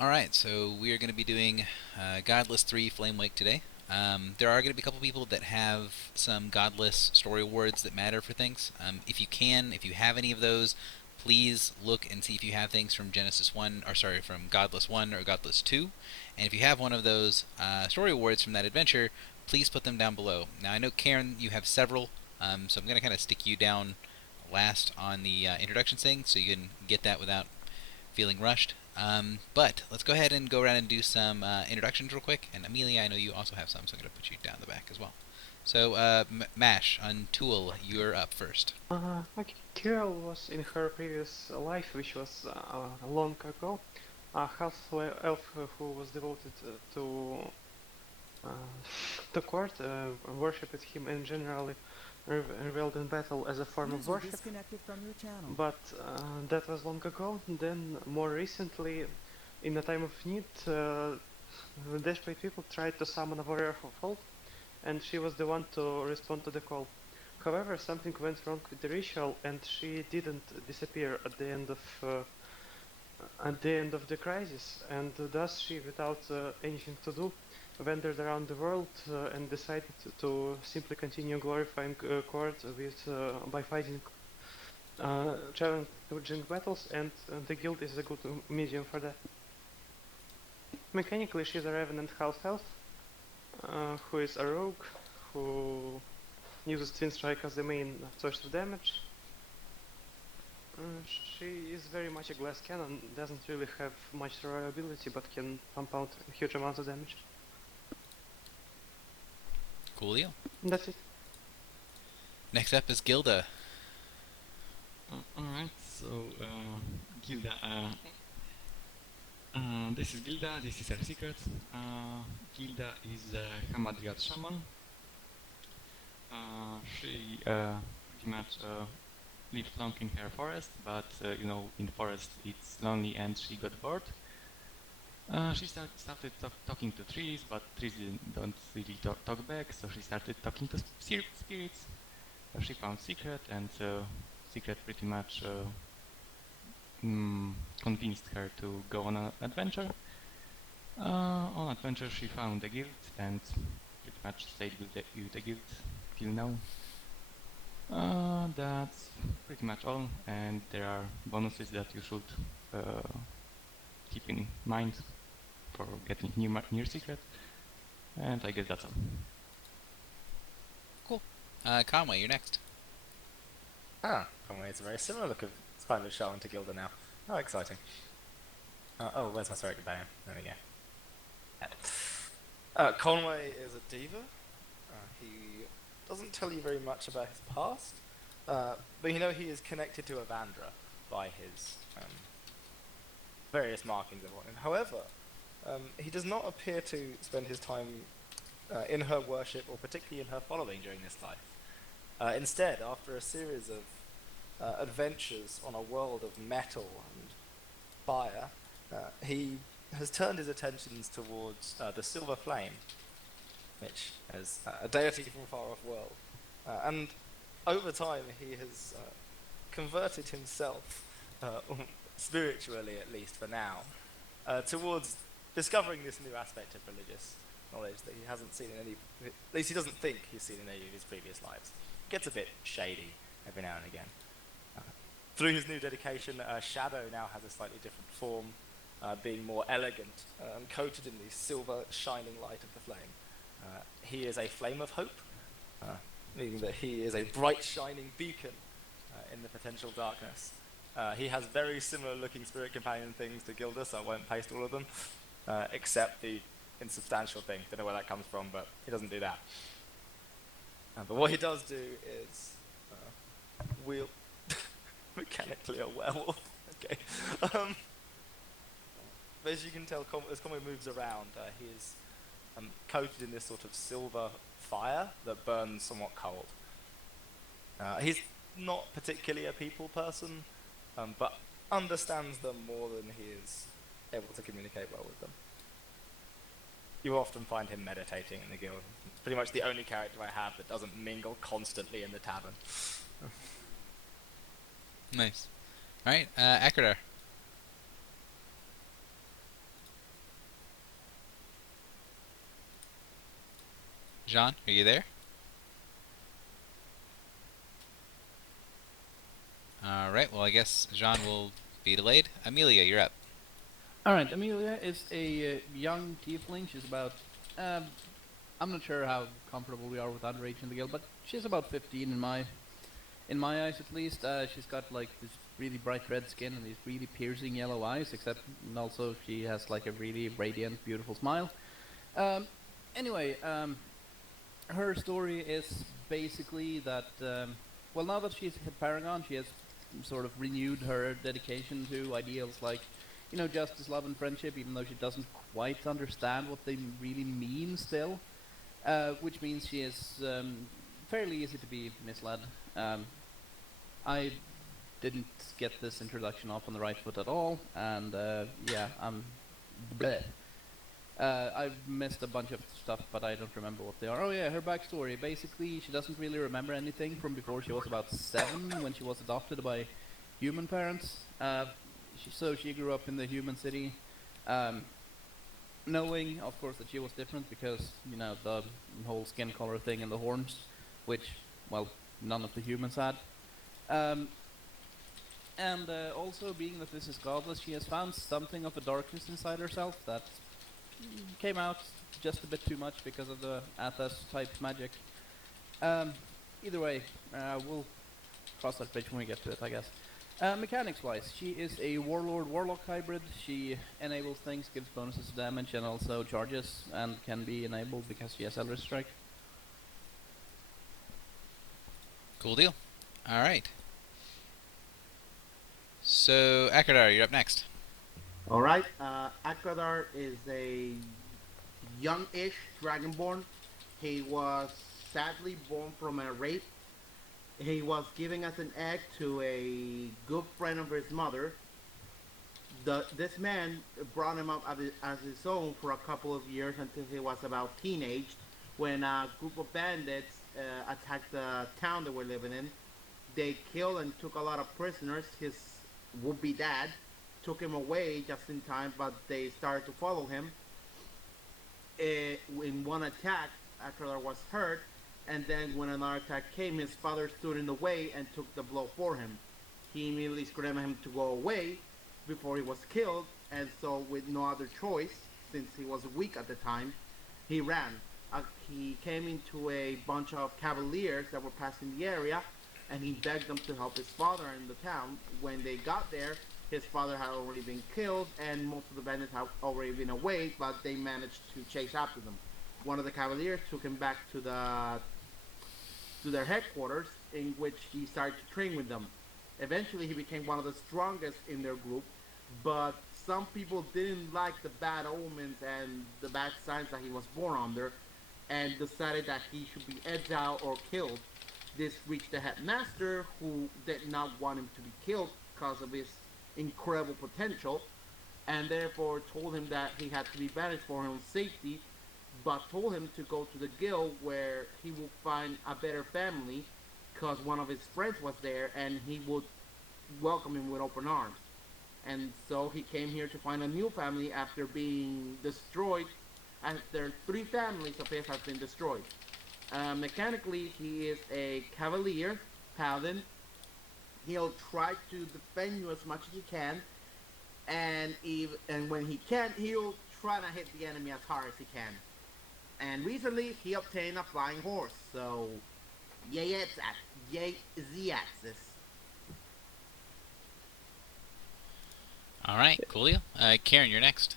Alright, so we are going to be doing Godless 3 Flamewake today. There are going to be a couple people that have some Godless story awards that matter for things. If you have any of those, please look and see if you have things from Genesis 1, or sorry, from Godless 1 or Godless 2. And if you have one of those story awards from that adventure, please put them down below. Now, I know, Karen, you have several, so I'm going to kind of stick you down last on the introduction thing so you can get that without feeling rushed. But let's go ahead and go around and do some introductions real quick. And Amelia, I know you also have some, so I'm going to put you down the back as well. So, Mash, on Tool, you're up first. Okay, Kirill was in her previous life, which was long ago, a half elf who was devoted to uh, the court, worshipped him and generally revealed in battle as a form of worship. Disconnected from your channel. But that was long ago. Then, more recently, in a time of need, desperate people tried to summon a warrior of old, and she was the one to respond to the call. However, something went wrong with the ritual, and she didn't disappear at the end of the crisis. And thus, she, without anything to do, wandered around the world and decided to simply continue glorifying Court by fighting challenging battles, and the guild is a good medium for that. Mechanically, she's a revenant half-elf who is a rogue who uses Twin Strike as the main source of damage. She is very much a glass cannon, doesn't really have much survivability, but can pump out huge amounts of damage. Coolio. That's it. Next up is Gilda. Alright, so Gilda, this is Gilda, this is her secret. Gilda is a Hamadryad shaman. She pretty much lived long in her forest, but in the forest it's lonely and she got bored. She started talking to trees, but trees don't really talk back, so she started talking to spirits. She found Secret, and Secret pretty much convinced her to go on an adventure. On adventure she found the guild and pretty much stayed with the guild till now. That's pretty much all, and there are bonuses that you should keep in mind for getting near Secret, and I guess that's all. Cool. Conway, you're next. Conway, it's a very similar look of kind of shaman to Gilda now. Oh, exciting. Oh, where's my story companion? There we go. Conway is a diva. He doesn't tell you very much about his past, but you know he is connected to Avandra by his various markings and whatnot. However, he does not appear to spend his time in her worship, or particularly in her following during this life. Instead, after a series of adventures on a world of metal and fire, he has turned his attentions towards the Silver Flame, which is a deity from a far-off world. And over time, he has converted himself, spiritually at least for now, towards discovering this new aspect of religious knowledge that he hasn't seen in any, at least he doesn't think he's seen in any of his previous lives. Gets a bit shady every now and again. Through his new dedication, Shadow now has a slightly different form, being more elegant and coated in the silver shining light of the flame. He is a flame of hope, meaning that he is a bright shining beacon in the potential darkness. He has very similar looking spirit companion things to Gilda, so I won't paste all of them, except the insubstantial thing. Don't know where that comes from, but he doesn't do that. But what he does do is wield mechanically a werewolf. Okay. But as you can tell, as Conway moves around, he is coated in this sort of silver fire that burns somewhat cold. He's not particularly a people person, but understands them more than he is able to communicate well with them. You often find him meditating in the guild. It's pretty much the only character I have that doesn't mingle constantly in the tavern. Nice. Alright, Akradar. Jean, are you there? All right. Well, I guess Jean will be delayed. Amelia, you're up. Alright, Amelia is a young tiefling. She's about. Um, I'm not sure how comfortable we are with underage in the guild, but she's about 15 in my eyes at least. She's got like this really bright red skin and these really piercing yellow eyes, except and also she has like a really radiant, beautiful smile. Um, anyway, her story is basically that, well, now that she's a paragon, she has sort of renewed her dedication to ideals like, justice, love, and friendship, even though she doesn't quite understand what they really mean still, which means she is fairly easy to be misled. I didn't get this introduction off on the right foot at all, and yeah, I'm bleh. I've missed a bunch of stuff, but I don't remember what they are. Oh yeah, her backstory. Basically, she doesn't really remember anything from before she was about 7, when she was adopted by human parents. So she grew up in the human city, um, knowing, of course, that she was different because, the whole skin color thing and the horns, which, well, none of the humans had. Um, and also, being that this is godless, she has found something of a darkness inside herself that came out just a bit too much because of the Athos type magic. Either way, we'll cross that bridge when we get to it, I guess. Mechanics wise, she is a warlord warlock hybrid. She enables things, gives bonuses to damage, and also charges, and can be enabled because she has Eldritch Strike. Cool deal. All right. So, Akadar, you're up next. All right. Akadar is a young-ish dragonborn. He was sadly born from a rape. He was given as an egg to a good friend of his mother. This man brought him up as his own for a couple of years until he was about teenage, when a group of bandits attacked the town they were living in. They killed and took a lot of prisoners. His would-be dad took him away just in time, but they started to follow him. In one attack, Akadar was hurt, and then when another attack came, his father stood in the way and took the blow for him. He immediately screamed at him to go away before he was killed, and so with no other choice, since he was weak at the time, he ran. He came into a bunch of cavaliers that were passing the area, and he begged them to help his father in the town. When they got there, his father had already been killed, and most of the bandits had already been away, but they managed to chase after them. One of the cavaliers took him back to their headquarters, in which he started to train with them. Eventually, he became one of the strongest in their group, but some people didn't like the bad omens and the bad signs that he was born under, and decided that he should be exiled or killed. This reached the headmaster, who did not want him to be killed because of his incredible potential, and therefore told him that he had to be banished for his own safety, but told him to go to the guild where he would find a better family, because one of his friends was there and he would welcome him with open arms. And so he came here to find a new family after being destroyed, after 3 families of his have been destroyed. Mechanically, he is a cavalier, paladin. He'll try to defend you as much as he can, and when he can't, he'll try to hit the enemy as hard as he can. And recently, he obtained a flying horse, so yay the axis. All right, cool deal. Karen, you're next.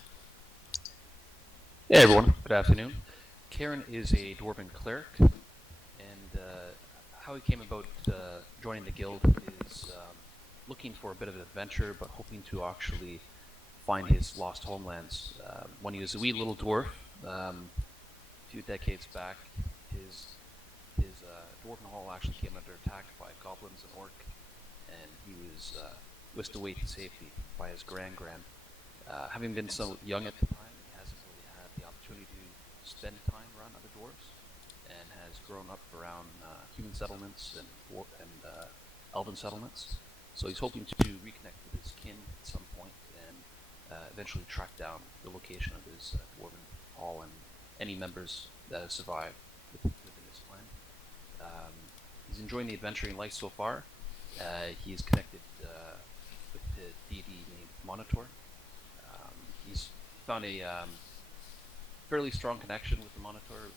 Hey everyone, good afternoon. Karen is a dwarven cleric, and how he came about joining the guild is looking for a bit of an adventure, but hoping to actually find his lost homelands. When he was a wee little dwarf, a few decades back, his dwarven hall actually came under attack by goblins and orc, and he was whisked away to safety by his grand. Having been so young at the time, he hasn't really had the opportunity to spend time around other dwarves, and has grown up around human settlements and elven settlements. So he's hoping to reconnect with his kin at some point, and eventually track down the location of his dwarven hall and any members that have survived with He's enjoying the adventuring life so far. He's connected with the deity named Monitor. He's found a fairly strong connection with the Monitor,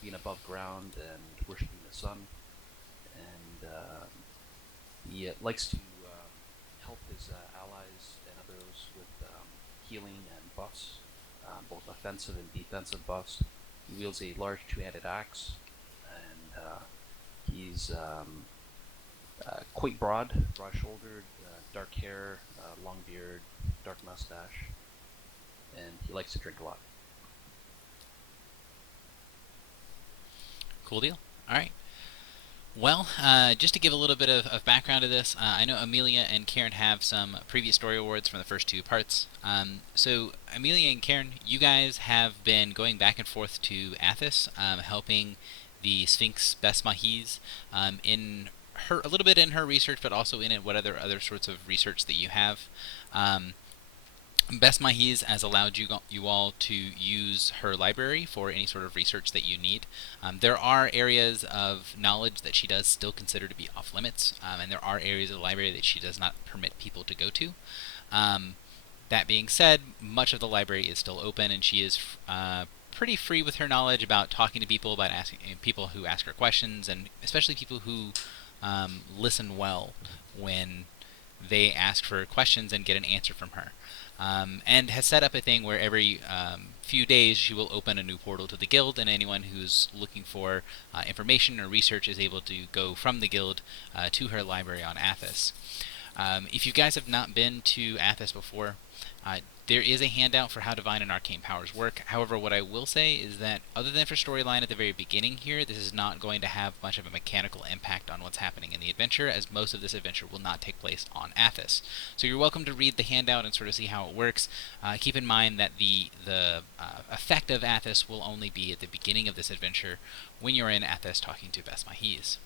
being above ground and worshipping the sun. And he likes to help his allies and others with healing and buffs, both offensive and defensive buffs. He wields a large two-handed axe, and he's quite broad-shouldered, dark hair, long beard, dark mustache, and he likes to drink a lot. Cool deal. All right. Well, just to give a little bit of background to this, I know Amelia and Karen have some previous story awards from the first two parts. So, Amelia and Karen, you guys have been going back and forth to Athos, helping the Sphinx Besmahis in a little bit in her research, but also in it what other sorts of research that you have. Besmahis has allowed you all to use her library for any sort of research that you need. There are areas of knowledge that she does still consider to be off limits, and there are areas of the library that she does not permit people to go to. That being said, much of the library is still open, and she is pretty free with her knowledge about talking to people, about asking people who ask her questions, and especially people who listen well when they ask for questions and get an answer from her. And has set up a thing where every few days she will open a new portal to the guild, and anyone who's looking for information or research is able to go from the guild to her library on Athos. If you guys have not been to Athos before, there is a handout for how divine and arcane powers work. However, what I will say is that other than for storyline at the very beginning here, this is not going to have much of a mechanical impact on what's happening in the adventure, as most of this adventure will not take place on Athos. So you're welcome to read the handout and sort of see how it works. Keep in mind that the effect of Athos will only be at the beginning of this adventure when you're in Athos talking to Besmahis.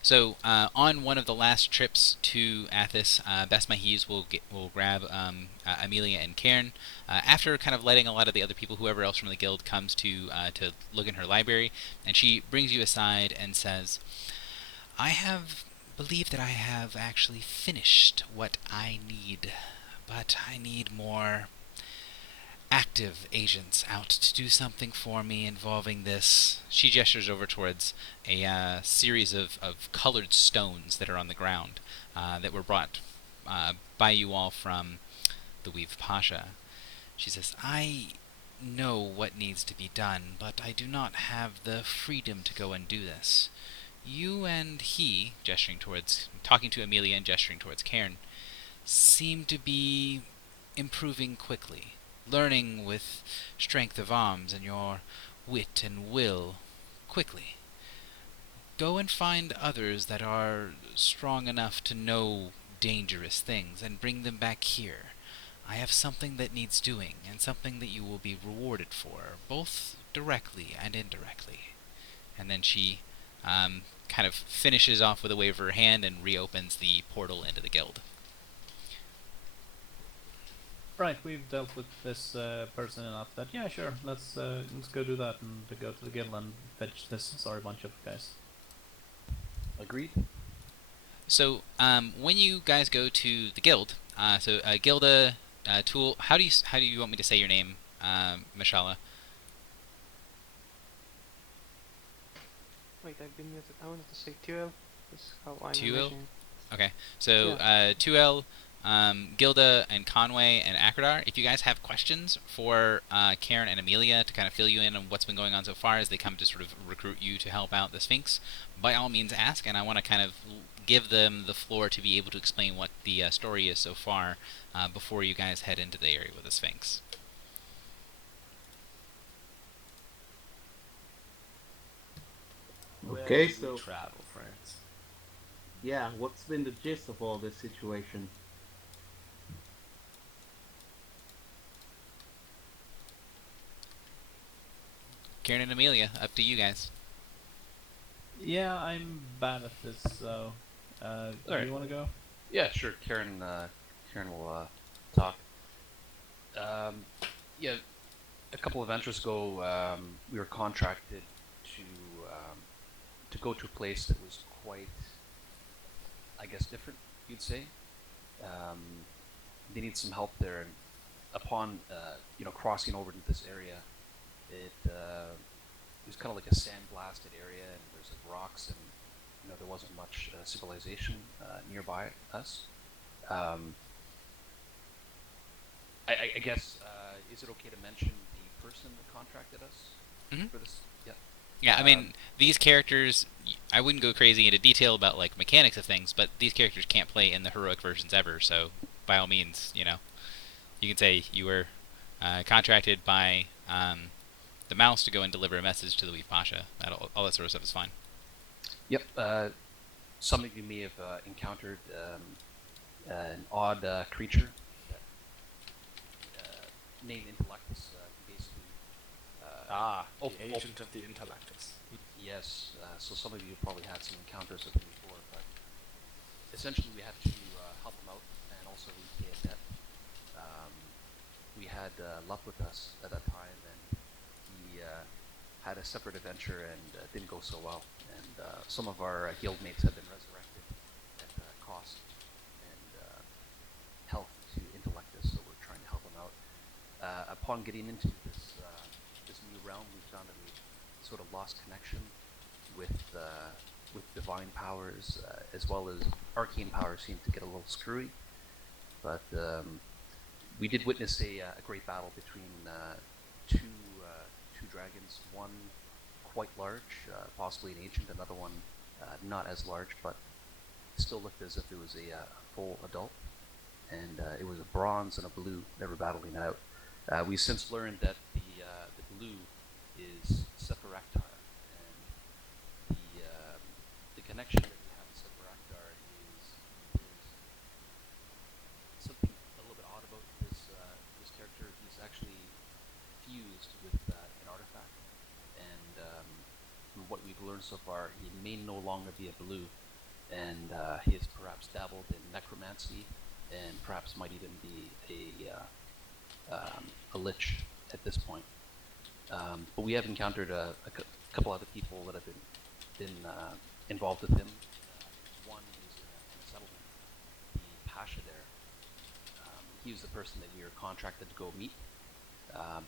So on one of the last trips to Athos, Besmahis will grab Amelia and Cairn after kind of letting a lot of the other people, whoever else from the guild, comes to look in her library, and she brings you aside and says, "I have believed that I have actually finished what I need, but I need more active agents out to do something for me involving this." She gestures over towards a series of colored stones that are on the ground that were brought by you all from the Weave Pasha. She says, "I know what needs to be done, but I do not have the freedom to go and do this. You and he," talking to Amelia and gesturing towards Cairn, "seem to be improving quickly, learning with strength of arms and your wit and will quickly. Go and find others that are strong enough to know dangerous things and bring them back here. I have something that needs doing, and something that you will be rewarded for, both directly and indirectly." And then she kind of finishes off with a wave of her hand and reopens the portal into the guild. Right, we've dealt with this person enough that, yeah, sure, let's go do that and go to the guild and fetch this sorry bunch of guys. Agreed? So when you guys go to the guild, Gilda, Tool, how do you want me to say your name, Mashallah? Wait, I've been muted. I wanted to say Tuel. That's how I'm Tuel? imagining. Okay, so Tuel, Gilda, and Conway, and Akradar, if you guys have questions for Karen and Amelia to kind of fill you in on what's been going on so far as they come to sort of recruit you to help out the Sphinx, by all means ask, and I want to kind of give them the floor to be able to explain what the story is so far before you guys head into the area with the Sphinx. Okay, Where so we travel, friends. yeah, what's been the gist of all this situation? Karen and Amelia, up to you guys. Yeah, I'm bad at this, so do Alright. you want to go? Yeah, sure. Karen will talk. Yeah, a couple of ventures ago, we were contracted to to go to a place that was quite, I guess, different, you'd say. They need some help there, and upon crossing over to this area, it was kind of like a sand-blasted area, and there's like rocks, and there wasn't much civilization nearby us. Um, I guess is it okay to mention the person that contracted us Mhm. for this? Yeah. Yeah, I mean, these characters, I wouldn't go crazy into detail about like mechanics of things, but these characters can't play in the heroic versions ever. So, by all means, you can say you were contracted by the mouse to go and deliver a message to the Weave Pasha. All that sort of stuff is fine. Yep. Some of you may have encountered an odd creature that, named Intellectus. Basically. The agent of the Intellectus. Yes. So some of you probably had some encounters with him before, but essentially we had to help him out and also repay a debt. We had luck with us at that time, and he had a separate adventure and didn't go so well. And some of our guildmates have been resurrected at cost and health to Intellectus, so we're trying to help him out. Upon getting into this new realm, we found that we sort of lost connection with divine powers, as well as arcane powers seemed to get a little screwy. But we did witness a great battle between two dragons, one quite large, possibly an ancient, another one not as large, but still looked as if it was a full adult. And it was a bronze and a blue that were battling it out. We've since learned that the blue is Sephirectar, and the connection that we have with Sephirectar is there's something a little bit odd about this character. He's actually fused with an artifact, and from what we've learned so far, he may no longer be a blue, and he has perhaps dabbled in necromancy, and perhaps might even be a lich at this point. But we have encountered a couple other people that have been involved with him. One is in a settlement, the Pasha there. He was the person that we were contracted to go meet,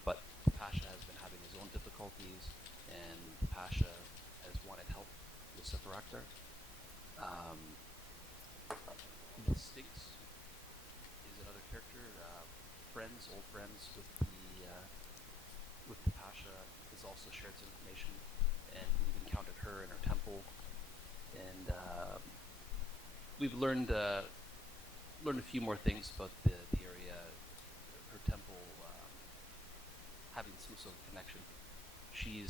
but the Pasha has been having his own difficulties, and the Pasha has wanted help with Sephirectar. The Styx is another character, old friends with the Pasha, has also shared some information, and we've encountered her in her temple, and we've learned a few more things about the area, her temple, having some sort of connection. She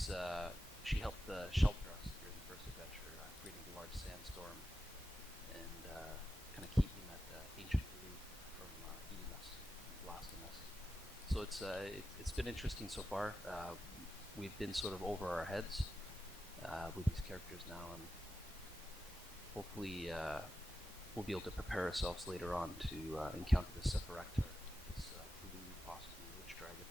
helped shelter us during the first adventure, creating a large sandstorm, and kind of keeping that ancient blue from eating us, and blasting us. So it's been interesting so far. We've been sort of over our heads with these characters now, and hopefully we'll be able to prepare ourselves later on to encounter the Sephirectar, this blue, possibly witch dragon.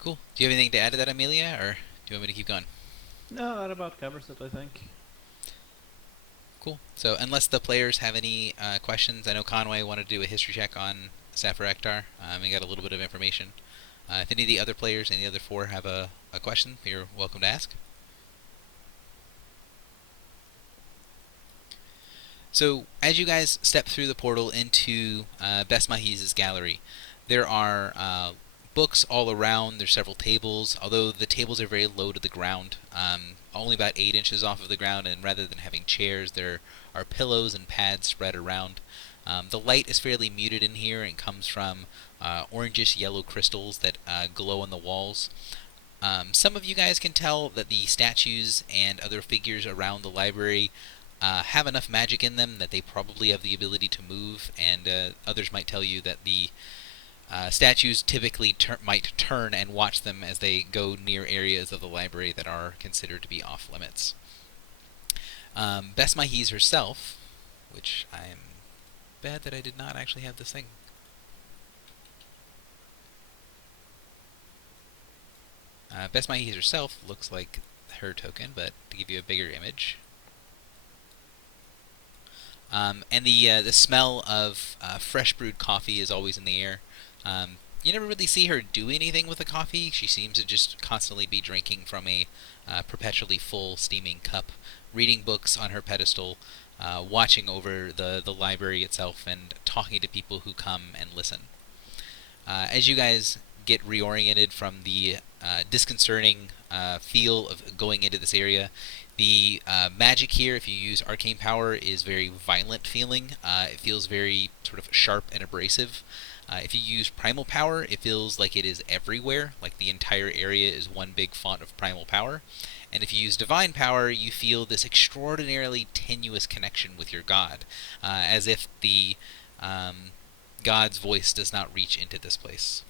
Cool. Do you have anything to add to that, Amelia, or do you want me to keep going? No, that about covers it, I think. Cool. So, unless the players have any questions, I know Conway wanted to do a history check on Sephirectar. We got a little bit of information. If any of the other players, any other four, have a question, you're welcome to ask. So, as you guys step through the portal into Bes Mahiz's gallery, there are books all around. There's several tables, although the tables are very low to the ground, only about 8 inches off of the ground, and rather than having chairs, there are pillows and pads spread around. The light is fairly muted in here and comes from orangish yellow crystals that glow on the walls. Some of you guys can tell that the statues and other figures around the library have enough magic in them that they probably have the ability to move, and others might tell you that the statues typically might turn and watch them as they go near areas of the library that are considered to be off limits. Bes Mahiz herself, which I am bad that I did not actually have this thing. Best Mahis herself looks like her token, but to give you a bigger image. And the smell of fresh brewed coffee is always in the air. You never really see her do anything with the coffee. She seems to just constantly be drinking from a perpetually full steaming cup, reading books on her pedestal, watching over the library itself, and talking to people who come and listen. As you guys get reoriented from the disconcerting feel of going into this area, the magic here, if you use arcane power, is very violent feeling. It feels very sort of sharp and abrasive. If you use primal power, it feels like it is everywhere, like the entire area is one big font of primal power. And if you use divine power, you feel this extraordinarily tenuous connection with your god, as if the god's voice does not reach into this place.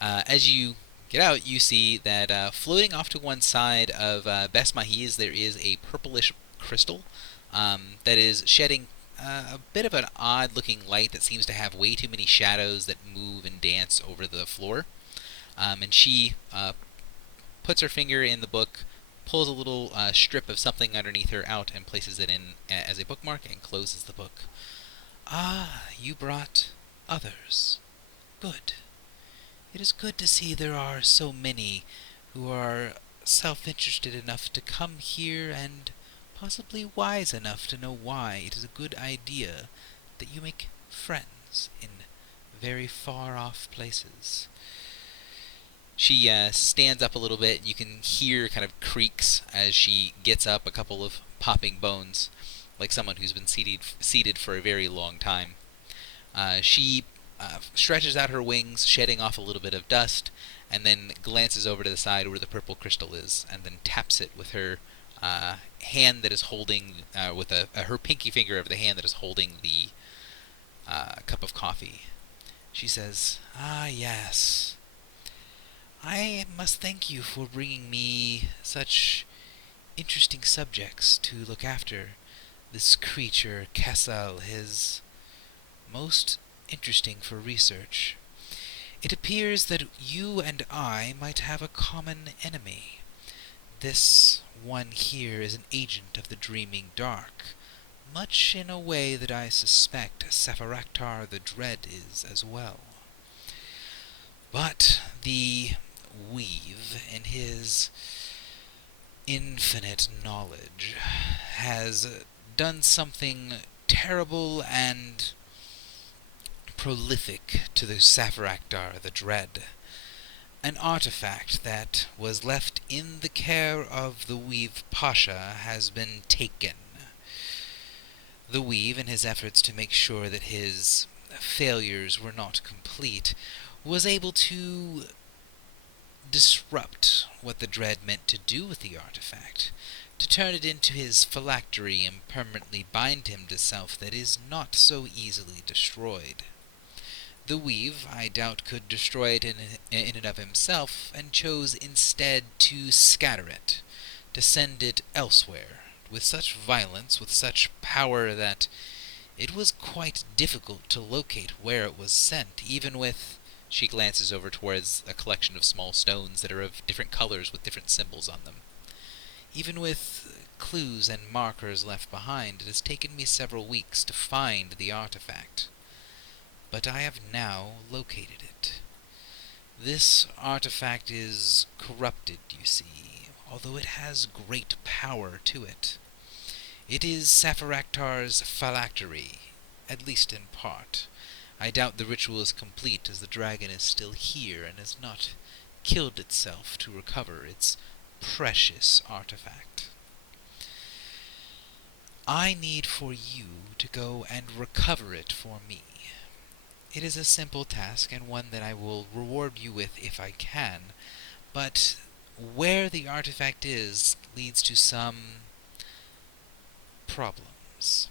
As you get out, you see that floating off to one side of Best Mahis, there is a purplish crystal that is shedding a bit of an odd-looking light that seems to have way too many shadows that move and dance over the floor. And she puts her finger in the book, pulls a little strip of something underneath her out, and places it in as a bookmark, and closes the book. Ah, you brought others. Good. It is good to see there are so many who are self-interested enough to come here and possibly wise enough to know why it is a good idea that you make friends in very far-off places. She stands up a little bit. You can hear kind of creaks as she gets up, a couple of popping bones, like someone who's been seated for a very long time. She stretches out her wings, shedding off a little bit of dust, and then glances over to the side where the purple crystal is, and then taps it with her hand that is holding, with her pinky finger of the hand that is holding the cup of coffee. She says, "Ah, yes. I must thank you for bringing me such interesting subjects to look after. This creature, Kessel, is most interesting for research. It appears that you and I might have a common enemy. This one here is an agent of the Dreaming Dark, much in a way that I suspect Sephiraktar the Dread is as well. But the Weave, in his infinite knowledge, has done something terrible and prolific to the Sephiraktar the Dread. An artifact that was left in the care of the Weave Pasha has been taken. The Weave, in his efforts to make sure that his failures were not complete, was able to disrupt what the Dread meant to do with the artifact, to turn it into his phylactery and permanently bind him to self that is not so easily destroyed. The Weave, I doubt, could destroy it in and of himself, and chose instead to scatter it, to send it elsewhere, with such violence, with such power, that it was quite difficult to locate where it was sent, even with... She glances over towards a collection of small stones that are of different colors with different symbols on them. Even with clues and markers left behind, it has taken me several weeks to find the artifact. But I have now located it. This artifact is corrupted, you see, although it has great power to it. It is Sephiraktar's phylactery, at least in part. I doubt the ritual is complete, as the dragon is still here and has not killed itself to recover its precious artifact. I need for you to go and recover it for me. It is a simple task, and one that I will reward you with if I can, but where the artifact is leads to some problems.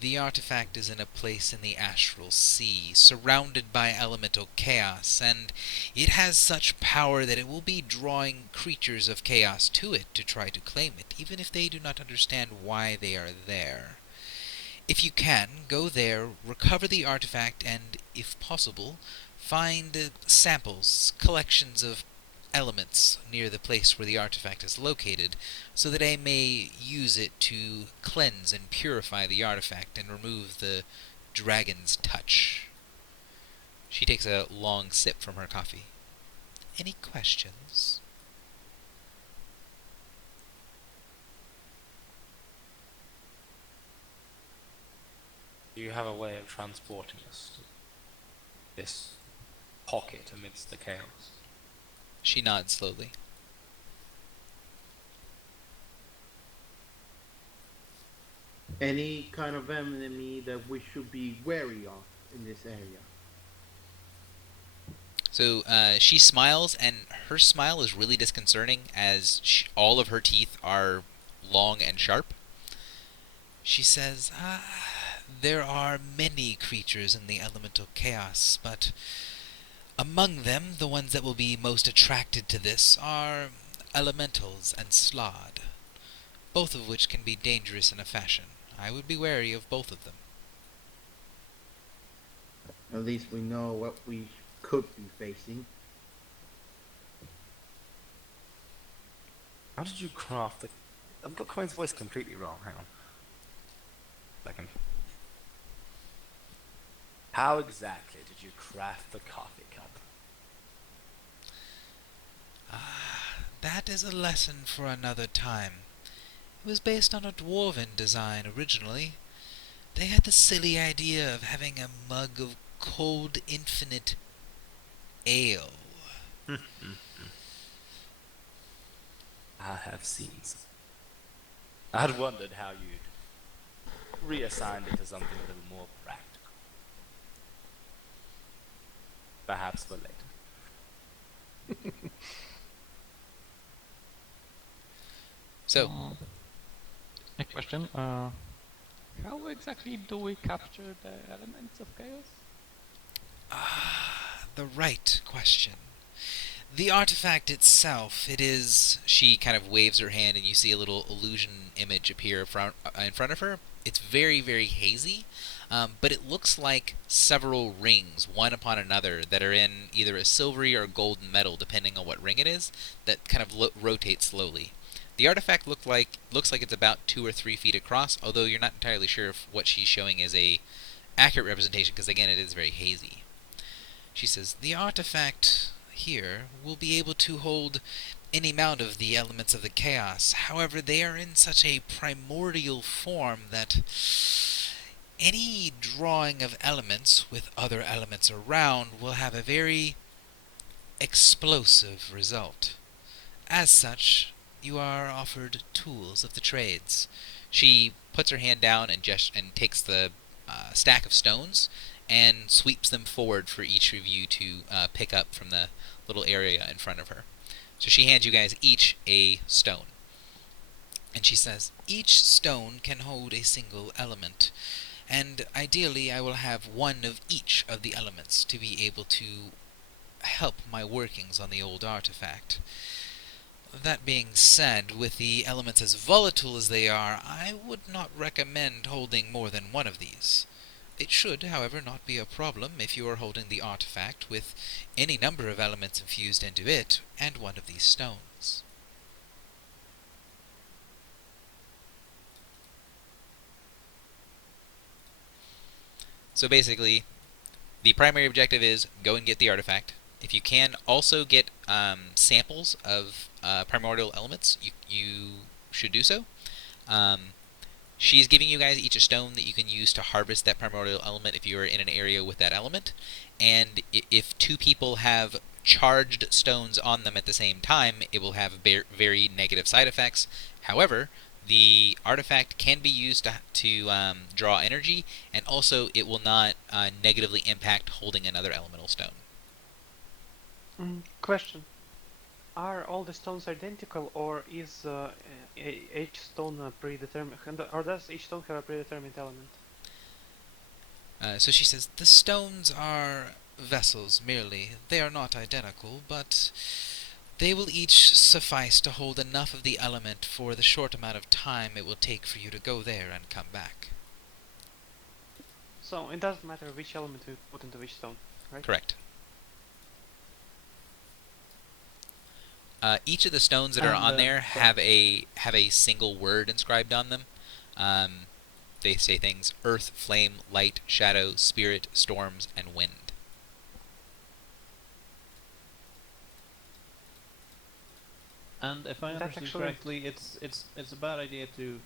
The artifact is in a place in the astral sea, surrounded by elemental chaos, and it has such power that it will be drawing creatures of chaos to it to try to claim it, even if they do not understand why they are there. If you can, go there, recover the artifact, and, if possible, find samples, collections of elements near the place where the artifact is located, so that I may use it to cleanse and purify the artifact and remove the dragon's touch. She takes a long sip from her coffee. Any questions? Do you have a way of transporting us to this pocket amidst the chaos? She nods slowly. Any kind of enemy that we should be wary of in this area. So she smiles, and her smile is really disconcerting as all of her teeth are long and sharp. She says, there are many creatures in the elemental chaos, but among them, the ones that will be most attracted to this are elementals and slod, both of which can be dangerous in a fashion. I would be wary of both of them. At least we know what we could be facing. How did you craft the... I've got Coin's voice completely wrong, hang on. Second. How exactly did you craft the coffee cup? That is a lesson for another time. It was based on a dwarven design originally. They had the silly idea of having a mug of cold, infinite ale. I have seen some. I had wondered how you'd reassigned it to something a little more practical. Perhaps for later. So, A question. How exactly do we capture the elements of chaos? the right question. The artifact itself, it is... She kind of waves her hand and you see a little illusion image appear in front of her. It's very, very hazy, but it looks like several rings, one upon another, that are in either a silvery or golden metal, depending on what ring it is, that kind of rotate slowly. The artifact looks like it's about 2 or 3 feet across, although you're not entirely sure if what she's showing is a accurate representation, because again, it is very hazy. She says, the artifact here will be able to hold any amount of the elements of the chaos. However, they are in such a primordial form that any drawing of elements with other elements around will have a very explosive result. As such, you are offered tools of the trades. She puts her hand down and takes the stack of stones and sweeps them forward for each of you to pick up from the little area in front of her. So she hands you guys each a stone. And she says, each stone can hold a single element, and ideally I will have one of each of the elements to be able to help my workings on the old artifact. That being said, with the elements as volatile as they are, I would not recommend holding more than one of these. It should, however, not be a problem if you are holding the artifact with any number of elements infused into it and one of these stones. So basically, the primary objective is go and get the artifact. If you can also get samples of primordial elements, you should do so. She's giving you guys each a stone that you can use to harvest that primordial element if you are in an area with that element. And if 2 people have charged stones on them at the same time, it will have very negative side effects. However, the artifact can be used to draw energy, and also it will not negatively impact holding another elemental stone. Question. Are all the stones identical, or is each stone predetermined, or does each stone have a predetermined element? So she says, the stones are vessels merely. They are not identical, but they will each suffice to hold enough of the element for the short amount of time it will take for you to go there and come back. So it doesn't matter which element we put into which stone, right? Correct. Each of the stones that are And on there sorry. have a single word inscribed on them. Um, they say things: earth, flame, light, shadow, spirit, storms, and wind. And if I That understood actually, correctly, it's a bad idea to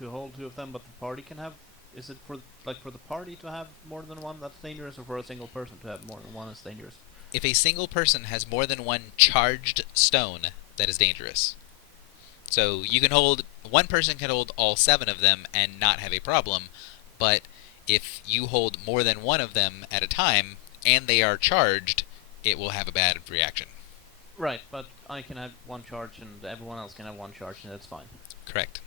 hold two of them, but the party can have. Is it for the party to have more than one that's dangerous, or for a single person to have more than one that's dangerous? If a single person has more than one charged stone, that is dangerous. So you can hold one person can hold all 7 of them and not have a problem, but if you hold more than one of them at a time and they are charged, it will have a bad reaction. Right, but I can have one charge, and everyone else can have one charge, and that's fine. Correct.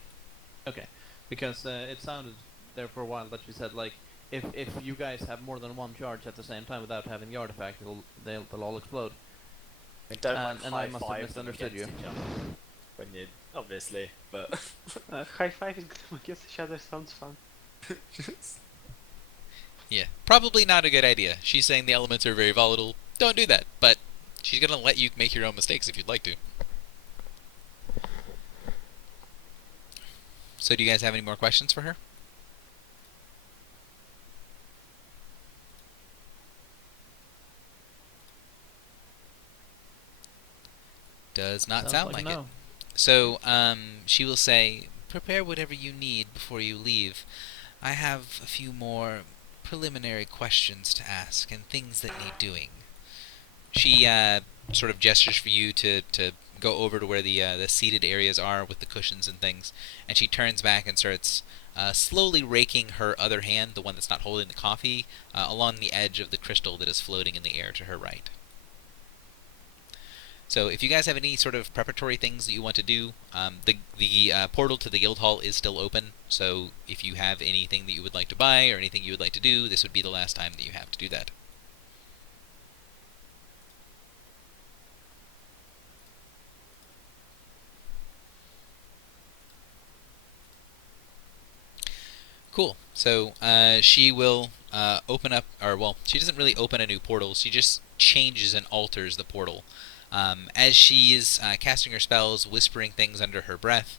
Okay, because it sounded there for a while that you said like if you guys have more than one charge at the same time without having the artifact, they'll all explode. I don't like And I high must have five them misunderstood against you. each other when you obviously, but high five against each other sounds fun. Yeah, probably not a good idea. She's saying the elements are very volatile. Don't do that, but she's going to let you make your own mistakes if you'd like to. So do you guys have any more questions for her? Does not Sounds sound like a like it. no. So, she will say, prepare whatever you need before you leave. I have a few more preliminary questions to ask and things that need doing. She sort of gestures for you to go over to where the seated areas are with the cushions and things, and she turns back and starts slowly raking her other hand, the one that's not holding the coffee, along the edge of the crystal that is floating in the air to her right. So if you guys have any sort of preparatory things that you want to do, the portal to the guild hall is still open. So if you have anything that you would like to buy or anything you would like to do, this would be the last time that you have to do that. Cool. So she will open up, or well, she doesn't really open a new portal. She just changes and alters the portal. As she is casting her spells, whispering things under her breath,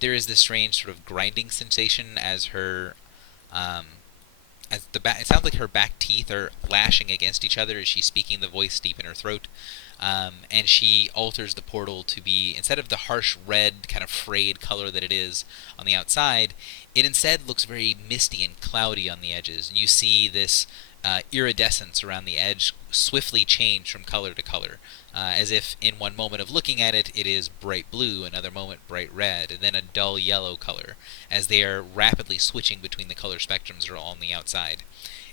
there is this strange sort of grinding sensation as her, um, as the back. It sounds like her back teeth are lashing against each other as she's speaking. The voice deep in her throat. And she alters the portal to be, instead of the harsh red kind of frayed color that it is on the outside, it instead looks very misty and cloudy on the edges. And you see this iridescence around the edge swiftly change from color to color, as if in one moment of looking at it, it is bright blue, another moment bright red, and then a dull yellow color, as they are rapidly switching between the color spectrums that are all on the outside.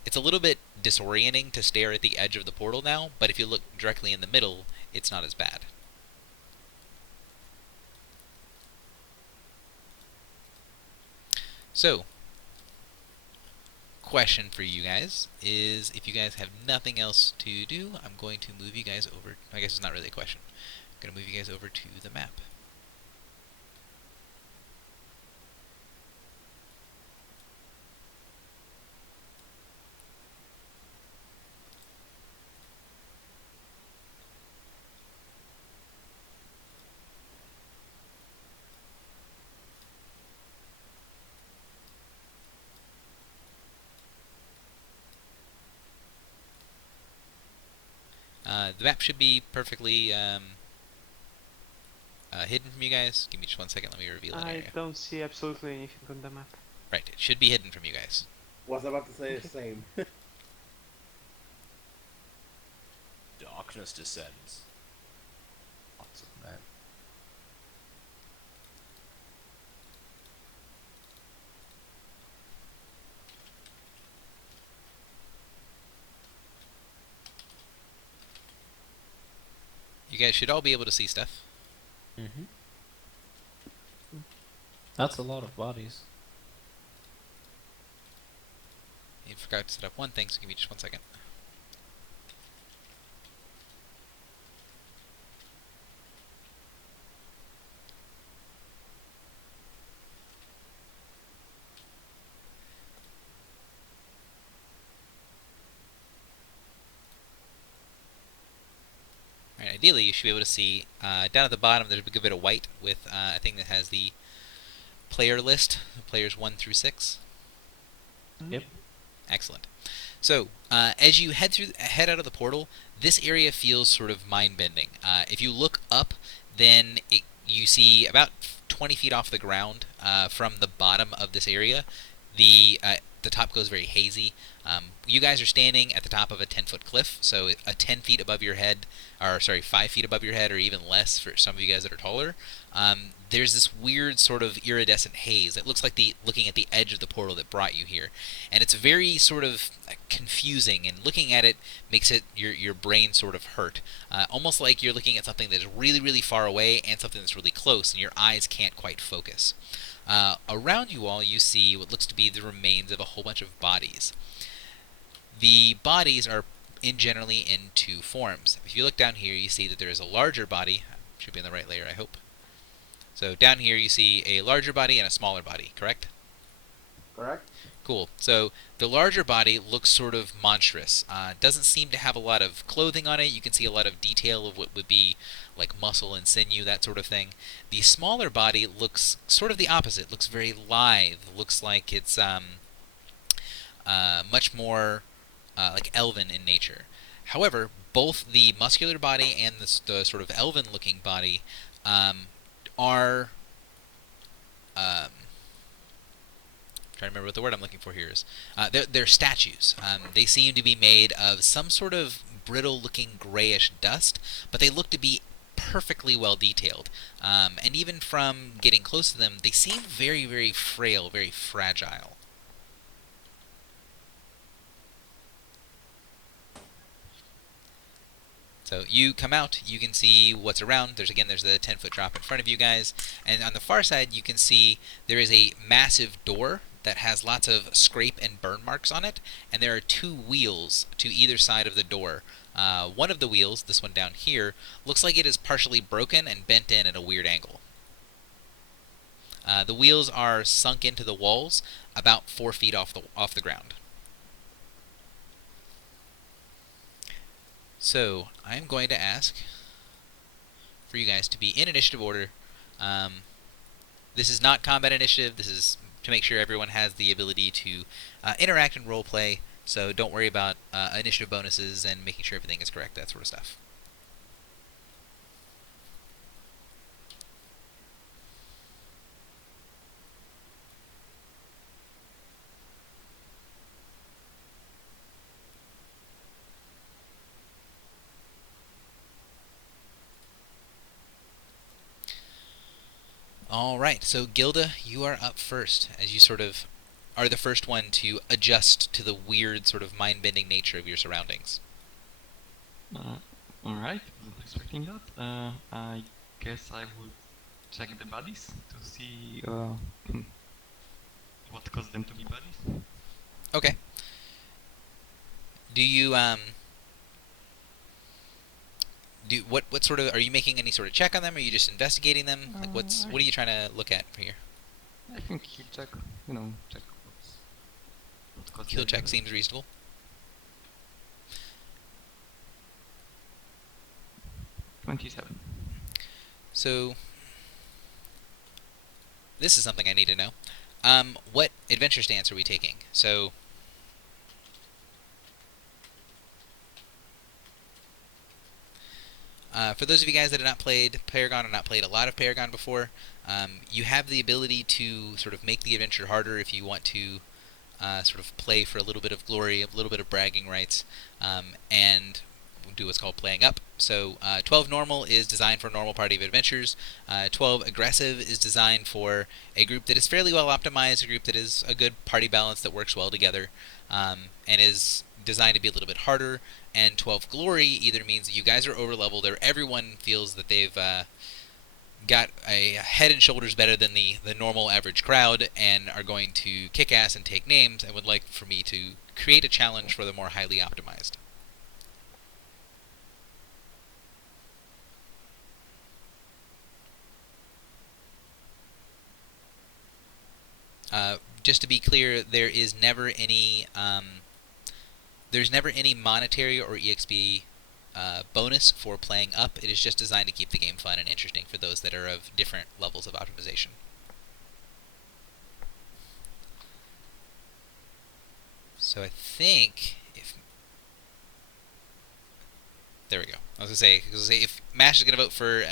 It's a little bit disorienting to stare at the edge of the portal now, but if you look directly in the middle, it's not as bad. So, question for you guys is, if you guys have nothing else to do, I'm going to move you guys over. I guess it's not really a question. I'm going to move you guys over to the map. The map should be perfectly hidden from you guys. Give me just one second. Let me reveal an I area. don't see absolutely anything on the map. Right, it should be hidden from you guys. Was about to say the same. Darkness descends. Lots of men. You guys should all be able to see stuff. Mm-hmm. That's a lot of bodies. You forgot to set up one thing, so give me just one second. Alright, I ideally you should be able to see down at the bottom. There's a good bit of white with a thing that has the player list, players 1 through 6. Yep. Excellent. So as you head out of the portal, this area feels sort of mind-bending. If you look up, then you see about 20 feet off the ground from the bottom of this area. The top goes very hazy. You guys are standing at the top of a 10-foot cliff, so 10 feet above your head, or sorry, 5 feet above your head, or even less for some of you guys that are taller. There's this weird sort of iridescent haze. It looks like looking at the edge of the portal that brought you here, and it's very sort of confusing. And looking at it makes your brain sort of hurt, almost like you're looking at something that's really, really far away and something that's really close, and your eyes can't quite focus. Around you all, you see what looks to be the remains of a whole bunch of bodies. The bodies are generally in two forms. If you look down here, you see that there is a larger body. Should be in the right layer, I hope. So down here, you see a larger body and a smaller body, correct? Correct? Cool. So the larger body looks sort of monstrous. Doesn't seem to have a lot of clothing on it. You can see a lot of detail of what would be like muscle and sinew, that sort of thing. The smaller body looks sort of the opposite. Looks very lithe. Looks like it's much more like elven in nature. However, both the muscular body and the sort of elven-looking body are trying to remember what the word I'm looking for here is. They're statues. They seem to be made of some sort of brittle-looking grayish dust, but they look to be perfectly well detailed. And even from getting close to them, they seem very, very frail, very fragile. So you come out, you can see what's around. There's the 10-foot drop in front of you guys, and on the far side you can see there is a massive door that has lots of scrape and burn marks on it, and there are two wheels to either side of the door. One of the wheels, this one down here, looks like it is partially broken and bent in at a weird angle. The wheels are sunk into the walls about 4 feet off the ground. So, I'm going to ask for you guys to be in initiative order. This is not combat initiative. This is to make sure everyone has the ability to interact and roleplay. So don't worry about initiative bonuses and making sure everything is correct, that sort of stuff. Alright, so Gilda, you are up first, as you sort of are the first one to adjust to the weird sort of mind-bending nature of your surroundings. Alright, wasn't expecting that. I guess I would check the bodies to see what caused them to be bodies. Okay. Do you, what sort of, are you making any sort of check on them, or are you just investigating them? Like, what are you trying to look at here? I think he'll check, check what caused Heal them. check seems reasonable. $27. So, this is something I need to know. What adventure stance are we taking? So, for those of you guys that have not played Paragon or not played a lot of Paragon before, you have the ability to sort of make the adventure harder if you want to sort of play for a little bit of glory, a little bit of bragging rights, and do what's called playing up. So 12 normal is designed for a normal party of adventurers. 12 aggressive is designed for a group that is fairly well optimized, a group that is a good party balance that works well together, and is designed to be a little bit harder. And 12 glory either means that you guys are over leveled, or everyone feels that they've got a head and shoulders better than the normal average crowd, and are going to kick ass and take names, and would like for me to create a challenge for the more highly optimized. Just to be clear, there's never any monetary or EXP bonus for playing up. It is just designed to keep the game fun and interesting for those that are of different levels of optimization. So I think if there we go. I was gonna say if Mash is gonna vote for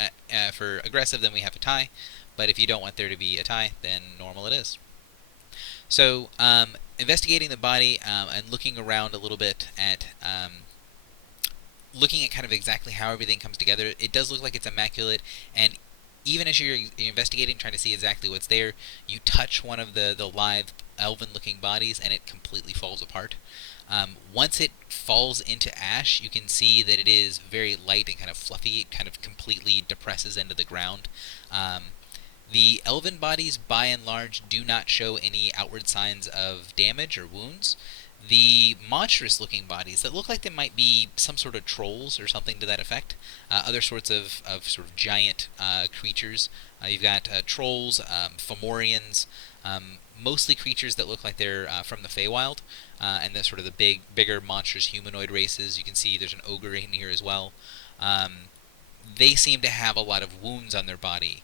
aggressive, then we have a tie. But if you don't want there to be a tie, then normal it is. So investigating the body and looking around a little bit at looking at kind of exactly how everything comes together, it does look like it's immaculate. And even as you're investigating, trying to see exactly what's there, you touch one of the live elven-looking bodies, and it completely falls apart. Once it falls into ash, you can see that it is very light and kind of fluffy. It kind of completely depresses into the ground. The elven bodies, by and large, do not show any outward signs of damage or wounds. The monstrous-looking bodies that look like they might be some sort of trolls or something to that effect, other sorts of sort of giant creatures. You've got trolls, Fomorians, mostly creatures that look like they're from the Feywild, and the sort of the bigger monstrous humanoid races. You can see there's an ogre in here as well. They seem to have a lot of wounds on their body.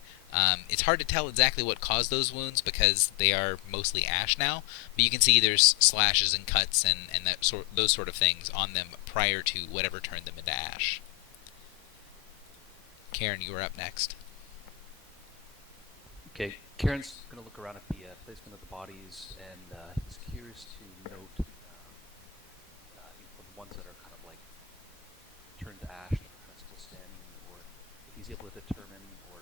It's hard to tell exactly what caused those wounds because they are mostly ash now, but you can see there's slashes and cuts and those sort of things on them prior to whatever turned them into ash. Karen, you are up next. Okay, Karen's going to look around at the placement of the bodies, and he's curious to note the ones that are kind of like turned to ash, that are kind of still standing, or if he's able to determine or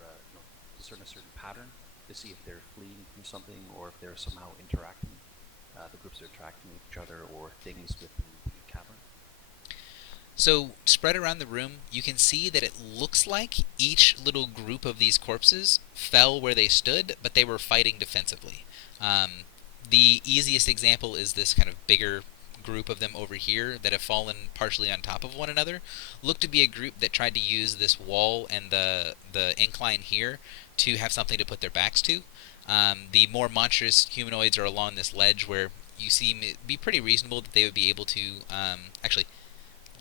discern a certain pattern to see if they're fleeing from something or if they're somehow interacting. The groups are interacting with each other or things within the cavern. So, spread around the room, you can see that it looks like each little group of these corpses fell where they stood, but they were fighting defensively. The easiest example is this kind of bigger group of them over here that have fallen partially on top of one another. Look to be a group that tried to use this wall and the incline here to have something to put their backs to. The more monstrous humanoids are along this ledge where you seem to be pretty reasonable that they would be able to actually.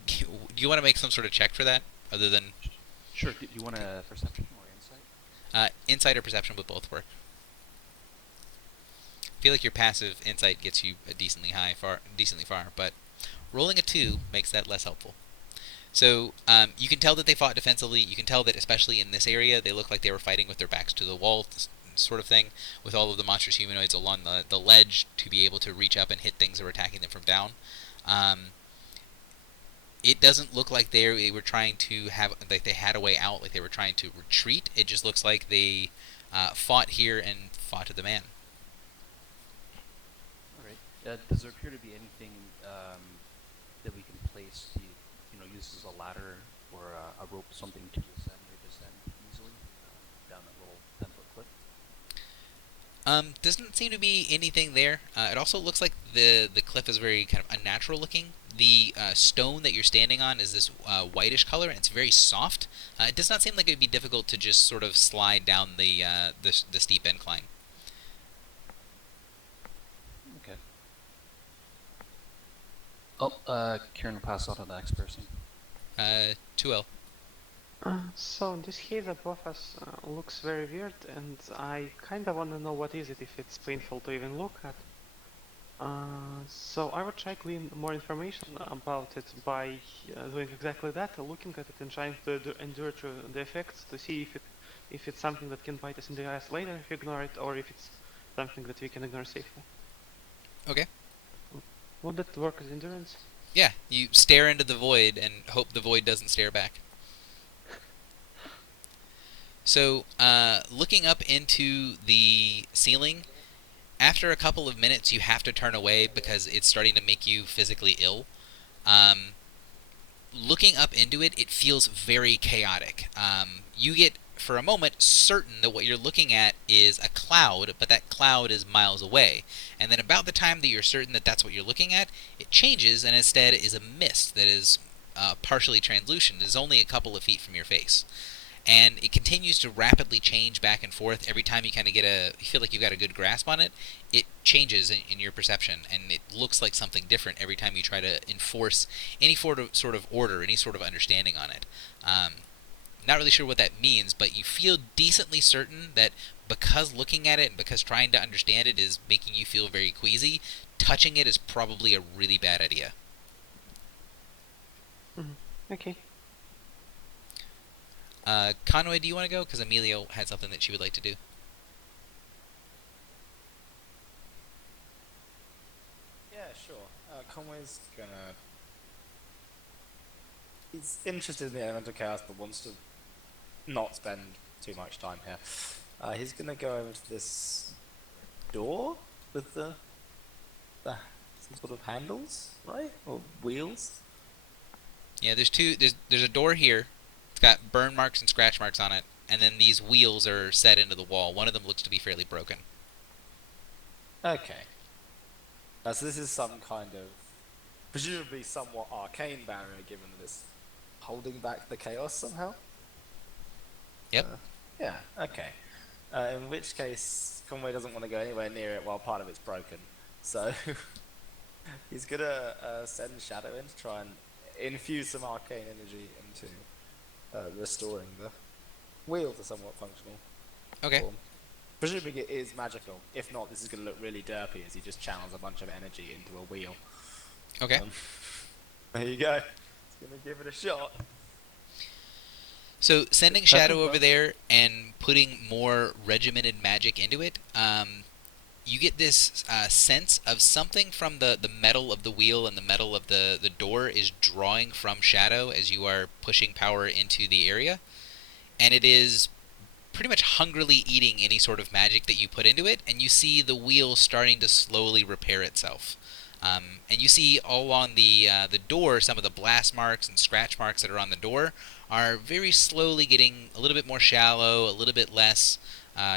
Do you want to make some sort of check for that, other than... Sure. Do you want a perception or insight? Insight or perception would both work. I feel like your passive insight gets you decently far, but rolling a 2 makes that less helpful. So you can tell that they fought defensively. You can tell that, especially in this area, they look like they were fighting with their backs to the wall, sort of thing, with all of the monstrous humanoids along the ledge to be able to reach up and hit things that were attacking them from down. It doesn't look like they were trying to like they had a way out, like they were trying to retreat. It just looks like they fought here and fought to the man. All right. Does there appear to be anything that we can place to, use as a ladder or a rope, something to ascend or descend easily down that little 10-foot cliff? Doesn't seem to be anything there. It also looks like the cliff is very kind of unnatural looking. The stone that you're standing on is this whitish color, and it's very soft. It does not seem like it would be difficult to just sort of slide down the steep incline. Okay. Oh, Kieran will pass on to the next person. 2L. So this haze above us looks very weird, and I kind of want to know what is it, if it's painful to even look at. So I would try to glean more information about it by doing exactly that, looking at it and trying to endure through the effects to see if it's something that can bite us in the eyes later if we ignore it, or if it's something that we can ignore safely. Okay. Would that work as endurance? Yeah, you stare into the void and hope the void doesn't stare back. So, looking up into the ceiling, after a couple of minutes you have to turn away because it's starting to make you physically ill. Looking up into it, it feels very chaotic. You get, for a moment, certain that what you're looking at is a cloud, but that cloud is miles away. And then about the time that you're certain that that's what you're looking at, it changes and instead is a mist that is partially translucent. It is only a couple of feet from your face. and it continues to rapidly change back and forth every time you kind of you feel like you've got a good grasp on it. It changes in your perception, and it looks like something different every time you try to enforce any sort of order, any sort of understanding on it. Not really sure what that means, but you feel decently certain that because looking at it and because trying to understand it is making you feel very queasy, touching it is probably a really bad idea. Okay. Conway, do you want to go? Because Emilio had something that she would like to do. Yeah, sure. Conway's gonna. He's interested in the elemental chaos, but wants to not spend too much time here. He's gonna go over to this door with the some sort of handles, right, or wheels. Yeah, there's two. There's a door here. It's got burn marks and scratch marks on it, and then these wheels are set into the wall. One of them looks to be fairly broken. Okay. So this is some kind of, presumably somewhat arcane barrier, given that it's holding back the chaos somehow. Yep. Yeah. Okay. In which case, Conway doesn't want to go anywhere near it while part of it's broken, so he's gonna send Shadow in to try and infuse some arcane energy into restoring the wheel to somewhat functional Okay. form. Presumably it is magical. If not, this is going to look really derpy as he just channels a bunch of energy into a wheel. Okay. There you go. He's going to give it a shot. So sending Shadow over there and putting more regimented magic into it, you get this sense of something from the metal of the wheel and the metal of the door is drawing from Shadow as you are pushing power into the area. And it is pretty much hungrily eating any sort of magic that you put into it, and you see the wheel starting to slowly repair itself. And you see all along the door, some of the blast marks and scratch marks that are on the door are very slowly getting a little bit more shallow, a little bit less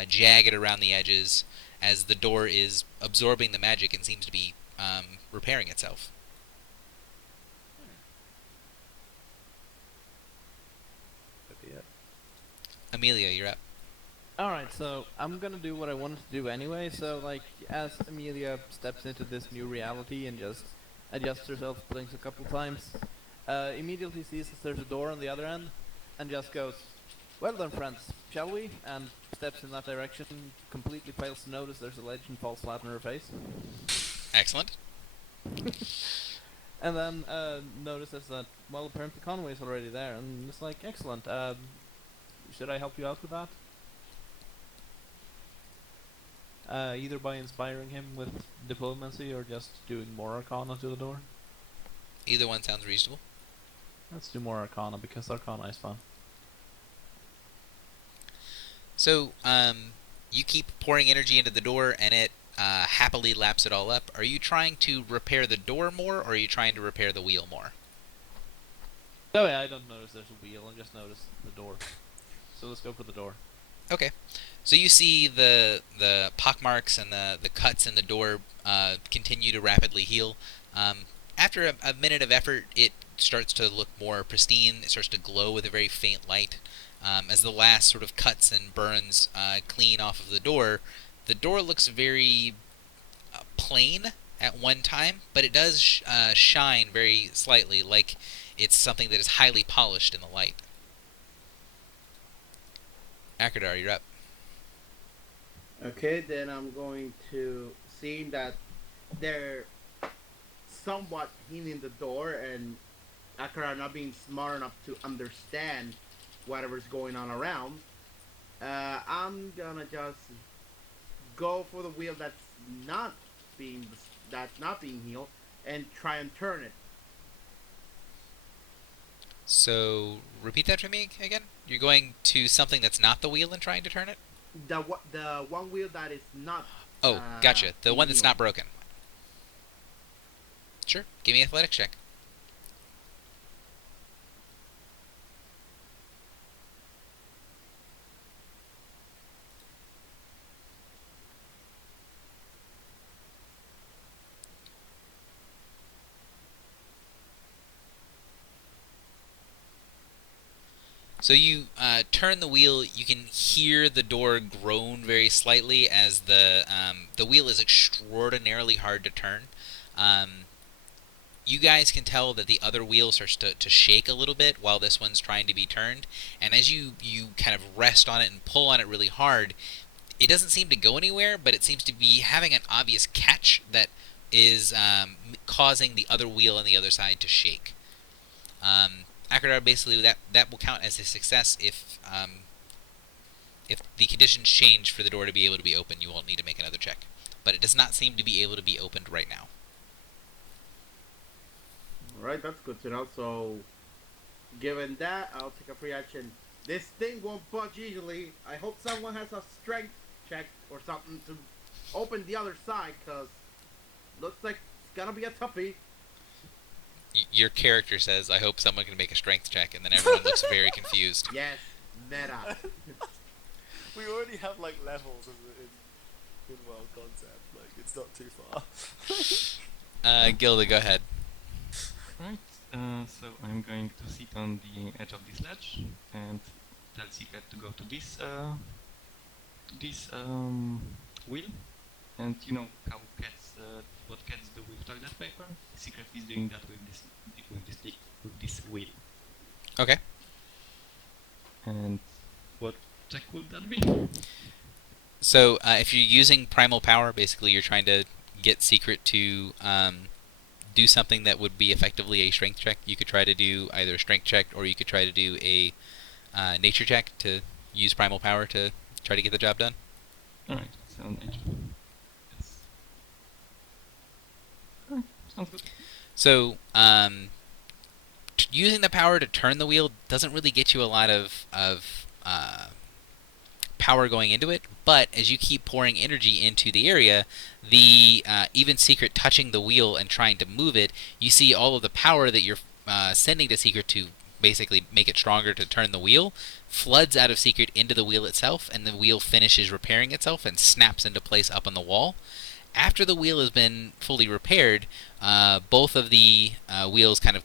jagged around the edges, as the door is absorbing the magic and seems to be repairing itself. Amelia, you're up. Alright, so I'm gonna do what I wanted to do anyway, so like, as Amelia steps into this new reality and just adjusts herself, blinks a couple times, immediately sees that there's a door on the other end, and just goes, "Well then friends, shall we?" and steps in that direction, completely fails to notice there's a ledge and falls flat on her face. Excellent. And then notices that, well, apparently Conway's already there, and it's like, excellent, should I help you out with that? Either by inspiring him with diplomacy or just doing more Arcana to the door. Either one sounds reasonable. Let's do more Arcana because Arcana is fun. So, you keep pouring energy into the door, and it happily laps it all up. Are you trying to repair the door more, or are you trying to repair the wheel more? Oh yeah, I don't notice there's a wheel, I just noticed the door. So let's go for the door. Okay. So you see the pockmarks and the cuts in the door continue to rapidly heal. After a minute of effort, it starts to look more pristine. It starts to glow with a very faint light. As the last sort of cuts and burns clean off of the door looks very plain at one time, but it does shine very slightly, like it's something that is highly polished in the light. Akradar, you're up. Okay, then I'm going to see that they're somewhat hitting the door and Akira not being smart enough to understand whatever's going on around. I'm gonna just go for the wheel that's not being healed and try and turn it. So, repeat that for me again? You're going to something that's not the wheel and trying to turn it? The one wheel that is not. Oh, gotcha. The one that's healed. not broken. Sure. Give me an athletics check. So you turn the wheel. You can hear the door groan very slightly as the wheel is extraordinarily hard to turn. You guys can tell that the other wheel starts to shake a little bit while this one's trying to be turned. And as you kind of rest on it and pull on it really hard, it doesn't seem to go anywhere, but it seems to be having an obvious catch that is causing the other wheel on the other side to shake. Akradar, basically that will count as a success if the conditions change for the door to be able to be open. You won't need to make another check, but it does not seem to be able to be opened right now. Alright, that's good to know. So, given that, I'll take a free action. This thing won't budge easily. I hope someone has a strength check or something to open the other side, because looks like it's gonna be a toughie. Your character says, "I hope someone can make a strength check," and then everyone looks very confused. Yes, meta. We already have like levels in World Concept. Like it's not too far. Gilda, go ahead. Right. So I'm going to sit on the edge of this ledge and tell Secret to go to this wheel. And you know how cats, what cats do with toilet paper? Secret is doing that with this wheel. Okay. And what check would that be? So if you're using primal power, basically you're trying to get Secret to do something that would be effectively a strength check. You could try to do either a strength check, or you could try to do a nature check to use primal power to try to get the job done. Alright, so nature. Yes. Alright, sounds good. So using the power to turn the wheel doesn't really get you a lot of power going into it, but as you keep pouring energy into the area, the even Secret touching the wheel and trying to move it, you see all of the power that you're sending to Secret to basically make it stronger to turn the wheel floods out of Secret into the wheel itself, and the wheel finishes repairing itself and snaps into place up on the wall. After the wheel has been fully repaired, both of the wheels kind of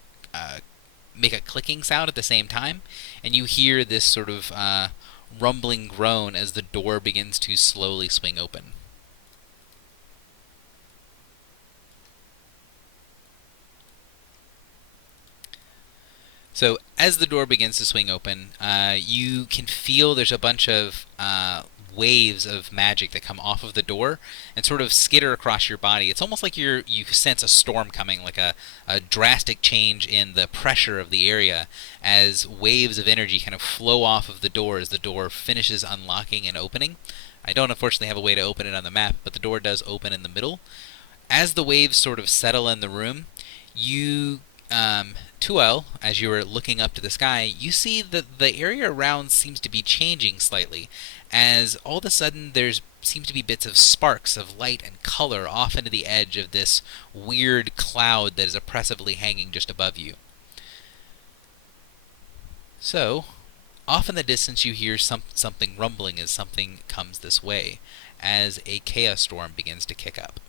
make a clicking sound at the same time, and you hear this sort of rumbling groan as the door begins to slowly swing open. So as the door begins to swing open, you can feel there's a bunch of waves of magic that come off of the door and sort of skitter across your body. It's almost like you sense a storm coming, like a drastic change in the pressure of the area as waves of energy kind of flow off of the door as the door finishes unlocking and opening. I don't unfortunately have a way to open it on the map, but the door does open in the middle. As the waves sort of settle in the room, you Tuel, as you are looking up to the sky, you see that the area around seems to be changing slightly, as all of a sudden there seems to be bits of sparks of light and color off into the edge of this weird cloud that is oppressively hanging just above you. So, off in the distance you hear something rumbling as something comes this way, as a chaos storm begins to kick up.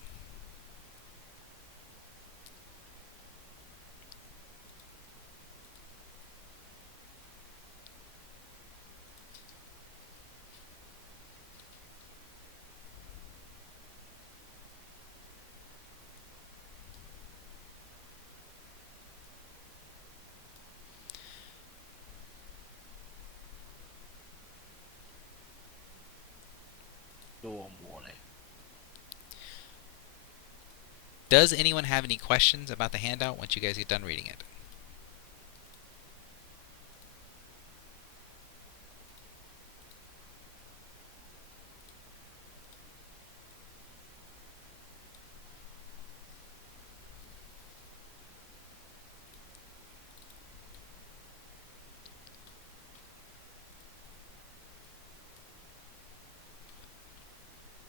Storm warning. Does anyone have any questions about the handout once you guys get done reading it?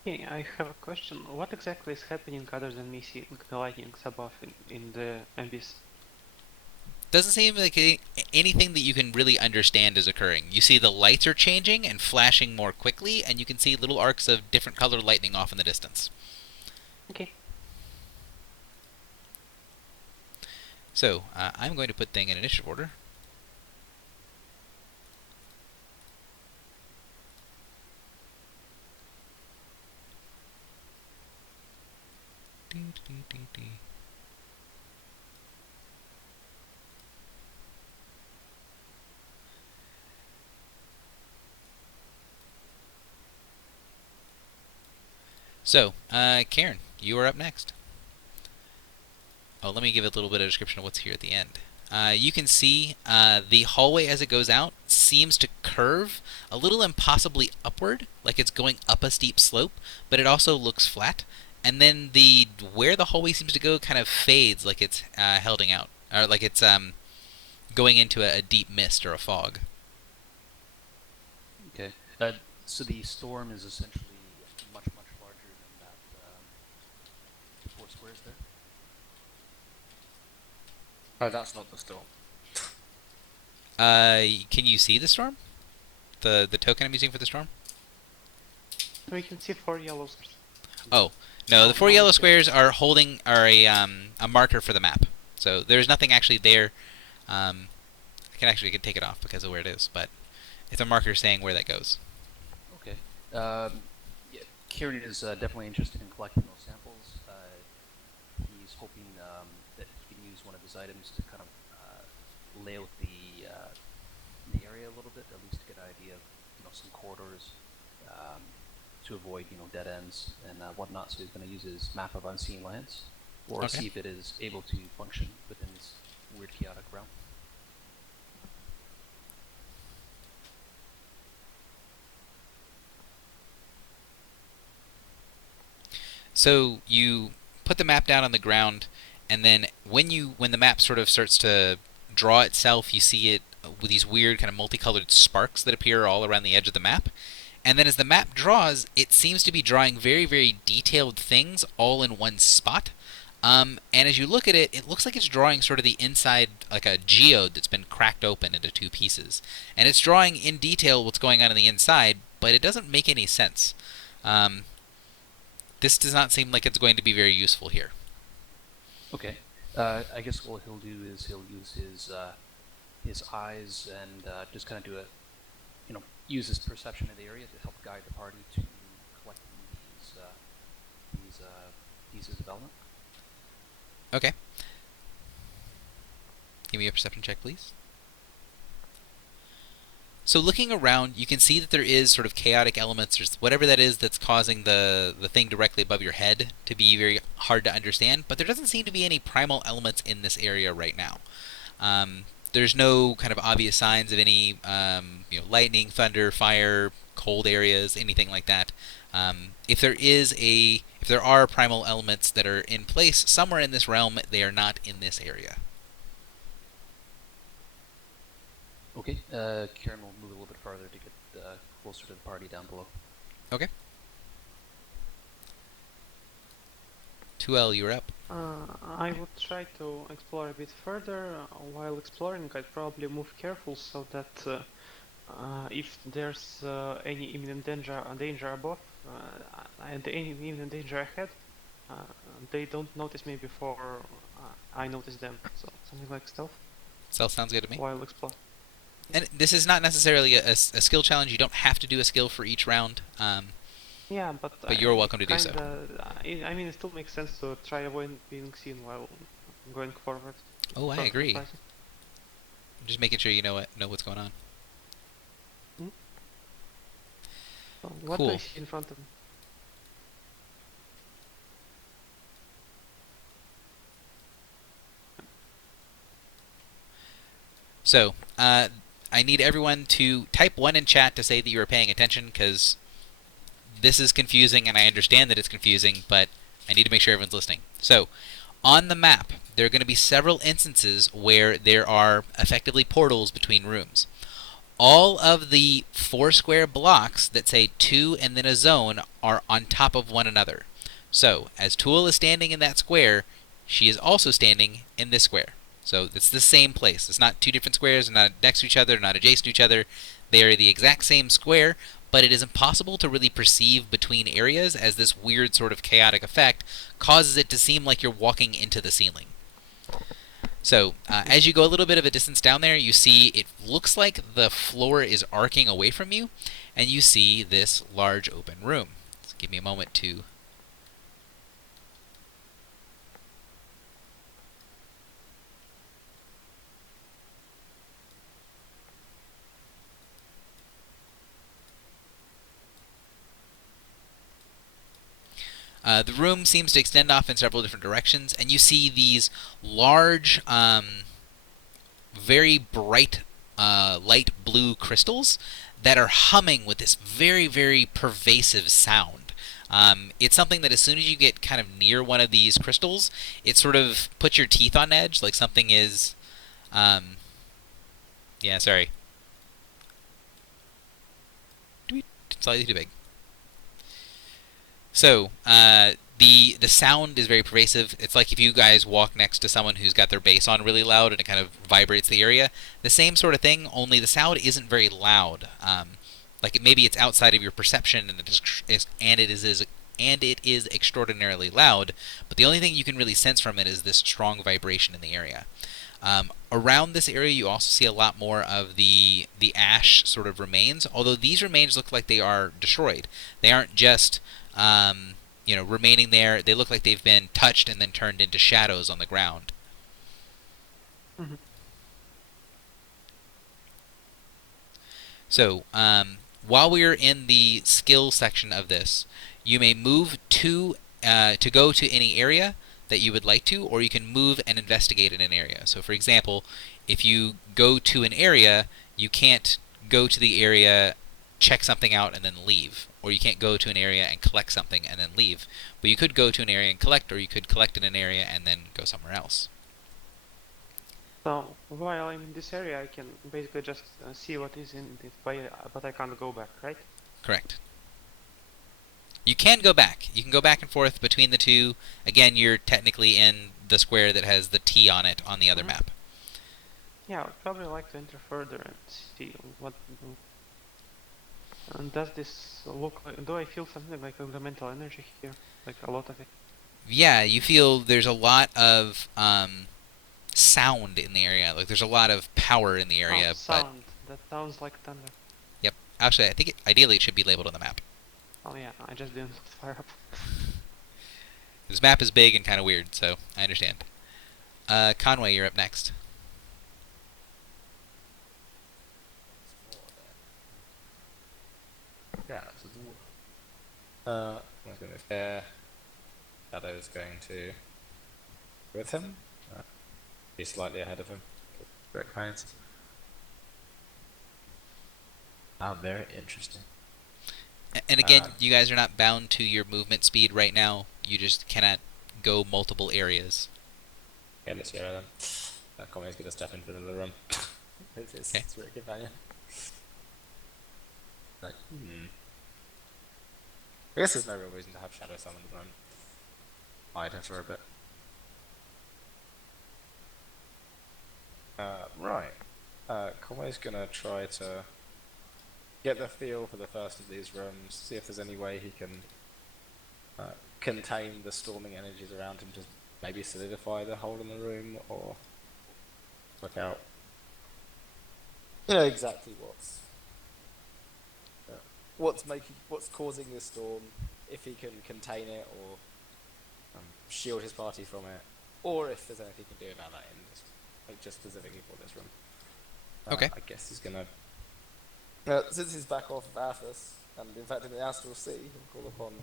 Okay, I have a question. What exactly is happening other than me seeing the lightnings above in the abyss? Doesn't seem like anything that you can really understand is occurring. You see the lights are changing and flashing more quickly, and you can see little arcs of different colored lightning off in the distance. Okay. So, I'm going to put things in initiative order. So, Karen, you are up next. Oh, let me give a little bit of description of what's here at the end. You can see the hallway as it goes out seems to curve a little impossibly upward, like it's going up a steep slope, but it also looks flat. And then where the hallway seems to go kind of fades, like it's helding out, or like it's going into a deep mist or a fog. Okay. So the storm is essentially much, much larger than that 4 squares there. Oh, that's not the storm. Can you see the storm? The token I'm using for the storm? We can see 4 yellow squares. Oh, no, Oh, the 4 no, yellow okay. squares are a marker for the map. So there's nothing actually there. I could take it off because of where it is, but it's a marker saying where that goes. Okay. Yeah, Kieran is definitely interested in collecting those samples. He's hoping that he can use one of his items to kind of lay out the area a little bit, at least to get an idea of some corridors to avoid dead ends and whatnot. So he's going to use his map of unseen lands, or Okay. see if it is able to function within this weird chaotic realm. So you put the map down on the ground, and then when the map sort of starts to draw itself, you see it with these weird kind of multicolored sparks that appear all around the edge of the map. And then as the map draws, it seems to be drawing very, very detailed things all in one spot. And as you look at it, it looks like it's drawing sort of the inside, like a geode that's been cracked open into 2 pieces. And it's drawing in detail what's going on the inside, but it doesn't make any sense. This does not seem like it's going to be very useful here. Okay. I guess what he'll do is he'll use his eyes and just kind of do use his perception of the area to help guide the party to collect these pieces of element. Okay. Give me a perception check, please. So looking around, you can see that there is sort of chaotic elements, or whatever that is that's causing the thing directly above your head to be very hard to understand, but there doesn't seem to be any primal elements in this area right now. There's no kind of obvious signs of any lightning, thunder, fire, cold areas, anything like that. If there are primal elements that are in place somewhere in this realm, they are not in this area. Okay. Kieran will move a little bit farther to get closer to the party down below. Okay. 2L, you're up. I would try to explore a bit further. While exploring, I'd probably move careful so that if there's any imminent danger above and any imminent danger ahead, they don't notice me before I notice them. So something like stealth Stealth sounds good to me. while exploring. And this is not necessarily a skill challenge. You don't have to do a skill for each round. Yeah, but You're welcome to do so. I mean, it still makes sense to try avoid being seen while going forward. Oh, I Sort of agree. surprising. Just making sure you know what's going on. So what Cool. do I see in front of me? So, I need everyone to type 1 in chat to say that you are paying attention, because this is confusing, and I understand that it's confusing, but I need to make sure everyone's listening. So, on the map, there are going to be several instances where there are effectively portals between rooms. All of the 4 square blocks that say 2 and then a zone are on top of one another. So, as Tool is standing in that square, she is also standing in this square. So it's the same place. It's not 2 different squares, they're not next to each other, not adjacent to each other. They are the exact same square, but it is impossible to really perceive between areas, as this weird sort of chaotic effect causes it to seem like you're walking into the ceiling. So as you go a little bit of a distance down there, you see it looks like the floor is arcing away from you, and you see this large open room. So give me a moment to... The room seems to extend off in several different directions, and you see these large, very bright, light blue crystals that are humming with this very, very pervasive sound. It's something that as soon as you get kind of near one of these crystals, it sort of puts your teeth on edge, like something is. Yeah, sorry. Slightly too big. So, the sound is very pervasive. It's like if you guys walk next to someone who's got their bass on really loud and it kind of vibrates the area. The same sort of thing, only the sound isn't very loud. Like maybe it's outside of your perception and it is extraordinarily loud. But the only thing you can really sense from it is this strong vibration in the area. Around this area, you also see a lot more of the ash sort of remains. Although these remains look like they are destroyed. They aren't just remaining there. They look like they've been touched and then turned into shadows on the ground. Mhm. So, while we're in the skill section of this, you may move to go to any area that you would like to, or you can move and investigate in an area. So, for example, if you go to an area, you can't go to the area, check something out, and then leave. Or you can't go to an area and collect something and then leave. But you could go to an area and collect, or you could collect in an area and then go somewhere else. So while I'm in this area, I can basically just see what is in this, but I can't go back, right? Correct. You can go back. You can go back and forth between the two. Again, you're technically in the square that has the T on it on the other map. Yeah, I'd probably like to enter further and see what. And does this look like? Do I feel something like elemental energy here? Like a lot of it? Yeah, you feel there's a lot of sound in the area. Like there's a lot of power in the area. Oh, sound. That sounds like thunder. Yep. Actually, I think ideally it should be labeled on the map. Oh yeah, I just didn't fire up. This map is big and kind of weird, so I understand. Conway, you're up next. Yeah, so I'm going to move here. Shadow's going to with him. He's slightly ahead of him. Great points. Oh, very interesting. And again, you guys are not bound to your movement speed right now. You just cannot go multiple areas. Yeah, let's hear them. Conway's going to step into the room with his spirit companion. Like, I guess there's no real reason to have Shadow summon at the moment. Hide her for a bit. Right. Conway's gonna try to get the feel for the first of these rooms, see if there's any way he can contain the storming energies around him to maybe solidify the hole in the room, or work out exactly what's causing this storm, if he can contain it or shield his party from it, or if there's anything he can do about that in this, like just specifically for this room. Okay. I guess he's gonna, since he's back off of Athos, and in fact in the Astral Sea, he'll call upon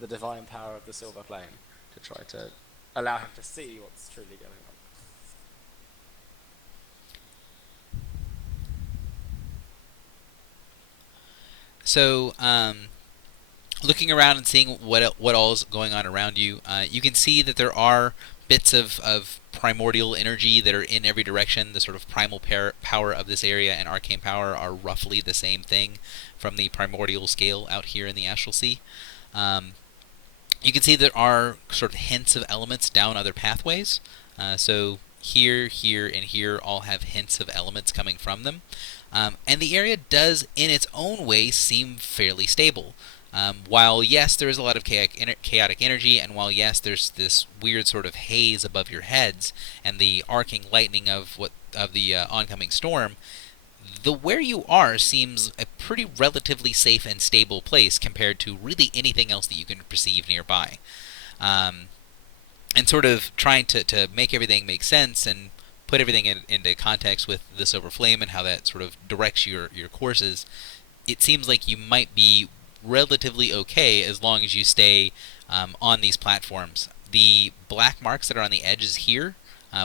the divine power of the Silver Flame to try to allow him to see what's truly going on. So, looking around and seeing what all is going on around you, you can see that there are bits of primordial energy that are in every direction. The sort of primal power of this area and arcane power are roughly the same thing from the primordial scale out here in the Astral Sea. You can see there are sort of hints of elements down other pathways. So here, here, and here all have hints of elements coming from them. And the area does, in its own way, seem fairly stable. While, yes, there is a lot of chaotic energy, and while, yes, there's this weird sort of haze above your heads and the arcing lightning of the oncoming storm, where you are seems a pretty relatively safe and stable place compared to really anything else that you can perceive nearby. And sort of trying to make everything make sense and put everything into context with the Silver Flame and how that sort of directs your courses, it seems like you might be relatively okay as long as you stay on these platforms. The black marks that are on the edges here,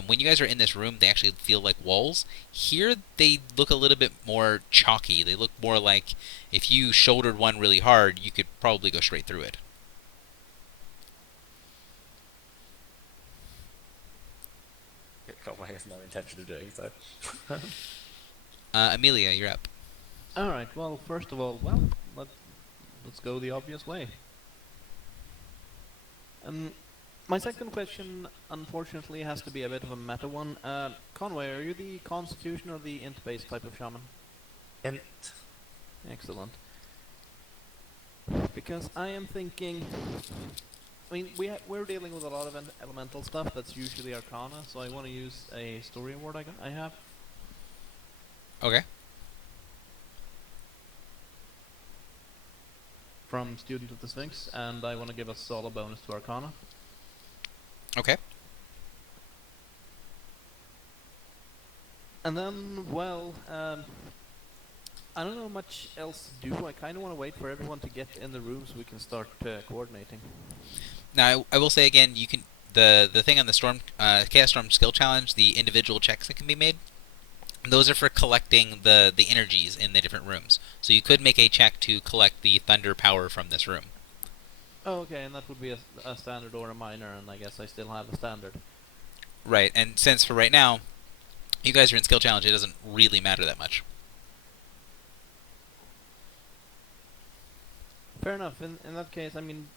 when you guys are in this room, they actually feel like walls. Here, they look a little bit more chalky. They look more like if you shouldered one really hard, you could probably go straight through it. Conway has no intention of doing so. Amelia, you're up. All right. Well, first of all, let's go the obvious way. My second question, unfortunately, has to be a bit of a meta one. Conway, are you the Constitution or the Int-based type of shaman? Int. Excellent. Because I am thinking, I mean, we're dealing with a lot of elemental stuff that's usually Arcana, so I want to use a story award I have. Okay. From Student of the Sphinx, and I want to give a solo bonus to Arcana. Okay. And then, well, I don't know much else to do. I kind of want to wait for everyone to get in the room so we can start coordinating. Now, I will say again, you can the thing on the Chaos Storm skill challenge, the individual checks that can be made, those are for collecting the energies in the different rooms. So you could make a check to collect the thunder power from this room. Oh, okay, and that would be a standard or a minor, and I guess I still have a standard. Right, and since for right now, you guys are in skill challenge, it doesn't really matter that much. Fair enough. In that case, I mean,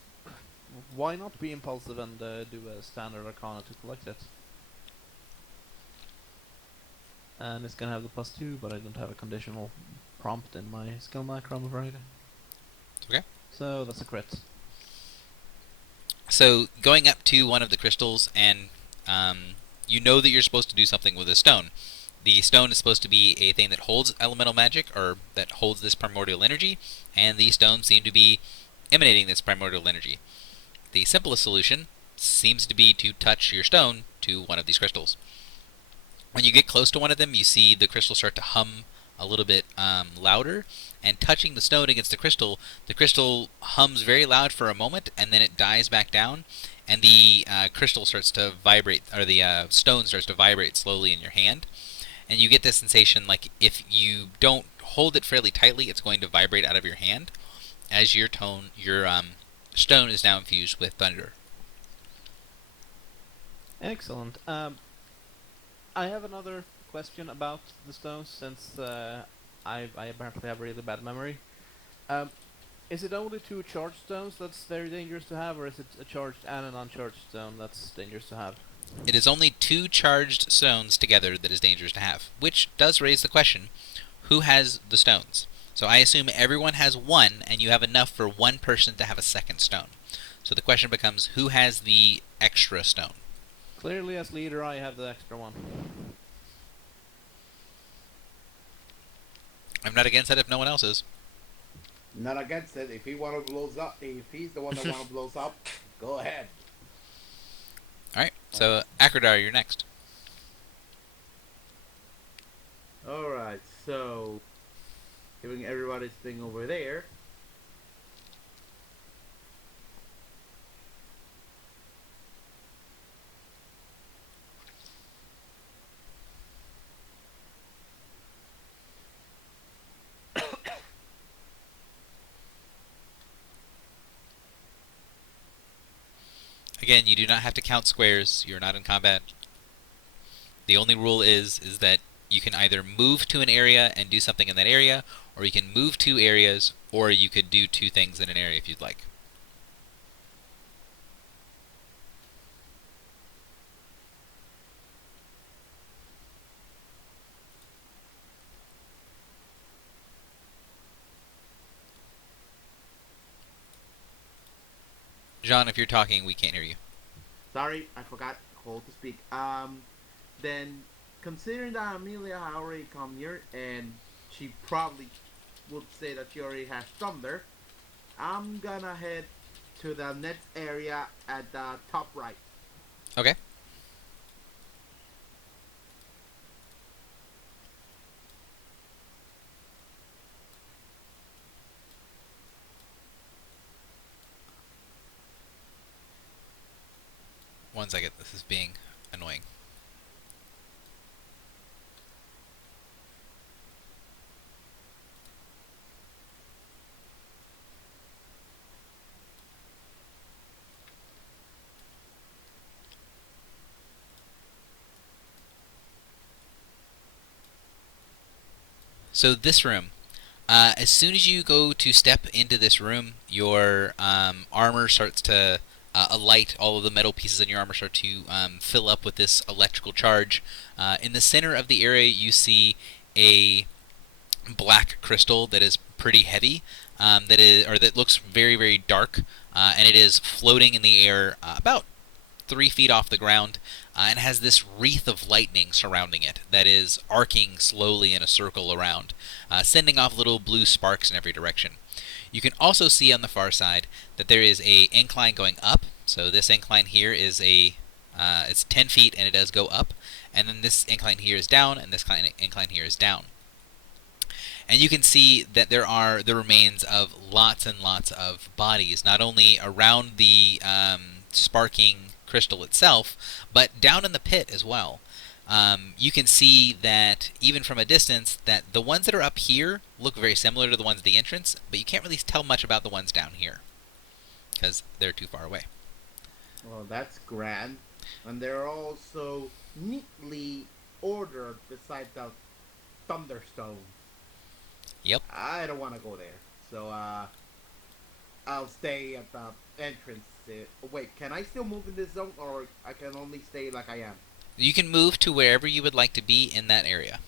why not be impulsive and do a standard Arcana to collect it? And it's gonna have the +2, but I don't have a conditional prompt in my skill macro, I'm afraid. Okay. So that's a crit. So going up to one of the crystals, and you know that you're supposed to do something with a stone. The stone is supposed to be a thing that holds elemental magic, or that holds this primordial energy, and these stones seem to be emanating this primordial energy. The simplest solution seems to be to touch your stone to one of these crystals. When you get close to one of them, you see the crystal start to hum a little bit louder, and touching the stone against the crystal hums very loud for a moment, and then it dies back down, and the crystal starts to vibrate, or the stone starts to vibrate slowly in your hand, and you get this sensation like if you don't hold it fairly tightly, it's going to vibrate out of your hand, as your stone is now infused with thunder. Excellent. I have another question about the stones, since I apparently have really bad memory. Is it only 2 charged stones that's very dangerous to have, or is it a charged and an uncharged stone that's dangerous to have? It is only 2 charged stones together that is dangerous to have, which does raise the question, who has the stones? So I assume everyone has one, and you have enough for one person to have a second stone. So the question becomes, who has the extra stone? Clearly, as leader, I have the extra one. I'm not against that if no one else is. Not against it. If he want to blows up, if he's the one that want to blows up, go ahead. Alright, so Akradar, you're next. Alright, so giving everybody's thing over there. Again, you do not have to count squares. You're not in combat. The only rule is that you can either move to an area and do something in that area, or you can move 2 areas, or you could do 2 things in an area if you'd like. Jean, if you're talking, we can't hear you. Sorry, I forgot how to speak. Then considering that Amelia had already come here and she probably would say that she already has thunder, I'm gonna head to the next area at the top right. Okay. one second. This is being annoying. So this room, as soon as you go to step into this room, your armor starts to alight. All of the metal pieces in your armor start to fill up with this electrical charge. In the center of the area, you see a black crystal that is pretty heavy, that looks very, very dark, and it is floating in the air about 3 feet off the ground, and has this wreath of lightning surrounding it that is arcing slowly in a circle around, sending off little blue sparks in every direction. You can also see on the far side that there is a incline going up. So this incline here is it's 10 feet and it does go up, and then this incline here is down, and this incline here is down. And you can see that there are the remains of lots and lots of bodies, not only around the sparking crystal itself, but down in the pit as well. You can see that even from a distance that the ones that are up here look very similar to the ones at the entrance, but you can't really tell much about the ones down here because they're too far away. Well, that's grand. And they're also neatly ordered beside the Thunderstone. Yep. I don't want to go there. So, I'll stay at the entrance. Wait, can I still move in this zone, or I can only stay like I am? You can move to wherever you would like to be in that area,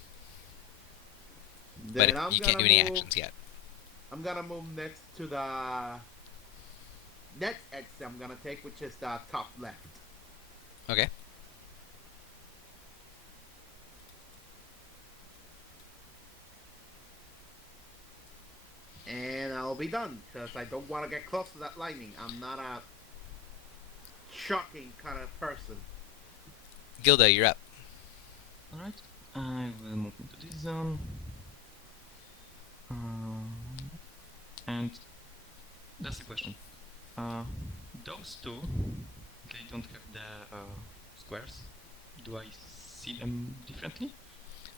Then but you can't do any actions yet. I'm gonna move next to the next exit I'm gonna take, which is the top left. Okay. And I'll be done, because I don't want to get close to that lightning. I'm not a shocking kind of person. Gilda, you're up. Alright, I will move into this zone. And that's the question. Those two, they don't have the squares. Do I see them differently?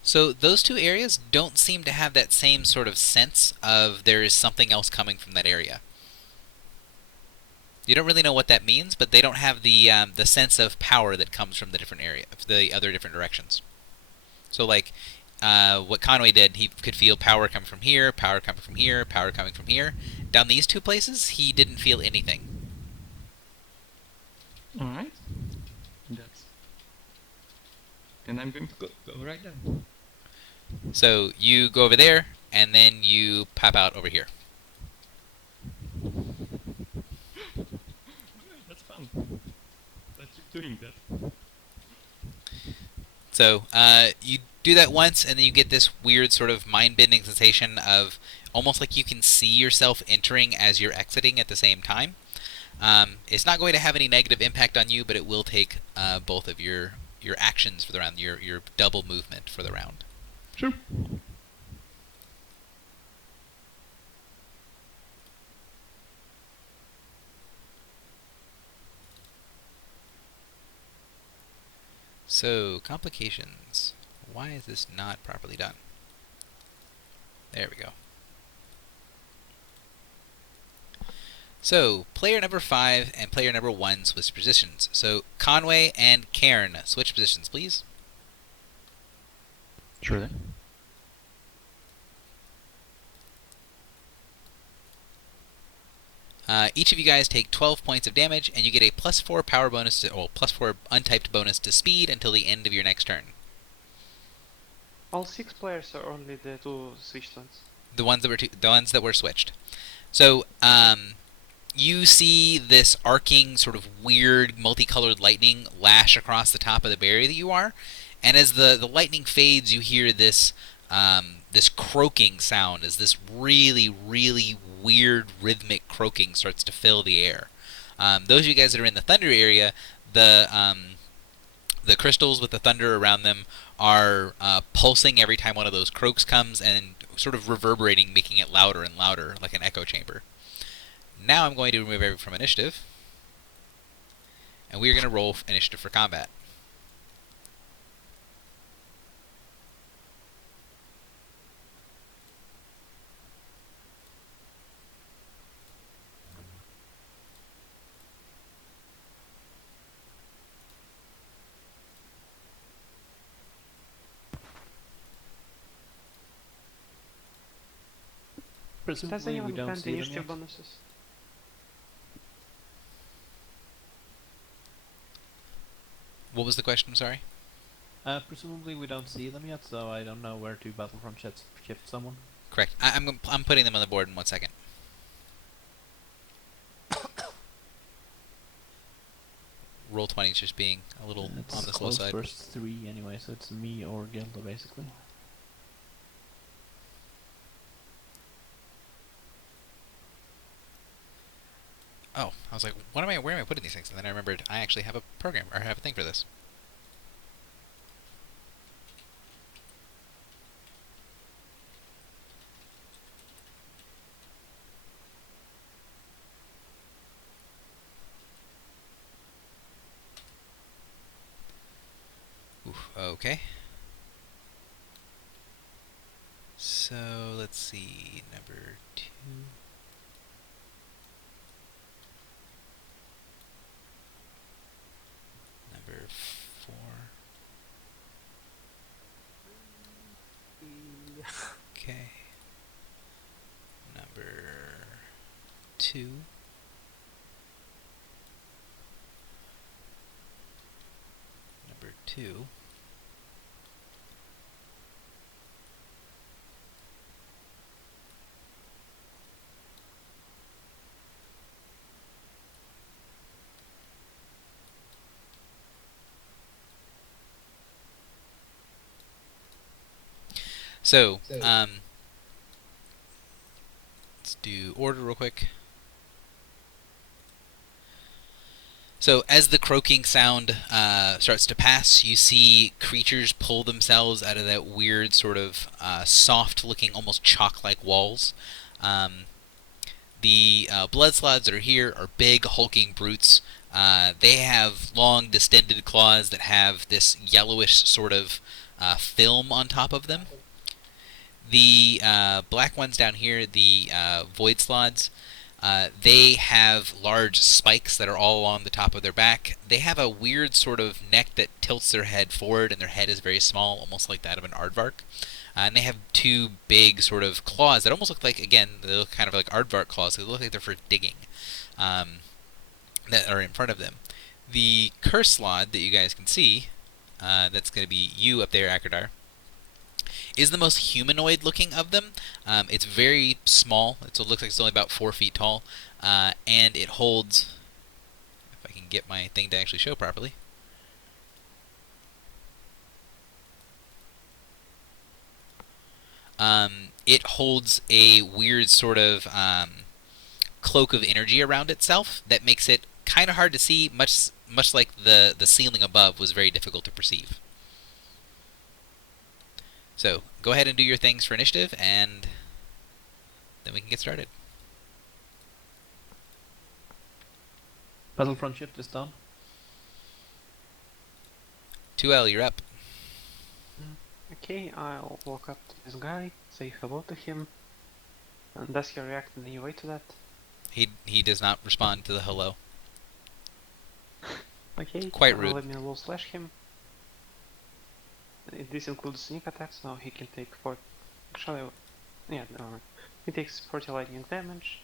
So those two areas don't seem to have that same sort of sense of there is something else coming from that area. You don't really know what that means, but they don't have the sense of power that comes from the different area, the other different directions. So like what Conway did, he could feel power coming from here, power coming from here, power coming from here. Down these two places, he didn't feel anything. Alright. Then I'm going to go right there. So you go over there, and then you pop out over here. That's fun. Let's keep doing that. So you do that once, and then you get this weird sort of mind-bending sensation of almost like you can see yourself entering as you're exiting at the same time. It's not going to have any negative impact on you, but it will take both of your actions for the round, your double movement for the round. Sure. So, complications. Why is this not properly done? There we go. So, player number 5 and player number 1 switch positions. So, Conway and Cairn, switch positions, please. Sure then. Each of you guys take 12 points of damage, and you get a +4 power bonus +4 untyped bonus to speed until the end of your next turn. All 6 players are only the 2 switched ones. The ones that were switched. So, you see this arcing, sort of weird, multicolored lightning lash across the top of the barrier that you are, and as the lightning fades, you hear this this croaking sound as this really, really weird rhythmic croaking starts to fill the air. Those of you guys that are in the thunder area, the crystals with the thunder around them are pulsing every time one of those croaks comes and sort of reverberating, making it louder and louder, like an echo chamber. Now I'm going to remove everything from initiative. And we are going to roll initiative for combat. Does Presumably we anyone don't grant see them initiative yet. bonuses? What was the question? I'm sorry. Presumably we don't see them yet, so I don't know where to Battlefront shift someone. Correct. I'm putting them on the board in 1 second. Roll 20 is just being a little It's on the slow close side. versus 3 anyway, so it's me or Gilda basically. Oh, I was like, where am I putting these things? And then I remembered I actually have a program, or have a thing for this. Oof, okay. So, let's see, number 2. Number 4. Okay. Number 2. Number 2. So, let's do order real quick. So, as the croaking sound starts to pass, you see creatures pull themselves out of that weird sort of soft-looking, almost chalk-like walls. The blood slots that are here are big, hulking brutes. They have long, distended claws that have this yellowish sort of film on top of them. The black ones down here, the void slots, they have large spikes that are all along the top of their back. They have a weird sort of neck that tilts their head forward, and their head is very small, almost like that of an aardvark. And they have 2 big sort of claws that almost look like, again, they look kind of like aardvark claws. They look like they're for digging, that are in front of them. The curse slot that you guys can see, that's going to be you up there, Akradar, is the most humanoid looking of them. It's very small. It looks like it's only about 4 feet tall, and it holds, if I can get my thing to actually show properly, it holds a weird sort of cloak of energy around itself that makes it kind of hard to see, much like the ceiling above was very difficult to perceive. So, go ahead and do your things for initiative, and then we can get started. Battlefront shift is done. 2L, you're up. Okay, I'll walk up to this guy, say hello to him. And does he react in any way to that? He does not respond to the hello. Okay, Quite rude. let me low slash him. This includes sneak attacks, now he can take 4... Actually, yeah, no. He takes 40 lightning damage.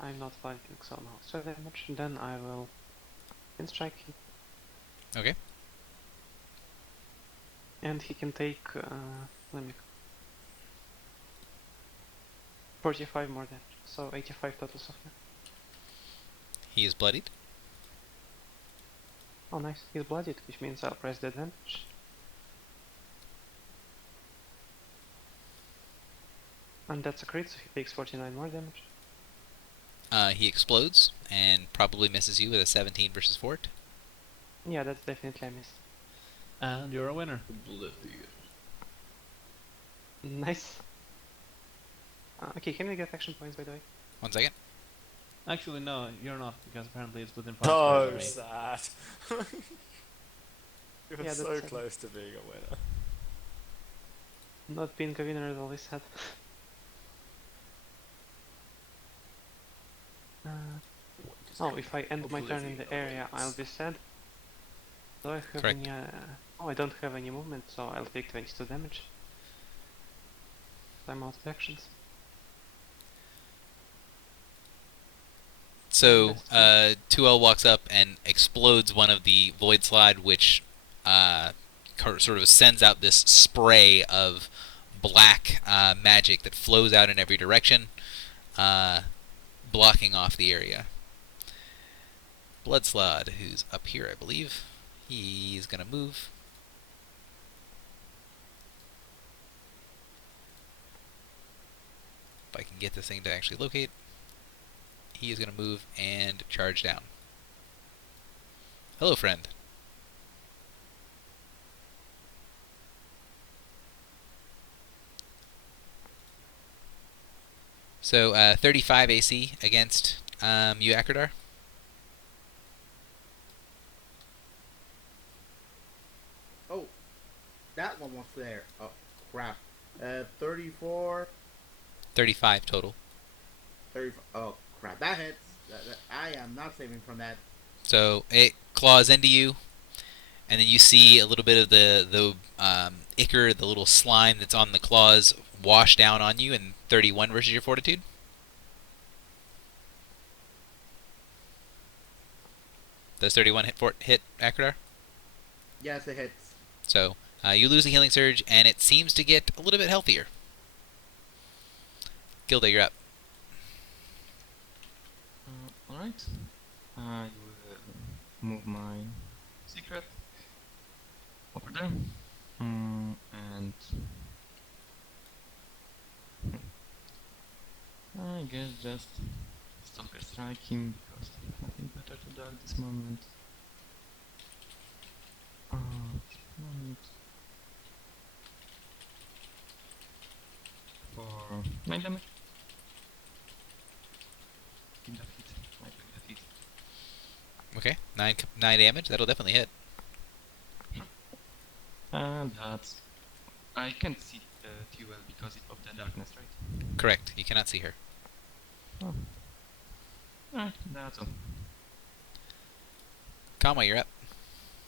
I'm not flanking, so no extra damage. Then I will strike him. Okay. And he can take, let me... 45 more damage, so 85 total so far. He is bloodied. Oh nice, he's bloodied, which means I'll press the advantage. And that's a crit, so he takes 49 more damage. He explodes and probably misses you with a 17 versus fort. Yeah, that's definitely a miss. And you're a winner. Nice. Okay, can we get action points by the way? 1 second. Actually, no, you're not, because apparently it's within 5 squares So of me. sad. You were Yeah, so that's sad. close to being a winner. Not being a winner is always sad. Oh, if I end my turn in the area, I'll be sad. Do I have Correct. any... Oh, I don't have any movement, so I'll take 22 damage. I'm out of actions. So, That's 2L walks up and explodes one of the Void Slide, which sort of sends out this spray of black magic that flows out in every direction, blocking off the area. Bloodslod, who's up here, I believe. He's going to move. If I can get this thing to actually locate. He is going to move and charge down. Hello, friend. So, 35 AC against you, Akradar. Oh, that one was there. Oh, crap. 34, 35 total. 35. Oh, crap. That hits. I am not saving from that. So it claws into you, and then you see a little bit of the ichor, the little slime that's on the claws, wash down on you. And 31 versus your fortitude. Does 31 hit Akradar? Yes, it hits. So you lose the healing surge, and it seems to get a little bit healthier. Gilda, you're up. Alright. I will move my secret over there. And I guess just Stalker Strike him because I have nothing better to do at this moment. For 9 damage. Keep that hit. I take that hit. Okay, 9 damage. That'll definitely hit. And that's... I can't see Fuel because of the darkness, right? Correct. You cannot see her. Oh. Alright, that's all. Conway, you're up.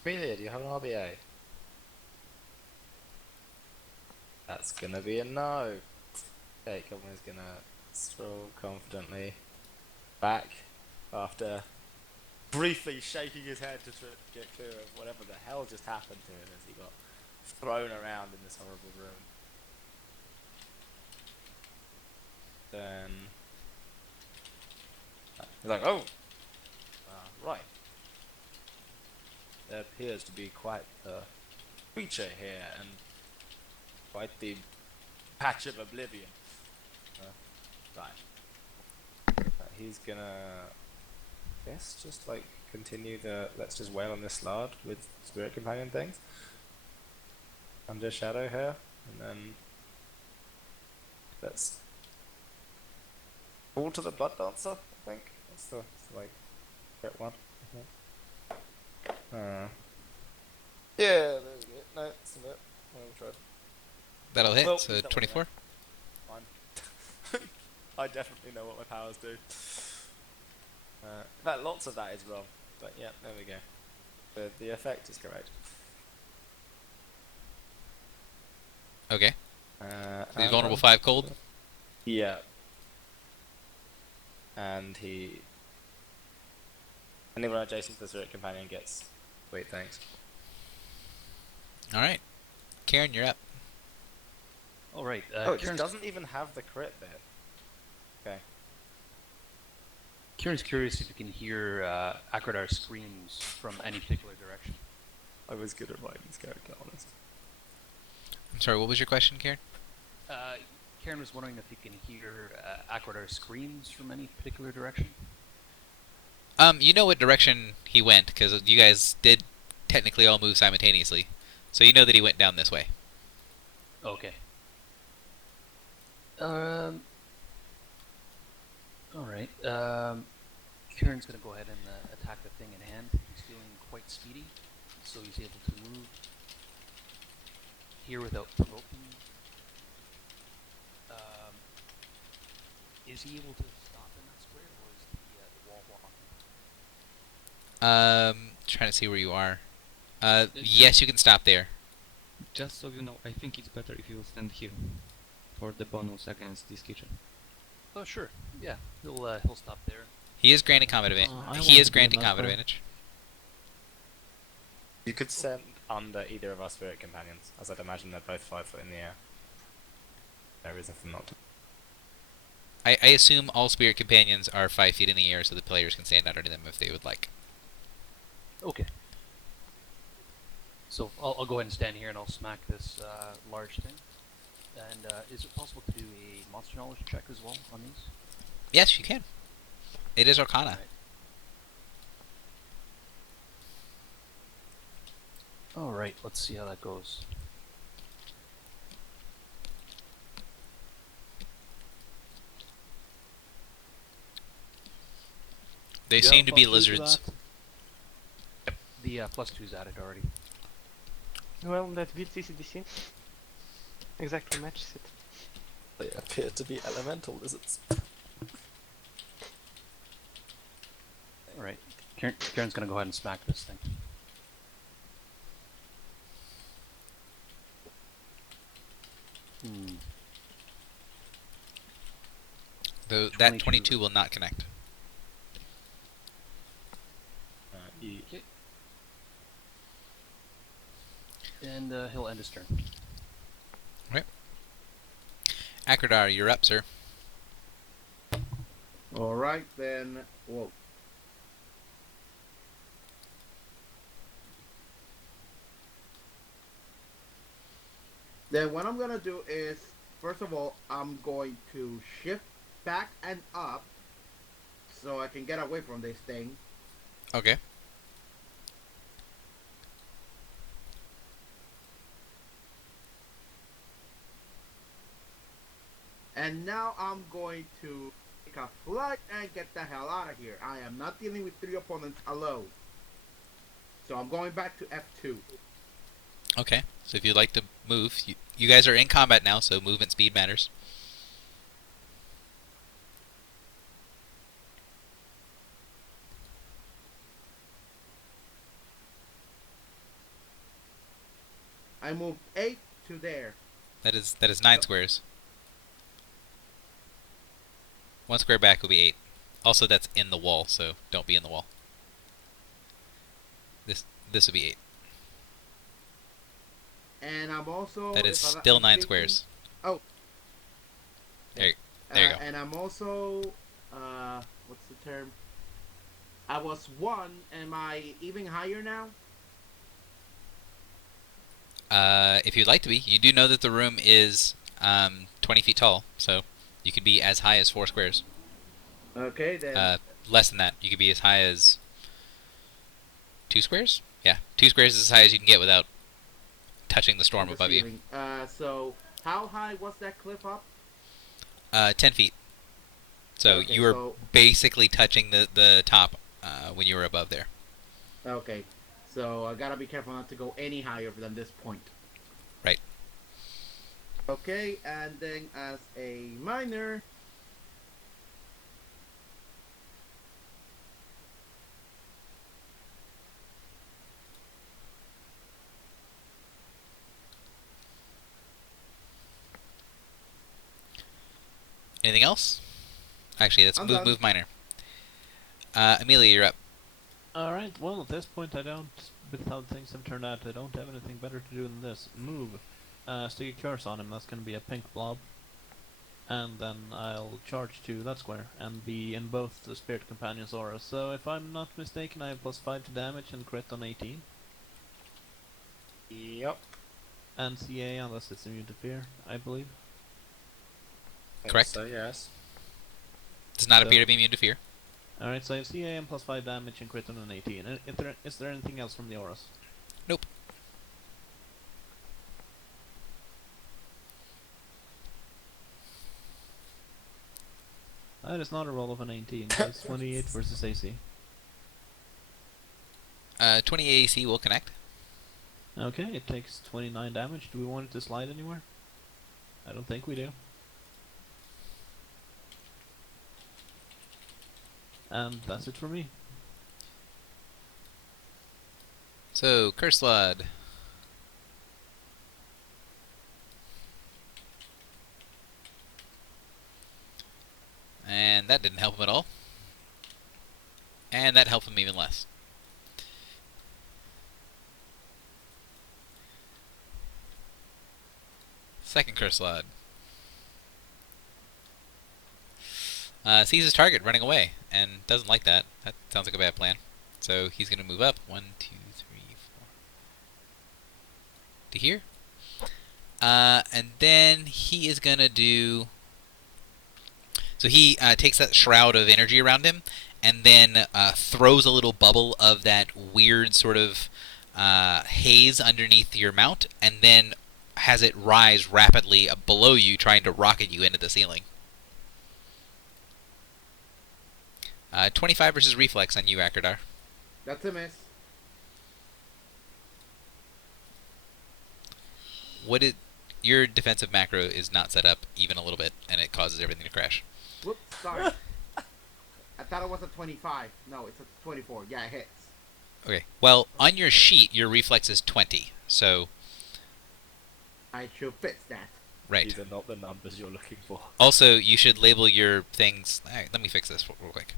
Amelia, do you have an RBA? That's gonna be a no. Okay, Conway's gonna stroll confidently back after briefly shaking his head to try to get clear of whatever the hell just happened to him as he got thrown around in this horrible room. Then he's like, oh, right. There appears to be quite a creature here, and quite the patch of oblivion. Right. He's gonna, I guess, just like continue the let's just wail on this slard with spirit companion things. Under shadow here, and then let's fall to the blood dancer. I think that's the like correct one. Yeah, there we go. No, it's a bit. Well tried. That'll hit. Well, So he's not 24. Fine. I definitely know what my powers do. In fact, lots of that is wrong. But yeah, there we go. The effect is correct. Okay. So he's And vulnerable 5 cold. Yeah. And anyone adjacent to the spirit companion gets. Wait, thanks. All right. Karen, you're up. All right. Oh, it just Kieran's, doesn't even have the crit bit. Okay. Kieran's curious if you can hear Akradar screams from any particular direction. I was good at writing this character, honest. I'm sorry. What was your question, Karen? Karen was wondering if you can hear Akradar screams from any particular direction. You know what direction he went because you guys did technically all move simultaneously, so you know that he went down this way. Okay. All right. Kieran's going to go ahead and attack the thing in hand. He's feeling quite speedy, so he's able to move here without provoking. Is he able to stop in that square, or is the wall blocking? Trying to see where you are. Just- Yes, you can stop there. Just so you know, I think it's better if you stand here for the bonus against this kitchen. Oh, sure. Yeah, he'll stop there. He is granting combat advantage. I He want is to be in granting that combat square. advantage. You could stand under either of our spirit companions, as I'd imagine they're both 5 foot in the air. No reason for them not to. I assume all spirit companions are 5 feet in the air, so the players can stand under them if they would like. Okay. So I'll go ahead and stand here and I'll smack this large thing. And is it possible to do a monster knowledge check as well on these? Yes, you can. It is Arcana. Alright. Alright, let's see how that goes. They You seem have to be +2 lizards. that? The +2's added already. Well, that beats ECDC. Exactly matches it. They appear to be elemental lizards. Alright, Kieran's gonna go ahead and smack this thing. Though that 22. 22 will not connect. Okay. And he'll end his turn. Akradar, you're up, sir. Alright, then. Whoa. Then what I'm gonna do is, first of all, I'm going to shift back and up so I can get away from this thing. Okay. And now I'm going to take a flight and get the hell out of here. I am not dealing with 3 opponents alone. So I'm going back to F2. Okay. So if you'd like to move, you guys are in combat now, so movement speed matters. I moved 8 to there. That is 9 squares. 1 square back will be 8. Also, that's in the wall, so don't be in the wall. This will be 8. And I'm also... That is if I'm not still 9 mistaken- squares. Oh. There you go. And I'm also... what's the term? I was 1. Am I even higher now? If you'd like to be, you do know that the room is 20 feet tall, so you could be as high as 4 squares. Okay, then. Less than that, you could be as high as 2 squares. Yeah, 2 squares is as high as you can get without touching the storm above you. So, how high was that cliff up? 10 feet. So Okay, you were so- basically touching the top when you were above there. Okay, so I gotta be careful not to go any higher than this point. Right. Okay, and then as a minor... Anything else? Actually, let's I'm move done. minor. Amelia, you're up. Alright, well at this point I don't, with how things have turned out, I don't have anything better to do than this. Move. Stick a curse on him, that's gonna be a pink blob. And then I'll charge to that square, and be in both the Spirit Companion's auras. So if I'm not mistaken, I have +5 to damage and crit on 18. Yep. And CA, unless it's immune to fear, I believe. Think Correct. So, yes. Does not So- appear to be immune to fear. Alright, so I have CA and +5 damage and crit on an 18. And is there anything else from the auras? Nope. That is not a roll of a 19. That's 28 versus AC. 20 AC will connect. Okay, it takes 29 damage. Do we want it to slide anywhere? I don't think we do. And that's it for me. So, Curse Slud. And that didn't help him at all. And that helped him even less. Second Curse Slud. Sees his target running away and doesn't like that. That sounds like a bad plan. So he's going to move up. 1, 2, 3, 4. To here. And then he is going to do... So he takes that shroud of energy around him and then throws a little bubble of that weird sort of haze underneath your mount and then has it rise rapidly below you, trying to rocket you into the ceiling. 25 versus reflex on you, Akradar. That's a miss. Your defensive macro is not set up even a little bit, and it causes everything to crash. Whoops, sorry. I thought it was a 25. No, it's a 24. Yeah, it hits. Okay. Well, on your sheet, your reflex is 20. So, I should fix that. right. These are not the numbers you're looking for. Also, you should label your things. Alright, let me fix this real quick.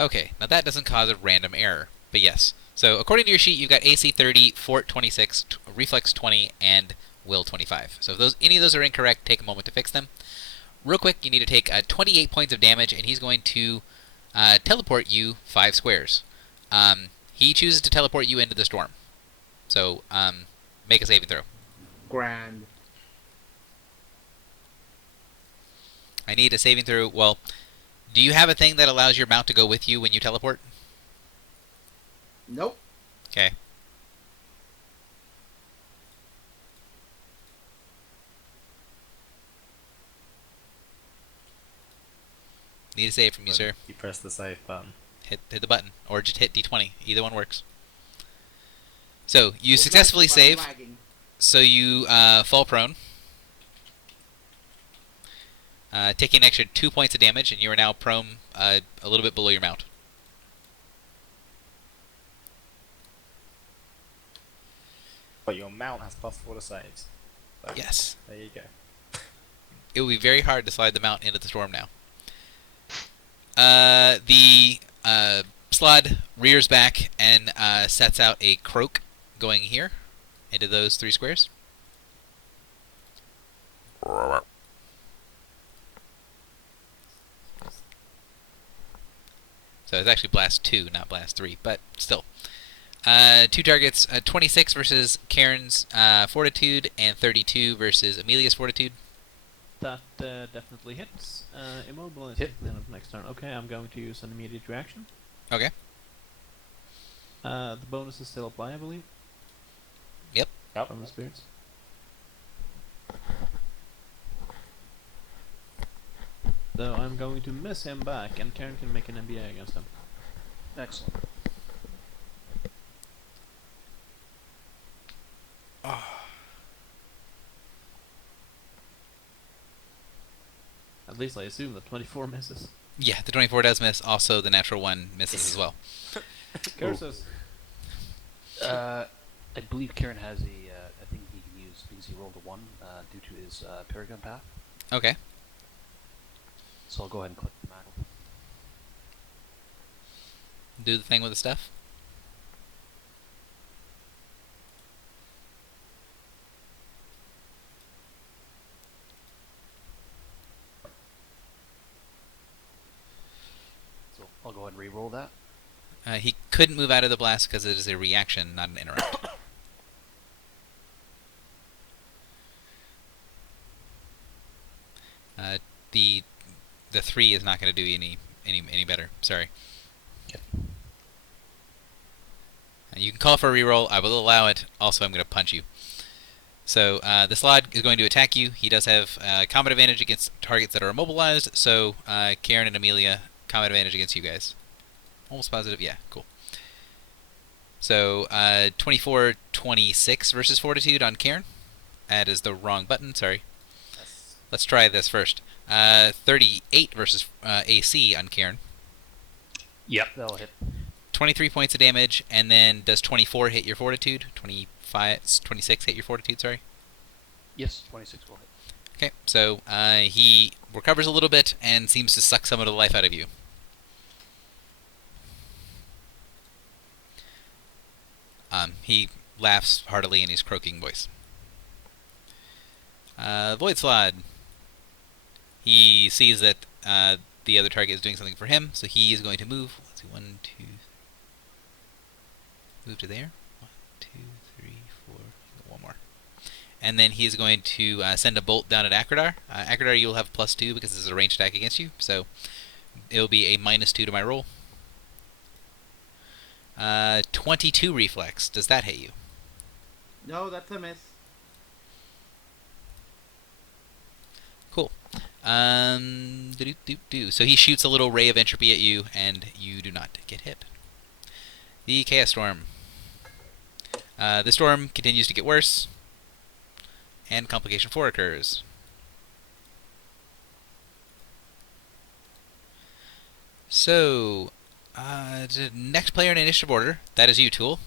Okay, now that doesn't cause a random error, but yes. So according to your sheet, you've got AC 30, Fort 26, Reflex 20, and Will 25. So if any of those are incorrect, take a moment to fix them. Real quick, you need to take 28 points of damage, and he's going to teleport you 5 squares. He chooses to teleport you into the storm. So make a saving throw. Grand. I need a saving throw. Well, do you have a thing that allows your mount to go with you when you teleport? Nope. Okay. Need a save from you, sir. You press the save button. Hit the button, or just hit D20. Either one works. So you Was successfully lagging, but I'm save. lagging. So you fall prone, taking an extra 2 points of damage, and you are now prone a little bit below your mount. But your mount has +4 to saves. So Yes. there you go. It will be very hard to slide the mount into the storm now. The slod rears back and sets out a croak going here into those 3 squares. So it's actually blast 2, not blast 3, but still. 2 targets, 26 versus Karen's fortitude, and 32 versus Amelia's fortitude. That definitely hits. Immobilize Hit. at the end of next turn. Okay, I'm going to use an immediate reaction. Okay. The bonus is still apply, I believe. Yep. From the spirits. So I'm going to miss him back, and Karen can make an MBA against him. Excellent. At least I assume that 24 misses. Yeah, the 24 does miss. Also, the natural 1 misses as well. Curses. I believe Karen has a thing he can use because he rolled a 1 due to his Paragon path. Okay. So I'll go ahead and click the mantle. Do the thing with the stuff. So I'll go ahead and re-roll that. He couldn't move out of the blast because it is a reaction, not an interrupt. The 3 is not going to do you any better. Sorry. You can call for a reroll. I will allow it. Also, I'm going to punch you. So the Slod is going to attack you. He does have combat advantage against targets that are immobilized. So Karen and Amelia, combat advantage against you guys. Almost positive. Yeah, cool. So 24-26 versus Fortitude on Karen. That is the wrong button. Sorry. Yes. Let's try this first. 38 versus AC on Karen. Yep, that'll hit. 23 points of damage, and then does 24 hit your Fortitude? 26 hit your Fortitude, sorry? Yes, 26 will hit. Okay, so he recovers a little bit and seems to suck some of the life out of you. He laughs heartily in his croaking voice. Void Slod. He sees that the other target is doing something for him, so he is going to move. Let's see, 1, 2... Move to there. 1, 2, 3, 4... One more. And then he is going to send a bolt down at Akradar. Akradar, you'll have +2 because this is a ranged attack against you, so it'll be a -2 to my roll. 22 reflex. Does that hit you? No, that's a miss. Cool. So he shoots a little ray of entropy at you, and you do not get hit. The Chaos Storm. The storm continues to get worse, and Complication 4 occurs. So, the next player in initiative order, that is you, Tool.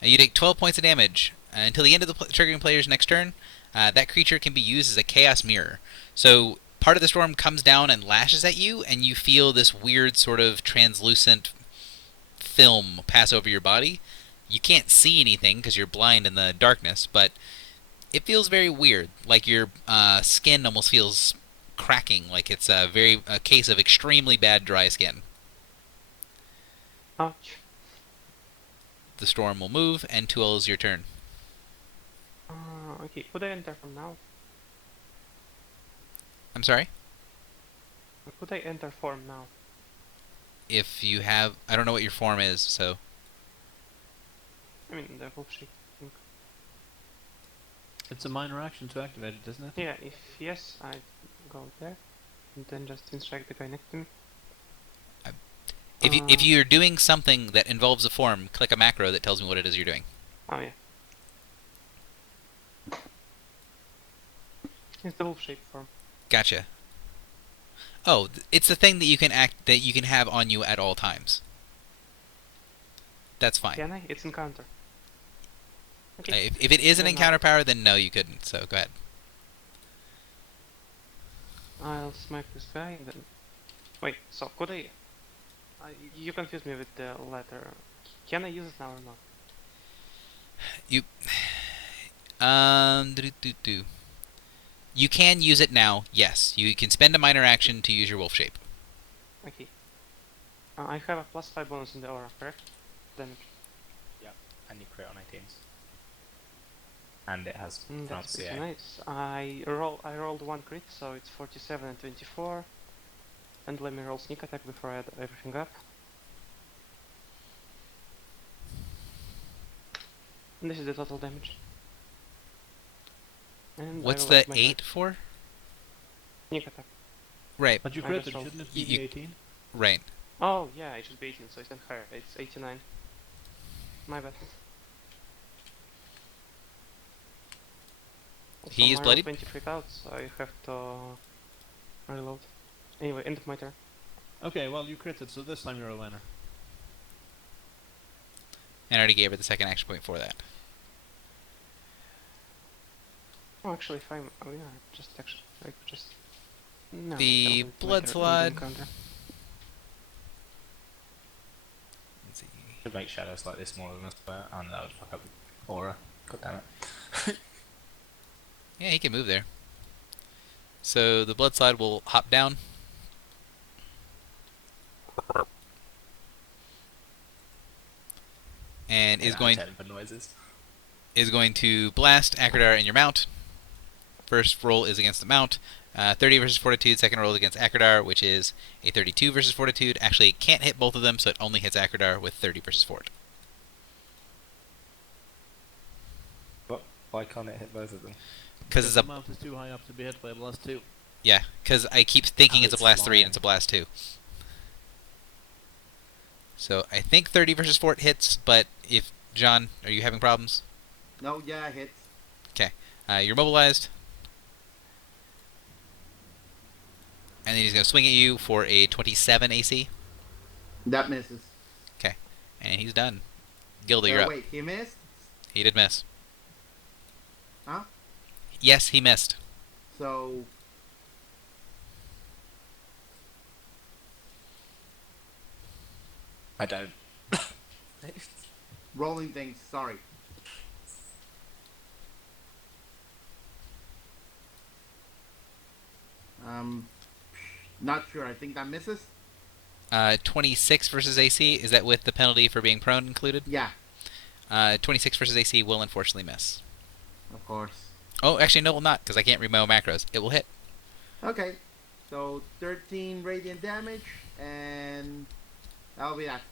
You take 12 points of damage. Until the end of the triggering player's next turn, that creature can be used as a Chaos Mirror. So, part of the storm comes down and lashes at you, and you feel this weird sort of translucent film pass over your body. You can't see anything because you're blind in the darkness, but it feels very weird. Like your skin almost feels cracking, like it's a case of extremely bad dry skin. Ouch. The storm will move, and Tool is your turn. Okay, could I enter from now? I'm sorry? Could I enter form now? If you have... I don't know what your form is, so... I mean, the wolf shape. It's a minor action to activate it, isn't it? Yeah, if yes, I go there, and then just instruct the guy next to me. If you're doing something that involves a form, click a macro that tells me what it is you're doing. Oh yeah. It's the wolf shape form. Gotcha. Oh, it's the thing that you can have on you at all times. That's fine. Can I? It's encounter. Okay. If it is an Then encounter power, then no, you couldn't. So go ahead. I'll smack this guy and then... Wait, so could I... you confused me with the letter. Can I use it now or not? You... You can use it now, yes. You can spend a minor action to use your wolf shape. Okay. I have a +5 bonus in the aura, correct? Damage. And you crit on 18s. And it has That's pretty pronunciation. nice. I rolled 1 crit, so it's 47 and 24. And let me roll sneak attack before I add everything up. And this is the total damage. And What's I will the add my 8 for? sneak attack. Right, But you I crit just it, rolled. shouldn't it be You- 18? right. Oh yeah, it should be 18, so it's not higher. It's 89. My bad. Also, He is I rolled bloodied? 20 freak out, so I have to reload. Anyway, end of my turn. Okay, well you crit it, so this time you're a winner. And I already gave her the second action point for that. Oh, actually, if I'm... Oh yeah, just actually... Like, just... No, The I'll do it blood later in the slide. encounter. Let's see. Should make shadows slightly smaller than a square, and that would fuck up the aura. God damn it. Yeah, he can move there. So the blood slide will hop down. And is going for noises. to blast Akradar and your mount First roll is against the mount. 30 versus Fortitude. Second roll is against Akradar, which is a 32 versus Fortitude. Actually, it can't hit both of them, so it only hits Akradar with 30 versus Fort. But why can't it hit both of them? Because it's the a mount is too high up to be hit by a blast 2. yeah. Because I keep thinking Oh, it's a it's blast 3 and flying. it's a blast 2. So I think 30 versus Fort hits, but if John, are you having problems? No, yeah, it hits. You're mobilized. And then he's going to swing at you for a 27 AC. That misses. And he's done. Gilda, you're up. Wait, he missed? He did miss. Huh? Yes, he missed. So... I don't. rolling things, sorry. Not sure. I think that misses. 26 versus AC. Is that with the penalty for being prone included? Yeah, 26 versus AC will unfortunately miss. of course. Oh, actually, no, it will not, because I can't read my own macros. It will hit. Okay, so 13 radiant damage, and that'll be that.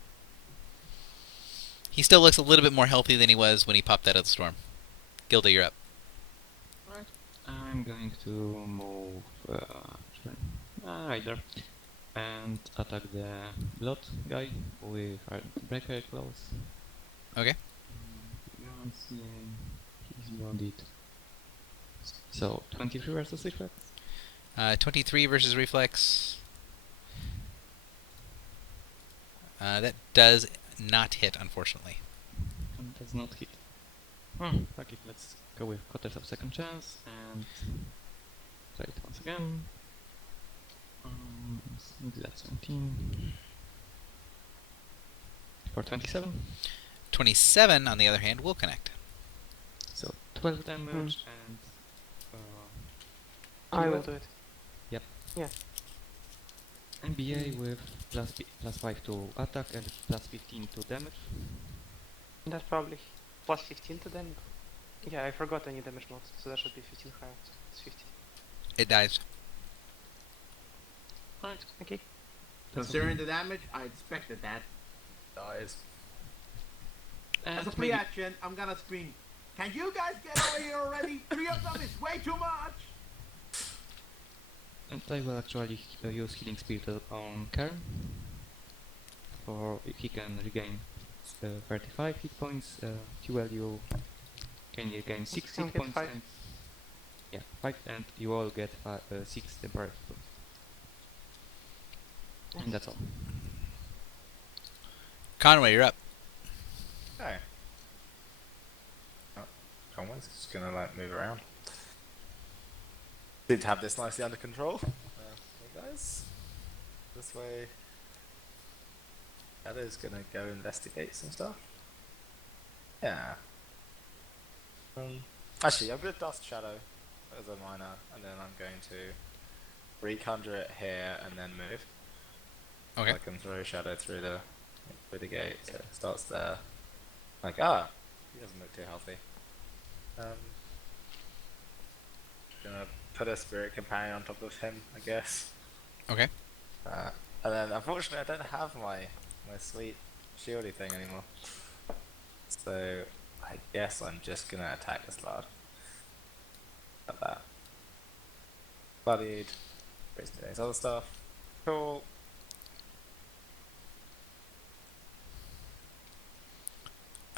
He still looks a little bit more healthy than he was when he popped out of the storm. Gilda, you're up. Right. I'm going to move either and attack the blood guy with breaker claws. Okay. He's wounded. So 23 versus reflex. 23 versus reflex. That does not hit, unfortunately. And does not hit. Fuck it, let's go with quarters of second chance and try it once again. That's 17. For 27. 27, on the other hand, will connect. So 12 damage and I you will have- do it. NBA with plus 5 to attack and plus 15 to damage. That's probably plus 15 to them. Yeah, I forgot any damage mods, so that should be 15 higher. So it's 15. It dies. Right. Okay. Considering the damage, I expected that. Dies. As a And free maybe action, I'm gonna scream, "Can you guys get over here already? 3 of them is way too much!" and I will actually use healing spirit on Karen. For he can regain 35 hit points. Fuel you can regain 6 I'll hit get points. 5. And, yeah, 5, and you all get 6 temporary hit points. And that's all. Conway, you're up. Okay. Oh, Conway's just gonna like move around. Did have this nicely under control. Hey guys, this way. Shadow's gonna go investigate some stuff. Yeah. Actually, I'm gonna dust Shadow as a minor, and then I'm going to reconjure it here and then move. Okay. I can throw Shadow through the gate. So it starts there. Like he doesn't look too healthy. Gonna put a spirit companion on top of him, I guess. Okay. And then unfortunately I don't have my sweet shieldy thing anymore. So I guess I'm just gonna attack this lad. Like that. Bloodied. Raise today's other stuff. Cool.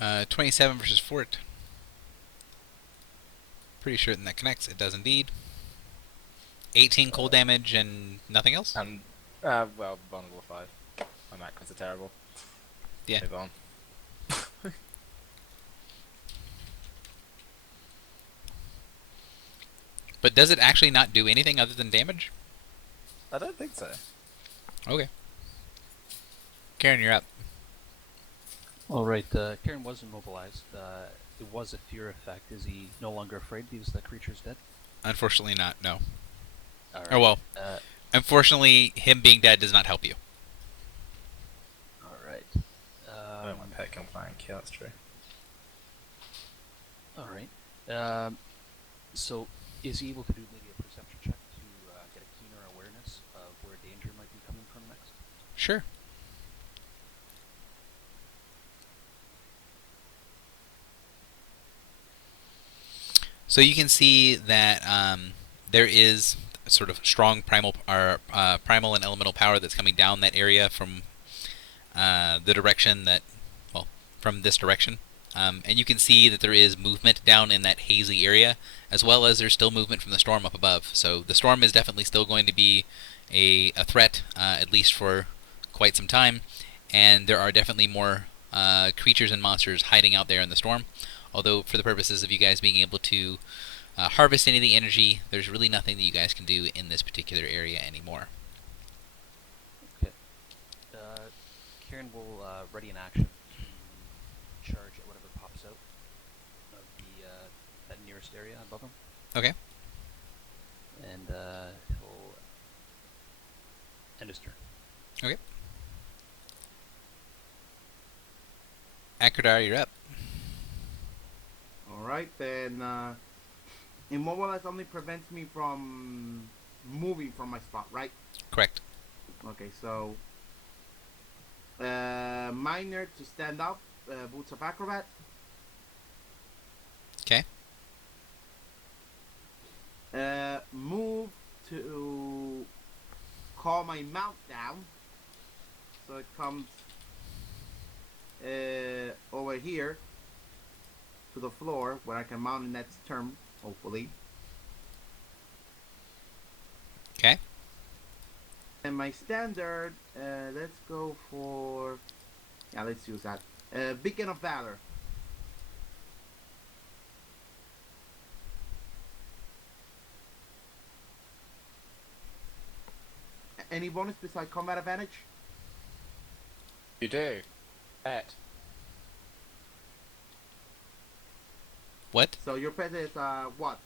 Uh, 27 versus Fort. Pretty sure that connects. It does indeed. 18 cold damage and nothing else? And well, vulnerable 5. My macros are terrible. Yeah. Move on. But does it actually not do anything other than damage? I don't think so. Okay. Karen, you're up. Alright, Karen was immobilized. It was a fear effect. Is he no longer afraid because the creature's dead? Unfortunately not, no. Alright. Oh well. Uh, Unfortunately, him being dead does not help you. Alright. Oh, my pet companion kill, that's true. Alright. So, Is he able to do maybe a perception check to get a keener awareness of where danger might be coming from next? Sure. So you can see that there is a sort of strong primal and elemental power that's coming down that area from the direction that, well, from this direction. And you can see that there is movement down in that hazy area, as well as there's still movement from the storm up above. So the storm is definitely still going to be a threat, at least for quite some time. And there are definitely more creatures and monsters hiding out there in the storm. Although, for the purposes of you guys being able to harvest any of the energy, there's really nothing that you guys can do in this particular area anymore. Okay. Karen will ready an action to charge at whatever pops out of the that nearest area above him. Okay. And he'll end his turn. Okay. Akradar, you're up. Alright, then immobilize only prevents me from moving from my spot, right? Correct. Okay, so minor to stand up, boots of acrobat. Okay. Move to call my mount down, so it comes over here to the floor where I can mount in next turn, hopefully. Okay. And my standard, let's go for, yeah, let's use that. Beacon of Valor. Any bonus beside combat advantage? You do. Pet. What? So your pet is what?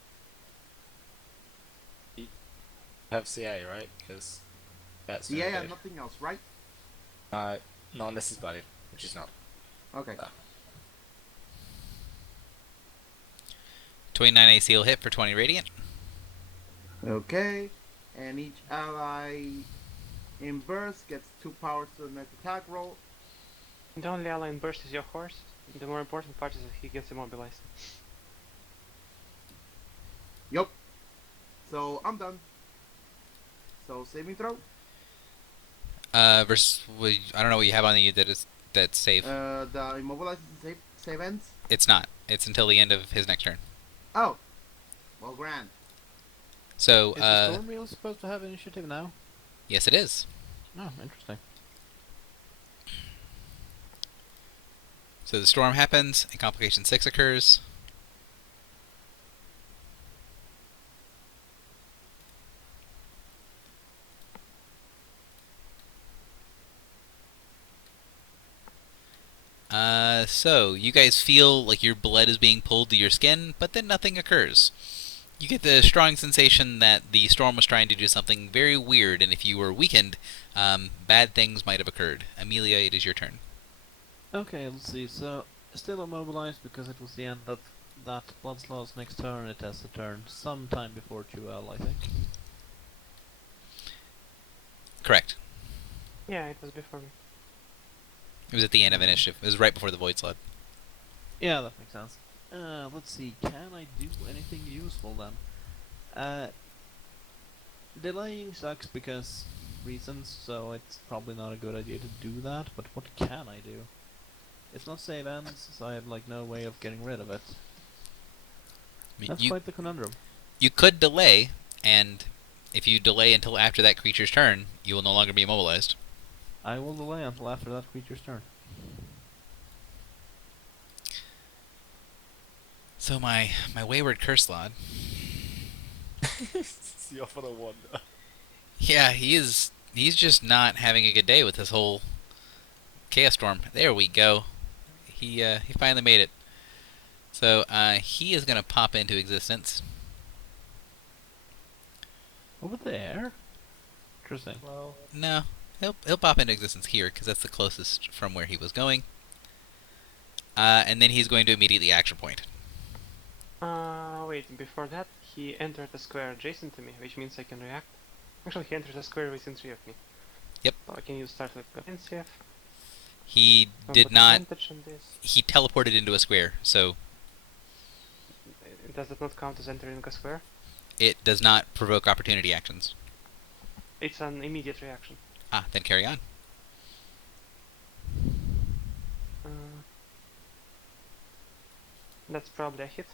Have CA, right? Because that's Yeah, yeah, nothing else, right? not unless it's buddy, which is not. Okay. 29 AC will hit for 20 radiant. Okay. And each ally in burst gets 2 powers to the next attack roll. The only ally in burst is your horse. The more important part is that he gets immobilized. Yup. So I'm done. So saving throw. Versus, I don't know what you have on you that's safe. The immobilized save ends. It's not. It's until the end of his next turn. Oh. Well, grand. So, Is the Storm Wheel supposed to have initiative now? yes, it is. Oh, interesting. So the storm happens, and complication 6 occurs. So you guys feel like your blood is being pulled to your skin, but then nothing occurs. You get the strong sensation that the storm was trying to do something very weird, and if you were weakened, bad things might have occurred. Amelia, it is your turn. Okay, let's see. So, still immobilized because it was the end of that Bloodslaw's next turn. It has a turn sometime before 2L, I think. Correct. Yeah, it was before me. It was at the end of initiative. It was right before the Void Slot. Yeah, that makes sense. Let's see. Can I do anything useful then? Delaying sucks because reasons, so it's probably not a good idea to do that. But what can I do? It's not save ends, so I have like no way of getting rid of it. I mean, That's quite the conundrum. you could delay, and if you delay until after that creature's turn, you will no longer be immobilized. I will delay until after that creature's turn. So my wayward curse lord. You often wonder. Yeah, he's just not having a good day with this whole chaos storm. There we go. He finally made it. So he is gonna pop into existence. Over there? Interesting. Well, No, he'll pop into existence here because that's the closest from where he was going. And then he's going to immediately action point. No, wait, before that, he entered a square adjacent to me, which means I can react. Actually, he entered a square within 3 of me. Yep. So I can use start with offensive. He Don't did put not. advantage on this. He teleported into a square, so Does that not count as entering a square? it does not provoke opportunity actions. It's an immediate reaction. Ah, then carry on. Uh, that's probably a hit.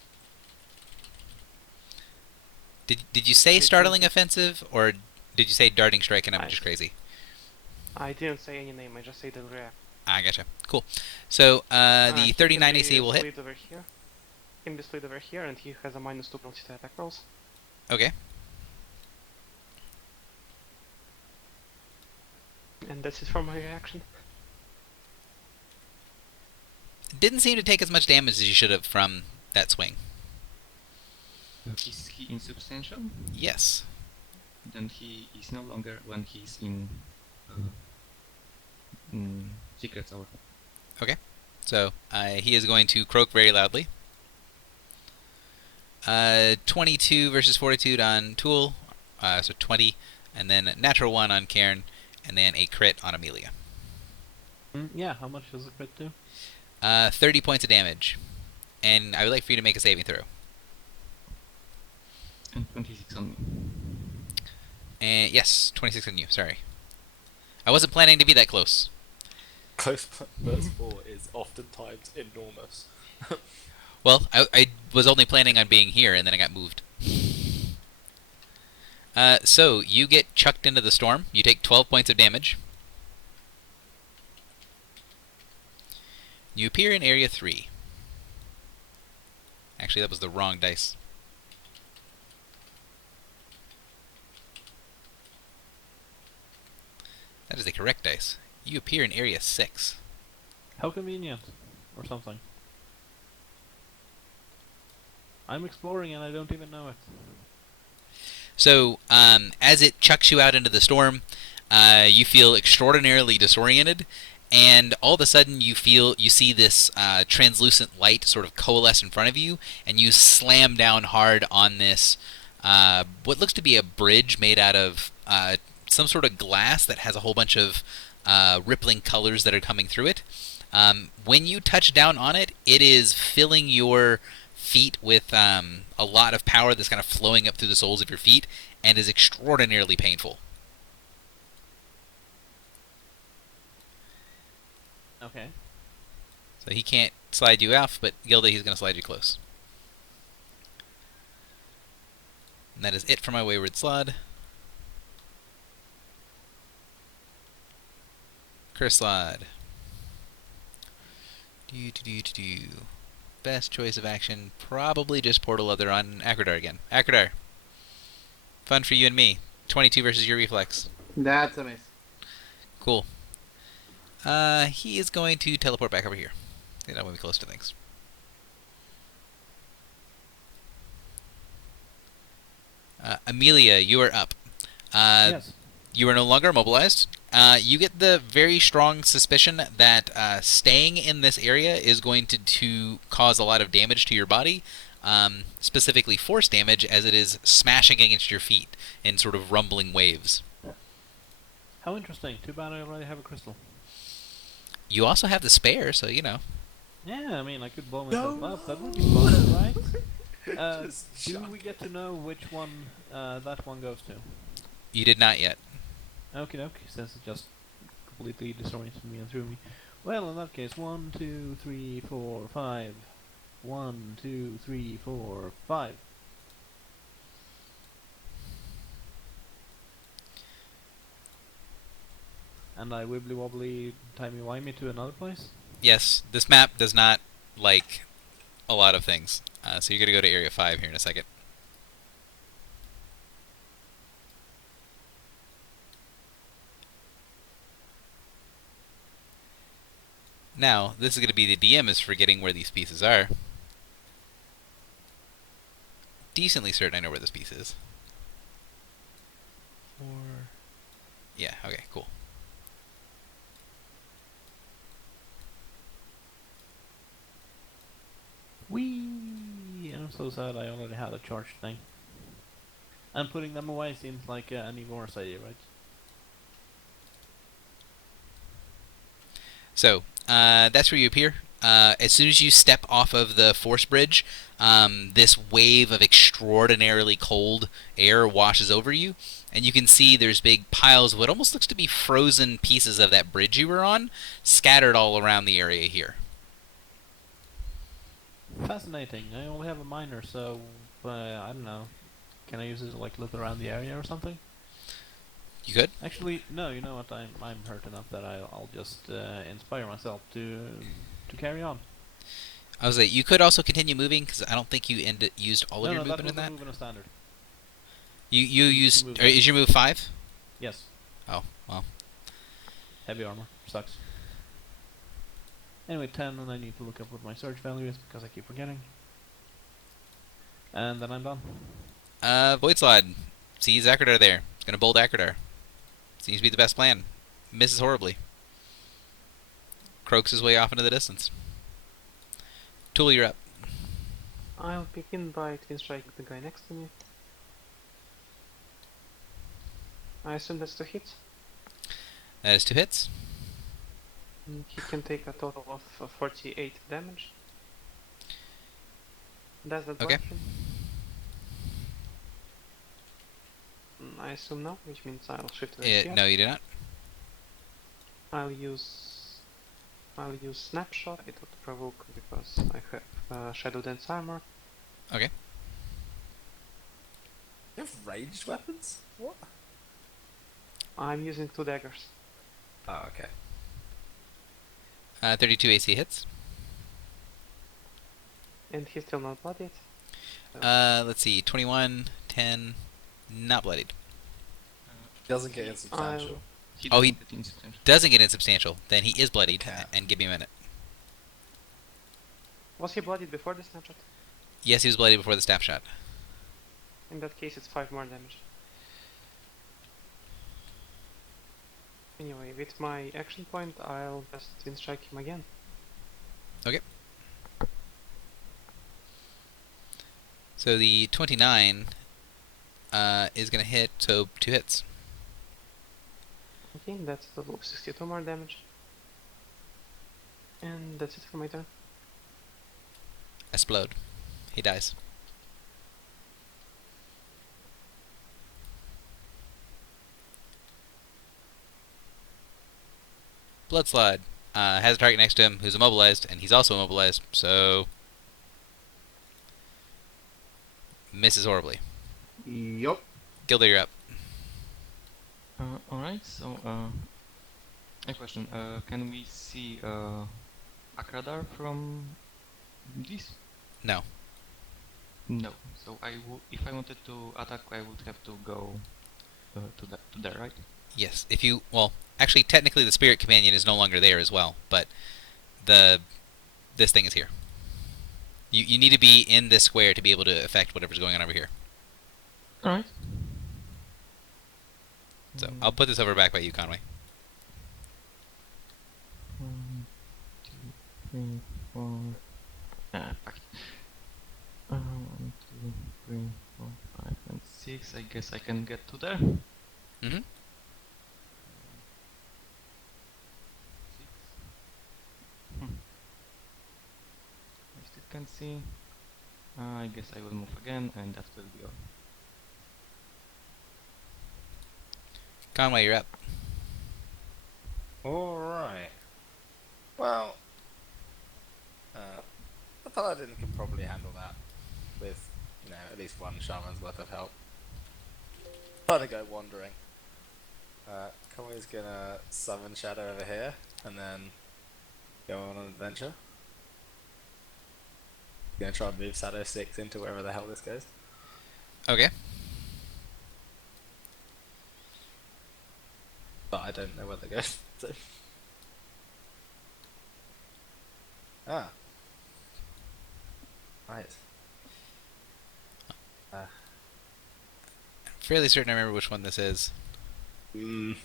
Did you say Wait, startling wait. offensive, or did you say darting strike and I'm I- just crazy? I didn't say any name, I just said it'll react. Ah, gotcha. Cool. So the He 39 can AC be will hit. slid over here. He can be slid over here, and he has a -2 penalty to attack rolls. Okay. And that's it for my reaction. Didn't seem to take as much damage as you should have from that swing. Is he insubstantial? Yes. Then he is no longer when he's in Secret Tower. So he is going to croak very loudly. 22 versus Fortitude on Tool, so 20, and then natural 1 on Cairn, and then a crit on Amelia. Yeah, how much does the crit do? 30 points of damage, and I would like for you to make a saving throw. And 26 on me. And yes, 26 on you. Sorry, I wasn't planning to be that close. Close verse 4 is oftentimes enormous. Well, I was only planning on being here, and then I got moved. So you get chucked into the storm. You take 12 points of damage. You appear in Area 3. Actually, that was the wrong dice. That is the correct dice. You appear in Area 6. How convenient, or something. I'm exploring and I don't even know it. So, as it chucks you out into the storm, you feel extraordinarily disoriented, and all of a sudden you see this translucent light sort of coalesce in front of you, and you slam down hard on this what looks to be a bridge made out of some sort of glass that has a whole bunch of rippling colors that are coming through it. When you touch down on it, it is filling your feet with a lot of power that's kind of flowing up through the soles of your feet and is extraordinarily painful. Okay. So he can't slide you off, but Gilda, he's going to slide you close. And that is it for my Wayward Slod. Curse Slod. Do. Best choice of action, probably just Portal Leather on Akradar again. Akradar. Fun for you and me. 22 versus your reflex. That's a miss. Cool. He is going to teleport back over here. I don't want to be close to things. Amelia, you are up. Yes. You are no longer immobilized. You get the very strong suspicion that staying in this area is going to cause a lot of damage to your body, specifically force damage, as it is smashing against your feet in sort of rumbling waves. How interesting. Too bad I already have a crystal. You also have the spare, so you know. Yeah, I mean, I could blow myself up. That would be fun, right? Just Do shut we get to know which one that one goes to? You did not yet. Okay, since it just completely disoriented me and threw me. Well, in that case, 1, 2, 3, 4, 5. 1, 2, 3, 4, 5. And I wibbly wobbly timey wimey to another place? Yes, this map does not like a lot of things. So you're going to go to Area 5 here in a second. Now, this is going to be the DM is forgetting where these pieces are. Decently certain I know where this piece is. 4... Yeah, okay, cool. Whee! And I'm also said I already had a charged thing. And putting them away seems like an even worse idea, right? So, that's where you appear. As soon as you step off of the force bridge, this wave of extraordinarily cold air washes over you, and you can see there's big piles of what almost looks to be frozen pieces of that bridge you were on, scattered all around the area here. Fascinating. I only have a miner, so I don't know. Can I use it to like look around the area or something? You could? Actually, no. You know what? I'm hurt enough that I'll just inspire myself to carry on. I was like, you could also continue moving because I don't think you used all of No, your no, that movement was in a that. move in a standard. You To used. move Is your move 5? Yes. Oh well. Heavy armor. Sucks. Anyway, 10, and I need to look up what my search value is because I keep forgetting. And then I'm done. Void Slide. See Zakradar there. It's gonna bolt Akradar. Seems to be the best plan. Misses horribly. Croaks his way off into the distance. Tool, you're up. I'll begin by twin striking the guy next to me. I assume that's 2 hits. That is 2 hits. He can take a total of 48 damage. Does that Okay. block him? I assume no, which means I'll shift to here. No, you do not. I'll use snapshot. It would provoke because I have shadow dance armor. Okay. You have ranged weapons? What? I'm using 2 daggers. Oh, okay. 32 AC hits. And he's still not bloodied. Let's see. 21, 10, not bloodied. Doesn't get insubstantial. Oh, he doesn't get insubstantial. doesn't get insubstantial. Then he is bloodied. Okay. And give me a minute. Was he bloodied before the snapshot? Yes, he was bloodied before the staff shot. In that case, it's 5 more damage. Anyway, with my action point, I'll just twin strike him again. Okay. So the 29 is going to hit, so 2 hits. Okay, that's a total of 62 more damage. And that's it for my turn. Explode. He dies. Blood Slide has a target next to him who's immobilized, and he's also immobilized, so misses horribly. Yup. Gilda, you're up. Alright, so a question. Can we see Akradar from this? No. No. So if I wanted to attack, I would have to go to there, right? Yes. If you actually, technically, the Spirit Companion is no longer there as well, but this thing is here. You need to be in this square to be able to affect whatever's going on over here. Alright. So I'll put this over back by you, Conway. 1, 2, 3, 4. Fuck. 1, 2, 3, 4, 5, and 6. I guess I can get to there. Mm-hmm. 6. I still can't see. I guess I will move again, and that will be all. Conway, you're up. Alright. Well, the paladin can probably handle that with, at least one shaman's worth of help. Gonna go wandering. Conway's gonna summon Shadow over here, and then go on an adventure. Gonna try and move Shadow 6 into wherever the hell this goes. Okay. But I don't know where they go. So. Ah. Right. Fairly certain I remember which one this is. Mm.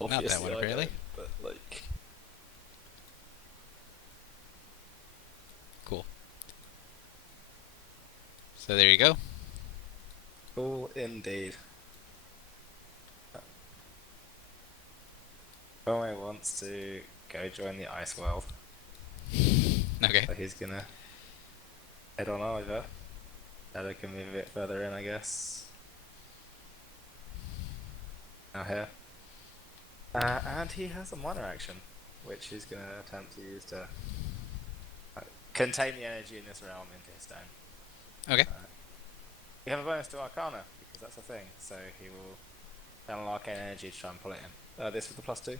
Not that one, I apparently. don't, but like. Cool. So there you go. Cool indeed. Flamewake wants to go join the ice world, Okay. so he's gonna head on over. Shadow can move a bit further in, I guess. Now here. And he has a minor action, which he's going to attempt to use to contain the energy in this realm into his stone. Okay. You have a bonus to Arcana, because that's a thing, so he will channel Arcane Energy to try and pull it in. This with the +2.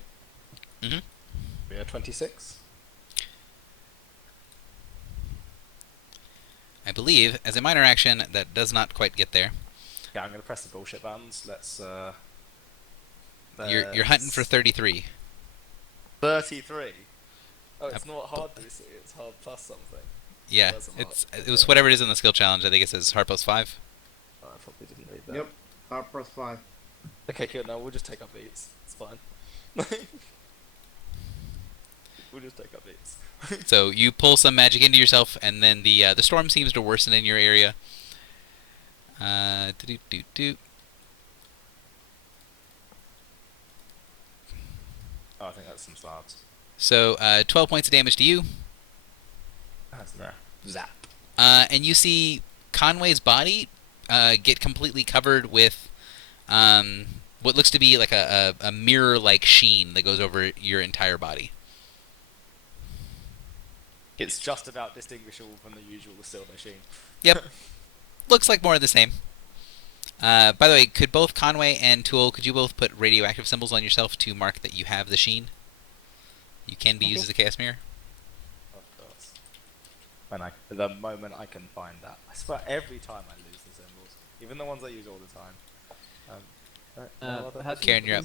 Mm-hmm. We are 26. I believe, as a minor action, that does not quite get there. Yeah, I'm going to press the bullshit buttons. Let's... You're hunting for 33. 33? Oh, it's Yep. not hard DC, it's hard plus something. Yeah, That's a lot. it was whatever it is in the skill challenge. I think it says hard +5. Oh, I probably didn't read that. Yep. R+5. Okay, good. No, we'll just take up beats. It's fine. We'll just take up beats. So you pull some magic into yourself, and then the storm seems to worsen in your area. Do. Oh, I think that's some slabs. So 12 points of damage to you, That's there. Zap. and you see Conway's body get completely covered with what looks to be like a mirror-like sheen that goes over your entire body. It's just about distinguishable from the usual silver sheen. Yep. Looks like more of the same. By the way, could both Conway and Tool, could you both put radioactive symbols on yourself to mark that you have the sheen? You can be used as a chaos mirror. Of course. The moment I can find that. I swear every time I lose the symbols. Even the ones I use all the time. Hasn't- Karen, you're up.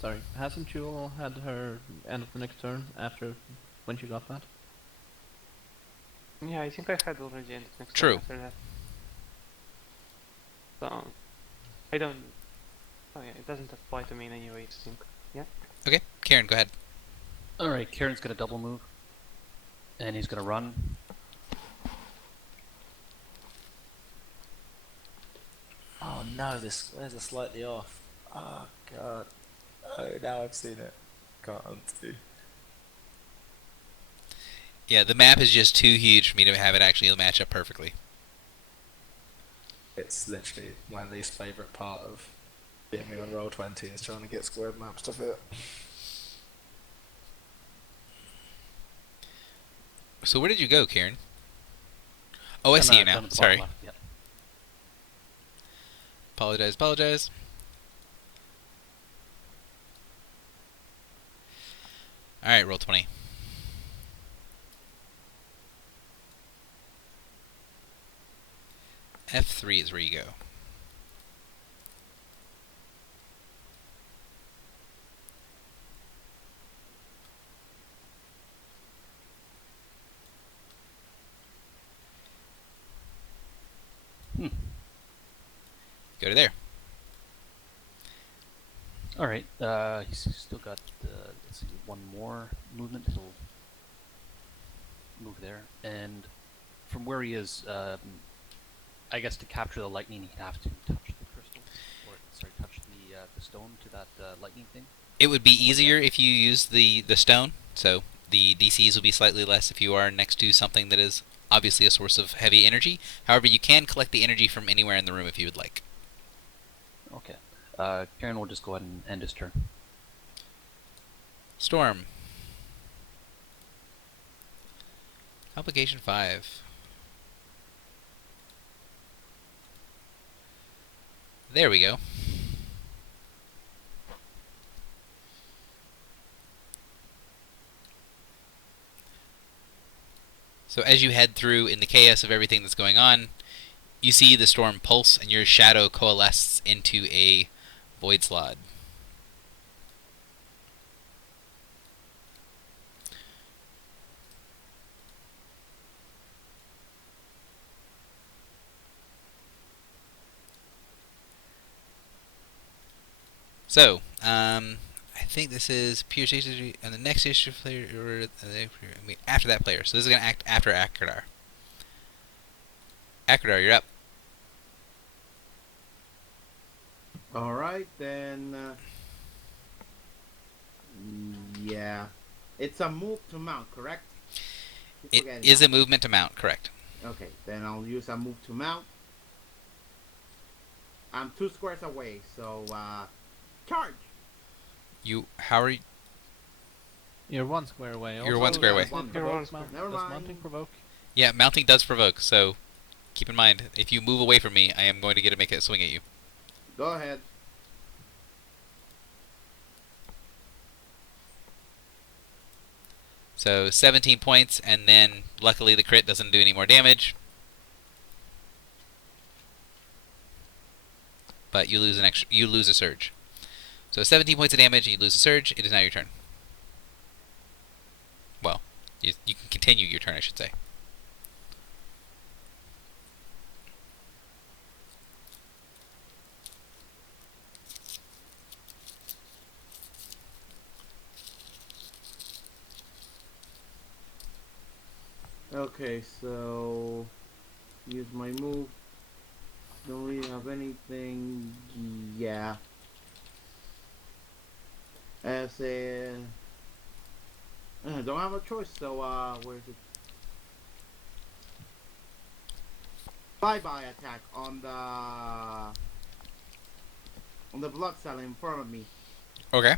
Sorry, hasn't Jewel had her end of the next turn after when she got that? Yeah, I think I had already ended next True. turn after that. So, I don't... Oh yeah, it doesn't apply to me in any way, I think. Yeah? Okay, Karen, go ahead. Alright, Kieran's gonna double move. And he's gonna run. Oh no, this squares are slightly off. Oh god. Oh, now I've seen it. Can't unsee. Yeah, the map is just too huge for me to have it actually match up perfectly. It's literally my least favourite part of getting on Roll20 is trying to get squared maps to fit. So where did you go, Karen? Oh, I see you now. Down at the Sorry. bottom left, yep. Apologize. Alright, roll 20. F3 is where you go. Go to there. Alright, he's still got, let's see, one more movement. He'll move there. And from where he is, I guess to capture the lightning, he'd have to touch the crystal. Or, sorry, touch the stone to that lightning thing. It would be easier if you use the stone, so the DCs will be slightly less if you are next to something that is obviously a source of heavy energy. However, you can collect the energy from anywhere in the room if you would like. Okay. Karen will just go ahead and end his turn. Storm. Complication 5. There we go. So as you head through in the chaos of everything that's going on, you see the storm pulse and your shadow coalesces into a void slot. So, I think this is pure stage and the next issue player, or after that player. So this is going to act after Akradar. Akradar, you're up. All right, then. Yeah, it's a move to mount, correct? Keep It forgetting is that a part. movement amount, correct? Okay, then I'll use a move to mount. I'm 2 squares away, so charge. How are you? You're 1 square away. You're Also, 1 square away. does One. You're one mount, Never does mind. mounting provoke? Yeah, mounting does provoke, so keep in mind, if you move away from me, I am going to get to make a swing at you. Go ahead. So 17 points, and then luckily the crit doesn't do any more damage. But you lose a surge. So 17 points of damage, and you lose a surge. It is now your turn. Well, you can continue your turn, I should say. Okay, so use my move. Don't really have anything. Yeah. As a don't have a choice. So where is it? Bye-bye attack on the blood cell in front of me. Okay.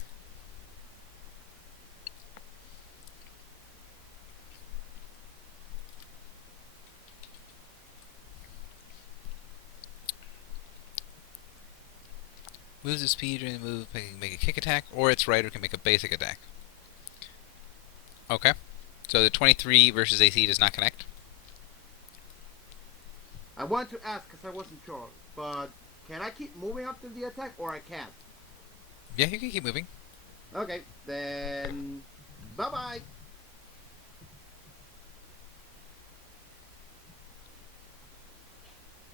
Moves its speed during the move, can make a kick attack, or its rider can make a basic attack. Okay. So the 23 versus AC does not connect. I wanted to ask because I wasn't sure, but can I keep moving up to the attack or I can't? Yeah, you can keep moving. Okay, then bye-bye.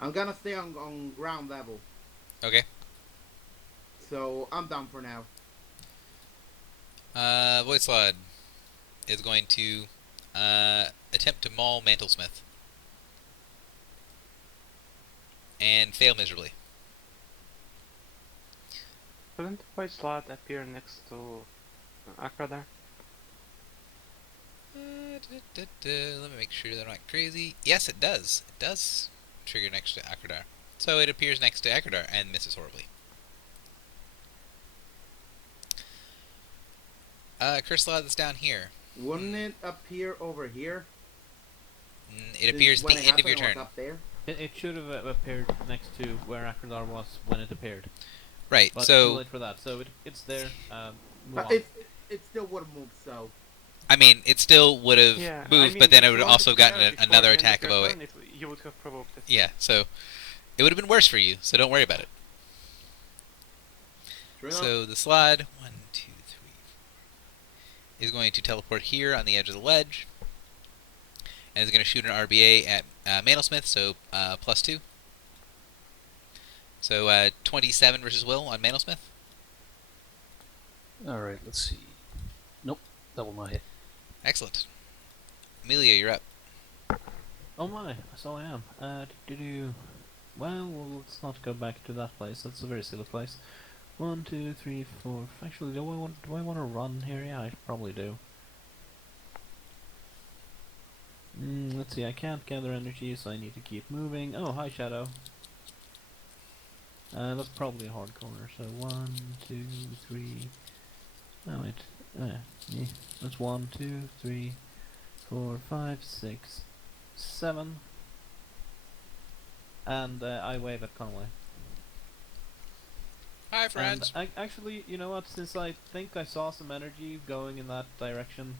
I'm gonna stay on ground level, Okay. so I'm done for now. Voice Slot is going to attempt to maul Mantlesmith. And fail miserably. Couldn't the white slot appear next to Akradar? Let me make sure that I'm not crazy. Yes, it does. It does trigger next to Akradar. So it appears next to Akradar and misses horribly. Curse Slot that's down here. Wouldn't it appear over here? It appears at When the it end of your happened, it turn. was up there. It should have appeared next to where Akradar was when it appeared. Right, But too so, late for that. So it's there. Move But on. it still would have moved. So I mean, it still would have Yeah, moved, I but then mean, it would if have you also wanted to gotten there before another the end attack of of your 08. turn, you would have provoked it. Yeah, so it would have been worse for you, so don't worry about it. true enough. So the slide, 1, 2, 3, 4, is going to teleport here on the edge of the ledge. And is going to shoot an RBA at Mantlesmith, so +2. So 27 versus Will on Mantlesmith. Alright, let's see. Nope, that will not hit. Excellent. Amelia, you're up. Oh my, so I am. Well, let's not go back to that place. That's a very silly place. 1, 2, 3, 4. Actually, do I want to run here? Yeah, I probably do. Let's see. I can't gather energy, so I need to keep moving. Oh, hi, Shadow. That's probably a hard corner. So 1, 2, 3. Oh wait. Yeah. That's 1, 2, 3, 4, 5, 6, 7. And I wave at Conway. Hi, friends. And actually, you know what? Since I think I saw some energy going in that direction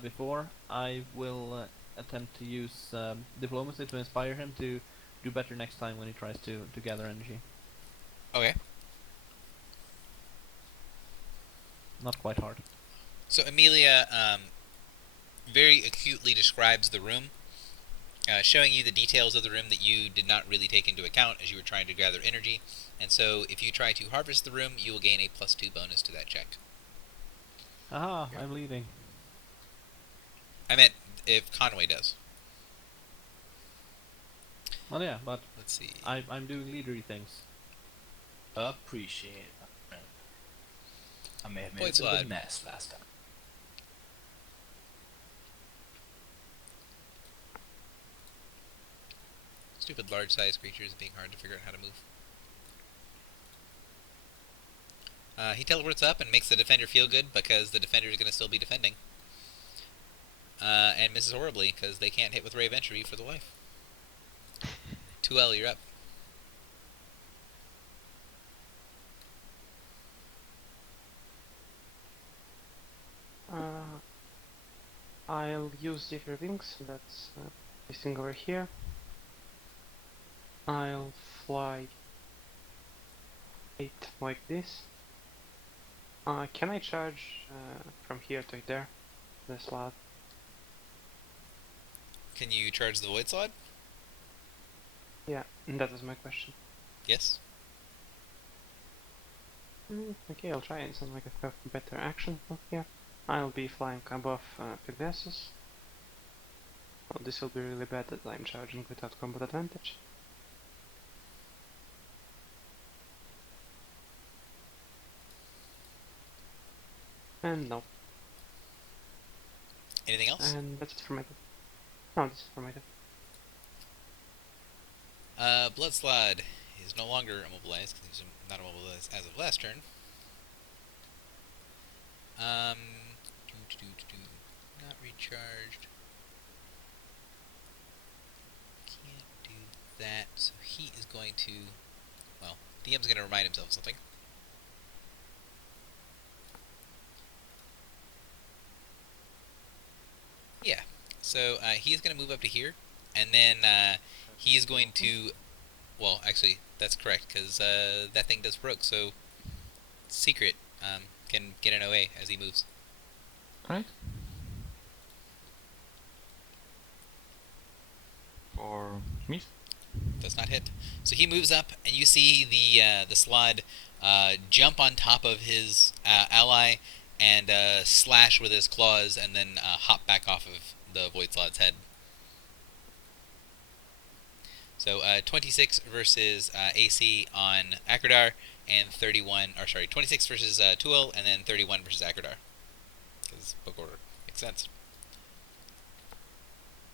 before, I will attempt to use diplomacy to inspire him to do better next time when he tries to gather energy. Okay. Not quite hard. So Amelia very acutely describes the room, showing you the details of the room that you did not really take into account as you were trying to gather energy. And so if you try to harvest the room, you will gain a +2 bonus to that check. Aha, I'm leading. I meant if Conway does. Well, yeah, but Let's see. I'm doing leadery things. Appreciate it, my friend. I may have made Void a bit of a Slide. mess last time. Stupid large-sized creatures being hard to figure out how to move. He teleports up and makes the defender feel good because the defender is going to still be defending. And misses horribly because they can't hit with Ray of Entropy for the life. 2L, you're up. I'll use Zephyr Wings, that's this thing over here. I'll fly 8 like this. Can I charge from here to there? The slot. Can you charge the Void Slot? Yeah, that was my question. Yes. Okay, I'll try it. Sounds like I have better action up here. I'll be flying above Pegasus. Well, this will be really bad that I'm charging without combat advantage. And no. Anything else? And that's it for my turn. No, this is for my turn. Blood Slide is no longer immobilized because he's not immobilized as of last turn. Not recharged. Can't do that. So he is going to. Well, DM's going to remind himself of something. Yeah. So he's going to move up to here, and then he's going to. Well, actually, that's correct because that thing does broke. So Secret can get an OA as he moves. Alright. For miss. Does not hit. So he moves up, and you see the Slod jump on top of his ally and slash with his claws, and then hop back off of the Void Slod's head. So 26 versus AC on Akradar, and 31. Or sorry, 26 versus Tuel, and then 31 versus Akradar. Because book order makes sense.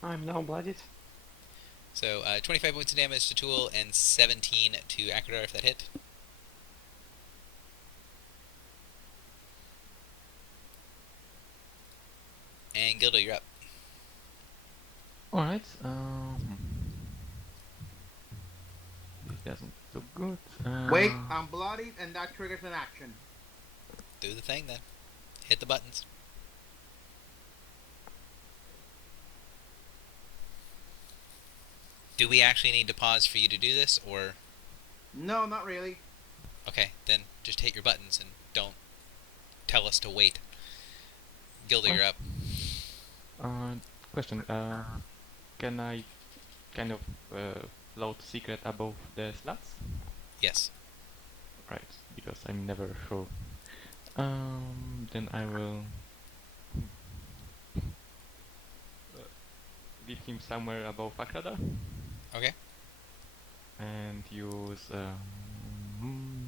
I'm now blooded. So 25 points of damage to Tool and 17 to Akradar if that hit. And Gildo, you're up. Alright. This doesn't look good. Wait, I'm bloodied, and that triggers an action. Do the thing then. Hit the buttons. Do we actually need to pause for you to do this, or... No, not really. Okay, then just hit your buttons and don't tell us to wait. Gilda, you're up. Question. Can I kind of load secret above the slots? Yes. Right, because I'm never sure. Then I will leave him somewhere above Akradar. Okay. And use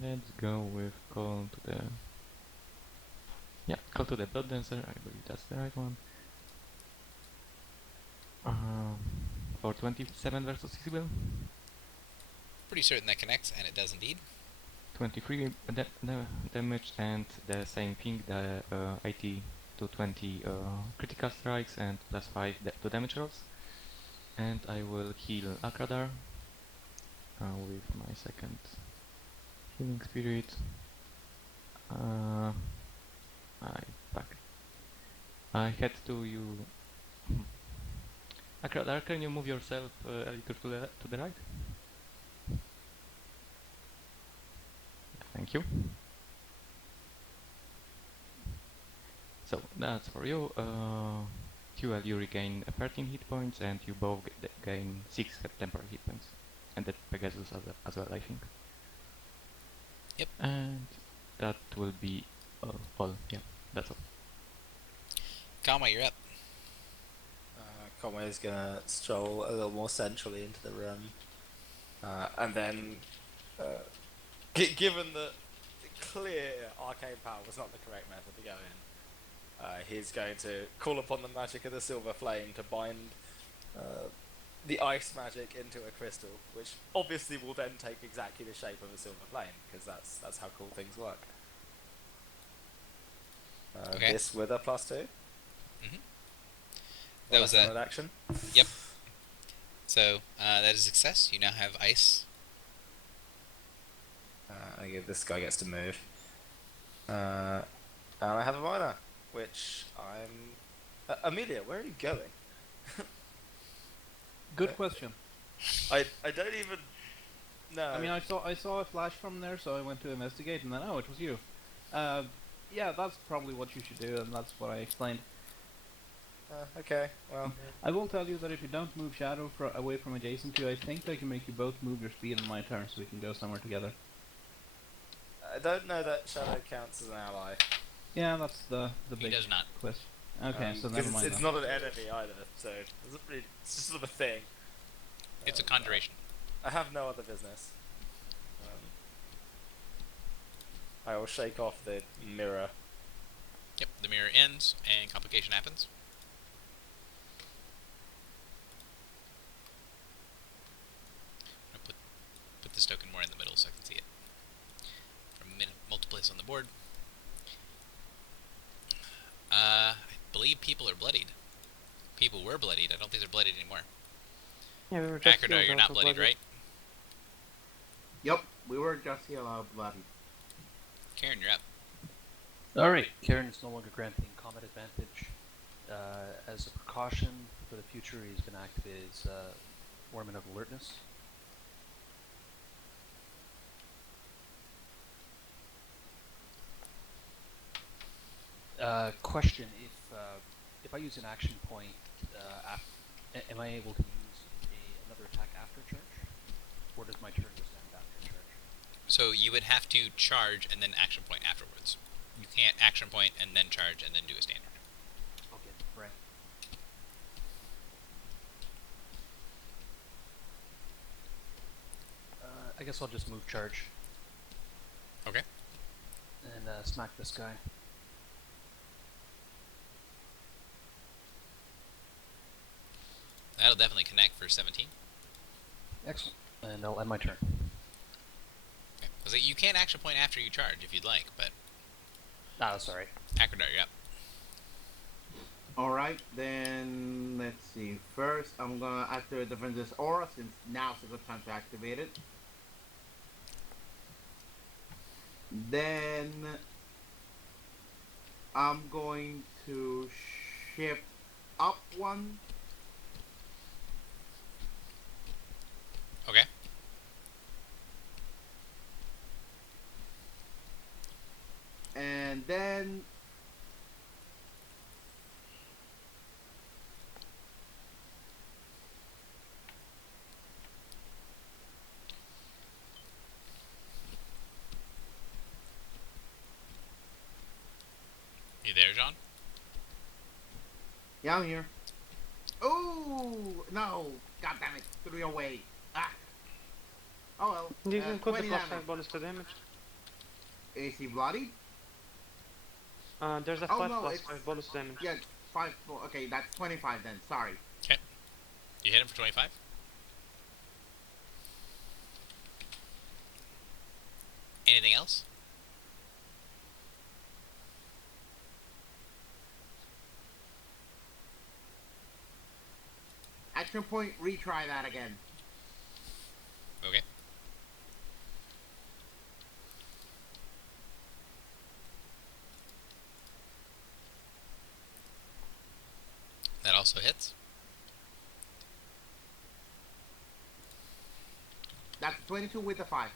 let's go with call to the call to the blood dancer. I believe that's the right one. For 27 versus Isabel. Pretty certain that connects, and it does indeed. 23 damage, and the same thing, the 80 to 20 critical strikes and plus 5 to damage rolls. And I will heal Akradar with my second healing spirit. I had to you. Akradar, can you move yourself a little to the right? Thank you. So that's for you. Duel, you regain 13 hit points, and you both gain 6 temporary hit points, and that Pegasus as well, I think. Yep. And that will be all. Yeah, that's all. Kama, you're up. Conway is gonna stroll a little more centrally into the room, and then given that clear arcane power was not the correct method to go in, he's going to call upon the magic of the silver flame to bind the ice magic into a crystal, which obviously will then take exactly the shape of a silver flame, because that's how cool things work. Okay. This with a +2. Mhm. That was an action. Yep. So that is a success. You now have ice. This guy gets to move. And I have a minor, which I'm. Amelia, where are you going? Good question. I don't even know. I mean, I saw a flash from there, so I went to investigate, and then it was you. Yeah, that's probably what you should do, and that's what I explained. Okay, well. I will tell you that if you don't move Shadow away from adjacent to, I think I can make you both move your speed on my turn, so we can go somewhere together. I don't know that Shadow counts as an ally. Yeah, that's the big He does not. question. Okay, so never mind. It's not an enemy either, so it's just sort of a thing. It's a conjuration. I have no other business. I will shake off the mirror. Yep, the mirror ends, and complication happens. I'll put this token more in the middle so I can see it. From multiple places on the board. I believe people are bloodied. People were bloodied. I don't think they're bloodied anymore. Yeah, we were just Akradar, healed you're out not of bloodied, bloody. right? Yep, we were just here out bloody. Karen, you're up. Alright, Karen is no longer granting combat advantage. As a precaution for the future, he's going to activate his Ornament of Alertness. Question: if I use an action point, am I able to use another attack after charge, or does my turn just end after charge? So you would have to charge and then action point afterwards. You can't action point and then charge and then do a standard. Okay, right. I guess I'll just move charge. Okay. And smack this guy. That'll definitely connect for 17. Excellent. And I'll end my turn. Okay. I was like, you can action point after you charge if you'd like, but Ah, that's alright. Akradar, you're up. Alright, then let's see. First, I'm gonna activate Defender's Aura since now's a good time to activate it. Then I'm going to shift up one. Okay. And then You there, John? yeah, I'm here. Oh no! God damn it! Threw it away. Ah. Oh well. You can put the 20 plus damage. 5 bonus to damage. Is he bloody? There's a Oh, flat no, plus it's- 5 bonus damage. Yeah, 5. Well, okay, that's 25 then. Sorry. Okay. You hit him for 25? Anything else? Action point. Retry that again. Okay. That also hits. That's 22 with the 5.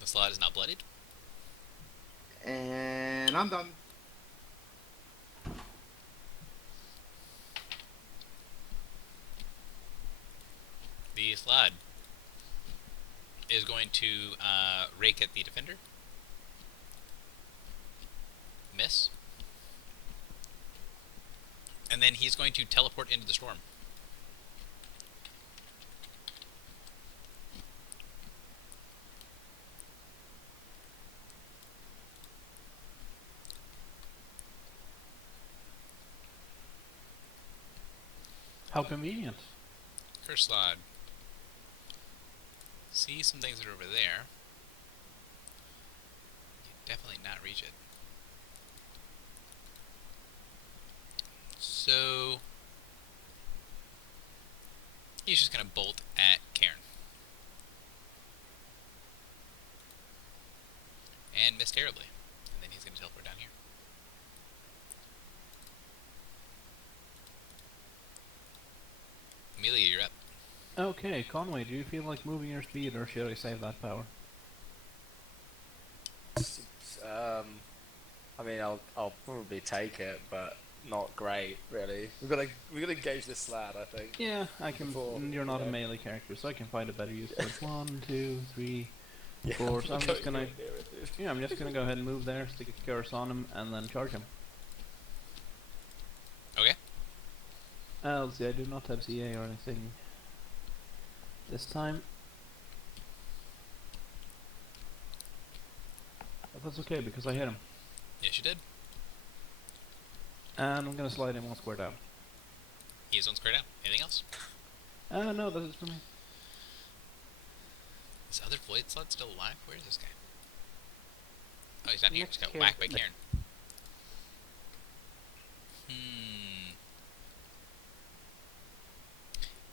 The slot is now bloodied. And I'm done. The slot is going to rake at the defender. Miss. And then he's going to teleport into the storm. How convenient. Curse slot. See some things that are over there. You definitely not reach it. So he's just gonna bolt at Karen. And miss terribly. And then he's gonna teleport down here. Amelia, you're up. Okay, Conway, do you feel like moving your speed, or should I save that power? I mean, I'll probably take it, but not great, really. We gotta engage this lad, I think. Yeah, I can. Before, You're not you a know. melee character, so I can find a better use for it. 1, 2, 3, Yeah, 4. So I'm just going gonna. near it, dude. Yeah, I'm just gonna go ahead and move there, stick a curse on him, and then charge him. Okay. Let's see, I do not have CA or anything this time. But that's okay because I hit him. Yes, you did. And I'm gonna slide him 1 square down. He is one square down. Anything else? No, this is for me. This other void slot still alive? Where is this guy? Oh, he's down here. He just got Next whacked by here. Karen.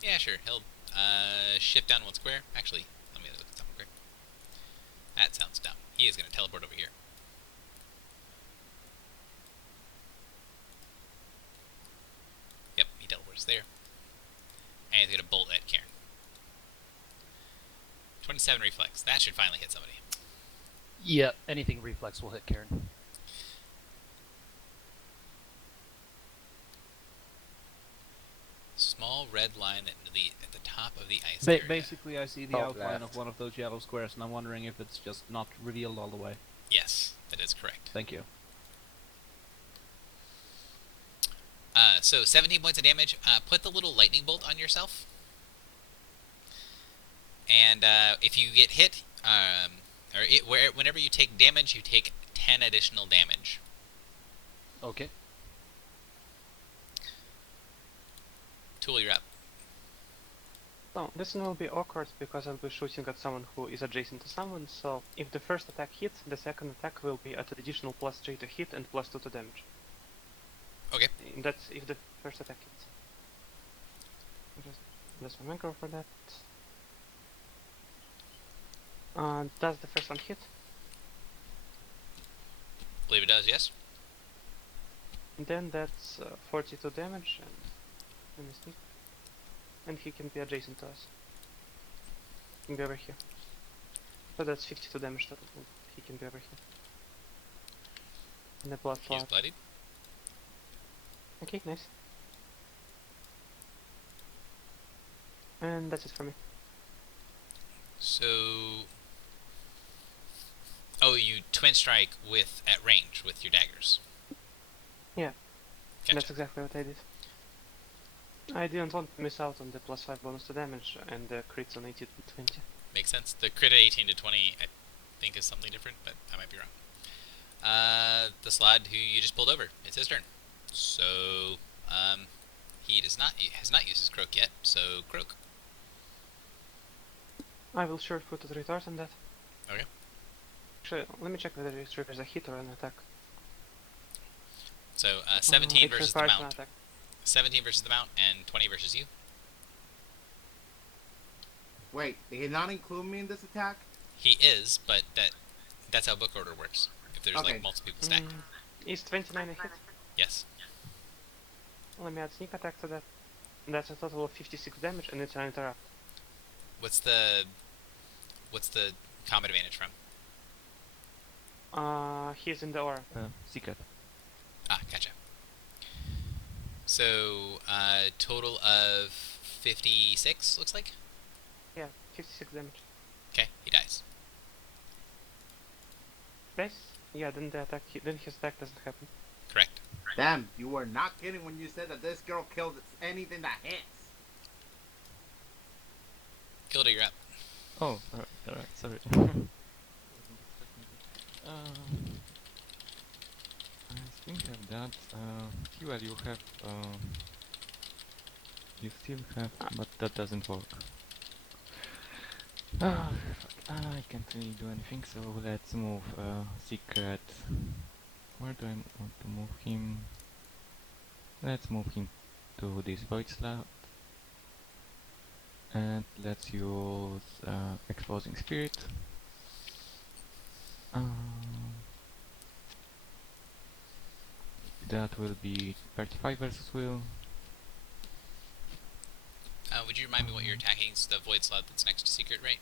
Yeah, sure. He'll shift down 1 square. Actually, let me look at something quick. That sounds dumb. He is going to teleport over here. Yep, he teleports there. And he's going to bolt at Karen. 27 reflex. That should finally hit somebody. Yeah, anything reflex will hit Karen. Small red line at the top of the ice area. Basically, I see the Top outline left. of one of those yellow squares, and I'm wondering if it's just not revealed all the way. Yes, that is correct. Thank you. So 17 points of damage. Put the little lightning bolt on yourself. And if you get hit, whenever you take damage, you take 10 additional damage. Okay. Tool, you're up. So this one will be awkward because I'll be shooting at someone who is adjacent to someone, so if the first attack hits, the second attack will be at an additional +3 to hit and +2 to damage. Okay. That's if the first attack hits. Just my macro for that. Does the first one hit? Believe it does, yes? Then that's 42 damage, and let me see. And he can be adjacent to us. He can be over here. So that's 52 damage total. He can be over here. And the blood He's clot. bloodied. Okay, nice. And that's it for me. So... Oh, you twin strike at range with your daggers. Yeah. Gotcha. That's exactly what I did. I didn't want to miss out on the +5 bonus to damage and the crits on 18 to 20. Makes sense. The crit at 18 to 20, I think, is something different, but I might be wrong. The slod who you just pulled over, it's his turn. So, he has not used his croak yet, so croak. I will sure put a retort on that. Okay. Actually, let me check whether it triggers a hit or an attack. So, 17 It versus the requires an mount. attack. 17 versus the mount, and 20 versus you. Wait, did he not include me in this attack? He is, but that's how book order works. If there's Okay. like multiple people stacked. Is 29 a hit? Yes. Let me add sneak attack to that. That's a total of 56 damage and it's an interrupt. What's the combat advantage from? He's in the aura. Secret. Ah, gotcha. So, total of 56, looks like? Yeah, 56 damage. Okay, he dies. Nice. Yeah, then then his attack doesn't happen. Correct. Damn, you were not kidding when you said that this girl kills anything that hits. Gilda, you're up. Oh, alright, sorry. I think of that. Fuel, you have You still have, but that doesn't work. Ah, fuck. I can't really do anything, so let's move Secret. Where do I want to move him? Let's move him to this void slot. And let's use Exposing Spirit. That will be 35 versus will. Would you remind me what you're attacking? It's the void slot that's next to secret, right?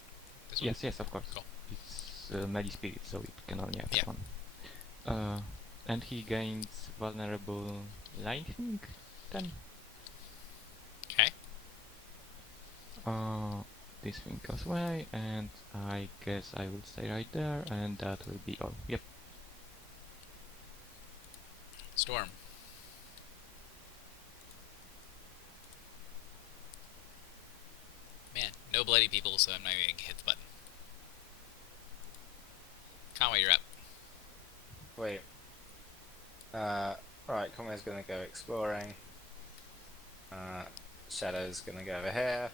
This one? Yes, of course. Cool. It's Melee Spirit, so it can only attack Yeah. one. And he gains vulnerable lightning then. Okay. This thing goes away, and I guess I will stay right there, and that will be all. Yep. Storm. Man, no bloody people, so I'm not even gonna hit the button. Conway, you're up. Wait. Right, Conway's gonna go exploring. Shadow's gonna go over here.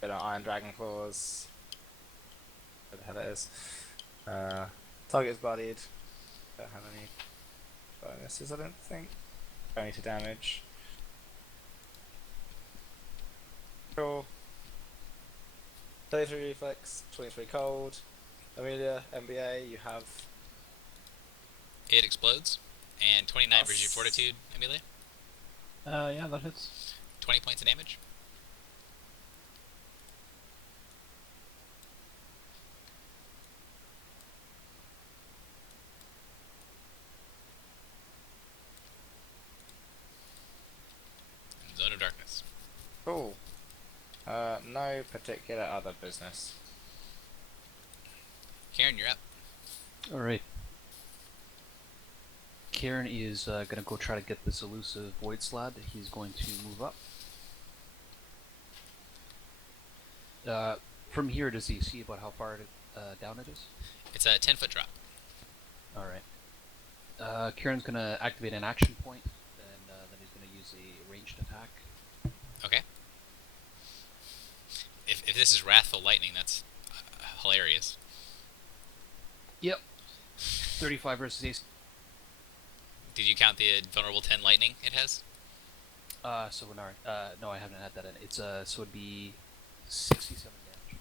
Bit of Iron Dragon Claws. What the hell it is. Target's bodied. Don't have any bonuses, I don't think. Only to damage. Cool. 33 reflex, 23 cold. Amelia, MBA, you have It explodes. And 29 versus your Plus- fortitude, Amelia. Yeah, that hits. 20 points of damage. Zone of darkness. cool. No particular other business. Karen, you're up. Alright. Kieran is gonna go try to get this elusive void slab. He's going to move up. From here, does he see about how far down it is? It's a 10-foot drop. Alright. Kieran's gonna activate an action point, and then he's gonna use a ranged attack. Okay. If this is Wrathful Lightning, that's hilarious. Yep. 35 versus AC. Did you count the vulnerable 10 lightning it has? So no, I haven't had that in. It's so it'd be 67 damage.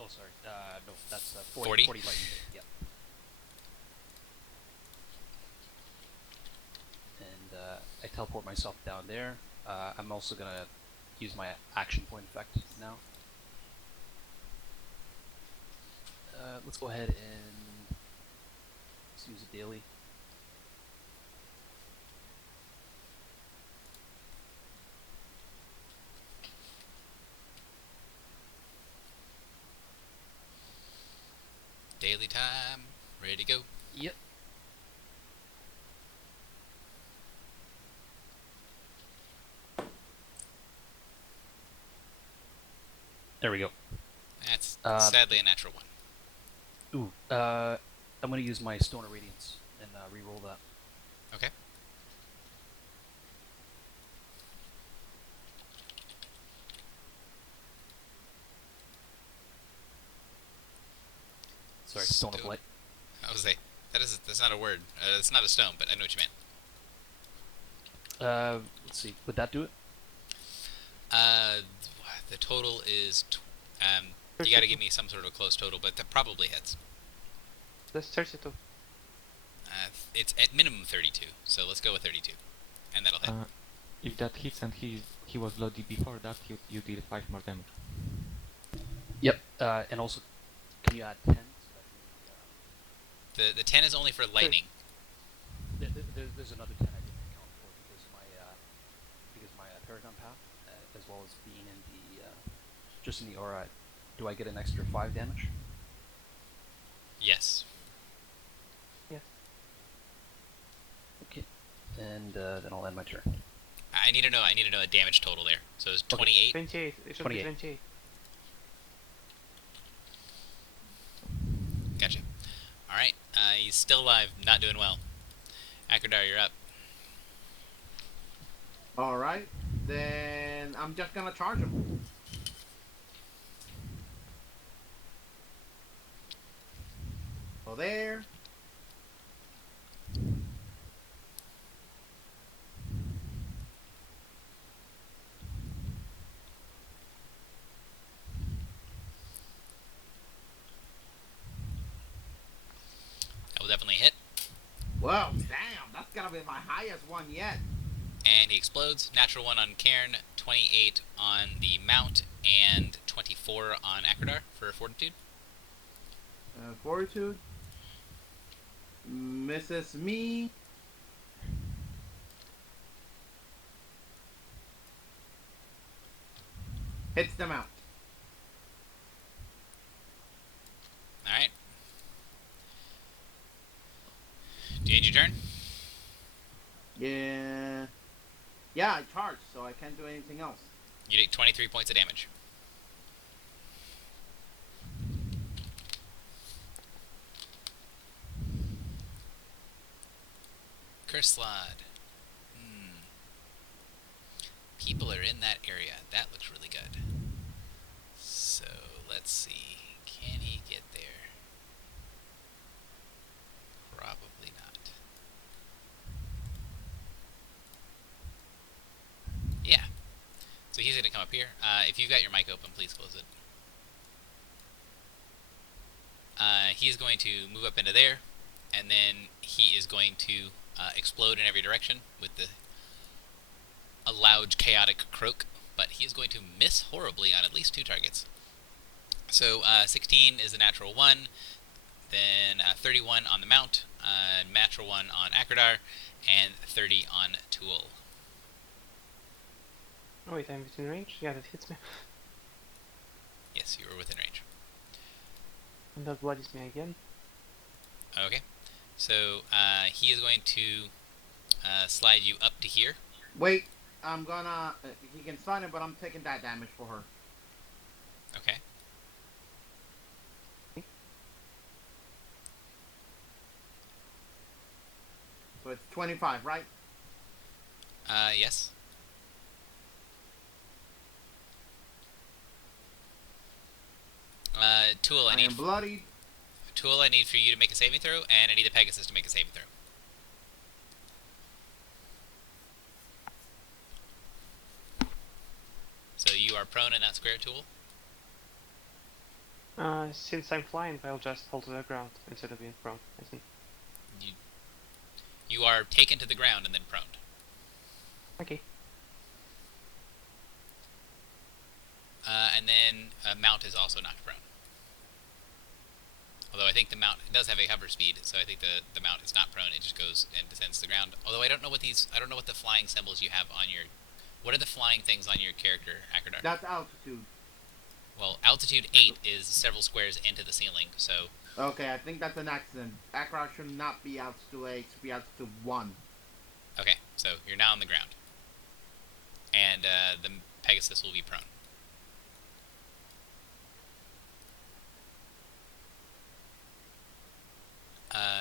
Oh, sorry. No, that's 40 40? lightning. Yep. And I teleport myself down there. I'm also gonna use my action point effect now. Let's go ahead and let's use a daily. Daily time. Ready to go. Yep. There we go. That's Uh, sadly a natural one. Ooh, I'm gonna use my Stone of Radiance and re-roll that. Okay. Sorry, Stone of Light. I was that's not a word. It's not a stone, but I know what you meant. Let's see. Would that do it? The total is you got to give me some sort of close total, but that probably hits. That's 32. It's at minimum 32, so let's go with 32, and that'll hit. If that hits and he was loaded before that, you deal 5 more damage. Yep. And also, can you add 10? So The 10 is only for lightning. there's another 10 I didn't account for because my Paragon Path, as well as being in the just in the aura. Do I get an extra 5 damage? Yes. Yes. Okay. And then I'll end my turn. I need to know a damage total there. So it's 28. 28. It should 28. be 28. Gotcha. All right. He's still alive, not doing well. Akradar, you're up. Alright. Then I'm just gonna charge him. So there. That will definitely hit. Whoa, damn, that's gonna be my highest one yet. And he explodes. Natural 1 on Cairn, 28 on the Mount, and 24 on Akradar for Fortitude. Fortitude. Misses me. Hits the mount. Alright. Do you end your turn? Yeah. Yeah, I charged, so I can't do anything else. You take 23 points of damage. Curse Slot. People are in that area. That looks really good. So, let's see. Can he get there? Probably not. Yeah. So he's going to come up here. If you've got your mic open, please close it. He's going to move up into there, and then he is going to explode in every direction with a loud, chaotic croak, but he is going to miss horribly on at least 2 targets. So 16 is the natural 1, then 31 on the Mount, natural 1 on Akradar, and 30 on Tool. Oh wait, I'm within range? Yeah, that hits me. Yes, you were within range. And that bloodies me again. Okay. So he is going to slide you up to here. Wait, I'm gonna. He can stun it, but I'm taking that damage for her. Okay. So it's 25, right? Yes. Tool, I I need am bloodied. Tool, I need for you to make a saving throw, and I need the Pegasus to make a saving throw. So you are prone in that square, Tool. Since I'm flying, I'll just fall to the ground instead of being prone, I think. You are taken to the ground and then proned. Okay. And then Mount is also knocked prone. Although I think the Mount does have a hover speed, so I think the Mount is not prone. It just goes and descends to the ground. Although I don't know what the flying symbols you have on your. What are the flying things on your character, Akradar? That's altitude. Well, altitude 8 is several squares into the ceiling, so. Okay, I think that's an accident. Akra should not be altitude 8, should be altitude 1. Okay, so you're now on the ground. And the Pegasus will be prone.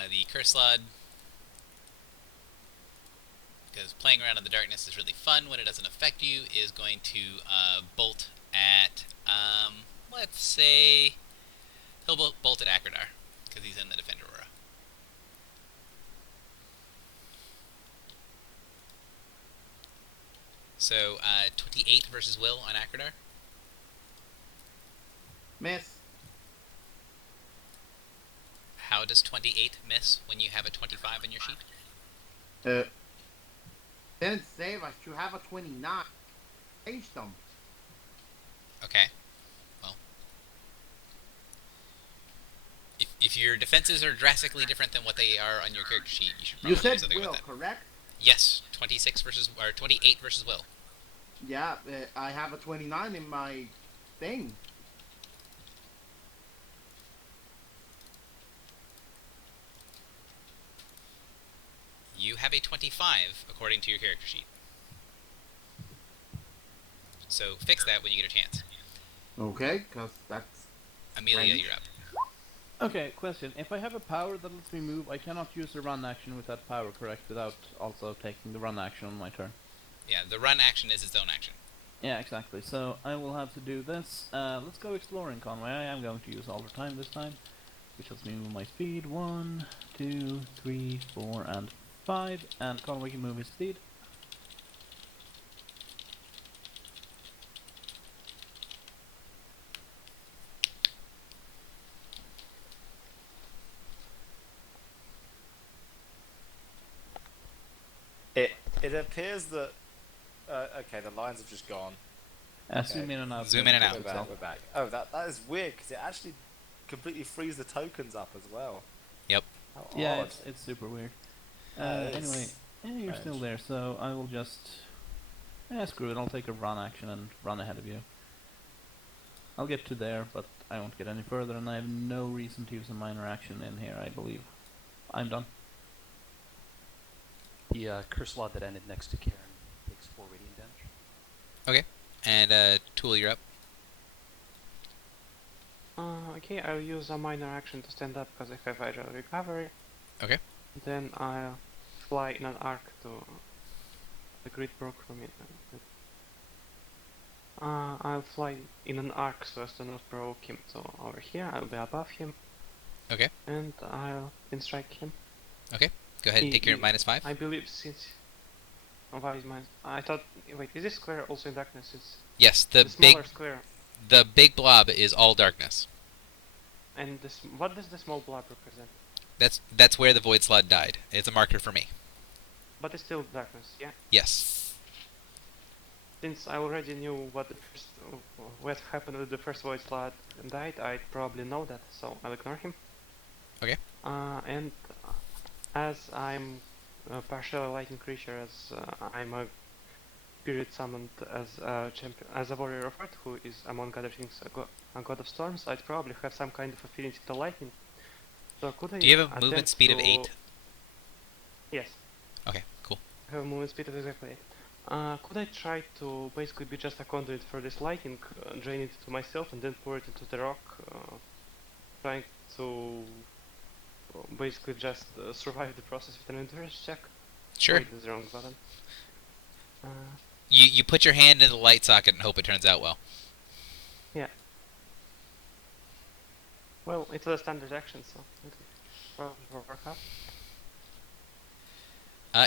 The Curse Slod, because playing around in the darkness is really fun when it doesn't affect you, is going to bolt at, let's say, he'll bolt at Akradar, because he's in the Defender Aura. So, 28 versus Will on Akradar. Miss. How does 28 miss when you have a 25 in your sheet? Didn't save, I should have a 29. Changed them. Okay. Well. If your defenses are drastically different than what they are on your character sheet, you should probably You do said something Will, with that. correct? Yes, 26 versus, or 28 versus Will. Yeah, I have a 29 in my thing. You have a 25 according to your character sheet. So fix that when you get a chance. Okay, because that's... Amelia, Range. you're up. Okay, question. If I have a power that lets me move, I cannot use the run action with that power, correct? Without also taking the run action on my turn. Yeah, the run action is its own action. Yeah, exactly. So I will have to do this. Let's go exploring, Conway. I am going to use all the time this time, which helps me move my speed. 1, 2, 3, 4, and 5. And Conway can move his speed. It appears that okay, the lines have just gone. Zoom in and out. Zoom in and out. We're back. We're back. Oh, that is weird because it actually completely frees the tokens up as well. Yep. How Yeah, odd. it's super weird. That is Anyway, yeah, you're still strange. there, so I will just... Yeah, screw it, I'll take a run action and run ahead of you. I'll get to there, but I won't get any further, and I have no reason to use a minor action in here, I believe. I'm done. The curse slot that ended next to Karen takes 4 radiant damage. Okay. And Tool, you're up. Okay, I'll use a minor action to stand up because I have agile recovery. Okay. Then I'll fly in an arc to the grid broke for me. I'll fly in an arc so as to not provoke him. So over here, I'll be above him. Okay. And I'll strike him. Okay. Go ahead and take your -5. I believe since... Oh, why is mine... I thought... Wait, is this square also in darkness? It's Yes, the smaller big square. the big blob is all darkness. And this, what does the small blob represent? That's where the void slot died. It's a marker for me. But it's still darkness, yeah? Yes. Since I already knew what happened with the first void slot died, I'd probably know that, so I'll ignore him. Okay. And as I'm a partially lightning creature, as I'm a spirit summoned as a champion, as a warrior of earth who is among other things a god of storms, I'd probably have some kind of affinity to lightning. So could I Do you have a movement attempt speed of to- 8? Yes. Okay, cool. I have a movement speed of exactly 8. Could I try to basically be just a conduit for this lightning, drain it to myself and then pour it into the rock, trying to basically just survive the process with an endurance check? Sure. Wait, that's the wrong button. You put your hand in the light socket and hope it turns out well. Yeah. Well, it's a standard action, so it will probably work out.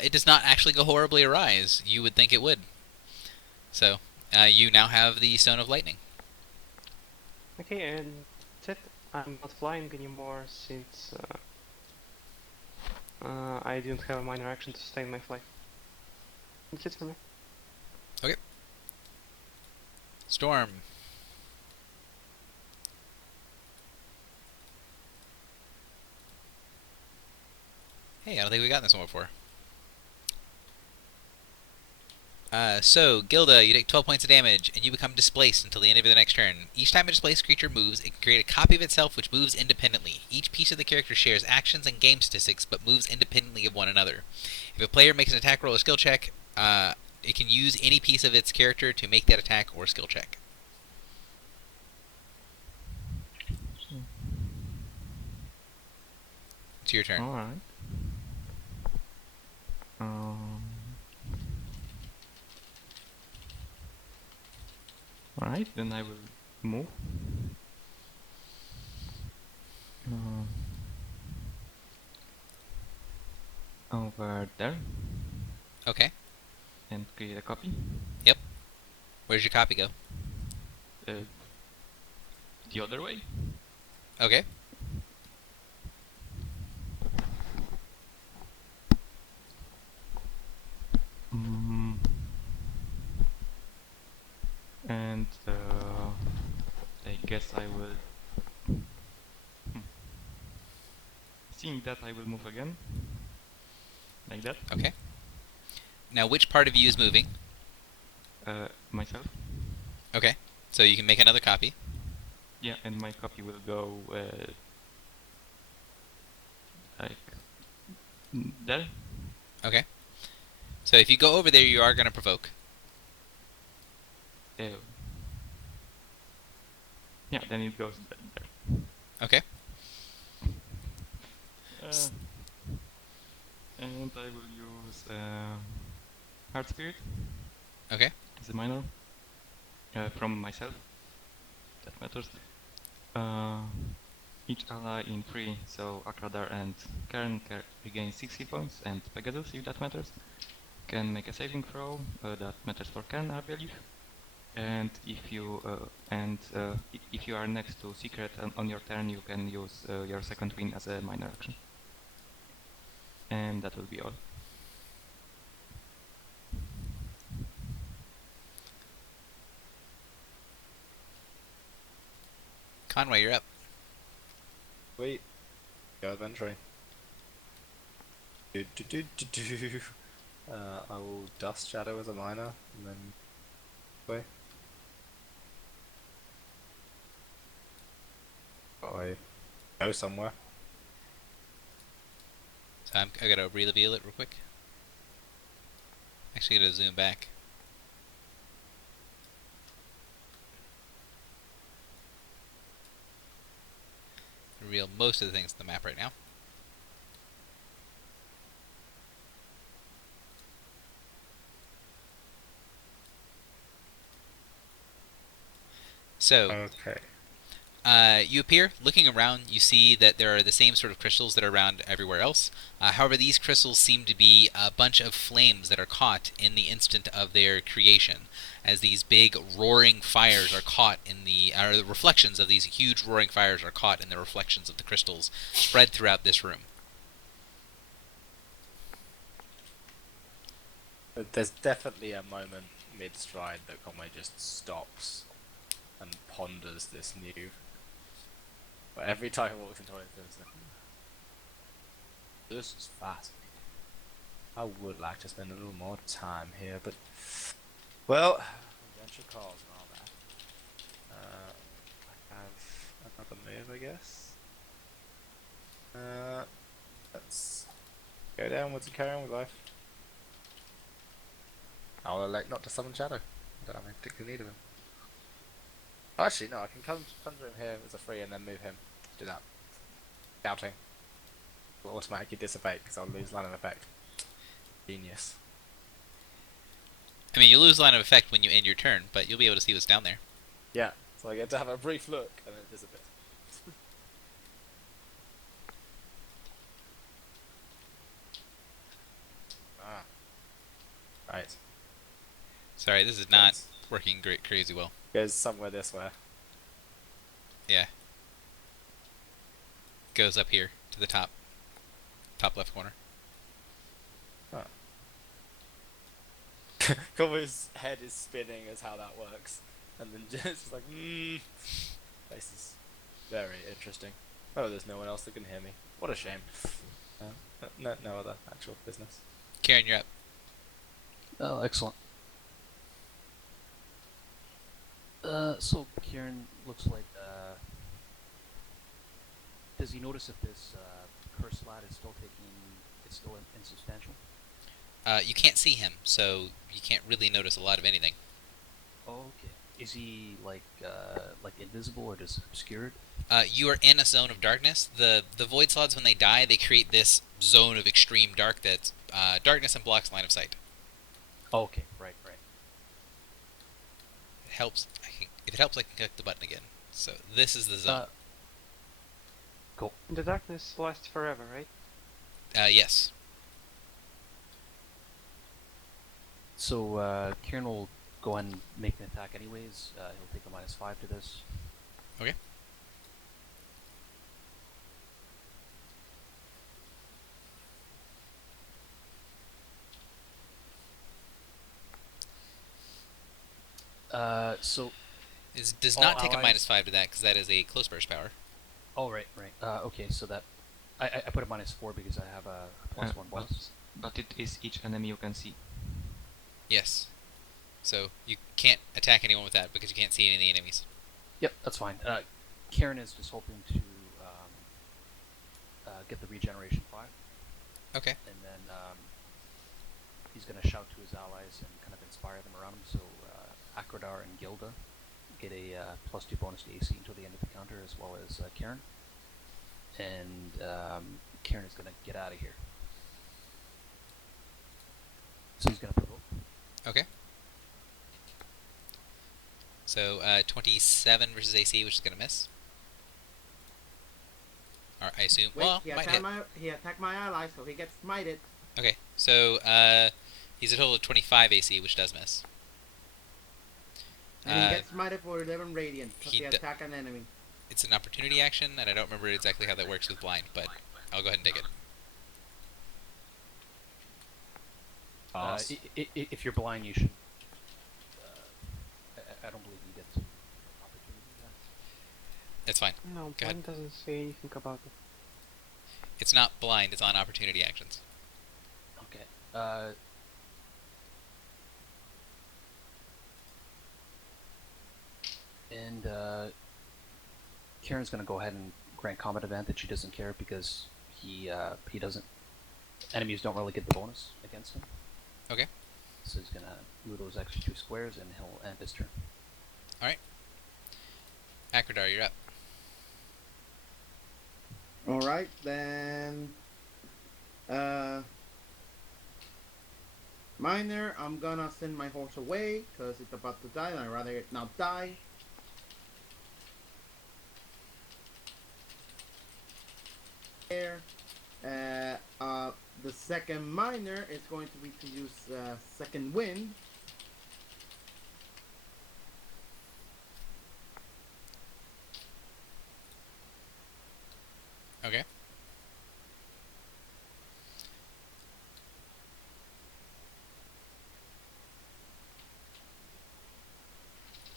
It does not actually go horribly awry. You would think it would. So, you now have the Stone of Lightning. Okay, and that's it. I'm not flying anymore since I didn't have a minor action to sustain my flight. That's it for me. Storm. Hey, I don't think we got this one before. So, Gilda, you take 12 points of damage, and you become displaced until the end of the next turn. Each time a displaced creature moves, it can create a copy of itself which moves independently. Each piece of the character shares actions and game statistics, but moves independently of one another. If a player makes an attack roll or skill check, it can use any piece of its character to make that attack or skill check. It's your turn. Alright. Alright, then I will move. Over there Okay. and create a copy. Where's your copy go? The other way. Okay. And I guess I will. Seeing that, I will move again. Like that. Okay. Now, which part of you is moving? Myself. Okay. So you can make another copy. Yeah, and my copy will go like there. Okay. So if you go over there, you are going to provoke. Yeah, then it goes there. Okay. And I will use Heart Spirit. Okay. as a minor from myself. That matters. Each ally in 3, so Akradar and Karen regain 6 hit points, and Pegasus, if that matters, can make a saving throw. That matters for Karen, I believe. And if you if you are next to Secret on your turn, you can use your second win as a minor action. And that will be all. Conway, you're up. Sweet. Go adventuring. Do. I will Dust Shadow as a minor, and then way. I go somewhere. So I gotta reveal it real quick. Actually, gotta zoom back. Reveal most of the things on the map right now. So, Okay. you appear, looking around, you see that there are the same sort of crystals that are around everywhere else. However, these crystals seem to be a bunch of flames that are caught in the instant of their creation, as these big roaring fires are caught in the reflections of these huge roaring fires are caught in the reflections of the crystals spread throughout this room. There's definitely a moment mid-stride that Conway just stops and ponders this new. But every time he walks into it, there's like, this is fascinating. I would like to spend a little more time here, but well, adventure calls and all that. I have another move, I guess. Let's go downwards and carry on with life. I'll elect not to summon Shadow. I don't have any particular need of him. Actually, no, I can conjure him here as a free and then move him. Do that. Doubting. Will automatically dissipate because I'll lose line of effect. Genius. I mean, you lose line of effect when you end your turn, but you'll be able to see what's down there. Yeah, so I get to have a brief look and then it disappears. Ah. Right. Sorry, this is not working great, crazy well. Goes somewhere this way. Yeah. Goes up here to the top left corner. Oh. Conway's head is spinning as how that works. And then just like, This is very interesting. Oh, there's no one else that can hear me. What a shame. No other actual business. Karen, you're up. Oh, excellent. So Kieran looks like, does he notice if this curse lad is still it's still insubstantial? You can't see him, so you can't really notice a lot of anything. Oh, okay. Is he like invisible or just obscured? You are in a zone of darkness. The void slots, when they die, they create this zone of extreme dark that's darkness and blocks line of sight. Oh, okay, right. It helps. If it helps, I can click the button again. So this is the zone. Cool. The darkness lasts forever, right? Yes. So Kieran will go and make an attack anyways. He'll take a -5 to this. Okay. So. It does not take a allies- -5 to that because that is a close burst power. Oh, right. Okay, so that I put a -4 because I have a +1 bonus. But it is each enemy you can see. Yes. So you can't attack anyone with that because you can't see any of the enemies. Yep, that's fine. Kieran is just hoping to get the regeneration 5. Okay. And then he's going to shout to his allies and kind of inspire them around him. So Akradar and Gilda get a +2 bonus to AC until the end of the counter, as well as Kieran. And Kieran is going to get out of here. So he's going to provoke. Okay. So 27 versus AC, which is gonna miss. Or I assume. Wait, Well, might hit. he attacked my ally, so he gets smited. Okay, so he's a total of 25 AC, which does miss. And he gets smited for 11 radiant because he attack an enemy. It's an opportunity action, and I don't remember exactly how that works with blind, but I'll go ahead and take it. If you're blind, you should. I don't believe you get opportunity. It's fine. No, Go one doesn't say anything about it. It's not blind, it's on opportunity actions. Okay. And Kieran's going to go ahead and grant combat advantage. He doesn't care because he doesn't. Enemies don't really get the bonus against him. Okay. So he's going to move those extra 2 squares and he'll end his turn. Alright. Akradar, you're up. Alright, then... Miner, I'm gonna send my horse away, because it's about to die, and I'd rather it not die. There. The second miner is going to be to use second wind. Okay.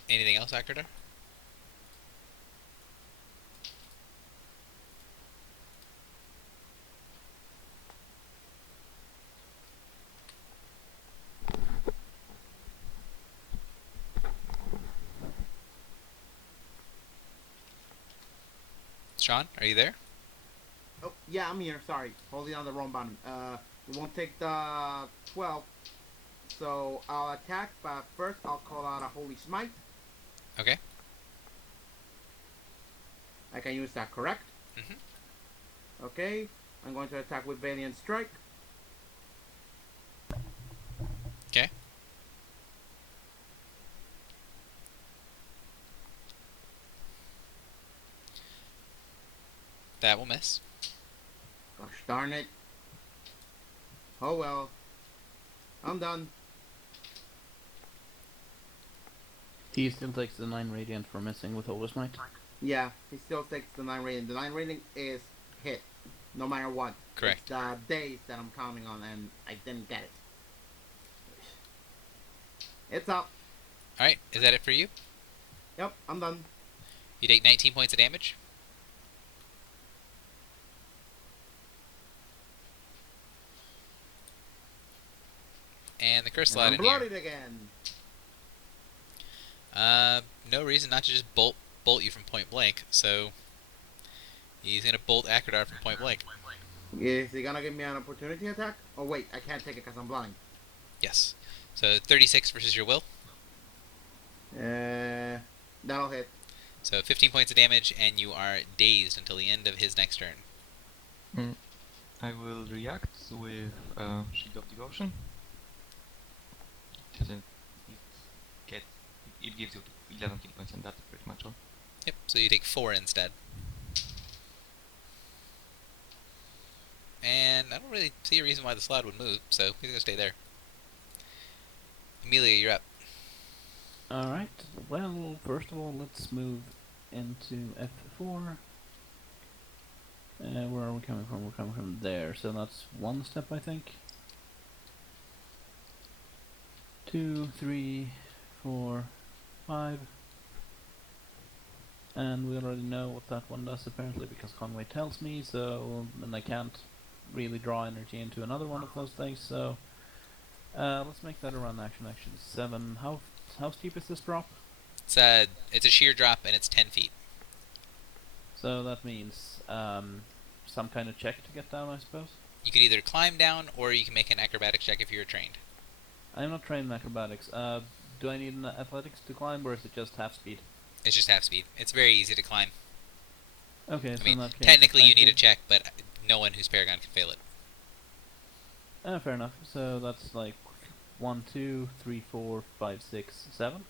Anything else, Akradar? Sean, are you there? Oh, yeah, I'm here. Sorry, holding on the wrong button. We won't take the 12, so I'll attack. But first, I'll call out a holy smite. Okay. I can use that, correct? Mm-hmm. Okay. I'm going to attack with Valiant Strike. Okay. That will miss. Gosh darn it. Oh well. I'm done. He still takes the 9 radiant for missing with Oversmite. Yeah, he still takes the 9 rating. The 9 rating is hit, no matter what. Correct. It's the days that I'm counting on, and I didn't get it. It's up. Alright, is that it for you? Yep, I'm done. You take 19 points of damage. And the curse slide I'm in here. bloodied again. No reason not to just bolt you from point blank, so he's gonna bolt Akradar from point blank. Is he gonna give me an opportunity attack? Oh wait, I can't take it because I'm blind. Yes. So 36 versus your will. That'll hit. So 15 points of damage, and you are dazed until the end of his next turn. I will react with Shield of Devotion. It gives you 11 hit points, and that's pretty much all. Yep, so you take 4 instead. And I don't really see a reason why the slot would move, so he's gonna stay there. Amelia, you're up. Alright, well, first of all, let's move into F4. Where are we coming from? We're coming from there, so that's 1 step, I think. 2, 3, 4, 5. And we already know what that one does, apparently, because Conway tells me, so and I can't really draw energy into another one of those things, so let's make that a run action 7. How steep is this drop? It's a sheer drop, and it's 10 feet. So that means some kind of check to get down, I suppose? You can either climb down, or you can make an acrobatics check if you're trained. I'm not trained in acrobatics. Do I need an athletics to climb, or is it just half speed? It's just half speed. It's very easy to climb. Okay, I so mean, in that case, technically I you need a think- check, but no one who's Paragon can fail it. Fair enough. So that's like 1, 2, 3, 4, 5, 6, 7.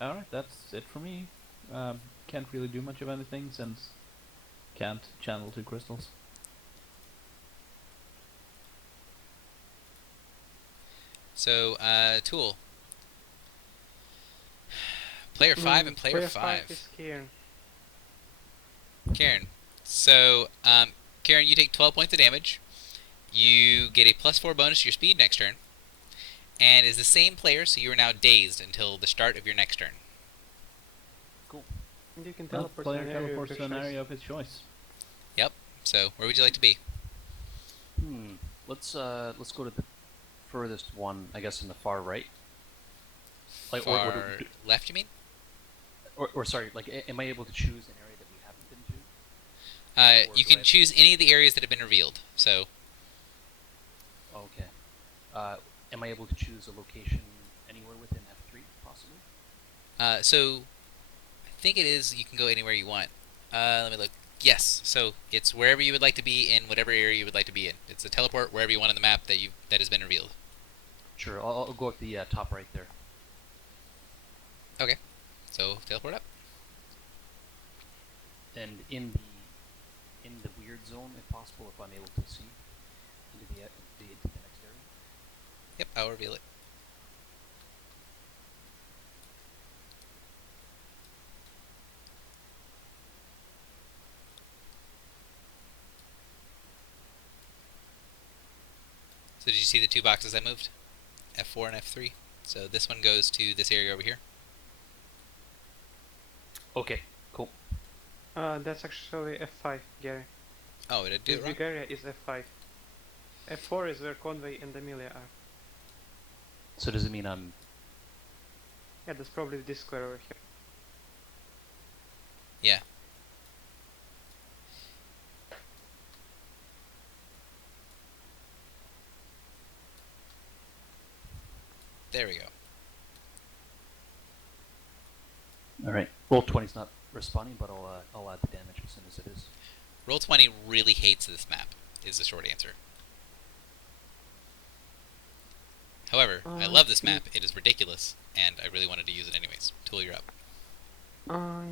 Alright, that's it for me. Can't really do much of anything since can't channel 2 crystals. So, Tool. Player 5 and player Player 5 5. is Kieran. Karen. So, Karen, you take 12 points of damage. You get a +4 bonus to your speed next turn. And is the same player, so you are now dazed until the start of your next turn. Cool. And you can Well, teleport player to an area of teleports your to an choice. area of his choice. Yep. So, where would you like to be? Let's go to the furthest one, I guess, in the far right. Like, Far left, you mean? or sorry, like, am I able to choose an area that we haven't been to? Or You do I can have- choose any of the areas that have been revealed. So, Okay. Am I able to choose a location anywhere within F3, possibly? so I think it is. You can go anywhere you want. Let me look. Yes. So it's wherever you would like to be in whatever area you would like to be in. It's a teleport wherever you want on the map that has been revealed. Sure, I'll go at the top right there. Okay. So teleport up. And in the weird zone, if possible, if I'm able to see into the next area. Yep. I'll reveal it. So did you see the 2 boxes I moved? F4 and F3. So this one goes to this area over here. Okay, cool. That's actually F5, Gary. Oh, did I do This it wrong? big area is F5. F4 is where Conway and Amelia are. So does it mean I'm... Yeah, that's probably this square over here. Yeah. There we go. Alright, roll 20's not responding, but I'll add the damage as soon as it is. Roll20 really hates this map, is the short answer. However, I love this map. It is ridiculous, and I really wanted to use it anyways. Tool, you're up.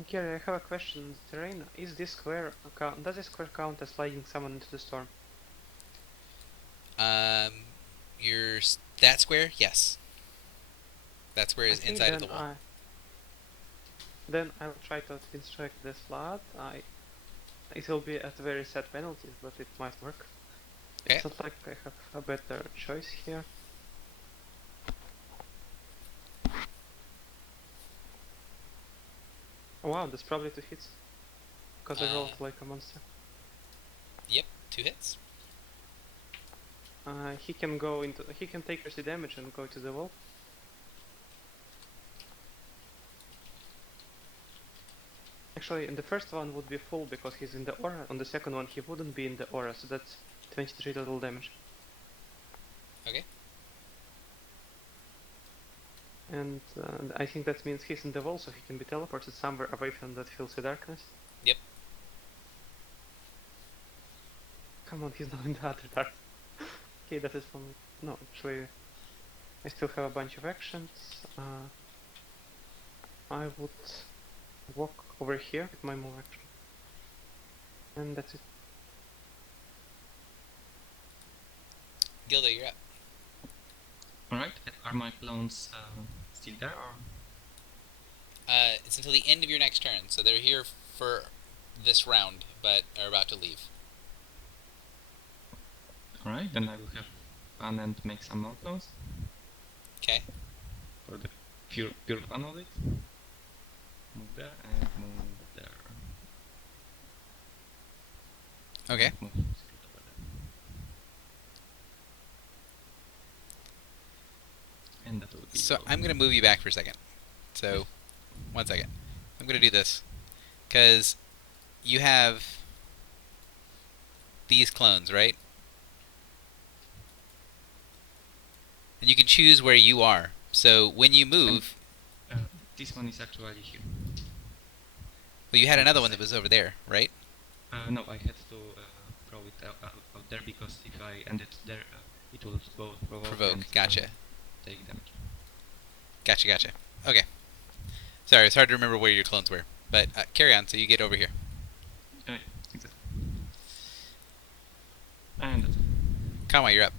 Gary, I have a question. Terrain, is this square does this square count as sliding someone into the storm? That square? Yes. That square is Okay, inside of the wall. Then I'll try to instruct this flood. It will be at very sad penalties, but it might work. Okay. It's not like I have a better choice here. Oh, wow, that's probably 2 hits. Because I rolled like a monster. Yep, 2 hits. He can take resi damage and go to the wall. Actually, in the first one would be full because he's in the aura. On the second one, he wouldn't be in the aura, so that's 23 total damage. Okay. And I think that means he's in the wall, so he can be teleported somewhere away from that filthy darkness. Yep. Come on, he's not in the other dark. Okay, that is from... No, actually, I still have a bunch of actions. I would walk over here with my move action. And that's it. Gilda, you're up. Alright, are my clones still there or? It's until the end of your next turn, so they're here for this round, but are about to leave. Alright, then I will have fun and make some more clones Okay. for the pure fun of it. Move there and move there. Okay. Move straight over there. And that will be So all. I'm going to move you back for a second. So, 1 second. I'm going to do this. Because you have these clones, right? And you can choose where you are. So when you move... This one is actually here. Well, you had another one that was over there, right? No, I had to throw it out there because if I end it there, it will both provoke, Provoke, and gotcha. take damage. Gotcha. Okay. Sorry, it's hard to remember where your clones were. But carry on, so you get over here. Exactly. And that's it. Conway, you're up.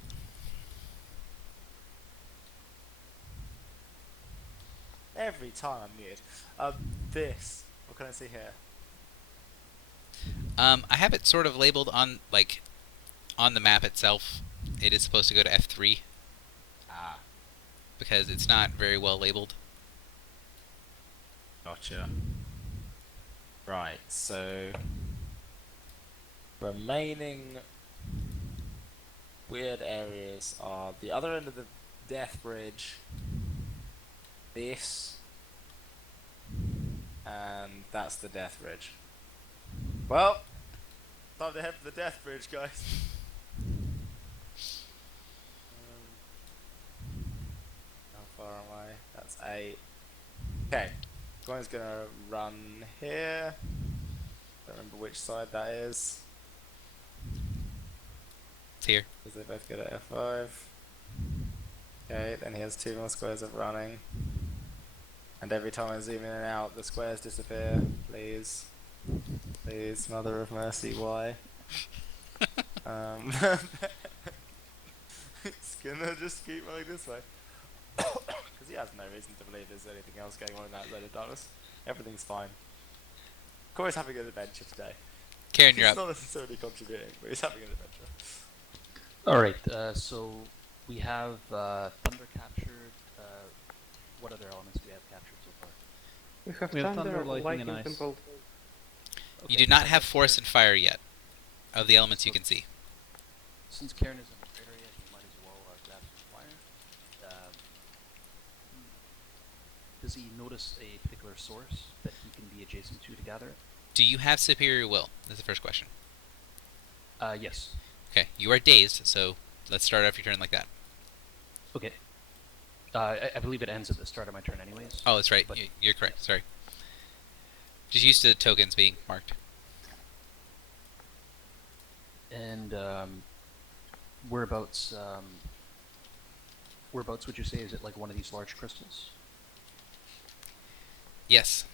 Every time I'm muted. This. What can I see here? I have it sort of labeled on the map itself. It is supposed to go to F3 Ah, because it's not very well labeled. gotcha. Right, so remaining weird areas are the other end of the death bridge, this, and that's the death bridge. Well, time to head for the death bridge, guys. How far am I? That's 8. Okay, Gwen's gonna run here. Don't remember which side that is. It's here. Because they both go to F5. Okay, then he has 2 more squares of running. And every time I zoom in and out, the squares disappear. Please. Please, Mother of Mercy, why? It's gonna just keep running this way. Because he has no reason to believe there's anything else going on in that zone of darkness. Everything's fine. Corey's having an adventure today. Karen, you're He's up. not necessarily contributing, but he's having an adventure. Alright, so we have Thunder captured. What other elements do we have captured so far? We have We have thunder, thunder, lightning, and ice. and cold. You Okay, do not so have force and fire yet, of the elements you can see. Since Karen is in the area, he might as well grab some fire. Does he notice a particular source that he can be adjacent to gather it? Do you have superior will? That's the first question. Yes. Okay, you are dazed, so let's start off your turn like that. Okay. I believe it ends at the start of my turn anyways. Oh, that's right. But- You're correct. Sorry. Just used to tokens being marked. And whereabouts would you say? Is it like one of these large crystals? Yes.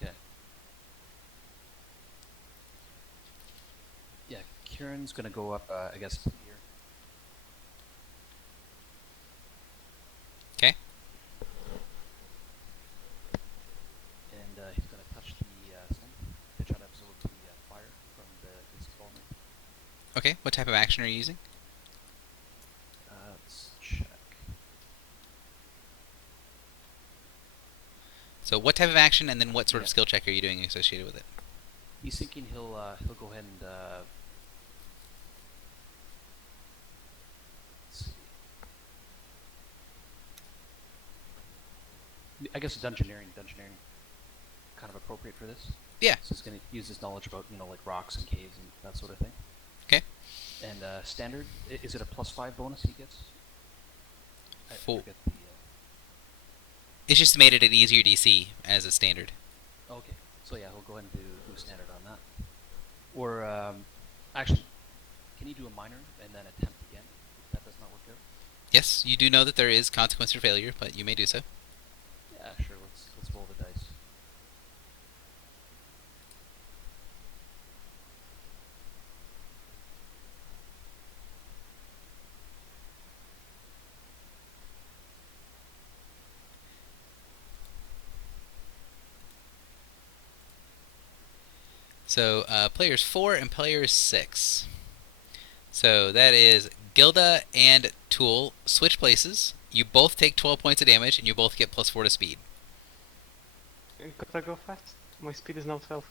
Okay. Yeah, Kieran's gonna go up, I guess, here. Okay. And he's gonna touch the sun to try to absorb the fire from his involvement. Okay, what type of action are you using? Let's check. So what type of action, and then what sort of Yeah. skill check are you doing associated with it? He's thinking he'll go ahead and let's see. I guess dungeoneering kind of appropriate for this. Yeah. So he's going to use his knowledge about like rocks and caves and that sort of thing. Okay. And standard, is it a +5 bonus he gets? I Full. forget the. It's just made it an easier DC as a standard. Okay, so yeah, he'll go ahead and do standard on that. Or actually, can he do a minor and then attempt again if that does not work out? Yes, you do know that there is consequence for failure, but you may do so. Yeah, sure. Let's roll the dice. So players 4 and players 6. So that is Gilda and Tool switch places. You both take 12 points of damage, and you both get +4 to speed. Gotta go fast. My speed is now 12.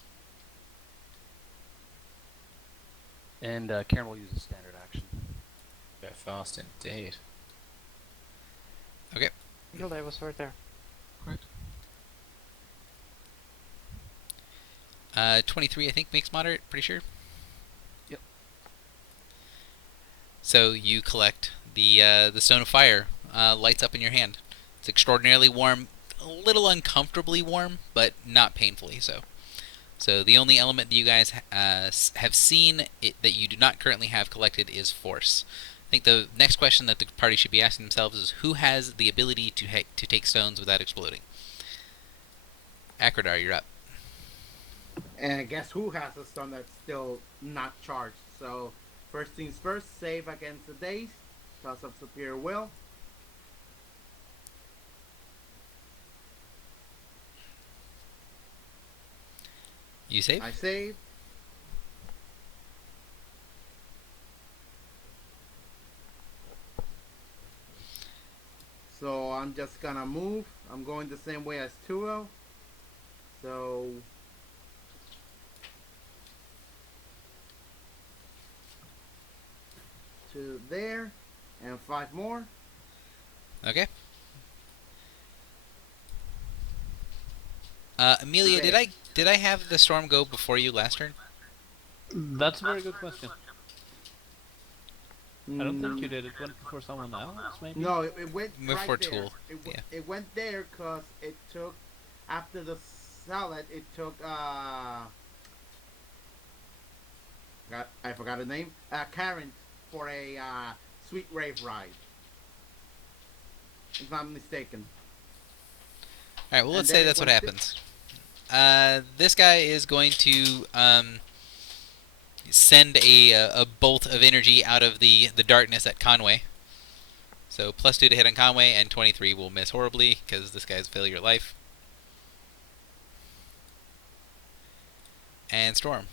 And Karen will use a standard action. Go fast indeed. Okay. Gilda, I was right there. 23, I think, makes moderate. Pretty sure. Yep. So you collect the Stone of Fire. Lights up in your hand. It's extraordinarily warm, a little uncomfortably warm, but not painfully so. So the only element that you guys have seen that you do not currently have collected is Force. I think the next question that the party should be asking themselves is who has the ability to take stones without exploding? Akradar, you're up. And guess who has a stone that's still not charged? So, first things first, save against the daze, because of superior will. You save? I save. So I'm just gonna move. I'm going the same way as Tuo. So to there, and 5 more. Okay. Amelia, There. did I have the storm go before you last turn? That's a very good question. I don't think you Mm, did. It went before someone else, maybe? No, it went Went right for there. Tool, It, yeah. it went there because it took, after the salad, it took, I forgot her name, Karen, for a sweet rave ride. If I'm mistaken. Alright, well, And let's then say it that's what went happens. This guy is going to send a bolt of energy out of the darkness at Conway. So +2 to hit on Conway, and 23 will miss horribly because this guy's a failure at life. And Storm.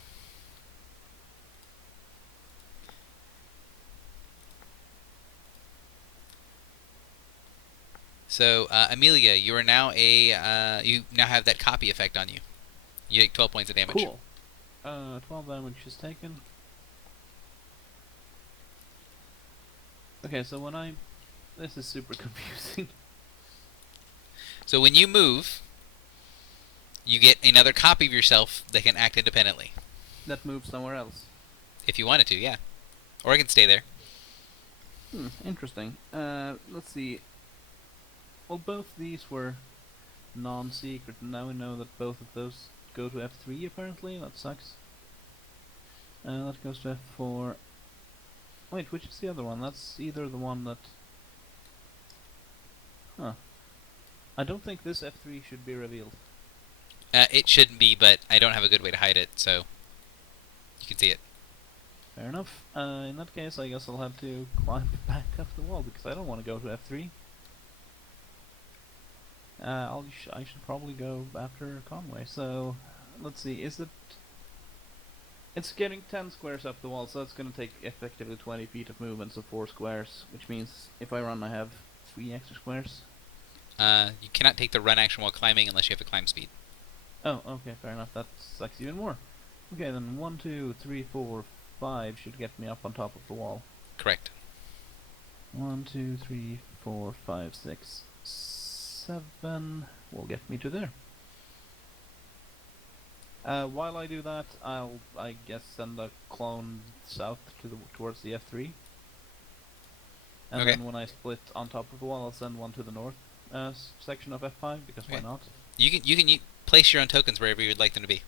So Amelia, you are now you now have that copy effect on you. You take 12 points of damage. Cool. 12 damage is taken. Okay, so when I... This is super confusing. So when you move, you get another copy of yourself that can act independently. That moves somewhere else. If you wanted to, yeah. Or it can stay there. Interesting. Let's see. Well, both these were non-secret, and now we know that both of those go to F3 apparently. That sucks. That goes to F4. Wait, which is the other one? That's either the one that... Huh. I don't think this F3 should be revealed. It shouldn't be, but I don't have a good way to hide it, so you can see it. Fair enough. In that case, I guess I'll have to climb back up the wall, because I don't want to go to F3. I should probably go after Conway. So, let's see, is it... It's getting 10 squares up the wall, so that's going to take effectively 20 feet of movement, so 4 squares, which means if I run I have 3 extra squares. You cannot take the run action while climbing unless you have a climb speed. Oh, okay, fair enough, that sucks even more. Okay, then 1, 2, 3, 4, 5 should get me up on top of the wall. Correct. 1, 2, 3, 4, 5, 6, 7 will get me to there. While I do that, I'll, I guess, send a clone south to towards the F3. And Okay. then when I split on top of the wall, I'll send one to the north section of F5, because why Okay. not? You can place your own tokens wherever you would like them to be.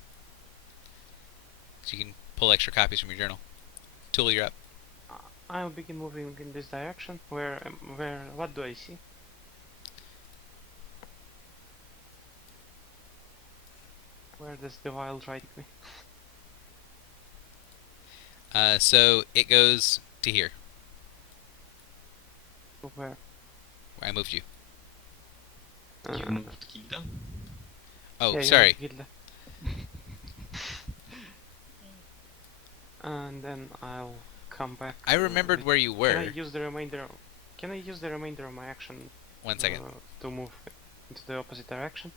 So you can pull extra copies from your journal. Tool, you're up. I'll begin moving in this direction. What do I see? Where does the wild ride me? So it goes to here, Where? where I moved you. You moved Gilda. Oh, yeah, sorry. Gilda. And then I'll come back. I remembered with- where you were. Can I use the remainder? Can I use the remainder of my action? 1 second. To move into the opposite direction.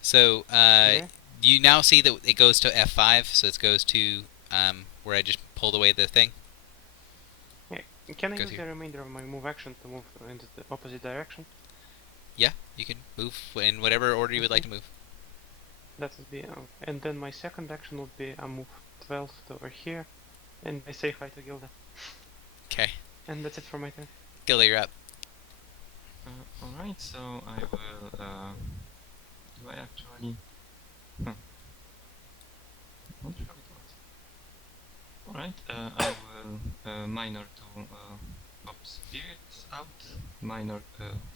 So Okay. you now see that it goes to F5, so it goes to where I just pulled away the thing. Yeah. Can I Goes use here. the remainder of my move action to move into the opposite direction? Yeah, you can move in whatever order you would like to move. That would be, and then my second action would be I move 12 to over here, and I say hi to Gilda. Okay. And that's it for my turn. Gilda, you're up. Alright, so I will. Do I actually. Not sure it was. Alright, I will minor to pop spirits out, minor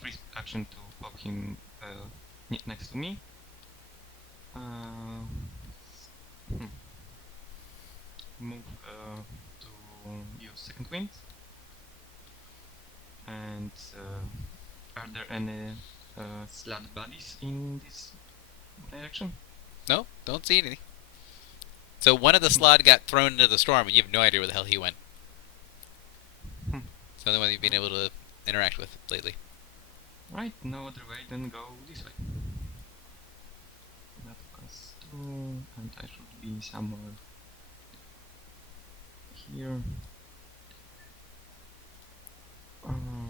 free action to pop him next to me. Move to use second wind. And are there any slot bodies in this direction? No, don't see anything. So one of the slod got thrown into the storm, and you have no idea where the hell he went. It's the only one you've been able to interact with lately. Right, no other way than go this way. That costs 2, and I should be somewhere here.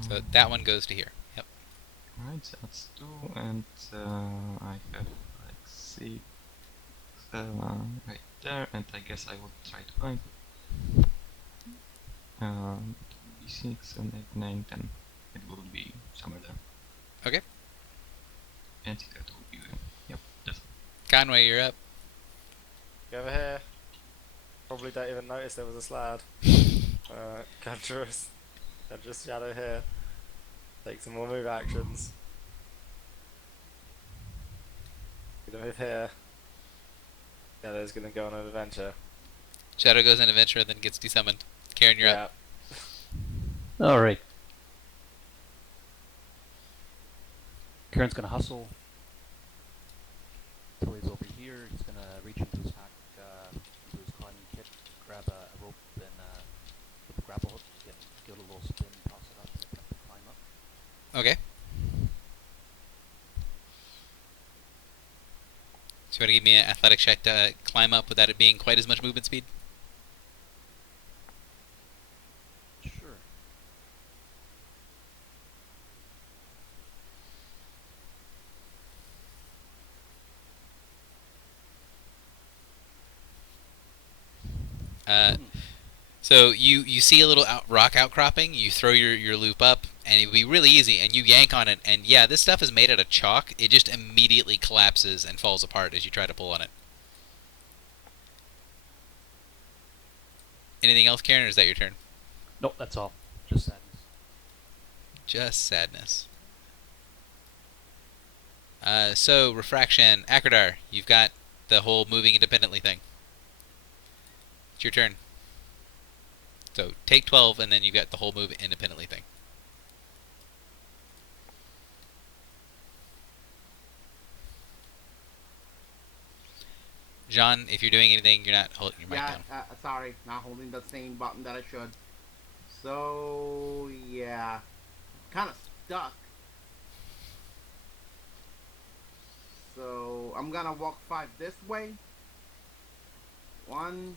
So that one goes to here. Yep. Right, so that's 2, and I have like 6 right there, and I guess I will try to find 6 and 8, 9, 10. It will be somewhere there. Okay. And secret will be there. Yep, that's Conway, you're up. Go over here. Probably don't even notice there was a slab. Conjurous shadow here. Take some more move actions. Gonna move here. Shadow's gonna go on an adventure. Shadow goes on adventure, then gets desummoned. Karen, you're up. Alright. Karen's gonna hustle till he's over here. He's gonna reach into his pack, into his climbing kit, grab a rope, and with a grapple hook, and give it a little spin, toss it up, and attempt to climb up. Okay. So you want to give me an athletic check to climb up without it being quite as much movement speed? Sure. So you see a little rock outcropping, you throw your loop up, and it would be really easy, and you yank on it, and yeah, this stuff is made out of chalk. It just immediately collapses and falls apart as you try to pull on it. Anything else, Karen, or is that your turn? Nope, that's all. Just sadness. Just sadness. So, Refraction, Akradar, you've got the whole moving independently thing. It's your turn. So, take 12, and then you've got the whole move independently thing. John, if you're doing anything, you're not holding your mic Yeah, down. sorry, not holding the same button that I should. So, yeah. Kind of stuck. So, I'm gonna walk 5 this way. 1,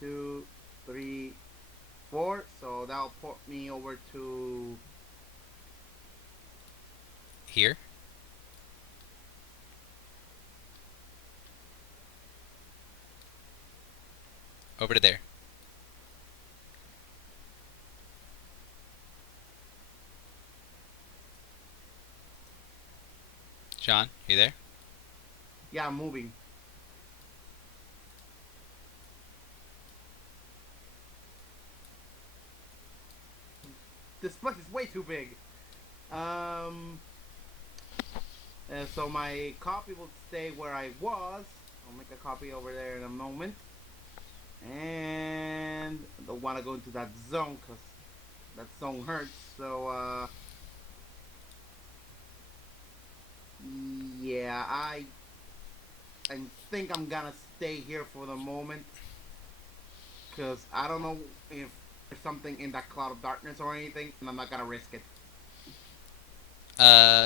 2, 3, 4. So, that'll put me over to... Here? Over to there. John, you there? Yeah, I'm moving. This place is way too big. And so my copy will stay where I was. I'll make a copy over there in a moment. And I don't want to go into that zone because that zone hurts. So, yeah, I think I'm gonna stay here for the moment. Because I don't know if there's something in that cloud of darkness or anything, and I'm not gonna risk it.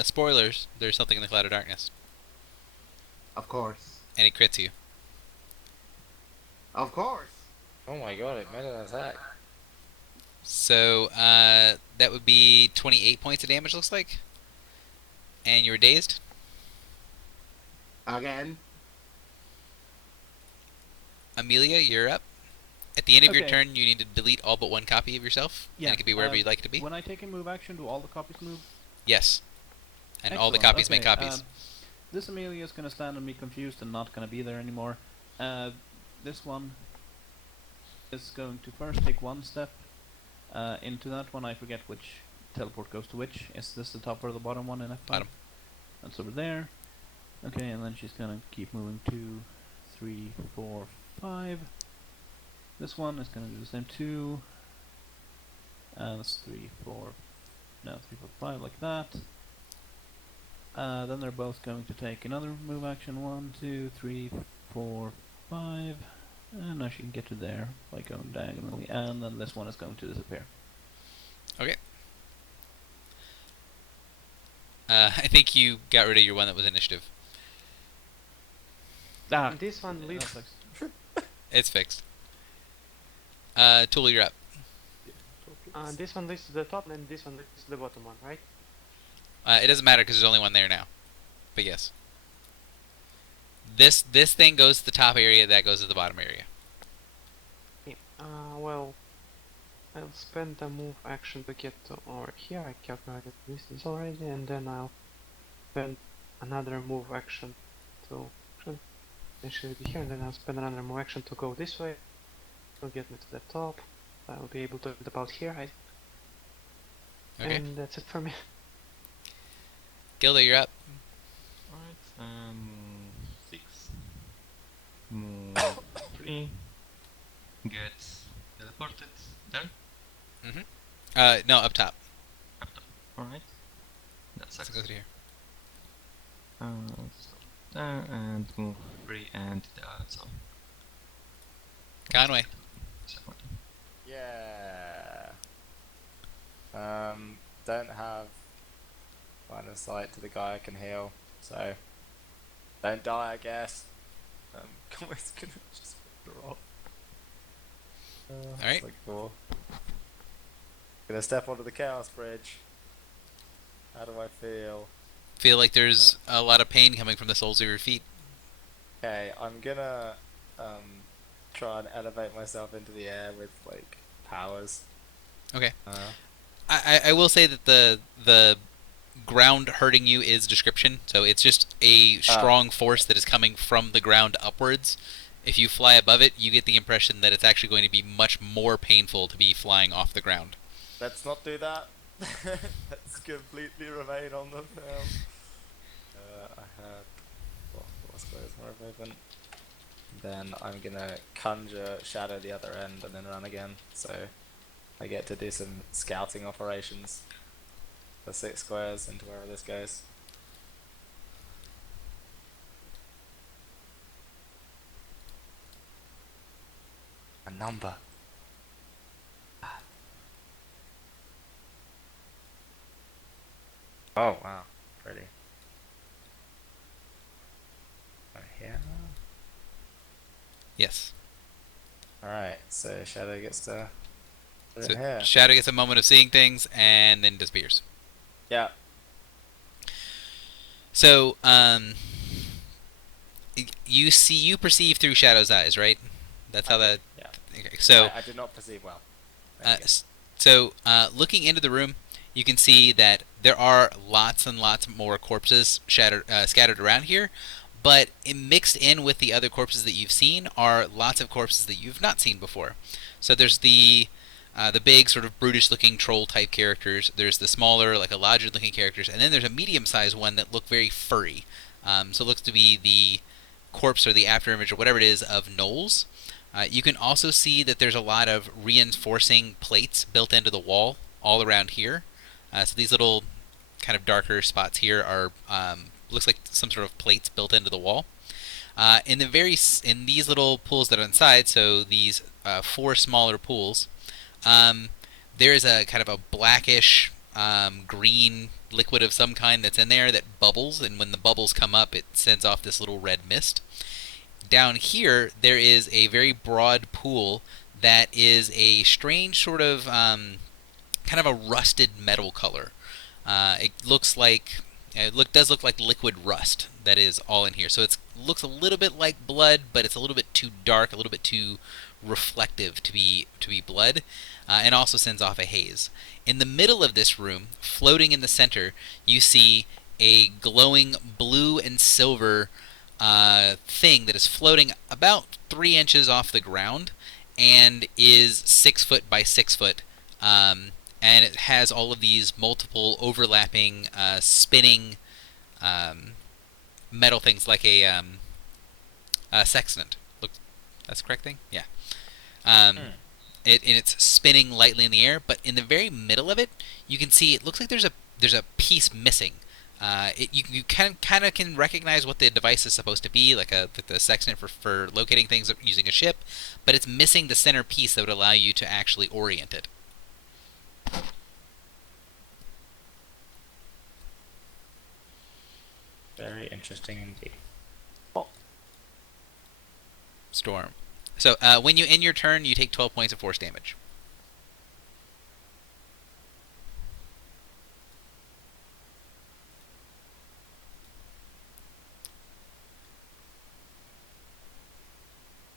Spoilers, there's something in the cloud of darkness. Of course. And it crits you. Of course. Oh my god, it made an attack. So, that would be 28 points of damage, looks like. And you were dazed? Again. Amelia, you're up. At the end of your Okay. turn, you need to delete all but one copy of yourself. Yeah. And it could be wherever you'd like it to be. When I take a move action, do all the copies move? Yes. And all the Excellent, copies make okay, copies. This Amelia is going to stand and be confused and not going to be there anymore. This one is going to first take one step Into that one, I forget which teleport goes to which. Is this the top or the bottom one in F5? Bottom. That's over there. Okay, and then she's gonna keep moving 2, 3, 4, 5. This one is gonna do the same 2. That's 3, 4. No, 3, 4, 5, like that. Then they're both going to take another move action. 1, 2, 3, 4, 5. And now she can get to there by going diagonally, and then this one is going to disappear. Okay. I think you got rid of your one that was initiative. Ah, This one yeah, leads. that sucks. It's fixed. Tool, you're up. This one leads to the top, and this one leads to the bottom one, right? It doesn't matter because there's only one there now. But yes. This thing goes to the top area, that goes to the bottom area. Yeah. Well, I'll spend a move action to get to over here. I calculated the distance already, and then I'll spend another move action to actually be here, and then I'll spend another move action to go this way. It'll get me to the top. I'll be able to get about here, Okay. and that's it for me. Gilda, you're up. Alright, 6. Move 3. Get teleported there. No, up top. Up top. Alright. That So it sucks. goes here. Stop there and move 3 and the AL12. Conway. Second. Yeah. Don't have line of sight to the guy I can heal, so don't die, I guess. Conway's gonna just wander off. Alright. It's like 4. Gonna step onto the Chaos Bridge. How do I feel? Feel like there's a lot of pain coming from the soles of your feet. Okay, I'm gonna try and elevate myself into the air with like powers. Okay. Uh, I will say that the ground hurting you is description, so it's just a strong force that is coming from the ground upwards. If you fly above it, you get the impression that it's actually going to be much more painful to be flying off the ground. Let's not do that. Let's completely remain on the ground. I have four squares more movement. Then I'm gonna conjure shadow the other end and then run again. So I get to do some scouting operations for 6 squares into wherever this goes. A number. Oh wow, pretty. Right here. Yes. Alright, so Shadow gets to put So in here. Shadow gets a moment of seeing things and then disappears. Yeah. So, you perceive through Shadow's eyes, right? That's how that. Yeah. Okay, so, I did not perceive well. Thank you. so looking into the room, you can see that there are lots and lots more corpses scattered around here, but mixed in with the other corpses that you've seen are lots of corpses that you've not seen before. So there's the big sort of brutish-looking troll-type characters. There's the smaller, like Eladrin-looking characters, and then there's a medium-sized one that look very furry. So it looks to be the corpse or the afterimage or whatever it is of Knowles. You can also see that there's a lot of reinforcing plates built into the wall all around here. So these little kind of darker spots here are looks like some sort of plates built into the wall. In these little pools that are inside, so these 4 smaller pools, there is a kind of a blackish green liquid of some kind that's in there that bubbles, and when the bubbles come up, it sends off this little red mist. Down here, there is a very broad pool that is a strange sort of kind of a rusted metal color. It looks like does look like liquid rust that is all in here. So it looks a little bit like blood, but it's a little bit too dark, a little bit too reflective to be blood, and also sends off a haze. In the middle of this room, floating in the center, you see a glowing blue and silver thing that is floating about 3 inches off the ground and is 6 foot by 6 foot and it has all of these multiple overlapping, spinning metal things like a sextant. Look, that's the correct thing? Yeah. Hmm. And it's spinning lightly in the air, but in the very middle of it, you can see it looks like there's a piece missing. You kind of can recognize what the device is supposed to be, like the sextant for locating things using a ship, but it's missing the center piece that would allow you to actually orient it. Very interesting indeed. Storm. So when you end your turn, you take 12 points of force damage.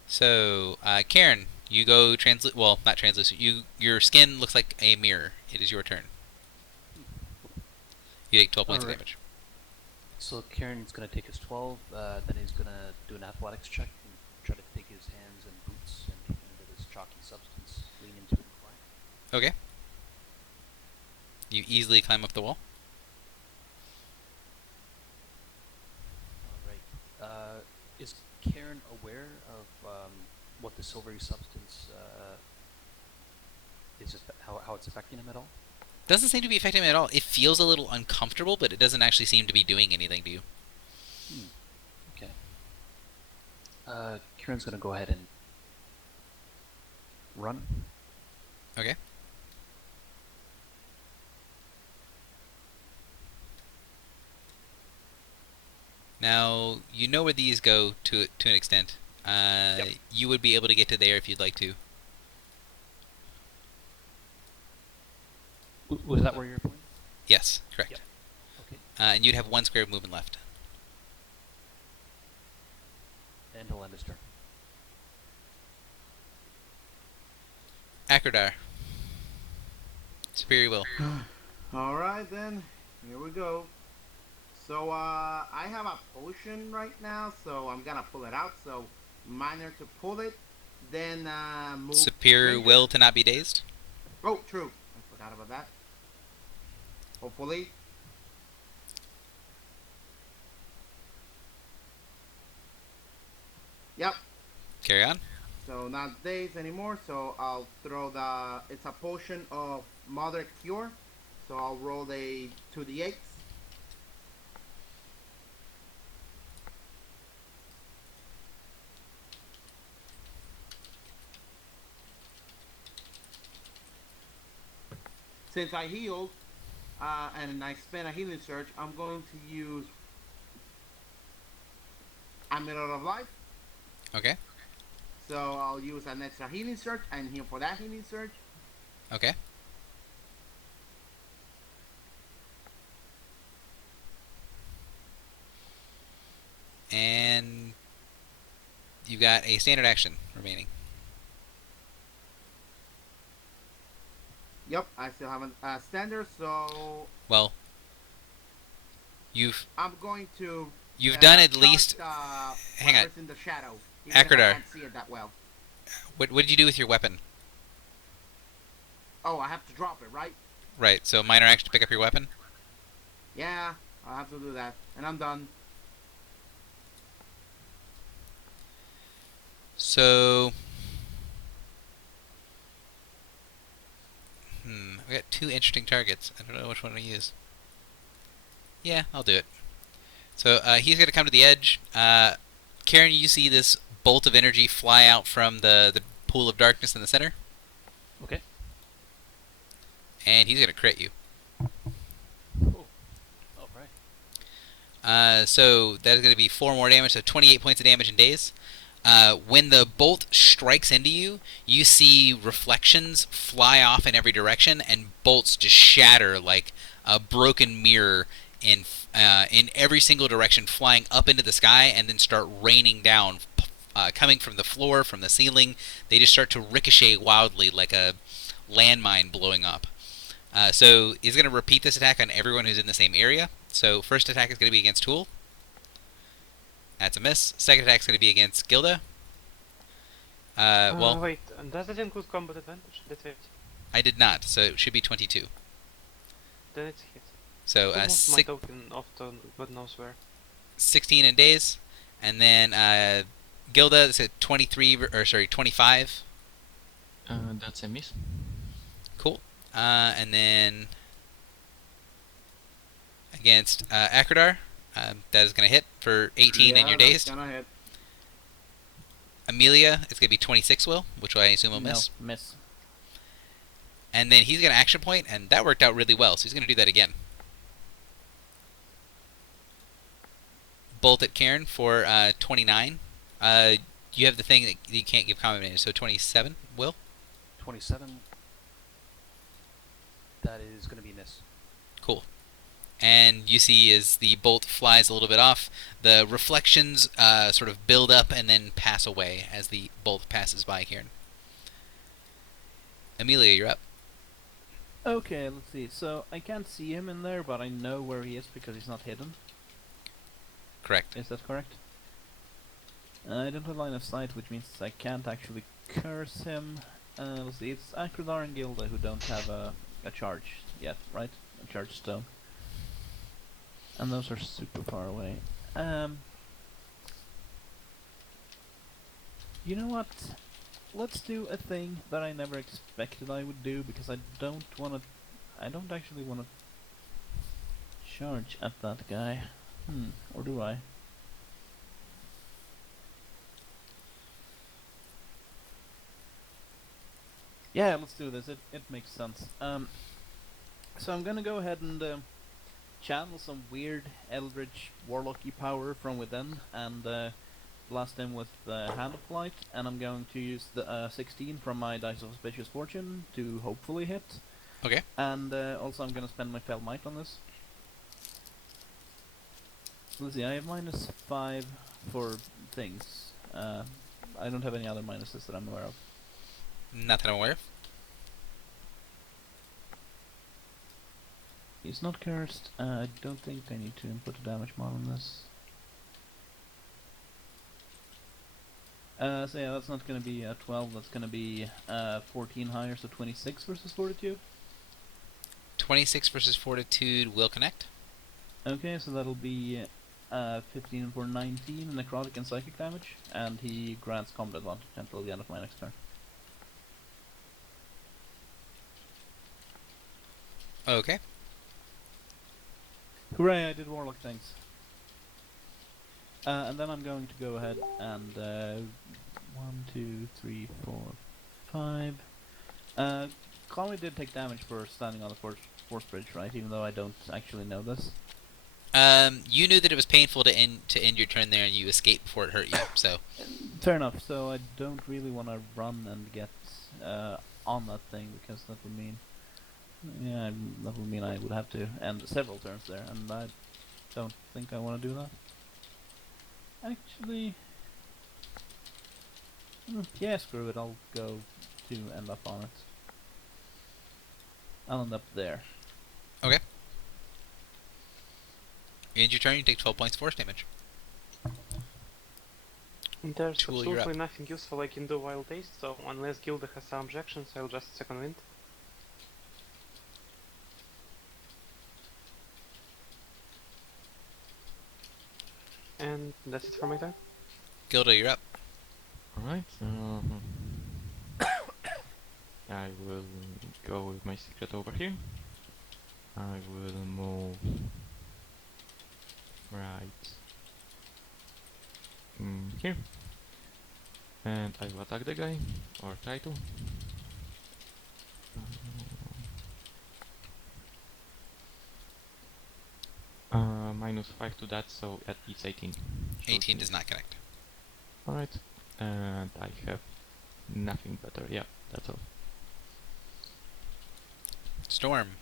So, Karen, you go translucent. Well, not translucent. Your skin looks like a mirror. It is your turn. You take 12 points of Alright. damage. So Kieran's gonna take his 12, then he's gonna do an athletics check and try to dig his hands and boots and into this chalky substance, lean into it and climb. Okay. You easily climb up the wall. Alright. Is Karen aware of what the silvery substance is, how it's affecting him at all? Doesn't seem to be affecting him at all. It feels a little uncomfortable, but it doesn't actually seem to be doing anything to you. Okay. Kieran's gonna go ahead and run. Okay. Now, you know where these go to an extent. You would be able to get to there if you'd like to. Was that where you're pointing? Yes, correct. Yep. Okay. And you'd have 1 square of movement left. And he'll end his turn. Akradar. Superior will. Alright then, here we go. So I have a potion right now, so I'm gonna pull it out. So minor to pull it, then move. Superior drink it. will to not be dazed. Oh, true. I forgot about that. Hopefully. Yep. Carry on. So not days anymore. So I'll throw the. It's a potion of moderate cure. So I'll roll a 2d8. Since I healed, and I spent a healing surge, I'm going to use Amulet of Life. Okay. So I'll use an extra healing surge and heal for that healing surge. Okay. And you've got a standard action remaining. Yep, I still have a standard, so Well, you've I'm going to. done at cast least. Hang on. whatever's in the shadow. Even if I Akradar. can't see it that well. What did you do with your weapon? Oh, I have to drop it, right? Right. So minor action to pick up your weapon. Yeah, I'll have to do that, and I'm done. So. We got 2 interesting targets. I don't know which one to use. Yeah, I'll do it. So he's going to come to the edge. Karen, you see this bolt of energy fly out from the pool of darkness in the center, Okay. and he's going to crit you. Cool. Alright. So that is going to be 4 more damage, so 28 points of damage in daze. When the bolt strikes into you, you see reflections fly off in every direction, and bolts just shatter like a broken mirror in every single direction, flying up into the sky, and then start raining down, coming from the floor, from the ceiling. They just start to ricochet wildly like a landmine blowing up. So he's going to repeat this attack on everyone who's in the same area. So first attack is going to be against Tool. That's a miss. Second attack is going to be against Gilda. Well, Wait, and does it include combat advantage? That's it. I did not, so it should be 22. Then it's hit. So Who moved my six, token off to God knows where? 16 in days, and then Gilda is at 23 or sorry 25. That's a miss. Cool. And then against Akradar, that is going to hit for 18 in your dazed. Gonna hit. Amelia is going to be 26 will, which I assume will miss. No, miss. And then he's going to action point, and that worked out really well, so he's going to do that again. Bolt at Karen for 29. You have the thing that you can't give combat advantage, so 27 will. 27. That is going to be miss. Cool. And you see as the bolt flies a little bit off, the reflections sort of build up and then pass away as the bolt passes by Kieran. Amelia, you're up. Okay, let's see. So I can't see him in there, but I know where he is because he's not hidden. Correct. Is that correct? I don't have line of sight, which means I can't actually curse him. Let's see. It's Akradar and Gilda who don't have a charge yet, right? A charge stone. And those are super far away. You know what? Let's do a thing that I never expected I would do because I don't actually wanna charge at that guy. Or do I? Yeah, let's do this. It makes sense. So I'm gonna go ahead and channel some weird eldritch warlocky power from within and blast him with Hand of Light, and I'm going to use the 16 from my Dice of Auspicious Fortune to hopefully hit. Okay. And also I'm gonna spend my Fell Might on this. Let's see, I have -5 for things. I don't have any other minuses that I'm aware of. Not that I'm aware of. He's not cursed. I don't think I need to input a damage mod on this. So yeah, that's not gonna be 12, that's gonna be 14 higher, so 26 versus Fortitude. 26 versus Fortitude will connect. Okay, so that'll be 15 for 19 necrotic and psychic damage, and he grants combat advantage until the end of my next turn. Okay. Hooray, I did Warlock things. And then I'm going to go ahead and 1, 2, 3, 4, 5. Conway did take damage for standing on the force bridge, right? Even though I don't actually know this. You knew that it was painful to end your turn there, and you escaped before it hurt you. So. Fair enough. So I don't really want to run and get on that thing because that would mean, that would mean I would have to end several turns there, and I don't think I want to do that. Actually, yeah, screw it. I'll go to end up on it. I'll end up there. Okay. You end your turn, you take 12 points force damage. There's Tool, you're absolutely up. nothing useful I can do while dazed, so unless Gilda has some objections, I'll just second wind. And that's it for my turn. Gilda, you're up. Alright. I will go with my secret over here. I will move right here. And I will attack the guy, or try to. -5 to that, so at least 18. 18 does not connect. Alright. And I have nothing better. Yeah, that's all. Storm.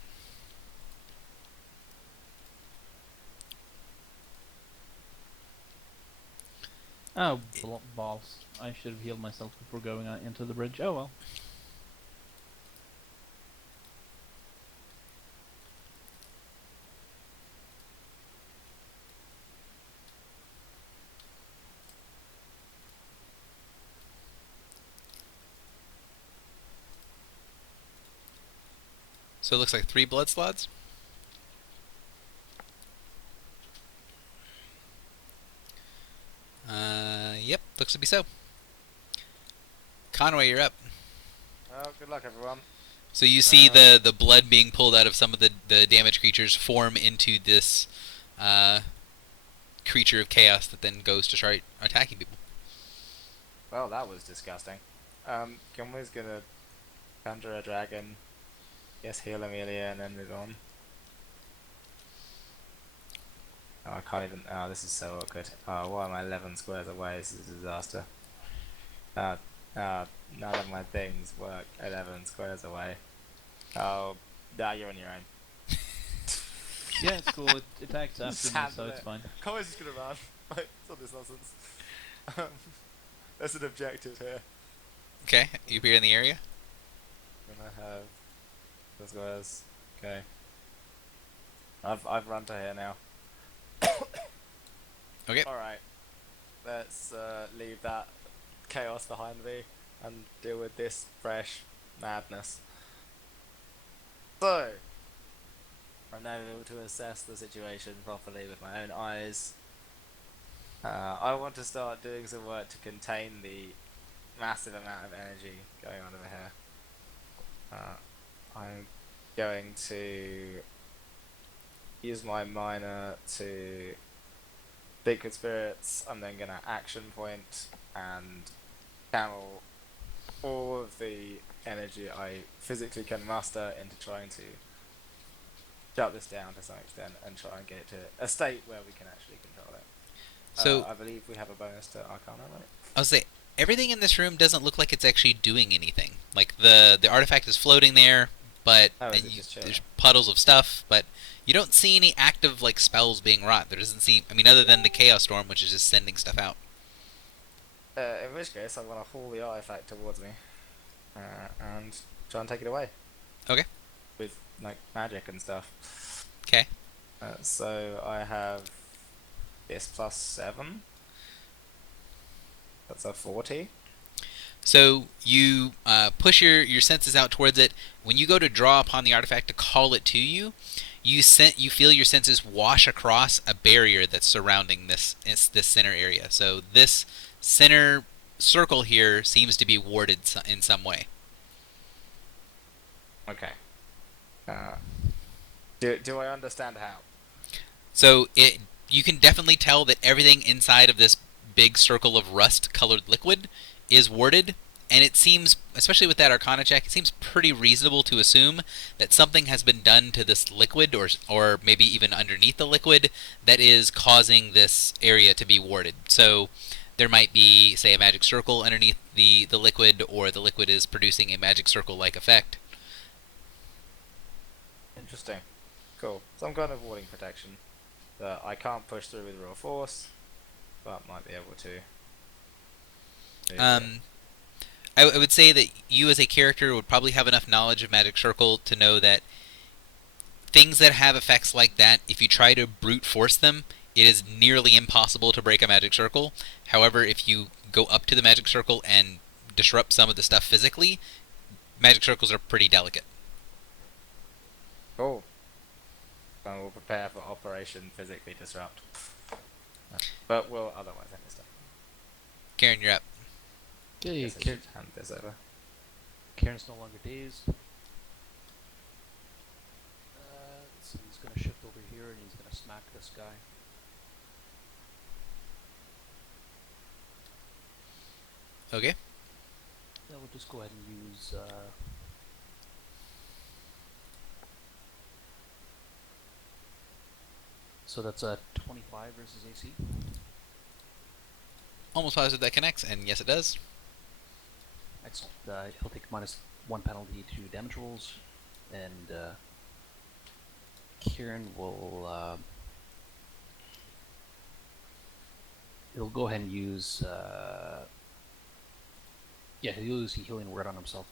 Oh, balls. I should have healed myself before going into the bridge. Oh well. So it looks like 3 blood slots. Yep, looks to be so. Conway, you're up. Well, good luck, everyone. So you see the blood being pulled out of some of the damaged creatures form into this creature of chaos that then goes to start attacking people. Well, that was disgusting. Gilmore's gonna conjure a dragon, yes, heal Amelia, and then move on. Oh, I can't even. Oh, this is so awkward. Oh, why am I 11 squares away? This is a disaster. Uh, none of my things work 11 squares away. Oh, nah, you're on your own. Yeah, it's cool. It attacks after me, so it's fine. Conway's just gonna run. Like, it's all this nonsense. There's an objective here. Okay, you appear in the area. I'm gonna have those guys. Okay. I've run to here now. Okay. Alright. Let's leave that chaos behind me and deal with this fresh madness. So, I'm now able to assess the situation properly with my own eyes. I want to start doing some work to contain the massive amount of energy going on over here. I'm going to use my minor to Sacred Spirits. I'm then going to action point and channel all of the energy I physically can muster into trying to shut this down to some extent and try and get it to a state where we can actually control it. So I believe we have a bonus to Arcana, right? I was say everything in this room doesn't look like it's actually doing anything. Like the artifact is floating there, but Oh, is it just chilling? there's puddles of stuff, but you don't see any active like spells being wrought. There doesn't seem. I mean, other than the Chaos Storm, which is just sending stuff out. In which case, I want to haul the artifact towards me and try and take it away. Okay. With like magic and stuff. Okay. So I have this +7. That's a 40. So you push your senses out towards it. When you go to draw upon the artifact to call it to you, you feel your senses wash across a barrier that's surrounding this center area. So this center circle here seems to be warded in some way. Okay. Do I understand how? So you can definitely tell that everything inside of this big circle of rust-colored liquid is warded, and it seems, especially with that Arcana check, it seems pretty reasonable to assume that something has been done to this liquid, or maybe even underneath the liquid, that is causing this area to be warded. So there might be, say, a magic circle underneath the liquid, or the liquid is producing a magic circle-like effect. Interesting. Cool. Some kind of warding protection that I can't push through with raw force, but might be able to. I would say that you as a character would probably have enough knowledge of Magic Circle to know that things that have effects like that, if you try to brute force them, it is nearly impossible to break a Magic Circle. However, if you go up to the Magic Circle and disrupt some of the stuff physically, Magic Circles are pretty delicate. Cool. And we'll prepare for Operation Physically Disrupt. But we'll otherwise understand. Karen, you're up. Okay, Guess I should hand this over. Karen's no longer dazed. Let's see, he's gonna shift over here and he's gonna smack this guy. Okay. Yeah, we'll just go ahead and use so that's a 25 versus AC. Almost positive that connects, and yes, it does. Excellent. He'll take -1 penalty to damage rolls, and Kieran will he'll go ahead and use yeah, he'll use a healing word on himself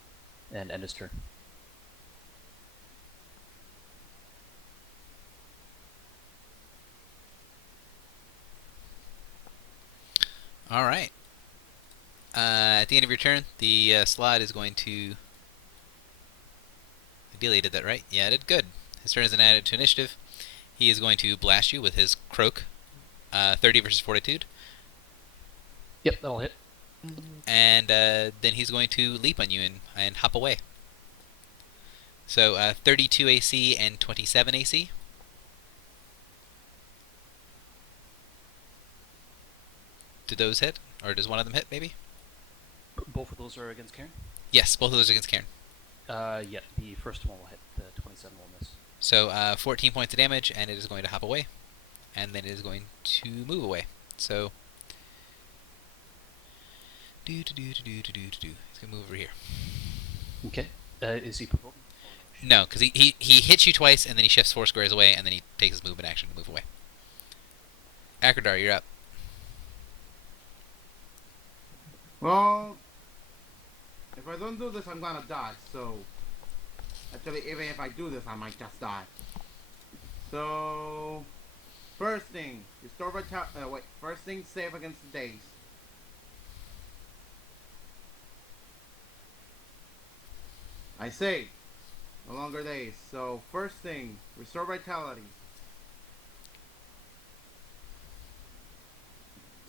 and end his turn. All right. At the end of your turn, the slot is going to Ideally, did that right. Yeah, I did good. His turn isn't added to initiative. He is going to blast you with his croak. 30 versus fortitude. Yep, that'll hit. And then he's going to leap on you and hop away. So 32 AC and 27 AC. Do those hit? Or does one of them hit, maybe? Both of those are against Karen? Yes, both of those against Karen. Yeah, the first one will hit, the 27 will miss. So 14 points of damage, and it is going to hop away. And then it is going to move away. So... He's going to move over here. Okay. Is he provoking? No, because he hits you twice, and then he shifts 4 squares away, and then he takes his movement action to move away. Akradar, you're up. Well, if I don't do this, I'm gonna die. So, actually, even if I do this, I might just die. So, first thing, restore vitality. First thing, save against the daze. I say, no longer days. So, first thing, restore vitality.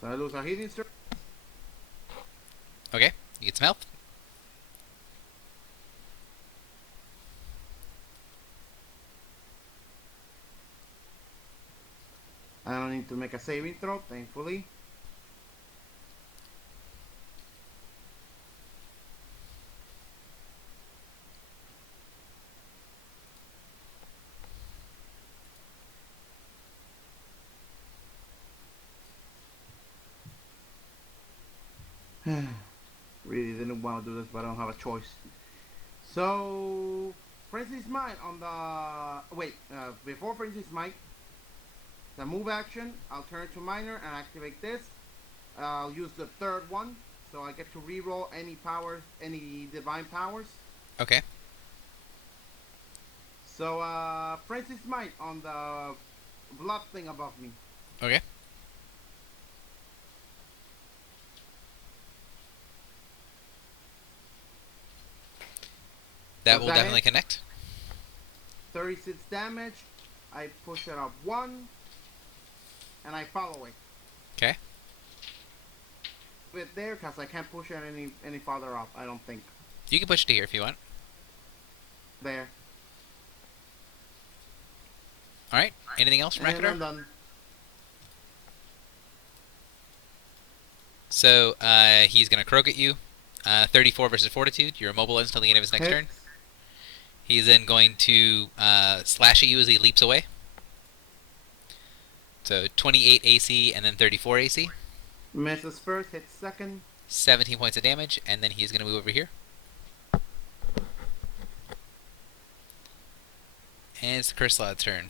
So I lose a healing stir. Okay, you get some health. I don't need to make a saving throw, thankfully. Really didn't want to do this, but I don't have a choice. So, Frenzy's Might on the... before Frenzy's Might, the move action, I'll turn to minor and activate this. I'll use the third one, so I get to reroll any powers, any divine powers. Okay. So, Frenzy's Might on the blood thing above me. Okay. That Does will that definitely hit? connect. 36 damage. I push it up 1. And I follow it. Okay. Bit there, because I can't push it any farther up, I don't think. You can push it to here if you want. There. Alright, anything else from And I'm Akradar? done. So, he's going to croak at you. 34 versus fortitude. You're immobilized until the end of his next turn. Hits. He's then going to slash at you as he leaps away. So 28 AC and then 34 AC. Misses first, hits second. 17 points of damage, and then he's going to move over here. And it's the Curse turn.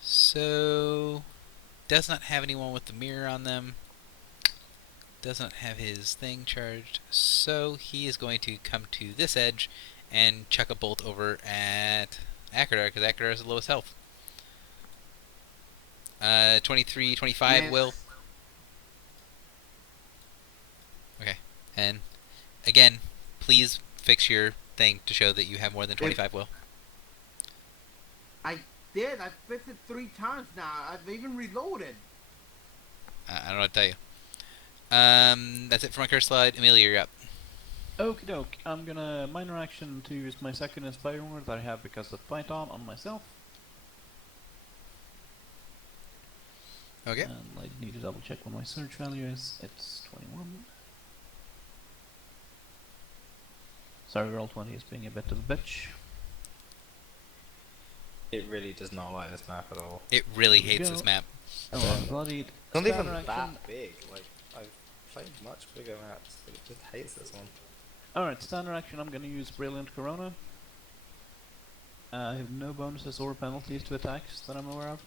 So, does not have anyone with the mirror on them. Does not have his thing charged. So, he is going to come to this edge and chuck a bolt over at Akradar, because Akradar has the lowest health. 23, 25 Miss. will. Okay. And, again, please fix your thing to show that you have more than 25 will. I did. I fixed it 3 times now. I've even reloaded. I don't know what to tell you. That's it for my curse slide. Amelia, you're up. Okie doke, I'm gonna minor action to use my second inspire word that I have because of fight on myself. Okay. And I need to double check what my search value is. It's 21. Sorry, roll 20 is being a bit of a bitch. It really does not like this map at all. It really There we hates go. this map. Oh, I'm bloodied. It's not even Standard action. that big. Like, I've played much bigger maps, but it just hates this one. Alright, standard action, I'm gonna use Brilliant Corona. I have no bonuses or penalties to attacks that I'm aware of.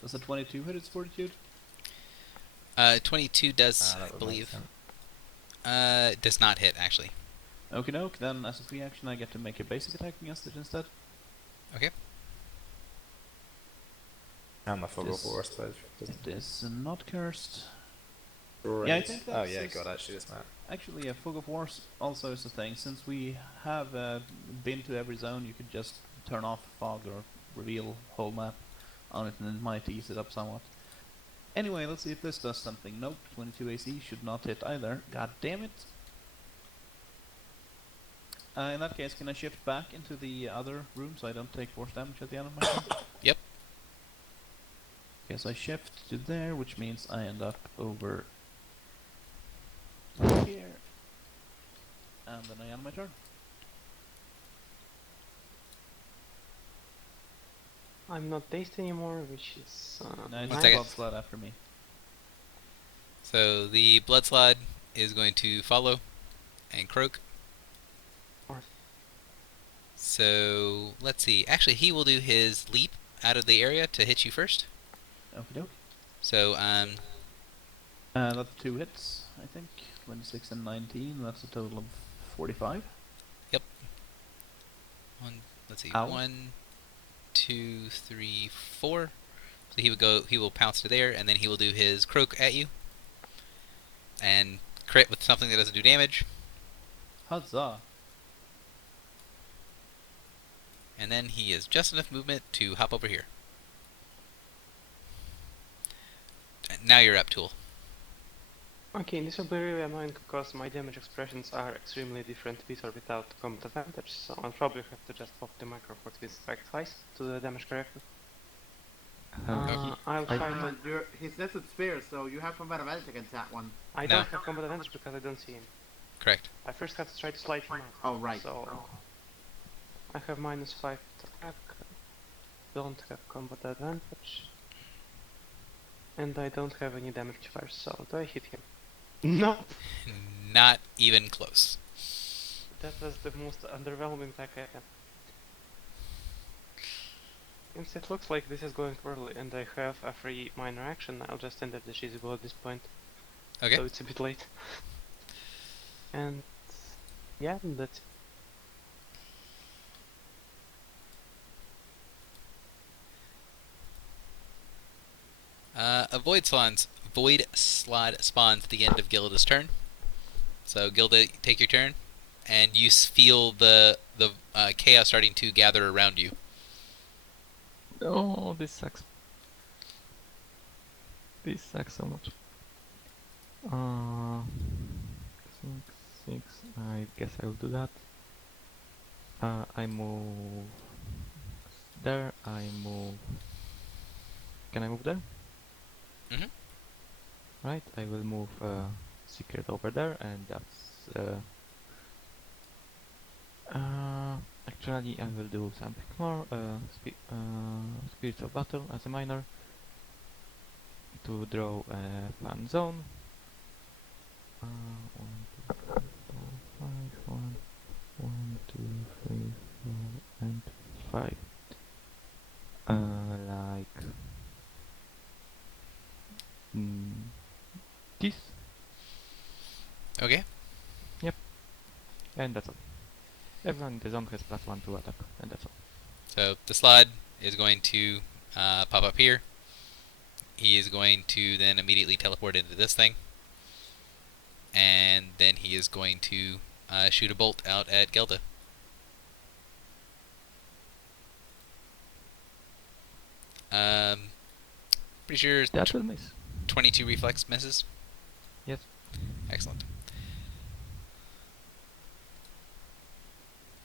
Does a 22 hit its fortitude? 22 does, That I would make believe. sense. Does not hit, actually. Okie doke, then as a free action I get to make a basic attack against it instead. Okay. And the fog This- of war, I suppose. It is not cursed. Great. Yeah, I think Oh that's yeah, just- God, actually, this map. Actually, a Fog of Wars also is a thing. Since we have been to every zone, you could just turn off fog or reveal whole map on it, and it might ease it up somewhat. Anyway, let's see if this does something. Nope, 22 AC should not hit either. God damn it. In that case, can I shift back into the other room so I don't take force damage at the end of my turn? Yep. Okay, so I shift to there, which means I end up over here. And then I end my turn. I'm not dazed anymore, which is No, it's One a second. blood slot after me. So the blood slide is going to follow and croak. Or- So let's see. Actually, he will do his leap out of the area to hit you first. Okie doke. So That's 2 hits, I think. 26 and 19, that's a total of 45. let's see. Ow. 1, 2, 3, 4. So he will pounce to there, and then he will do his croak at you. And crit with something that doesn't do damage. Huzzah! And then he has just enough movement to hop over here. Now you're up, Tool. Okay, this will be really annoying because my damage expressions are extremely different with or without combat advantage, so I'll probably have to just pop the micro for this effect twice to do the damage correctly. I'll try to... He's nested spear, so you have combat advantage against that one. I No. don't have combat advantage because I don't see him. Correct. I first have to try to slide him out. Oh, right. So I have -5 attack, don't have combat advantage, and I don't have any damage first, so do I hit him? No! Not even close. That was the most underwhelming attack I had. Since it looks like this is going poorly and I have a free minor action, I'll just enter the Shizubo at this point. Okay. So it's a bit late. And yeah, that's it. A void slot spawns at the end of Gilda's turn. So Gilda, take your turn, and you feel the chaos starting to gather around you. Oh, this sucks. This sucks so much. 6. I guess I will do that. I move there. I move. Can I move there? Mhm. Right. I will move secret over there, and that's. Actually, I will do something more. Spirits of Battle as a minor to draw a fun zone. 1, 2, 3, 4, 5. 1, 2, 3, 4, and 5. Like this, Okay. and that's all. Everyone in the zone has +1 to attack, and that's all. So the slide is going to pop up here. He is going to then immediately teleport into this thing. And then he is going to shoot a bolt out at Gelda. Pretty sure That will miss. 22 reflex misses. Yes. Excellent.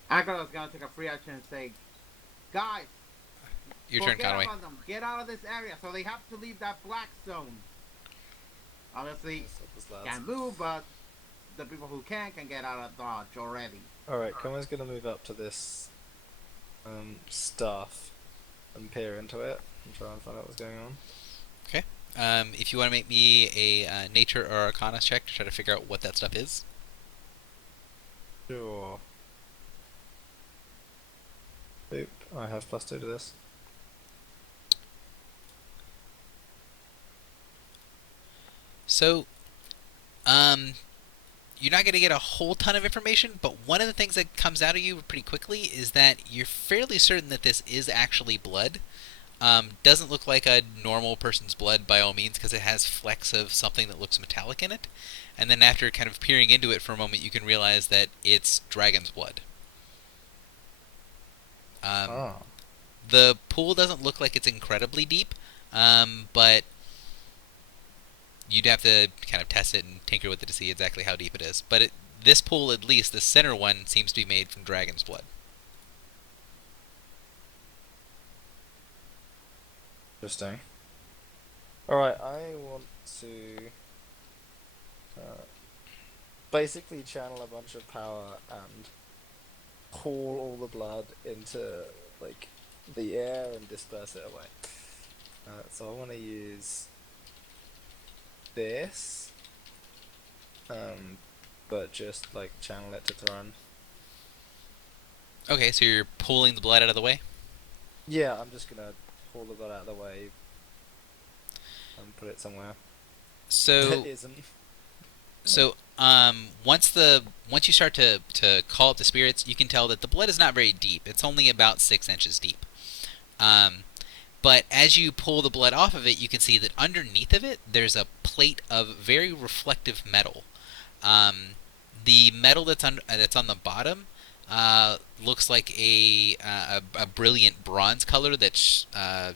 Agatha's gonna take a free action and say, guys, Your turn, forget Conway. about them. Get out of this area, so they have to leave that black zone. Obviously, can't move, but the people who can get out of dodge already. Alright, Conway's gonna move up to this staff and peer into it and try and find out what's going on. If you want to make me a nature or arcana check to try to figure out what that stuff is. Sure. Boop, I have +2 to this. So, you're not going to get a whole ton of information, but one of the things that comes out of you pretty quickly is that you're fairly certain that this is actually blood. Doesn't look like a normal person's blood by all means because it has flecks of something that looks metallic in it. And then after kind of peering into it for a moment, you can realize that it's dragon's blood. Oh. The pool doesn't look like it's incredibly deep, but you'd have to kind of test it and tinker with it to see exactly how deep it is. But this pool, at least, the center one, seems to be made from dragon's blood. Interesting. Alright, I want to basically channel a bunch of power and pour all the blood into like the air and disperse it away. So I want to use this, but just like channel it to Thrun. Okay, so you're pulling the blood out of the way? Yeah, I'm just gonna pull the blood out of the way and put it somewhere So that isn't. So, once you start to call up the spirits, you can tell that the blood is not very deep. It's only about 6 inches deep. But as you pull the blood off of it, you can see that underneath of it, there's a plate of very reflective metal. The metal that's on the bottom looks like a brilliant bronze color that's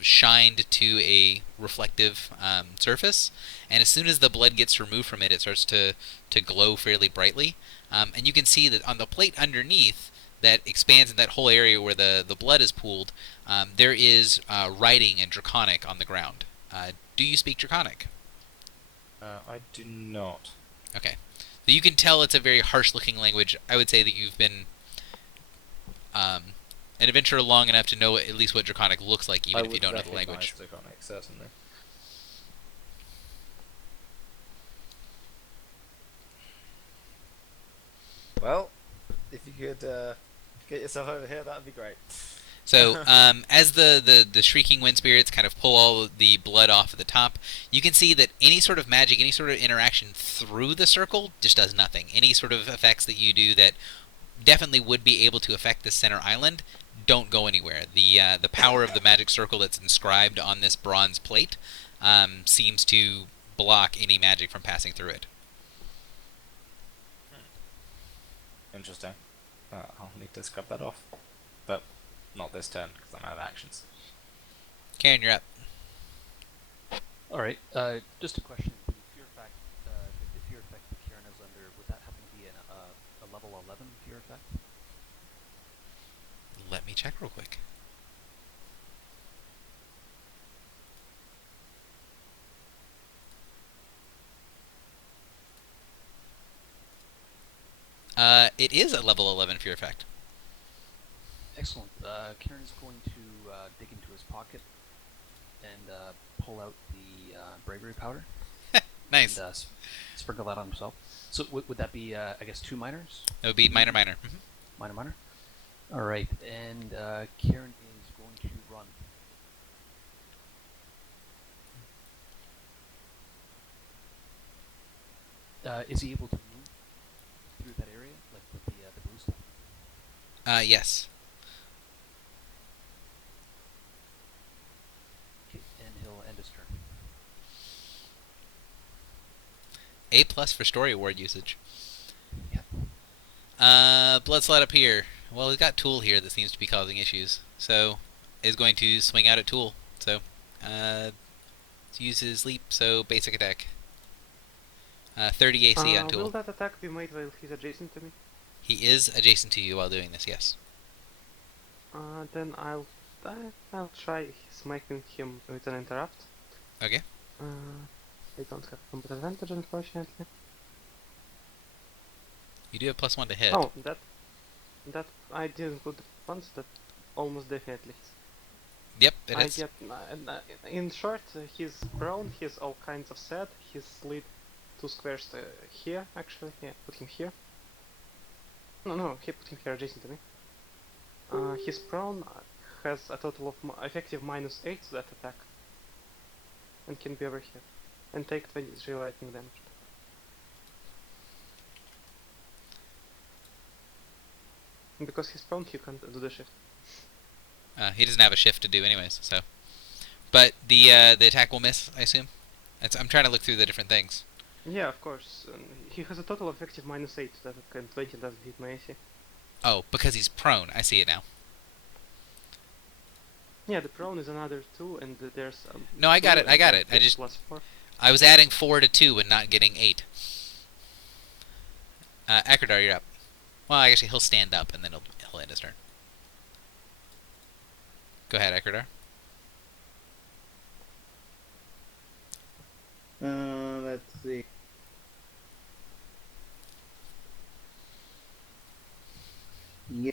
shined to a reflective surface. And as soon as the blood gets removed from it, it starts to glow fairly brightly. And you can see that on the plate underneath that expands in that whole area where the blood is pooled, there is writing in Draconic on the ground. Do you speak Draconic? I do not. Okay. So you can tell it's a very harsh-looking language. I would say that you've been an adventurer long enough to know at least what Draconic looks like, even if you don't know the language. Draconic, certainly. Well, if you could get yourself over here, that'd be great. So, as the shrieking wind spirits kind of pull all the blood off at the top, you can see that any sort of magic, any sort of interaction through the circle just does nothing. Any sort of effects that you do that definitely would be able to affect the center island don't go anywhere. The power of the magic circle that's inscribed on this bronze plate seems to block any magic from passing through it. Interesting. I'll need to scrub that off. But not this turn, because I'm out of actions. Karen, you're up. All right. Just a question. The fear effect, the fear effect that Kieran is under, would that happen to be a level 11 fear effect? Let me check real quick. It is a level 11 fear effect. Excellent. Kieran is going to dig into his pocket and pull out the bravery powder. Nice. And sprinkle that on himself. So would that be, I guess, 2 minors? It would be minor, minor. Minor, minor. All right, and Kieran is going to run. Is he able to move through that area, like with the blue stuff? Yes. Okay, and he'll end his turn. A+ for story award usage. Yeah. Blood slot up here. Well, he's got Tool here that seems to be causing issues. So, is going to swing out at Tool. So, let's use his leap, so basic attack. 30 AC on Tool. Will that attack be made while he's adjacent to me? He is adjacent to you while doing this, yes. Then I'll try smacking him with an interrupt. Okay. I don't have combat advantage, unfortunately. You do have +1 to hit. Oh, that I didn't put the once. That almost definitely. Yep, it I is. get in short. He's prone. He's all kinds of sad. He's slid 2 squares here. Actually, yeah, put him here. No, he put him here adjacent to me. He's prone. Has a total of effective -8 to that attack, and can be over here, and take 23 lightning damage. And because he's prone, he can't do the shift. He doesn't have a shift to do anyways, so. But the attack will miss, I assume. I'm trying to look through the different things. Yeah, of course. He has a total effective -8 that and 20 doesn't hit my AC. Oh, because he's prone. I see it now. Yeah, the prone is another 2, and there's No, I got 2, it. I and got that it. I gives just +4. I was adding 4 to 2 and not getting 8. Akradar, you're up. Well, actually, he'll stand up and then he'll end his turn. Go ahead, Akradar. Let's see. Yeah.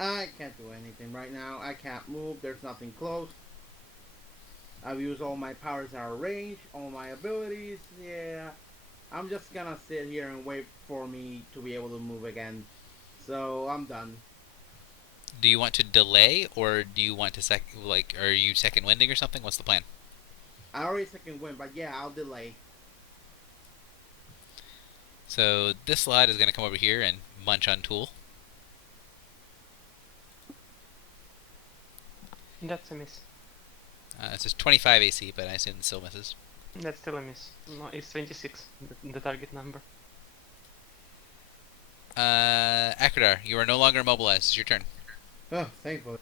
I can't do anything right now. I can't move. There's nothing close. I've used all my powers out of range, all my abilities. Yeah. I'm just gonna sit here and wait for me to be able to move again. So I'm done. Do you want to delay, or do you want to are you second winding or something? What's the plan? I already second win, but yeah, I'll delay. So this slot is going to come over here and munch on Tool. That's a miss. It says 25 AC, but I assume it still misses. That's still a miss. No, it's 26, the target number. Akradar, you are no longer immobilized. It's your turn. Oh, thankfully.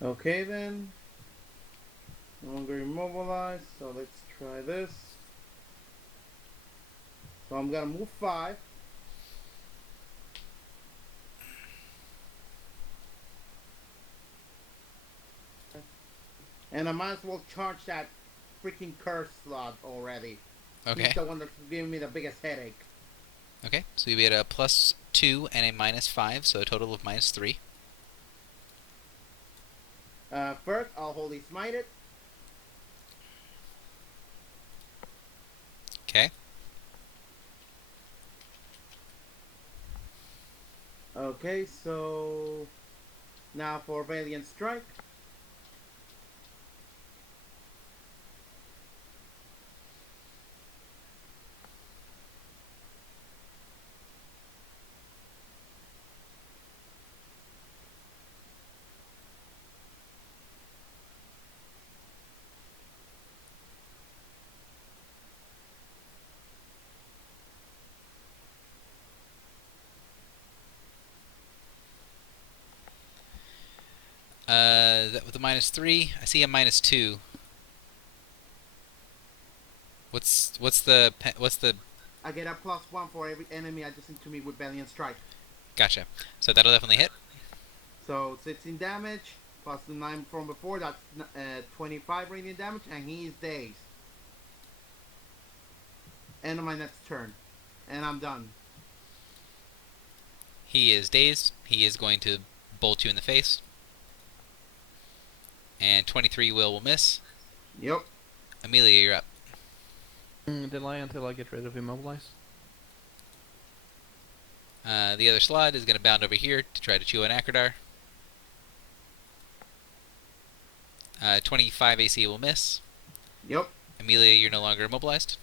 Okay then. No longer immobilized, so let's try this. So I'm gonna move 5. And I might as well charge that freaking curse slot already. Okay. He's the one that's giving me the biggest headache. Okay, so you get a +2 and a -5, so a total of -3. First, I'll Holy Smite it. Okay. Okay, so now for Valiant Strike. With the -3, I see a -2. What's the I get a +1 for every enemy adjacent to me with Valiant Strike. Gotcha. So that'll definitely hit. So 16 damage plus the 9 from before. That's 25 radiant damage, and he is dazed. End of my next turn, and I'm done. He is dazed. He is going to bolt you in the face. And 23 will miss. Yep. Amelia, you're up. Delay until I get rid of immobilize. The other slot is going to bound over here to try to chew an Akradar. 25 AC will miss. Yep. Amelia, you're no longer immobilized.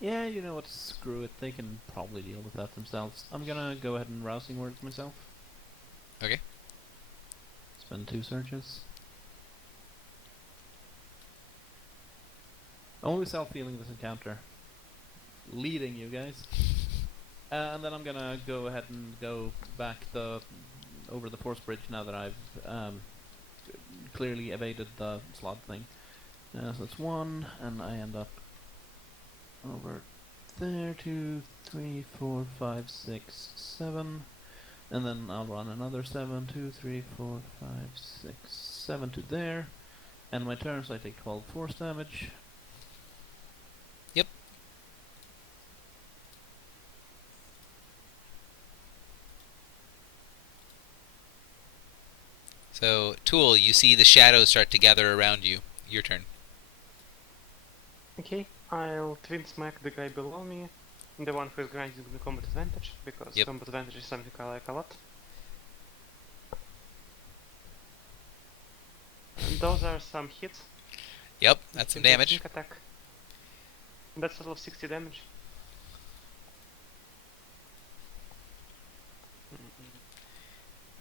Yeah, you know what? Screw it. They can probably deal with that themselves. I'm gonna go ahead and rousing words myself. Okay. Spend 2 searches. Only self-feeling this encounter. Leading you guys. And then I'm gonna go ahead and go back over the force bridge now that I've clearly evaded the slot thing. So that's 1, and I end up over there, 2, 3, 4, 5, 6, 7. And then I'll run another 7, 2, 3, 4, 5, 6, 7 to there. And my turn, so I take 12 force damage. Yep. So, Tool, you see the shadows start to gather around you. Your turn. Okay, I'll twin smack the guy below me, the one who is granting the combat advantage, because Yep. combat advantage is something I like a lot. And those are some hits. Yep, that's some damage. Sneak attack. That's a total of 60 damage.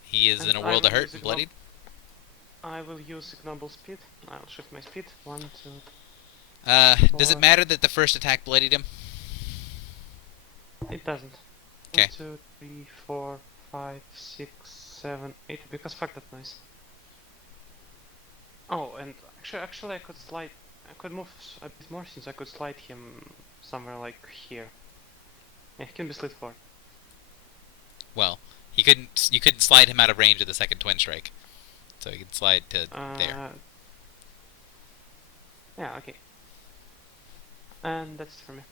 He is And in a I world of will hurt use and bloodied. I will use ignoble speed. I'll shift my speed. 1, 2, Does it 4. matter that the first attack bloodied him? It doesn't. 1, Okay. 2, 3, 4, 5, 6, 7, 8. Because fuck that noise. Oh, and actually, I could slide. I could move a bit more since I could slide him somewhere like here. Yeah, he can be slid forward. Well, he couldn't. You couldn't slide him out of range of the second twin strike, so he could slide to there. Yeah, okay. And that's it for me.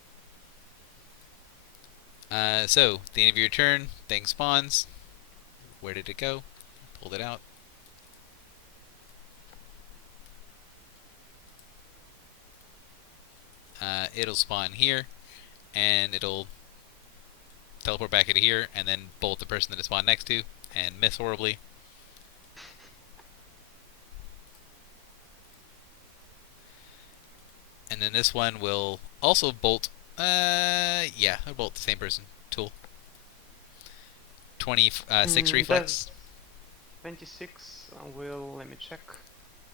So at the end of your turn, thing spawns. Where did it go? Pulled it out. It'll spawn here, and it'll teleport back into here, and then bolt the person that it spawned next to, and miss horribly. And then this one will also bolt. Yeah, it'll bolt the same person. Tool. 26 reflex. 26 will, let me check.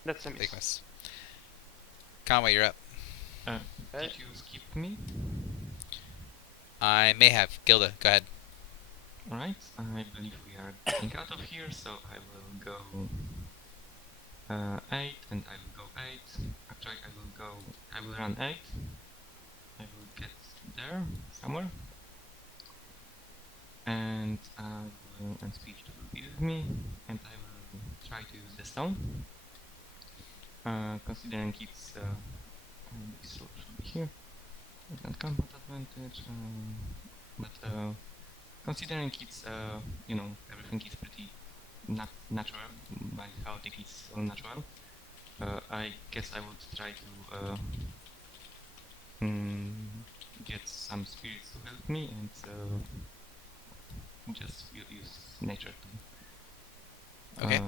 That's a miss. Big miss. Conway, you're up. Did you skip me? I may have. Gilda, go ahead. Alright, I believe we are getting out of here, so I will go 8 and I will go 8. Actually, I will run 8. I will get there somewhere. And and speech will be with me, and I will try to use the stone. Considering it's this should be here. And combat advantage, but considering it's everything is pretty natural, by chaotic it's all natural. I guess I would try to get some spirits to help me and just use nature to Okay.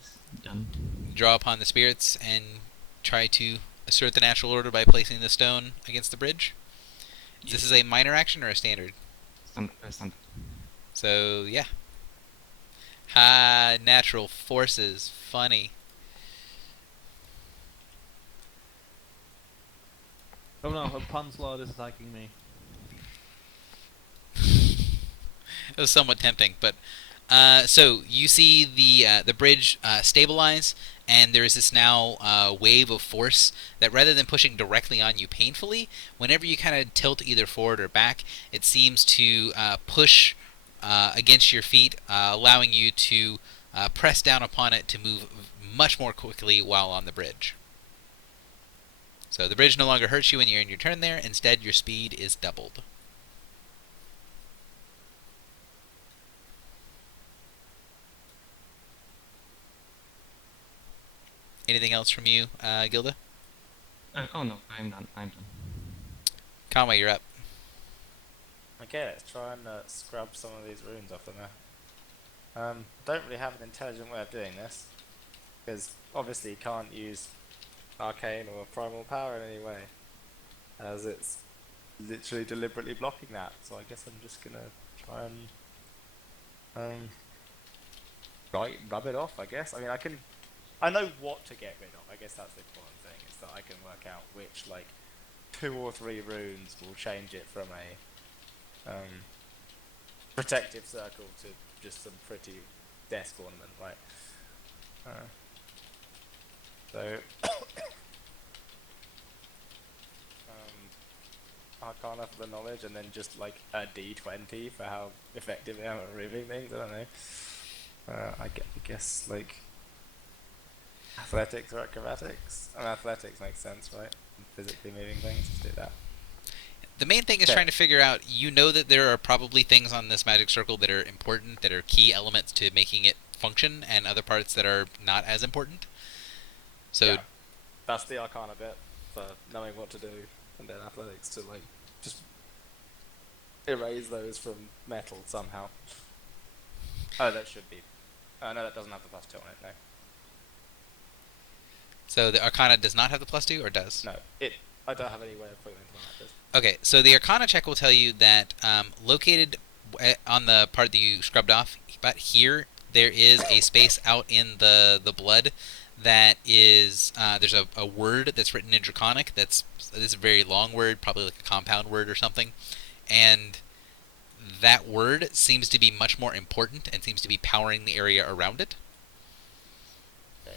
it's done. Draw upon the spirits and try to assert the natural order by placing the stone against the bridge. This is a minor action or a standard? Standard. So, yeah. Ha, natural forces. Funny. Oh no, a Punslot is attacking me. It was somewhat tempting, but so you see the bridge stabilize, and there is this now wave of force that, rather than pushing directly on you painfully, whenever you kind of tilt either forward or back, it seems to push against your feet, allowing you to press down upon it to move much more quickly while on the bridge. So the bridge no longer hurts you when you're in your turn there. Instead, your speed is doubled. Anything else from you, Gilda? Oh no, I'm done. Conway, you're up. Okay, let's try and scrub some of these runes off of there. Don't really have an intelligent way of doing this, because obviously you can't use arcane or primal power in any way, as it's literally deliberately blocking that. So I guess I'm just gonna try and rub it off. I guess. I mean, I know what to get rid of. I guess that's the important thing. Is that I can work out which 2 or 3 runes will change it from a protective circle to just some pretty desk ornament, right? So Arcana for the knowledge, and then just a D20 for how effective they are at removing things. I don't know. I guess athletics or acrobatics. And athletics makes sense, right? Physically moving things. Let's do that. The main thing is Okay. trying to figure out, you know that there are probably things on this magic circle that are important, that are key elements to making it function, and other parts that are not as important. So, Yeah. That's the Arcana bit for knowing what to do, and then athletics to just erase those from metal somehow. Oh, that should be. No, that doesn't have the +2 on it. No, so the Arcana does not have the +2, or does? no, it I don't have any way of putting into my matches. Okay, so the Arcana check will tell you that located on the part that you scrubbed off, about here, there is a space out in the blood that is there's a word that's written in Draconic that's this is a very long word, probably like a compound word or something, and that word seems to be much more important and seems to be powering the area around it. Okay.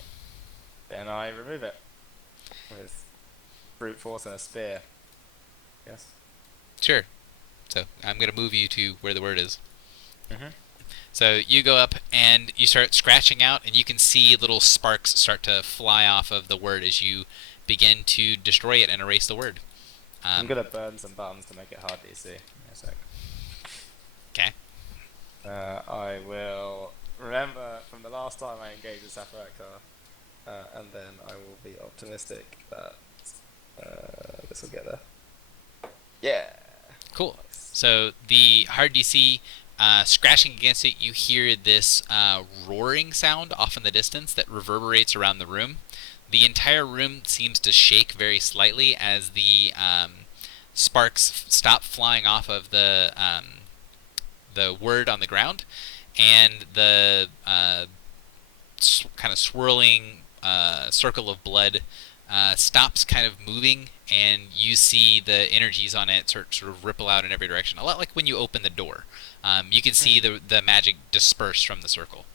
Then I remove it with brute force and a spear. Yes. Sure. So I'm going to move you to where the word is. Mhm. So you go up and you start scratching out, and you can see little sparks start to fly off of the word as you begin to destroy it and erase the word. I'm gonna burn some buttons to make it hard to see. Give me a sec. Okay. I will remember from the last time I engaged with Safarakar, and then I will be optimistic that this will get there. Yeah. Cool. Nice. So the hard DC, scratching against it, you hear this roaring sound off in the distance that reverberates around the room. The entire room seems to shake very slightly as the sparks stop flying off of the word on the ground, and the kind of swirling circle of blood stops kind of moving, and you see the energies on it sort of ripple out in every direction. A lot like when you open the door. You can see the magic disperse from the circle.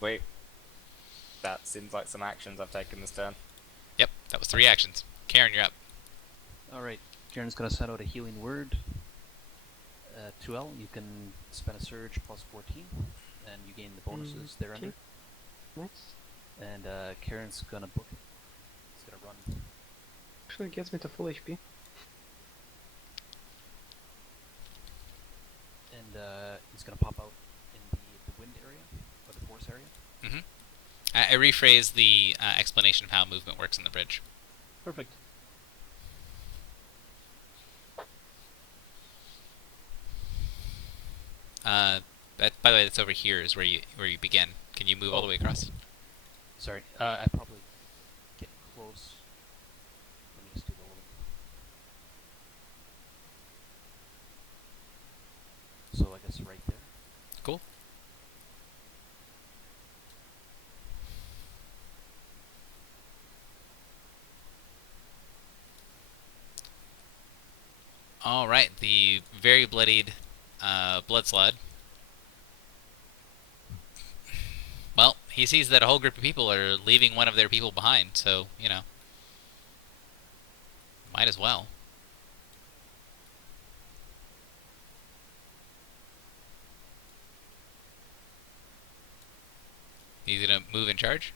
Wait. That seems like some actions I've taken this turn. Yep, that was 3 actions. Karen, you're up. All right, Karen's gonna send out a healing word. 2L, you can spend a surge plus 14, and you gain the bonuses thereunder. Nice. And Karen's gonna book it. He's gonna run. Actually gets me to full HP. And he's gonna pop out in the wind area, or the force area. Mm-hmm. I rephrase the explanation of how movement works in the bridge. Perfect. That, by the way, that's over here is where you begin. Can you move all the way across? Sorry, I probably get close. Let me just do the little. So I guess right there. Cool. All right, the very bloodied blood slide. Well, he sees that a whole group of people are leaving one of their people behind, so, you know, might as well. He's gonna move and charge.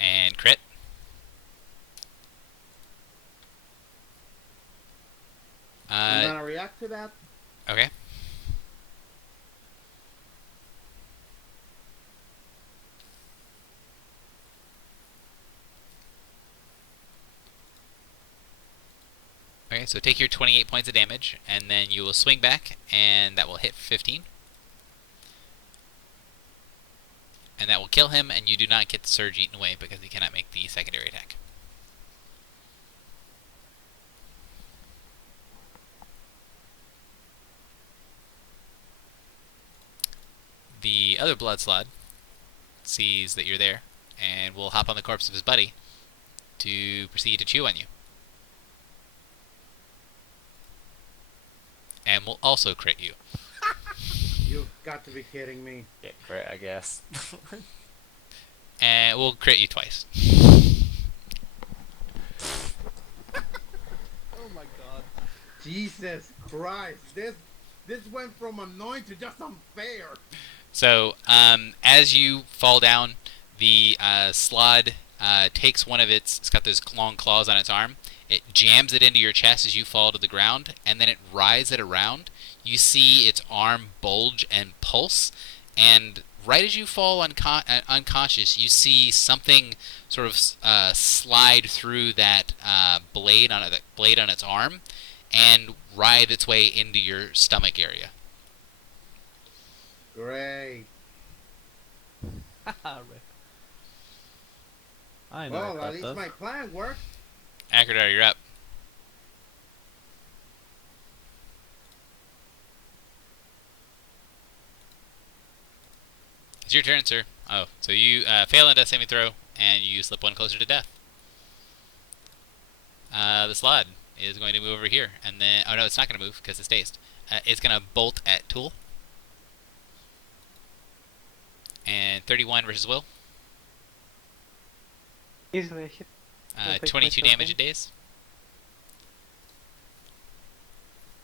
And crit. I'm gonna react to that. Okay. Okay, so take your 28 points of damage, and then you will swing back, and that will hit 15. And that will kill him, and you do not get the surge eaten away because he cannot make the secondary attack. The other blood slod sees that you're there, and will hop on the corpse of his buddy to proceed to chew on you. And will also crit you. You've got to be kidding me. Get crit, I guess. And will crit you twice. Oh my god. Jesus Christ. This went from annoying to just unfair. So, as you fall down, the slod takes one of it's got those long claws on its arm. It jams it into your chest as you fall to the ground, and then it rides it around. You see its arm bulge and pulse, and right as you fall unconscious, you see something sort of slide through that blade on its arm, and ride its way into your stomach area. Great. Haha, Rick. I know Well, what at that least does. my plan worked. Akradar, you're up. It's your turn, sir. Oh, so you fail a death saving throw, and you slip one closer to death. The slot is going to move over here, and then... Oh, no, it's not going to move, because it's dazed. It's going to bolt at Tool. And 31 versus Will. Easily a hit. I'll take 22 myself damage in. at daze.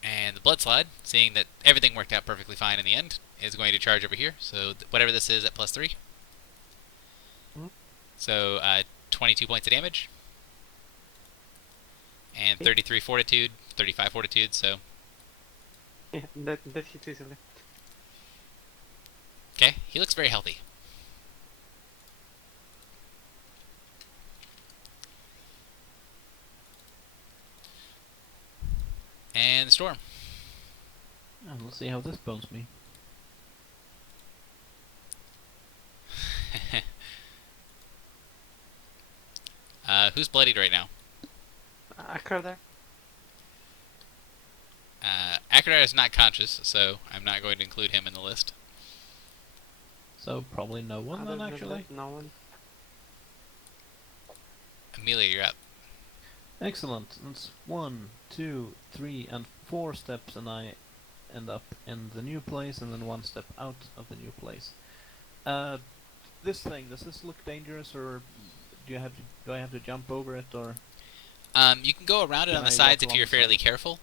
And the blood slide, seeing that everything worked out perfectly fine in the end, is going to charge over here. So whatever this is at +3. Mhm. So 22 points of damage. And Okay. 33 fortitude, 35 fortitude, so... Yeah, that hits easily. Okay, he looks very healthy. And the storm. And let's see how this bones me. Who's bloodied right now? Akradar. Akradar is not conscious, so I'm not going to include him in the list. So probably no one Other then, than actually. that, no one. Amelia, you're up. Excellent. That's 1, 2, 3, and 4 steps, and I end up in the new place, and then 1 step out of the new place. This thing, does this look dangerous, or do I have to jump over it, or? You can go around it Can on the I sides walk if you're along the fairly side? careful,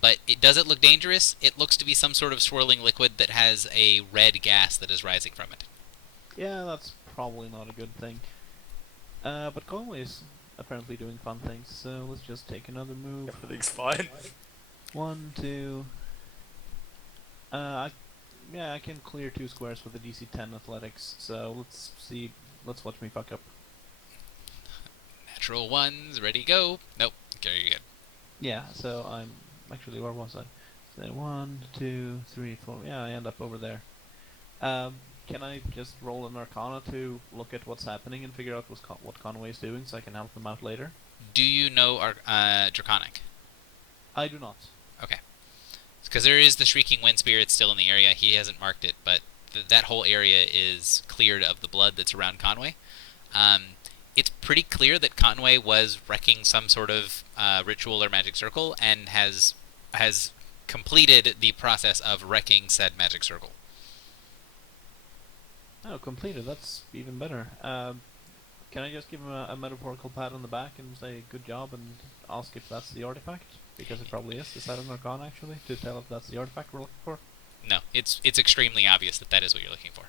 but does it look dangerous? It looks to be some sort of swirling liquid that has a red gas that is rising from it. Yeah, that's probably not a good thing. But Conway's apparently doing fun things, so let's just take another move. Everything's fine. 1, 2. Yeah, I can clear 2 squares with a DC 10 athletics, so let's see. Let's watch me fuck up. Natural ones, ready, go. Nope. Okay, you're good. Yeah, so I'm actually, where was I? So 1, 2, 3, 4. Yeah, I end up over there. Can I just roll an Arcana to look at what's happening and figure out what Conway's doing, so I can help him out later? Do you know Draconic? I do not. Okay. Because there is the Shrieking Wind Spirit still in the area. He hasn't marked it, but that whole area is cleared of the blood that's around Conway. It's pretty clear that Conway was wrecking some sort of ritual or magic circle and has completed the process of wrecking said magic circle. Oh, completed. That's even better. Can I just give him a metaphorical pat on the back and say good job and ask if that's the artifact? Because it probably is. Is that an Arcana, actually, to tell if that's the artifact we're looking for? No, it's extremely obvious that is what you're looking for.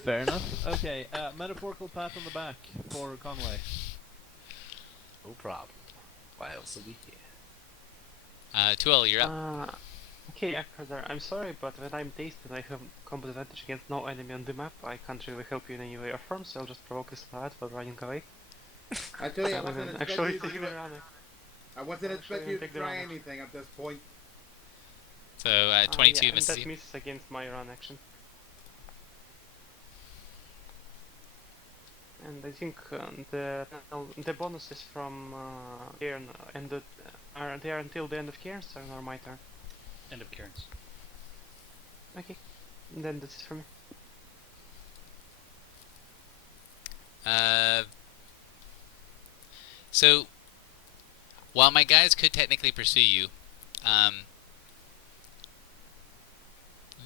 Fair enough. Okay, metaphorical pat on the back for Conway. No problem. Why else are we here? Tuel, you're up. Okay, Akradar, I'm sorry, but when I'm dazed and I have combat advantage against no enemy on the map, I can't really help you in any way or form, so I'll just provoke a slide while running away. Actually, I Rather wasn't than expecting actually you taking the to. run. I wasn't Actually, expecting you to take the try run. anything at this point. So 22 yeah, and misses that you. misses against my run action. And I think the bonuses from Cairn ended are there until the end of Cairn's turn or my turn. End of Karen's. Okay, and then this is for me. So, while my guys could technically pursue you,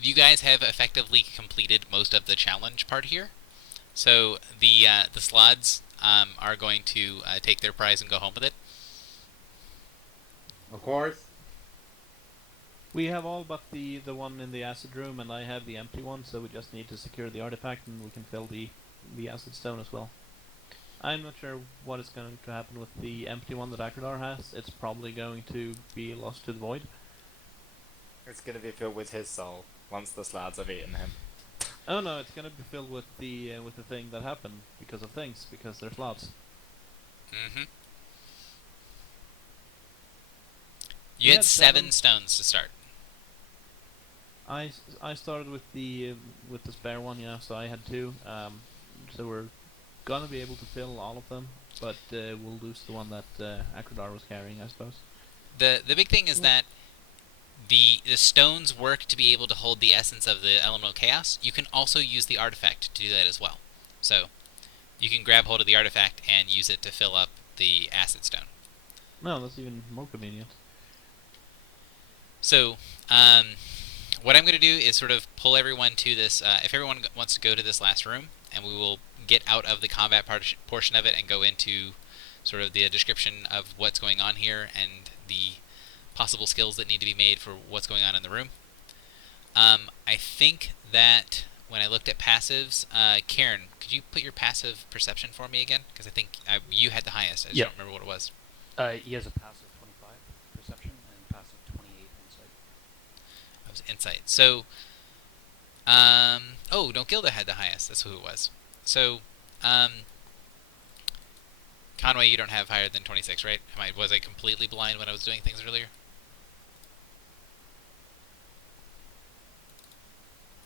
you guys have effectively completed most of the challenge part here. So the slots are going to take their prize and go home with it. Of course. We have all but the one in the acid room, and I have the empty one, so we just need to secure the artifact, and we can fill the acid stone as well. I'm not sure what is going to happen with the empty one that Akradar has. It's probably going to be lost to the void. It's going to be filled with his soul once the slads have eaten him. Oh no, it's going to be filled with the thing that happened because there's lots. Mm-hmm. You You had had 7 7? stones to start. I started with the spare one, yeah. So I had 2. So we're gonna be able to fill all of them, but we'll lose the one that Akradar was carrying, I suppose. The big thing is that the stones work to be able to hold the essence of the elemental chaos. You can also use the artifact to do that as well. So you can grab hold of the artifact and use it to fill up the acid stone. No, that's even more convenient. So what I'm going to do is sort of pull everyone to this. If everyone wants to go to this last room, and we will get out of the combat portion of it and go into sort of the description of what's going on here and the possible skills that need to be made for what's going on in the room. I think that when I looked at passives, Karen, could you put your passive perception for me again? Because I think you had the highest. I just don't remember what it was. He has a passive 25 perception and passive 28 insight. That was insight. So, oh, no, Gilda had the highest. That's who it was. So, Conway, you don't have higher than 26, right? Was I completely blind when I was doing things earlier?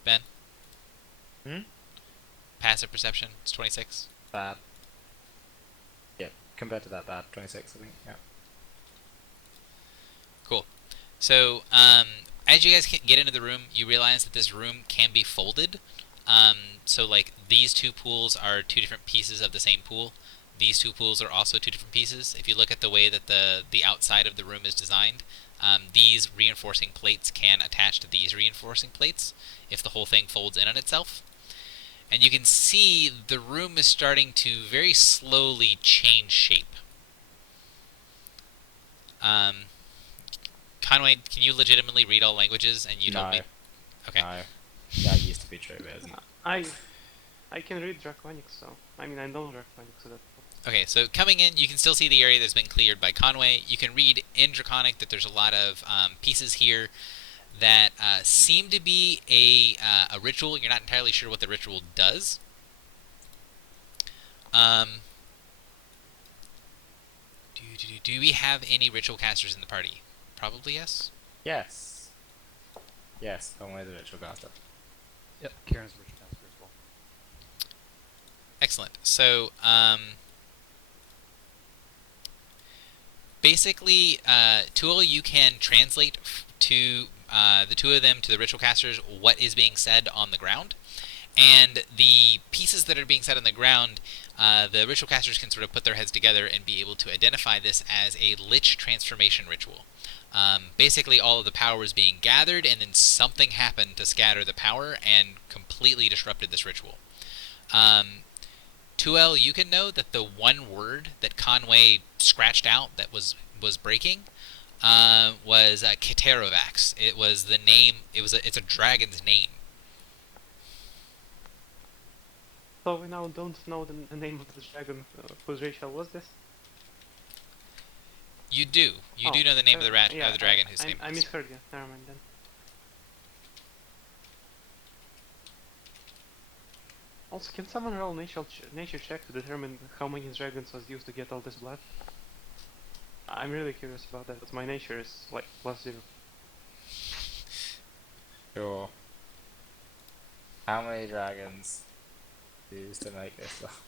Ben? Passive perception, it's 26. Bad. Yeah, compared to that bad, 26, I think, yeah. Cool. So, as you guys get into the room, you realize that this room can be folded. So, like, these two pools are two different pieces of the same pool. These two pools are also two different pieces. If you look at the way that the outside of the room is designed, these reinforcing plates can attach to these reinforcing plates if the whole thing folds in on itself. And you can see the room is starting to very slowly change shape. Conway, can you legitimately read all languages? And you told me. Okay. No. That used to be true, but isn't it? I can read Draconic, so I mean I know Draconic, so that. Okay, so coming in, you can still see the area that's been cleared by Conway. You can read in Draconic that there's a lot of pieces here that seem to be a ritual. You're not entirely sure what the ritual does. Do we have any ritual casters in the party? Probably yes. Yes. Yes, Conway the ritual caster. Yep, Karen's a ritual caster as well. Excellent. So, basically, Tool, you can translate to the two of them, to the ritual casters, what is being said on the ground. And the pieces that are being said on the ground, the ritual casters can sort of put their heads together and be able to identify this as a Lich transformation ritual. Basically, all of the power is being gathered, and then something happened to scatter the power and completely disrupted this ritual. 2L, you can know that the one word that Conway scratched out that was breaking was Keterovax. It was the name. It's a dragon's name. So we now don't know the name of the dragon whose racial was this? You do. You do know the name of the dragon whose name I was. misheard you. Never mind then. Also, can someone roll nature check to determine how many dragons was used to get all this blood? I'm really curious about that, because my nature is like +0. Sure. How many dragons used to make this stuff?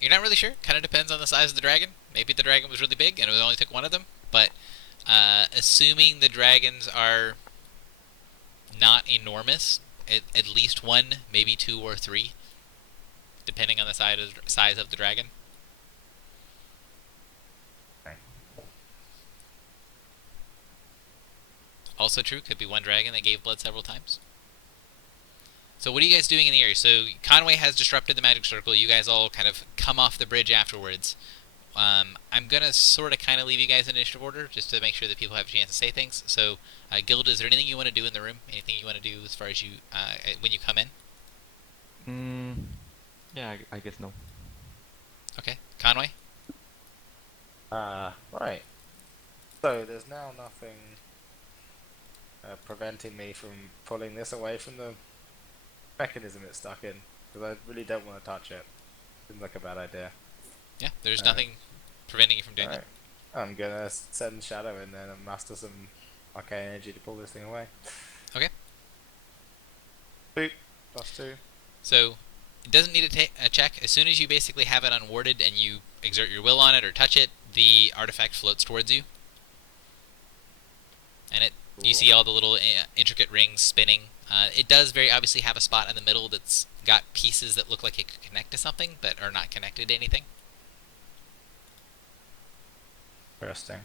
You're not really sure. Kind of depends on the size of the dragon. Maybe the dragon was really big and it only took one of them. But assuming the dragons are not enormous, at least one, maybe 2 or 3, depending on the size of the dragon. Okay. Also true, could be one dragon that gave blood several times. So what are you guys doing in the area? So Conway has disrupted the magic circle. You guys all kind of come off the bridge afterwards. I'm going to sort of kind of leave you guys in initiative order just to make sure that people have a chance to say things. So, Gilda, is there anything you want to do in the room? Anything you want to do as far as you when you come in? Yeah, I guess no. Okay. Conway? Right. So there's now nothing preventing me from pulling this away from the mechanism it's stuck in, because I really don't want to touch it. Seems like a bad idea. Yeah, there's nothing preventing you from doing that. I'm gonna send Shadow in there and master some arcane energy to pull this thing away. Okay. Boop. +2. So, it doesn't need a check. As soon as you basically have it unwarded and you exert your will on it or touch it, the artifact floats towards you. And you see all the little intricate rings spinning. It does very obviously have a spot in the middle that's got pieces that look like it could connect to something, but are not connected to anything. Interesting.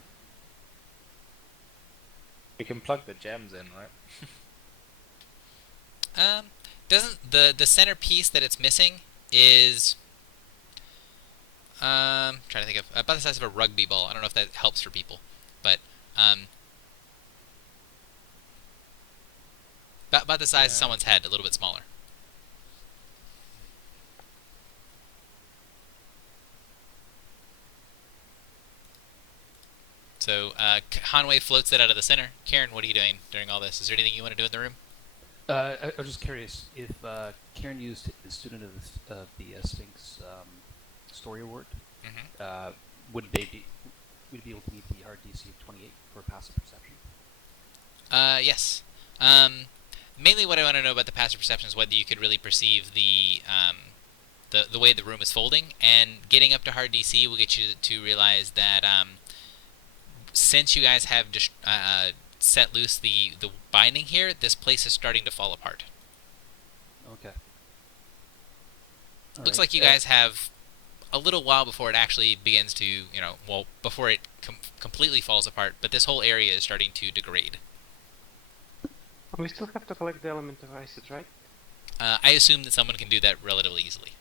We can plug the gems in, right? Doesn't the centerpiece that it's missing is trying to think of about the size of a rugby ball. I don't know if that helps for people, but about the size of someone's head, a little bit smaller. So Hanwei floats it out of the center. Karen, what are you doing during all this? Is there anything you want to do in the room? I was just curious if Karen used the student of the Sphinx story award. Mm-hmm. Would we be able to meet the hard DC of 28 for passive perception? Yes. Mainly, what I want to know about the passive perception is whether you could really perceive the way the room is folding, and getting up to hard DC will get you to realize that since you guys have set loose the binding here, this place is starting to fall apart. Okay. Looks like you guys have a little while before it actually begins to, before it completely falls apart, but this whole area is starting to degrade. We still have to collect the element of acid, right? I assume that someone can do that relatively easily.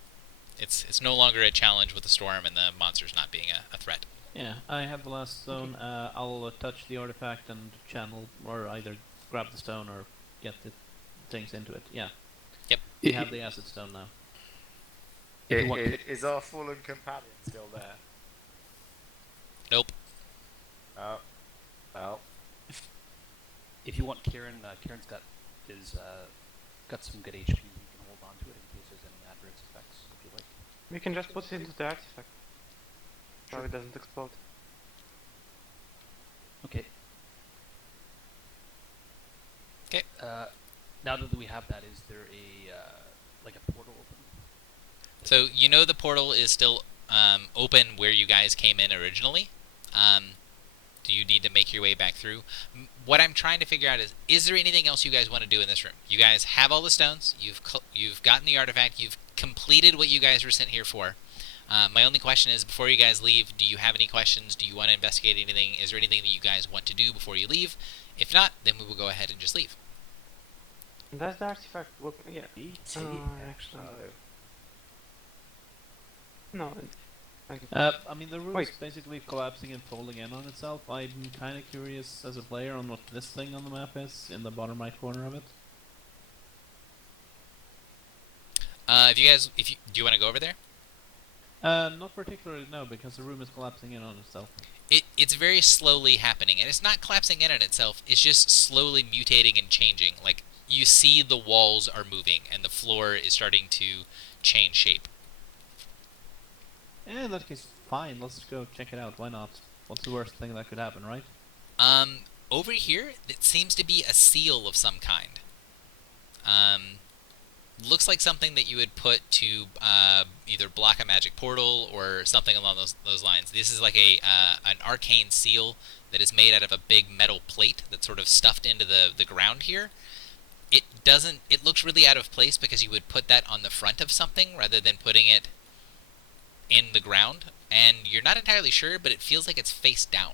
It's no longer a challenge with the storm and the monsters not being a threat. Yeah, I have the last stone. I'll touch the artifact and channel, or either grab the stone or get the things into it. Yeah. Yep. We have the acid stone now. Is our fallen companion still there? Nope. Oh. Well. If you want Karen, Karen's got some good HP. You can hold on to it in case there's any adverse effects, if you like. We can just put it into the artifact. So it doesn't explode. Okay. Okay. Now that we have that, is there a portal open? So the portal is still open where you guys came in originally. Do you need to make your way back through? What I'm trying to figure out is there anything else you guys want to do in this room? You guys have all the stones. You've gotten the artifact. You've completed what you guys were sent here for. My only question is, before you guys leave, do you have any questions? Do you want to investigate anything? Is there anything that you guys want to do before you leave? If not, then we will go ahead and just leave. Does the artifact look... Yeah. Actually... No. I mean, the room Wait. is basically collapsing and folding in on itself. I'm kind of curious as a player on what this thing on the map is in the bottom right corner of it. Do you want to go over there? Not particularly, no, because the room is collapsing in on itself. It's very slowly happening, and it's not collapsing in on itself. It's just slowly mutating and changing. Like, you see the walls are moving, and the floor is starting to change shape. Yeah, in that case, fine. Let's go check it out. Why not? What's the worst thing that could happen, right? Over here, it seems to be a seal of some kind. Looks like something that you would put to either block a magic portal or something along those lines. This is like an arcane seal that is made out of a big metal plate that's sort of stuffed into the ground here. It looks really out of place because you would put that on the front of something rather than putting it in the ground, and you're not entirely sure, but it feels like it's face down.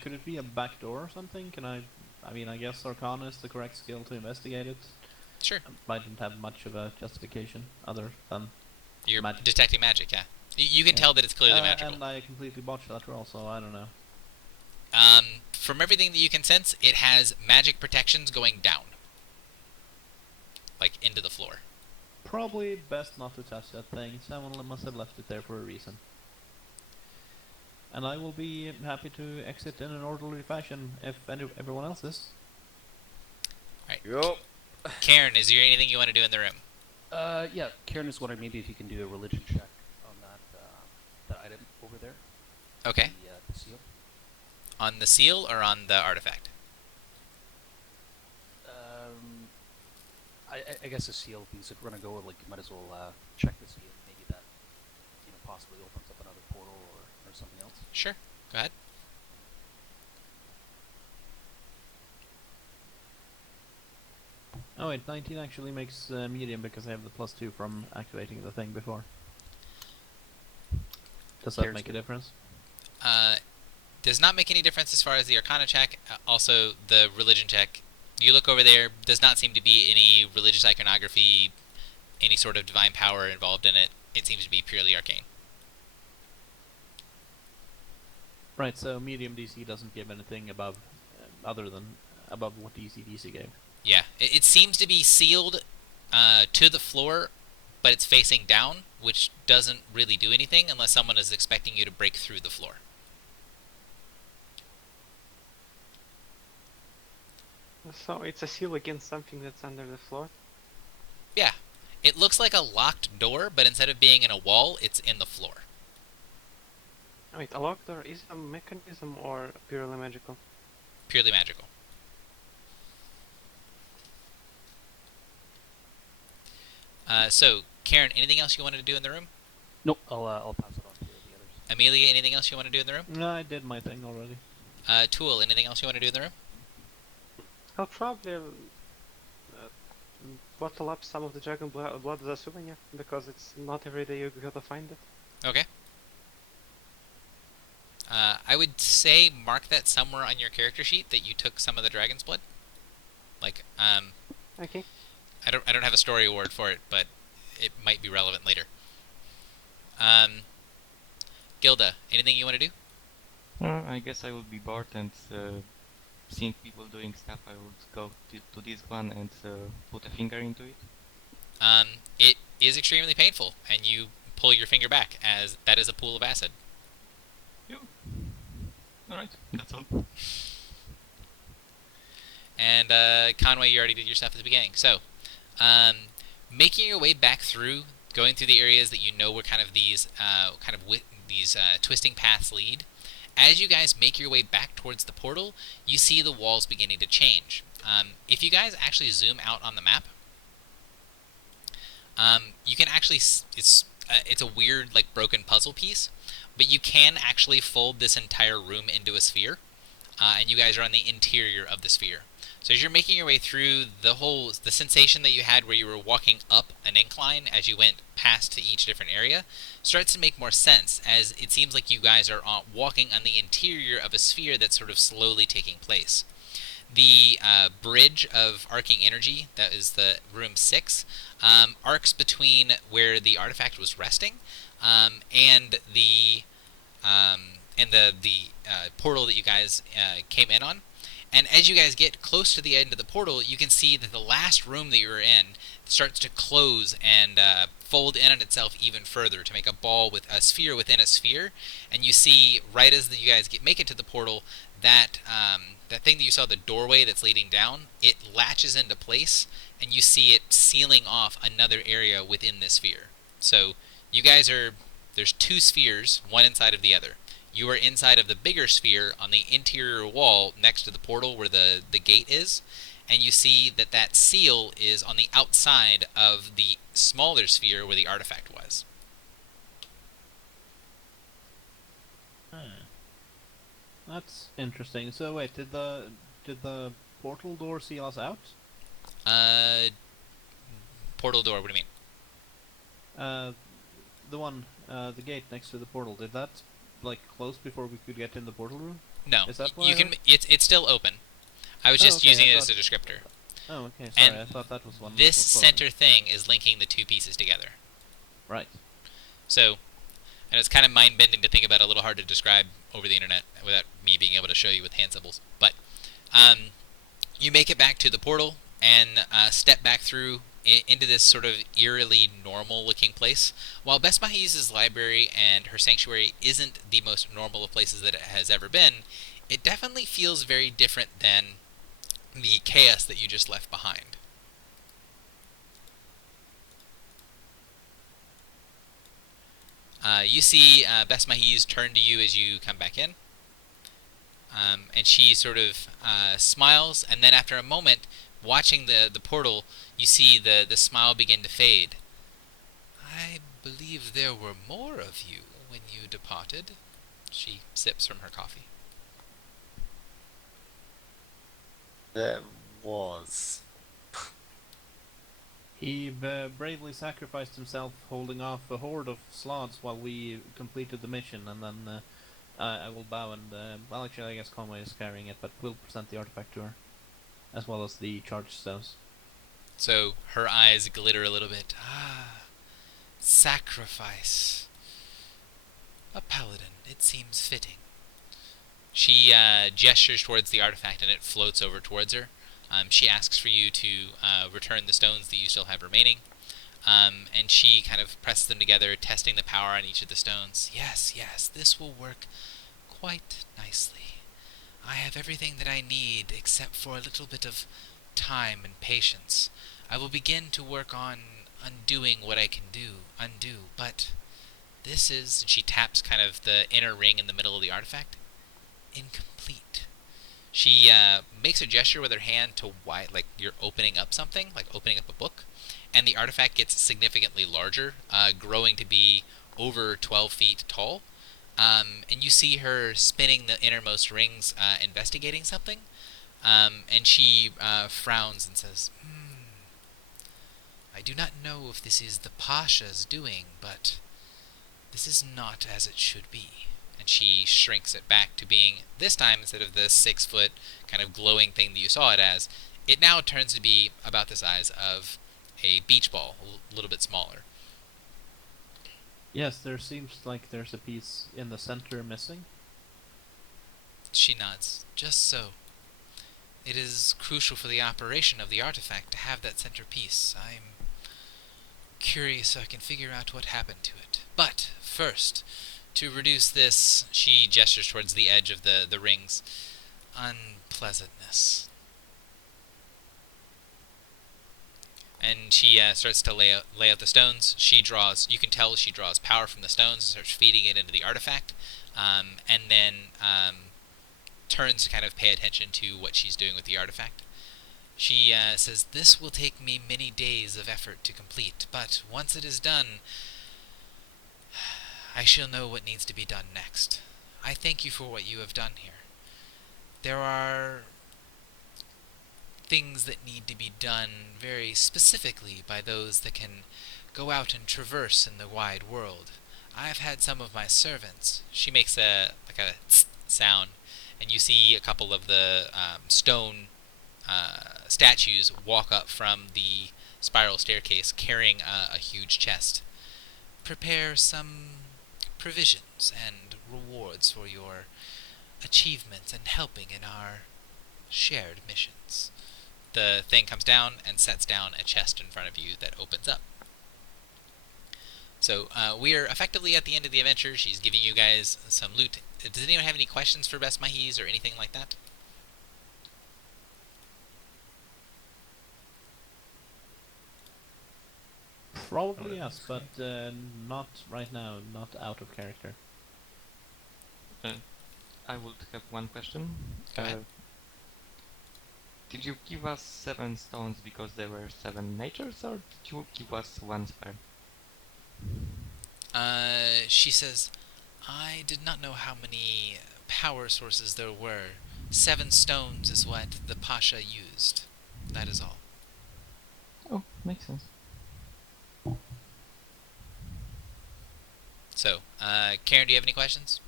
Could it be a back door or something? I guess Arcana is the correct skill to investigate it. Sure. I didn't have much of a justification other than You're magic. detecting magic, yeah. You can tell that it's clearly magical. And I completely botched that roll, so I don't know. From everything that you can sense, it has magic protections going down. Like, into the floor. Probably best not to touch that thing. Someone must have left it there for a reason. And I will be happy to exit in an orderly fashion if everyone else is. Alright. Yup. Karen, is there anything you want to do in the room? Yeah, Karen is wondering maybe if you can do a religion check on that item over there. Okay. The seal. On the seal or on the artifact? I guess the seal, because if we're gonna go, like, you might as well check to see if maybe that, possibly opens up another portal or something else. Sure. Go ahead. Oh wait, 19 actually makes medium because I have the +2 from activating the thing before. Does that Cares make a good. difference? Does not make any difference as far as the Arcana check. Also, the religion check. You look over there. Does not seem to be any religious iconography, any sort of divine power involved in it. It seems to be purely arcane. Right, so medium DC doesn't give anything above, other than above what DC gave. Yeah, it seems to be sealed to the floor, but it's facing down, which doesn't really do anything unless someone is expecting you to break through the floor. So it's a seal against something that's under the floor. Yeah, it looks like a locked door, but instead of being in a wall, it's in the floor. Wait, a locked door is a mechanism or purely magical? Purely magical. So, Karen, anything else you wanted to do in the room? Nope. I'll pass it on to the others. Amelia, anything else you want to do in the room? No, I did my thing already. Tool, anything else you want to do in the room? I'll probably bottle up some of the dragon blood as a souvenir, because it's not every day you gotta find it. Okay. I would say mark that somewhere on your character sheet that you took some of the dragon's blood. Like, Okay. I don't have a story award for it, but it might be relevant later. Gilda, anything you want to do? I guess I would be bored and seeing people doing stuff. I would go to this one and put a finger into it. It is extremely painful, and you pull your finger back, as that is a pool of acid. Alright, that's all. And Conway, you already did your stuff at the beginning. So, making your way back through, going through the areas that you know where kind of these twisting paths lead. As you guys make your way back towards the portal, you see the walls beginning to change. If you guys actually zoom out on the map, you can actually it's a weird, like, broken puzzle piece, but you can actually fold this entire room into a sphere, and you guys are on the interior of the sphere. So as you're making your way through, the sensation that you had where you were walking up an incline as you went past to each different area starts to make more sense, as it seems like you guys are walking on the interior of a sphere that's sort of slowly taking place. The bridge of arcing energy, that is the room 6, arcs between where the artifact was resting and the portal that you guys came in on. And as you guys get close to the end of the portal, you can see that the last room that you were in starts to close and fold in on itself even further to make a ball with a sphere within a sphere. And you see, right as you guys make it to the portal, that thing that you saw, the doorway that's leading down, it latches into place, and you see it sealing off another area within this sphere. So you guys there's 2 spheres, one inside of the other. You are inside of the bigger sphere on the interior wall next to the portal where the gate is, and you see that seal is on the outside of the smaller sphere where the artifact was. That's interesting. So wait, did the portal door seal us out? Portal door, what do you mean? The one, the gate next to the portal, did that, like, close before we could get in the portal room? No, Is that what you I can. heard? It's still open. I was just okay, using I it as a thought- descriptor. Oh, okay, sorry, And I thought that was one. This that was center thing is linking the 2 pieces together. Right. So, and it's kind of mind-bending to think about, a little hard to describe over the internet without me being able to show you with hand symbols. But you make it back to the portal and step back through into this sort of eerily normal-looking place. While Best Mahis' library and her sanctuary isn't the most normal of places that it has ever been, it definitely feels very different than the chaos that you just left behind. You see Best Mahis turn to you as you come back in, and she sort of smiles, and then after a moment watching the portal, you see the smile begin to fade. I believe there were more of you when you departed. She sips from her coffee. There was. He bravely sacrificed himself holding off a horde of slots while we completed the mission, and then I will bow and, well, actually, I guess Conway is carrying it, but we'll present the artifact to her, as well as the charged stones. So her eyes glitter a little bit. Ah, sacrifice. A paladin, it seems fitting. She gestures towards the artifact and it floats over towards her. She asks for you to return the stones that you still have remaining. And she kind of presses them together, testing the power on each of the stones. Yes, yes, this will work quite nicely. I have everything that I need except for a little bit of time and patience. I will begin to work on undoing what I can undo, but this is, she taps kind of the inner ring in the middle of the artifact, incomplete. She makes a gesture with her hand to like you're opening up something, like opening up a book, and the artifact gets significantly larger, growing to be over 12 feet tall. And you see her spinning the innermost rings, investigating something, and she frowns and says, I do not know if this is the Pasha's doing, but this is not as it should be. And she shrinks it back to being, this time, instead of the 6-foot kind of glowing thing that you saw it as, it now turns to be about the size of a beach ball, a little bit smaller. Yes, there seems like there's a piece in the center missing. She nods. Just so. It is crucial for the operation of the artifact to have that centerpiece. I'm curious so I can figure out what happened to it. But, first, to reduce this, she gestures towards the edge of the rings, unpleasantness. And she starts to lay out the stones. She draws, you can tell she draws power from the stones and starts feeding it into the artifact, and then turns to kind of pay attention to what she's doing with the artifact. She says, this will take me many days of effort to complete, but once it is done, I shall know what needs to be done next. I thank you for what you have done here. There are things that need to be done very specifically by those that can go out and traverse in the wide world. I've had some of my servants. She makes a tss sound, and you see a couple of the stone statues walk up from the spiral staircase carrying a huge chest. Prepare some provisions and rewards for your achievements and helping in our shared missions. The thing comes down and sets down a chest in front of you that opens up. So we are effectively at the end of the adventure. She's giving you guys some loot. Does anyone have any questions for Best Mahis or anything like that? Probably yes, but not right now, not out of character. I would have one question. Go ahead. Did you give us 7 stones because there were 7 natures, or did you give us 1 spare? She says, I did not know how many power sources there were. 7 stones is what the Pasha used. That is all. Oh, makes sense. So, Karen, do you have any questions?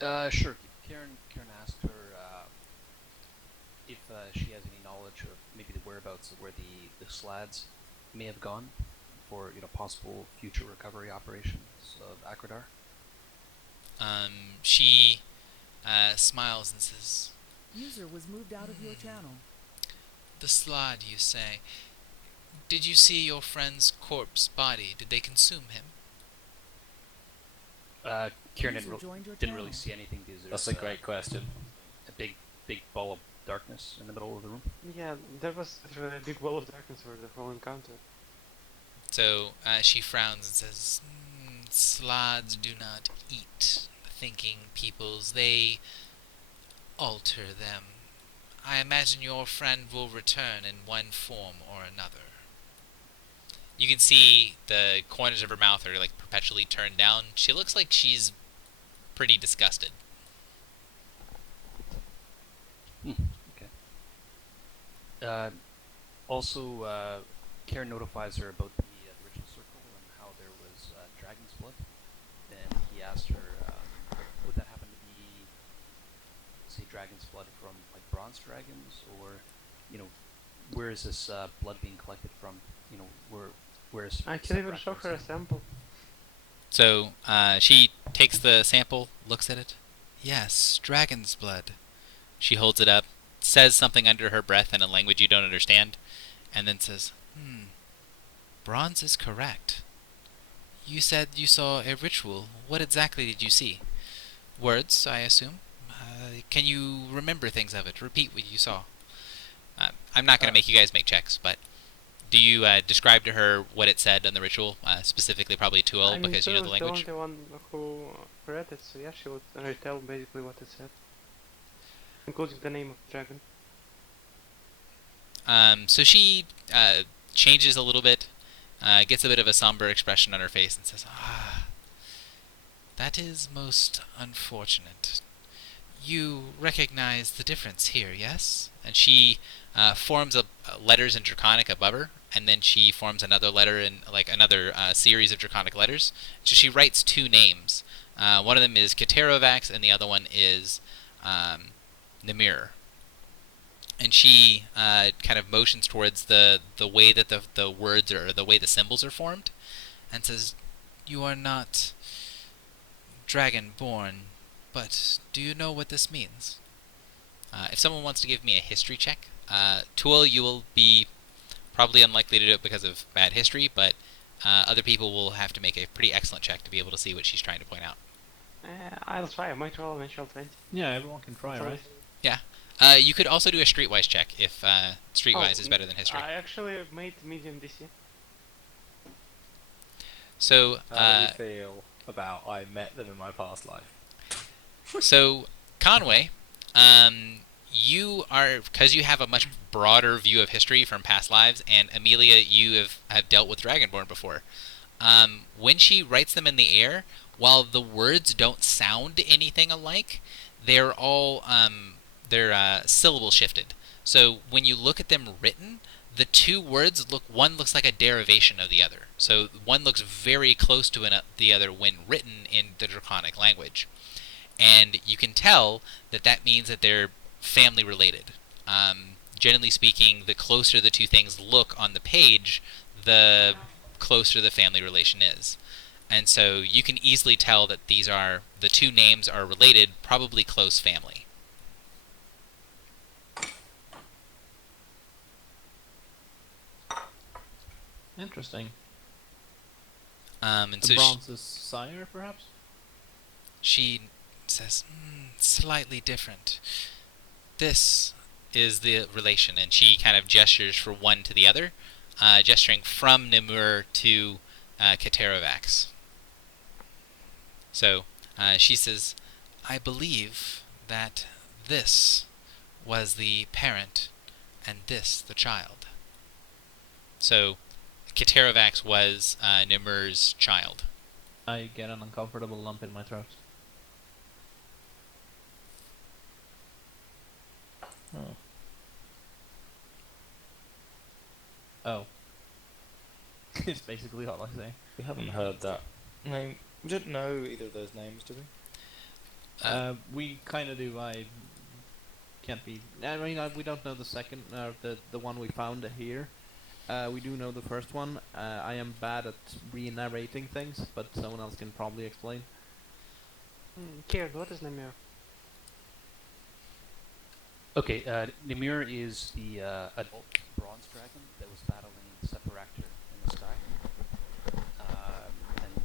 Sure. Karen asked her if she has any knowledge of maybe the whereabouts of where the slads may have gone for possible future recovery operations of Akradar. She smiles and says, User was moved out of your channel. the slod, you say. Did you see your friend's corpse body? Did they consume him? Kieran User joined your didn't really channel. see anything because That's there's a great question. a big ball of darkness in the middle of the room. Yeah, there was a big wall of darkness where the whole encounter. So she frowns and says, Slods do not eat thinking peoples. They alter them. I imagine your friend will return in one form or another. You can see the corners of her mouth are like perpetually turned down. She looks like she's pretty disgusted. Okay. Also, Karen notifies her about the ritual circle and how there was dragon's blood. And he asked her, would that happen to be, say, dragon's blood from like bronze dragons, or, you know, where is this blood being collected from? You know, where's I can even show her a sample. So she takes the sample, looks at it. Yes, dragon's blood. She holds it up, says something under her breath in a language you don't understand, and then says, bronze is correct. You said you saw a ritual. What exactly did you see? Words, I assume. Can you remember things of it? Repeat what you saw. I'm not going to make you guys make checks, but do you describe to her what it said on the ritual, specifically probably Tuel, I mean, because you know the Tuel language? is the only one who read it, so yeah, she would retell basically what it said, including the name of the dragon. So she changes a little bit, gets a bit of a somber expression on her face, and says, that is most unfortunate. You recognize the difference here, yes? And she forms letters in Draconic above her, and then she forms another letter in like another series of Draconic letters. So she writes two names. One of them is Katerovax, and the other one is Namir. And she kind of motions towards the way that the words or the way the symbols are formed, and says, "You are not dragon-born, but do you know what this means?" If someone wants to give me a history check, Tool, you will be probably unlikely to do it because of bad history, but other people will have to make a pretty excellent check to be able to see what she's trying to point out. I'll try. I might roll a natural 20. Yeah, everyone can try, right? Yeah. You could also do a streetwise check if streetwise is better than history. I actually made medium DC. So, How do you feel about I met them in my past life? So Conway, you are, because you have a much broader view of history from past lives, and Amelia, you have dealt with Dragonborn before. When she writes them in the air, while the words don't sound anything alike, they're all they're syllable shifted. So when you look at them written, the two words one looks like a derivation of the other. So one looks very close to the other when written in the Draconic language. And you can tell that means that they're family related. Generally speaking, the closer the two things look on the page, the closer the family relation is. And so you can easily tell that the two names are related, probably close family. Interesting. And the so bronze's sire, perhaps? She says, slightly different. This is the relation, and she kind of gestures for one to the other, gesturing from Nimur to Katerovax. So she says, I believe that this was the parent and this the child. So Katerovax was Nimur's child. I get an uncomfortable lump in my throat. Oh. It's basically all I say. We haven't heard that name. We don't know either of those names, do we? We kind of do. I can't be. I mean, we don't know the second, the one we found here. We do know the first one. I am bad at re-narrating things, but someone else can probably explain. Kieran, what is Namir? Okay, Nimir is the adult bronze dragon that was battling Separactor in the sky. And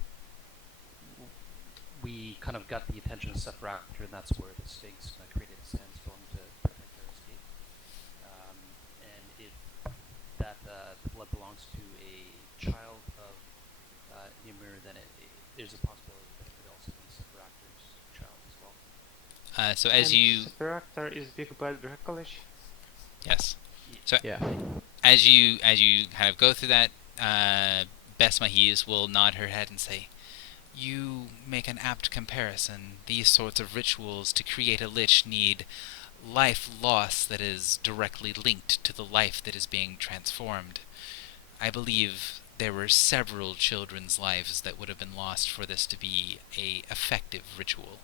we kind of got the attention of Separactor, and that's where the Sphinx created a sandstorm to protect their escape. And if the blood belongs to a child of Nimir, then there's a possibility that it could also be Separactor's child as well. So as you... Separactor is big bad Dracolish. Yes. So Yeah. as you kind of go through that, Bess Mahis will nod her head and say, "You make an apt comparison. These sorts of rituals to create a lich need life loss that is directly linked to the life that is being transformed. I believe there were several children's lives that would have been lost for this to be a effective ritual."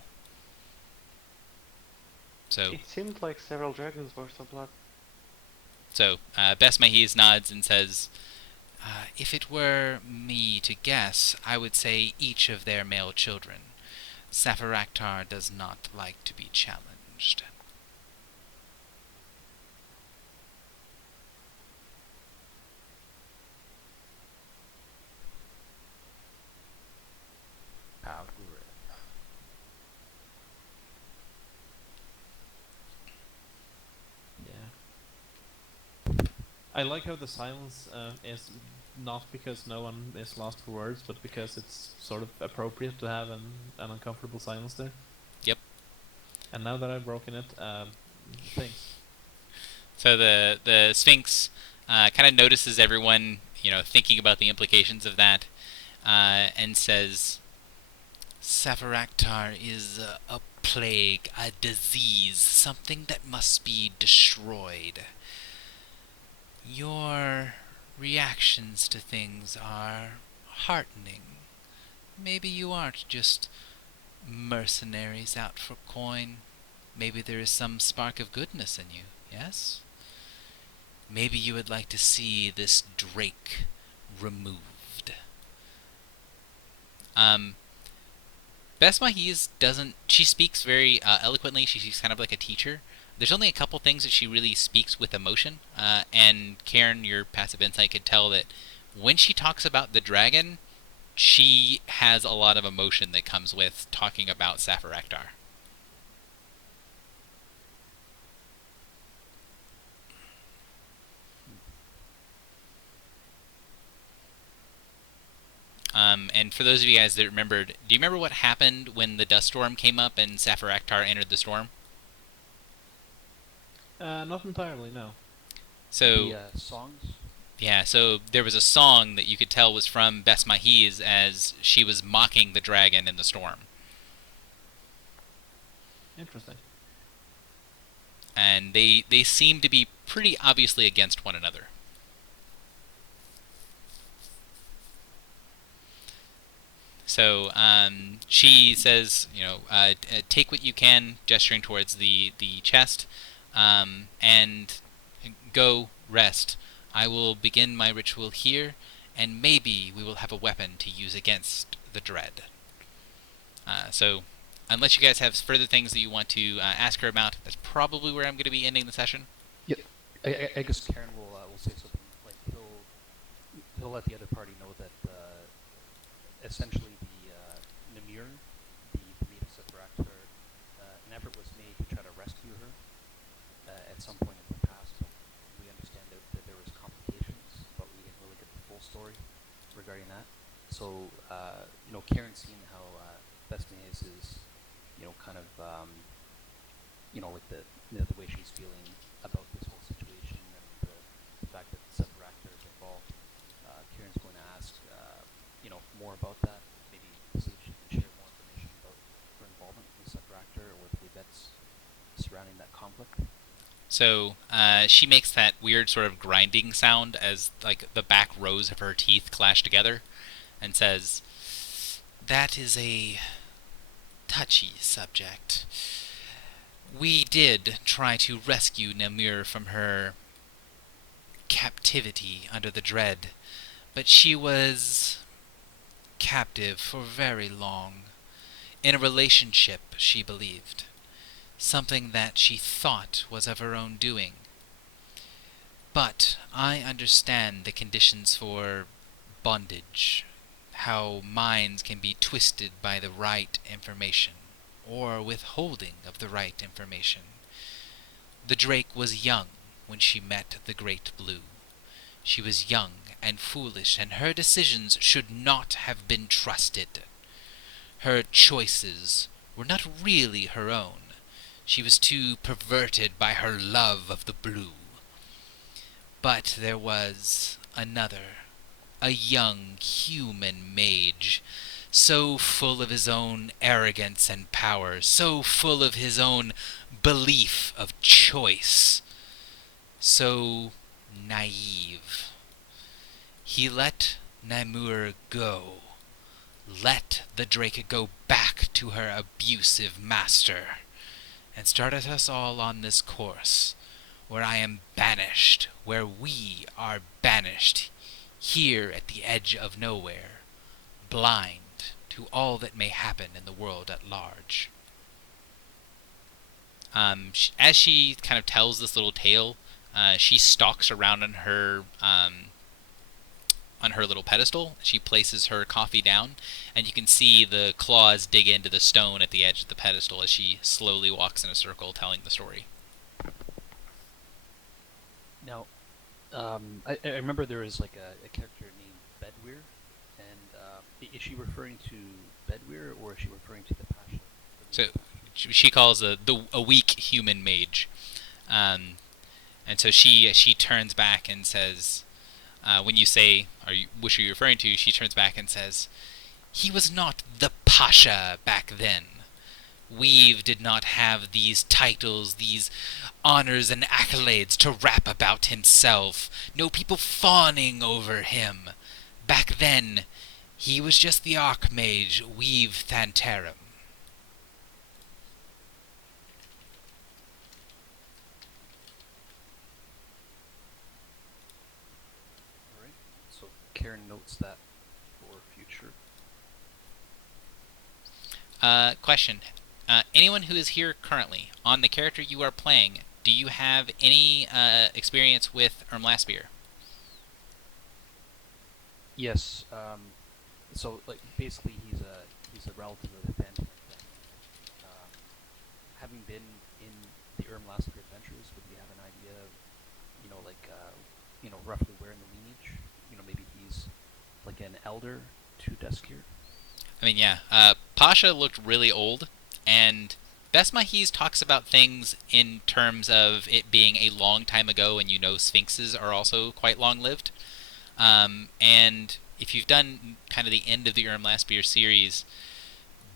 So, It seemed like several dragons worth of blood. Bess Mahis nods and says, "If it were me to guess, I would say each of their male children. Safaraktar does not like to be challenged." Yeah. I like how the silence is not because no one is lost for words, but because it's sort of appropriate to have an uncomfortable silence there. Yep. And now that I've broken it, thanks. So the Sphinx kind of notices everyone, thinking about the implications of that, and says, "Safaraktar is a plague, a disease, something that must be destroyed. Your reactions to things are heartening. Maybe you aren't just mercenaries out for coin. Maybe there is some spark of goodness in you, yes? Maybe you would like to see this drake removed." Bess Mahis she speaks very eloquently. She speaks kind of like a teacher. There's only a couple things that she really speaks with emotion. And Karen, your passive insight could tell that when she talks about the dragon, she has a lot of emotion that comes with talking about Safaraktar. And for those of you guys that remembered, do you remember what happened when the dust storm came up and Safaraktar entered the storm? Not entirely, no. So The songs. yeah, so there was a song that you could tell was from Bess Mahis as she was mocking the dragon in the storm. Interesting. And they seem to be pretty obviously against one another. So she says, take what you can, gesturing towards the chest, and go rest. I will begin my ritual here, and maybe we will have a weapon to use against the dread. So, unless you guys have further things that you want to ask her about, that's probably where I'm going to be ending the session. Yeah, I guess Karen will say something like he'll let the other party know that essentially the Namir, the lead of Sephiroth, an effort was made to try to rescue her at some point in the past. We understand that there was complications, but we didn't really get the full story regarding that. So Karen's seen how Bethany is kind of with the way she's feeling about this whole situation and the fact that Sephiroth is involved. Karen's going to ask more about that. Maybe see if she can share more information about her involvement with Sephiroth or the events surrounding that conflict. So she makes that weird sort of grinding sound as like the back rows of her teeth clash together, and says, "That is a touchy subject. We did try to rescue Namur from her captivity under the dread, but she was captive for very long. In a relationship, she believed. Something that she thought was of her own doing. But I understand the conditions for bondage, how minds can be twisted by the right information, or withholding of the right information. The Drake was young when she met the Great Blue. She was young and foolish, and her decisions should not have been trusted. Her choices were not really her own. She was too perverted by her love of the blue. But there was another, a young human mage, so full of his own arrogance and power, so full of his own belief of choice, so naive. He let Namur go, let the Drake go back to her abusive master, and started us all on this course, where I am banished, where we are banished, here at the edge of nowhere, blind to all that may happen in the world at large. As she kind of tells this little tale, she stalks around on her little pedestal. She places her coffee down, and you can see the claws dig into the stone at the edge of the pedestal as she slowly walks in a circle telling the story. Now, I remember there was like a character named Bedweir, and is she referring to Bedweir or is she referring to the Pasha? So she calls a weak human mage, and so she turns back and says, when you say, which are you referring to? She turns back and says, he was not the Pasha back then. Weave did not have these titles, these honors and accolades to rap about himself. No people fawning over him. Back then, he was just the Archmage Weave Thantarum. Alright, so Karen notes that for future. Question. Anyone who is here currently, on the character you are playing, do you have any experience with Ermlaspir? Yes, so like basically he's a relative of the Phantom. Having been in the Ermlaspir adventures, would we have an idea of, roughly where in the lineage? Maybe he's like an elder to Deskir. I mean, yeah. Pasha looked really old, and Besmahiz talks about things in terms of it being a long time ago, and sphinxes are also quite long-lived. And if you've done kind of the end of the Ermlaspir series,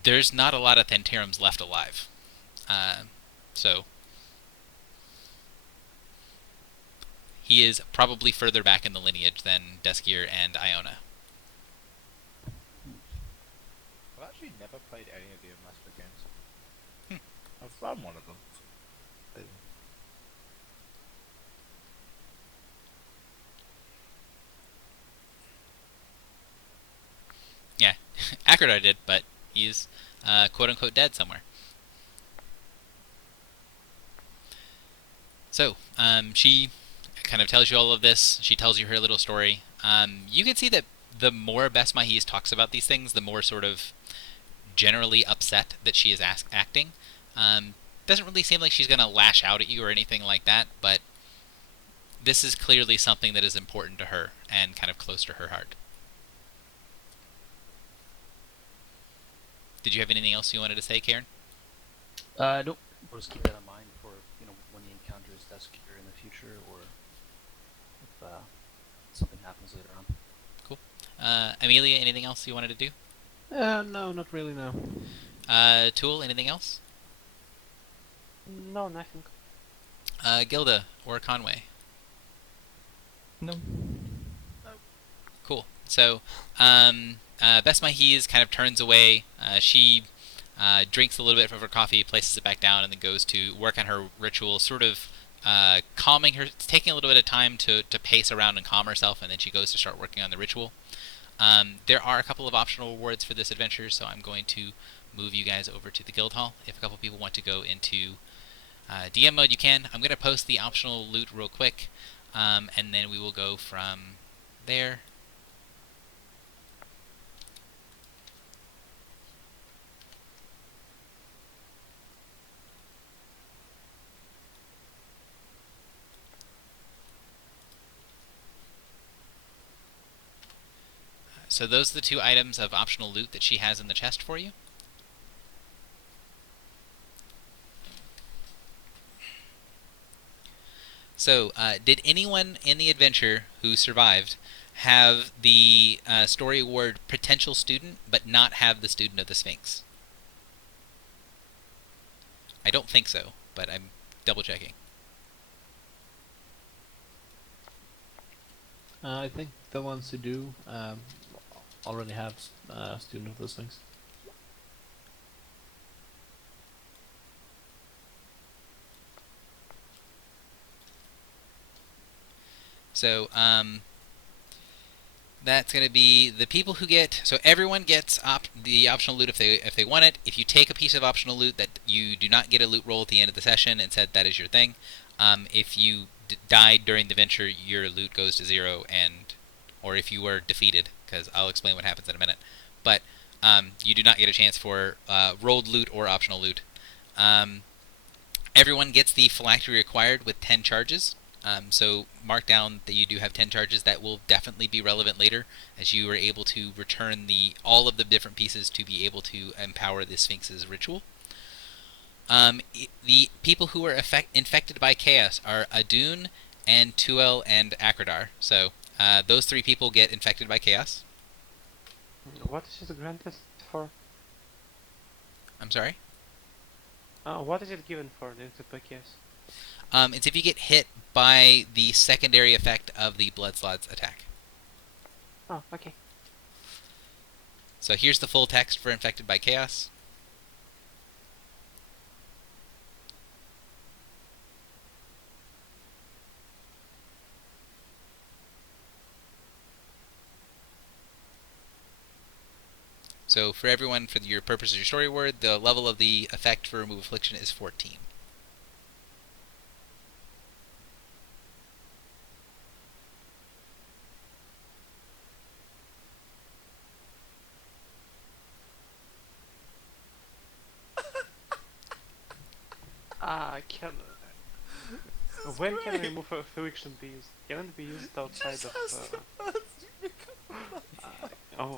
there's not a lot of Thantarums left alive. So he is probably further back in the lineage than Deskir and Iona. I've actually never played any of the Master games. I've run one of them. Yeah, Akradar did, but he's quote-unquote dead somewhere. So, she kind of tells you all of this. She tells you her little story. You can see that the more Besmahiz talks about these things, the more sort of generally upset that she is acting. Doesn't really seem like she's going to lash out at you or anything like that, but this is clearly something that is important to her and kind of close to her heart. Did you have anything else you wanted to say, Karen? Nope. We'll just keep that in mind for when he encounters Deskir in the future, or if something happens later on. Cool. Amelia, anything else you wanted to do? No, not really, no. Tool, anything else? No, nothing. Gilda or Conway? No. Cool. So, Besmahiz kind of turns away. She drinks a little bit of her coffee, places it back down, and then goes to work on her ritual, sort of calming her, taking a little bit of time to pace around and calm herself, and then she goes to start working on the ritual. There are a couple of optional rewards for this adventure, so I'm going to move you guys over to the guild hall. If a couple people want to go into DM mode, you can. I'm going to post the optional loot real quick, and then we will go from there. So those are the two items of optional loot that she has in the chest for you. So, did anyone in the adventure who survived have the story award potential student, but not have the student of the Sphinx? I don't think so, but I'm double checking. I think the ones who do already have student of those things. So, that's going to be the people who get. So everyone gets the optional loot if they want it. If you take a piece of optional loot, that you do not get a loot roll at the end of the session and said that is your thing. If you died during the venture, your loot goes to 0, or if you were defeated, because I'll explain what happens in a minute. But you do not get a chance for rolled loot or optional loot. Everyone gets the phylactery acquired with 10 charges. So mark down that you do have 10 charges. That will definitely be relevant later, as you are able to return all of the different pieces to be able to empower the Sphinx's ritual. The people who are infected by chaos are Adun and Tuel and Akradar. So those 3 people get infected by chaos. What is it granted for? I'm sorry? What is it given for the PKS? It's if you get hit by the secondary effect of the Blood Slod's attack. Oh, okay. So here's the full text for infected by chaos. So for everyone, for your purpose of your story word, the level of the effect for remove affliction is 14. Can when can remove affliction be used? Can it be used outside of?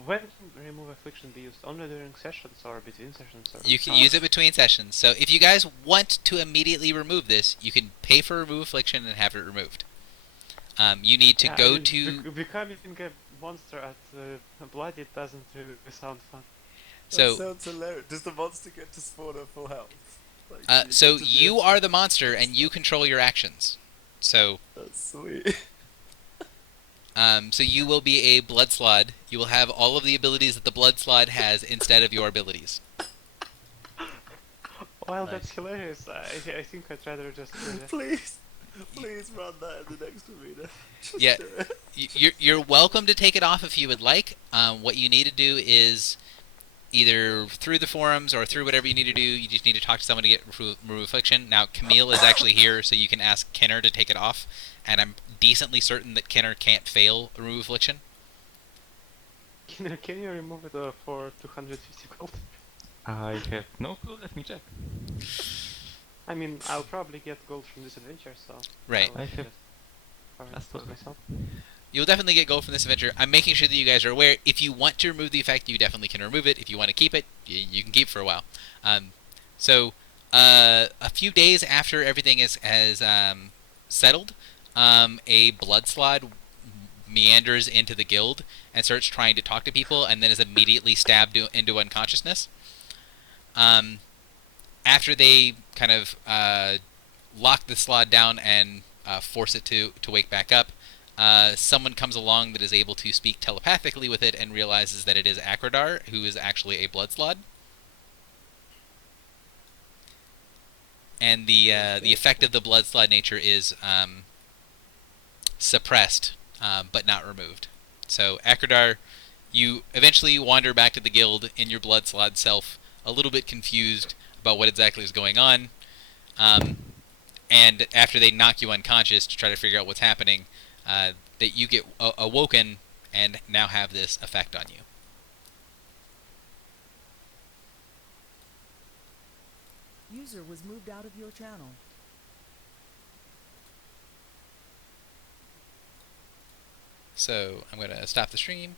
When can remove affliction be used? Only during sessions or between sessions? Or You can use it between sessions. So if you guys want to immediately remove this, you can pay for remove affliction and have it removed. You need to go to. Becoming a monster at bloody doesn't really sound fun. So that sounds hilarious. Does the monster get to spawn at full health? so you are the monster and you control your actions. So that's sweet. So you will be a blood slod. You will have all of the abilities that the blood slod has instead of your abilities. Well, that's hilarious. I think I'd rather just do that. Please run that in the next arena. Yeah, you're welcome to take it off if you would like. What you need to do is either through the forums or through whatever you need to do, you just need to talk to someone to get remove affliction. Now, Camille is actually here, so you can ask Kenner to take it off, and I'm decently certain that Kenner can't fail remove affliction. Can you remove it for 250 gold? I have no clue, let me check. I mean, I'll probably get gold from this adventure, so... Right. I'll I have... just cover myself. You'll definitely get gold from this adventure. I'm making sure that you guys are aware. If you want to remove the effect, you definitely can remove it. If you want to keep it, you can keep it for a while. A few days after everything has settled, a blood slod meanders into the guild and starts trying to talk to people, and then is immediately stabbed into unconsciousness. After they kind of lock the slod down and force it to wake back up, someone comes along that is able to speak telepathically with it and realizes that it is Akradar, who is actually a blood slod. And the effect of the blood slod nature is suppressed, but not removed. So Akradar, you eventually wander back to the guild in your blood slod self, a little bit confused about what exactly is going on. And after they knock you unconscious to try to figure out what's happening, that you get awoken and now have this effect on you. User was moved out of your channel. So I'm going to stop the stream.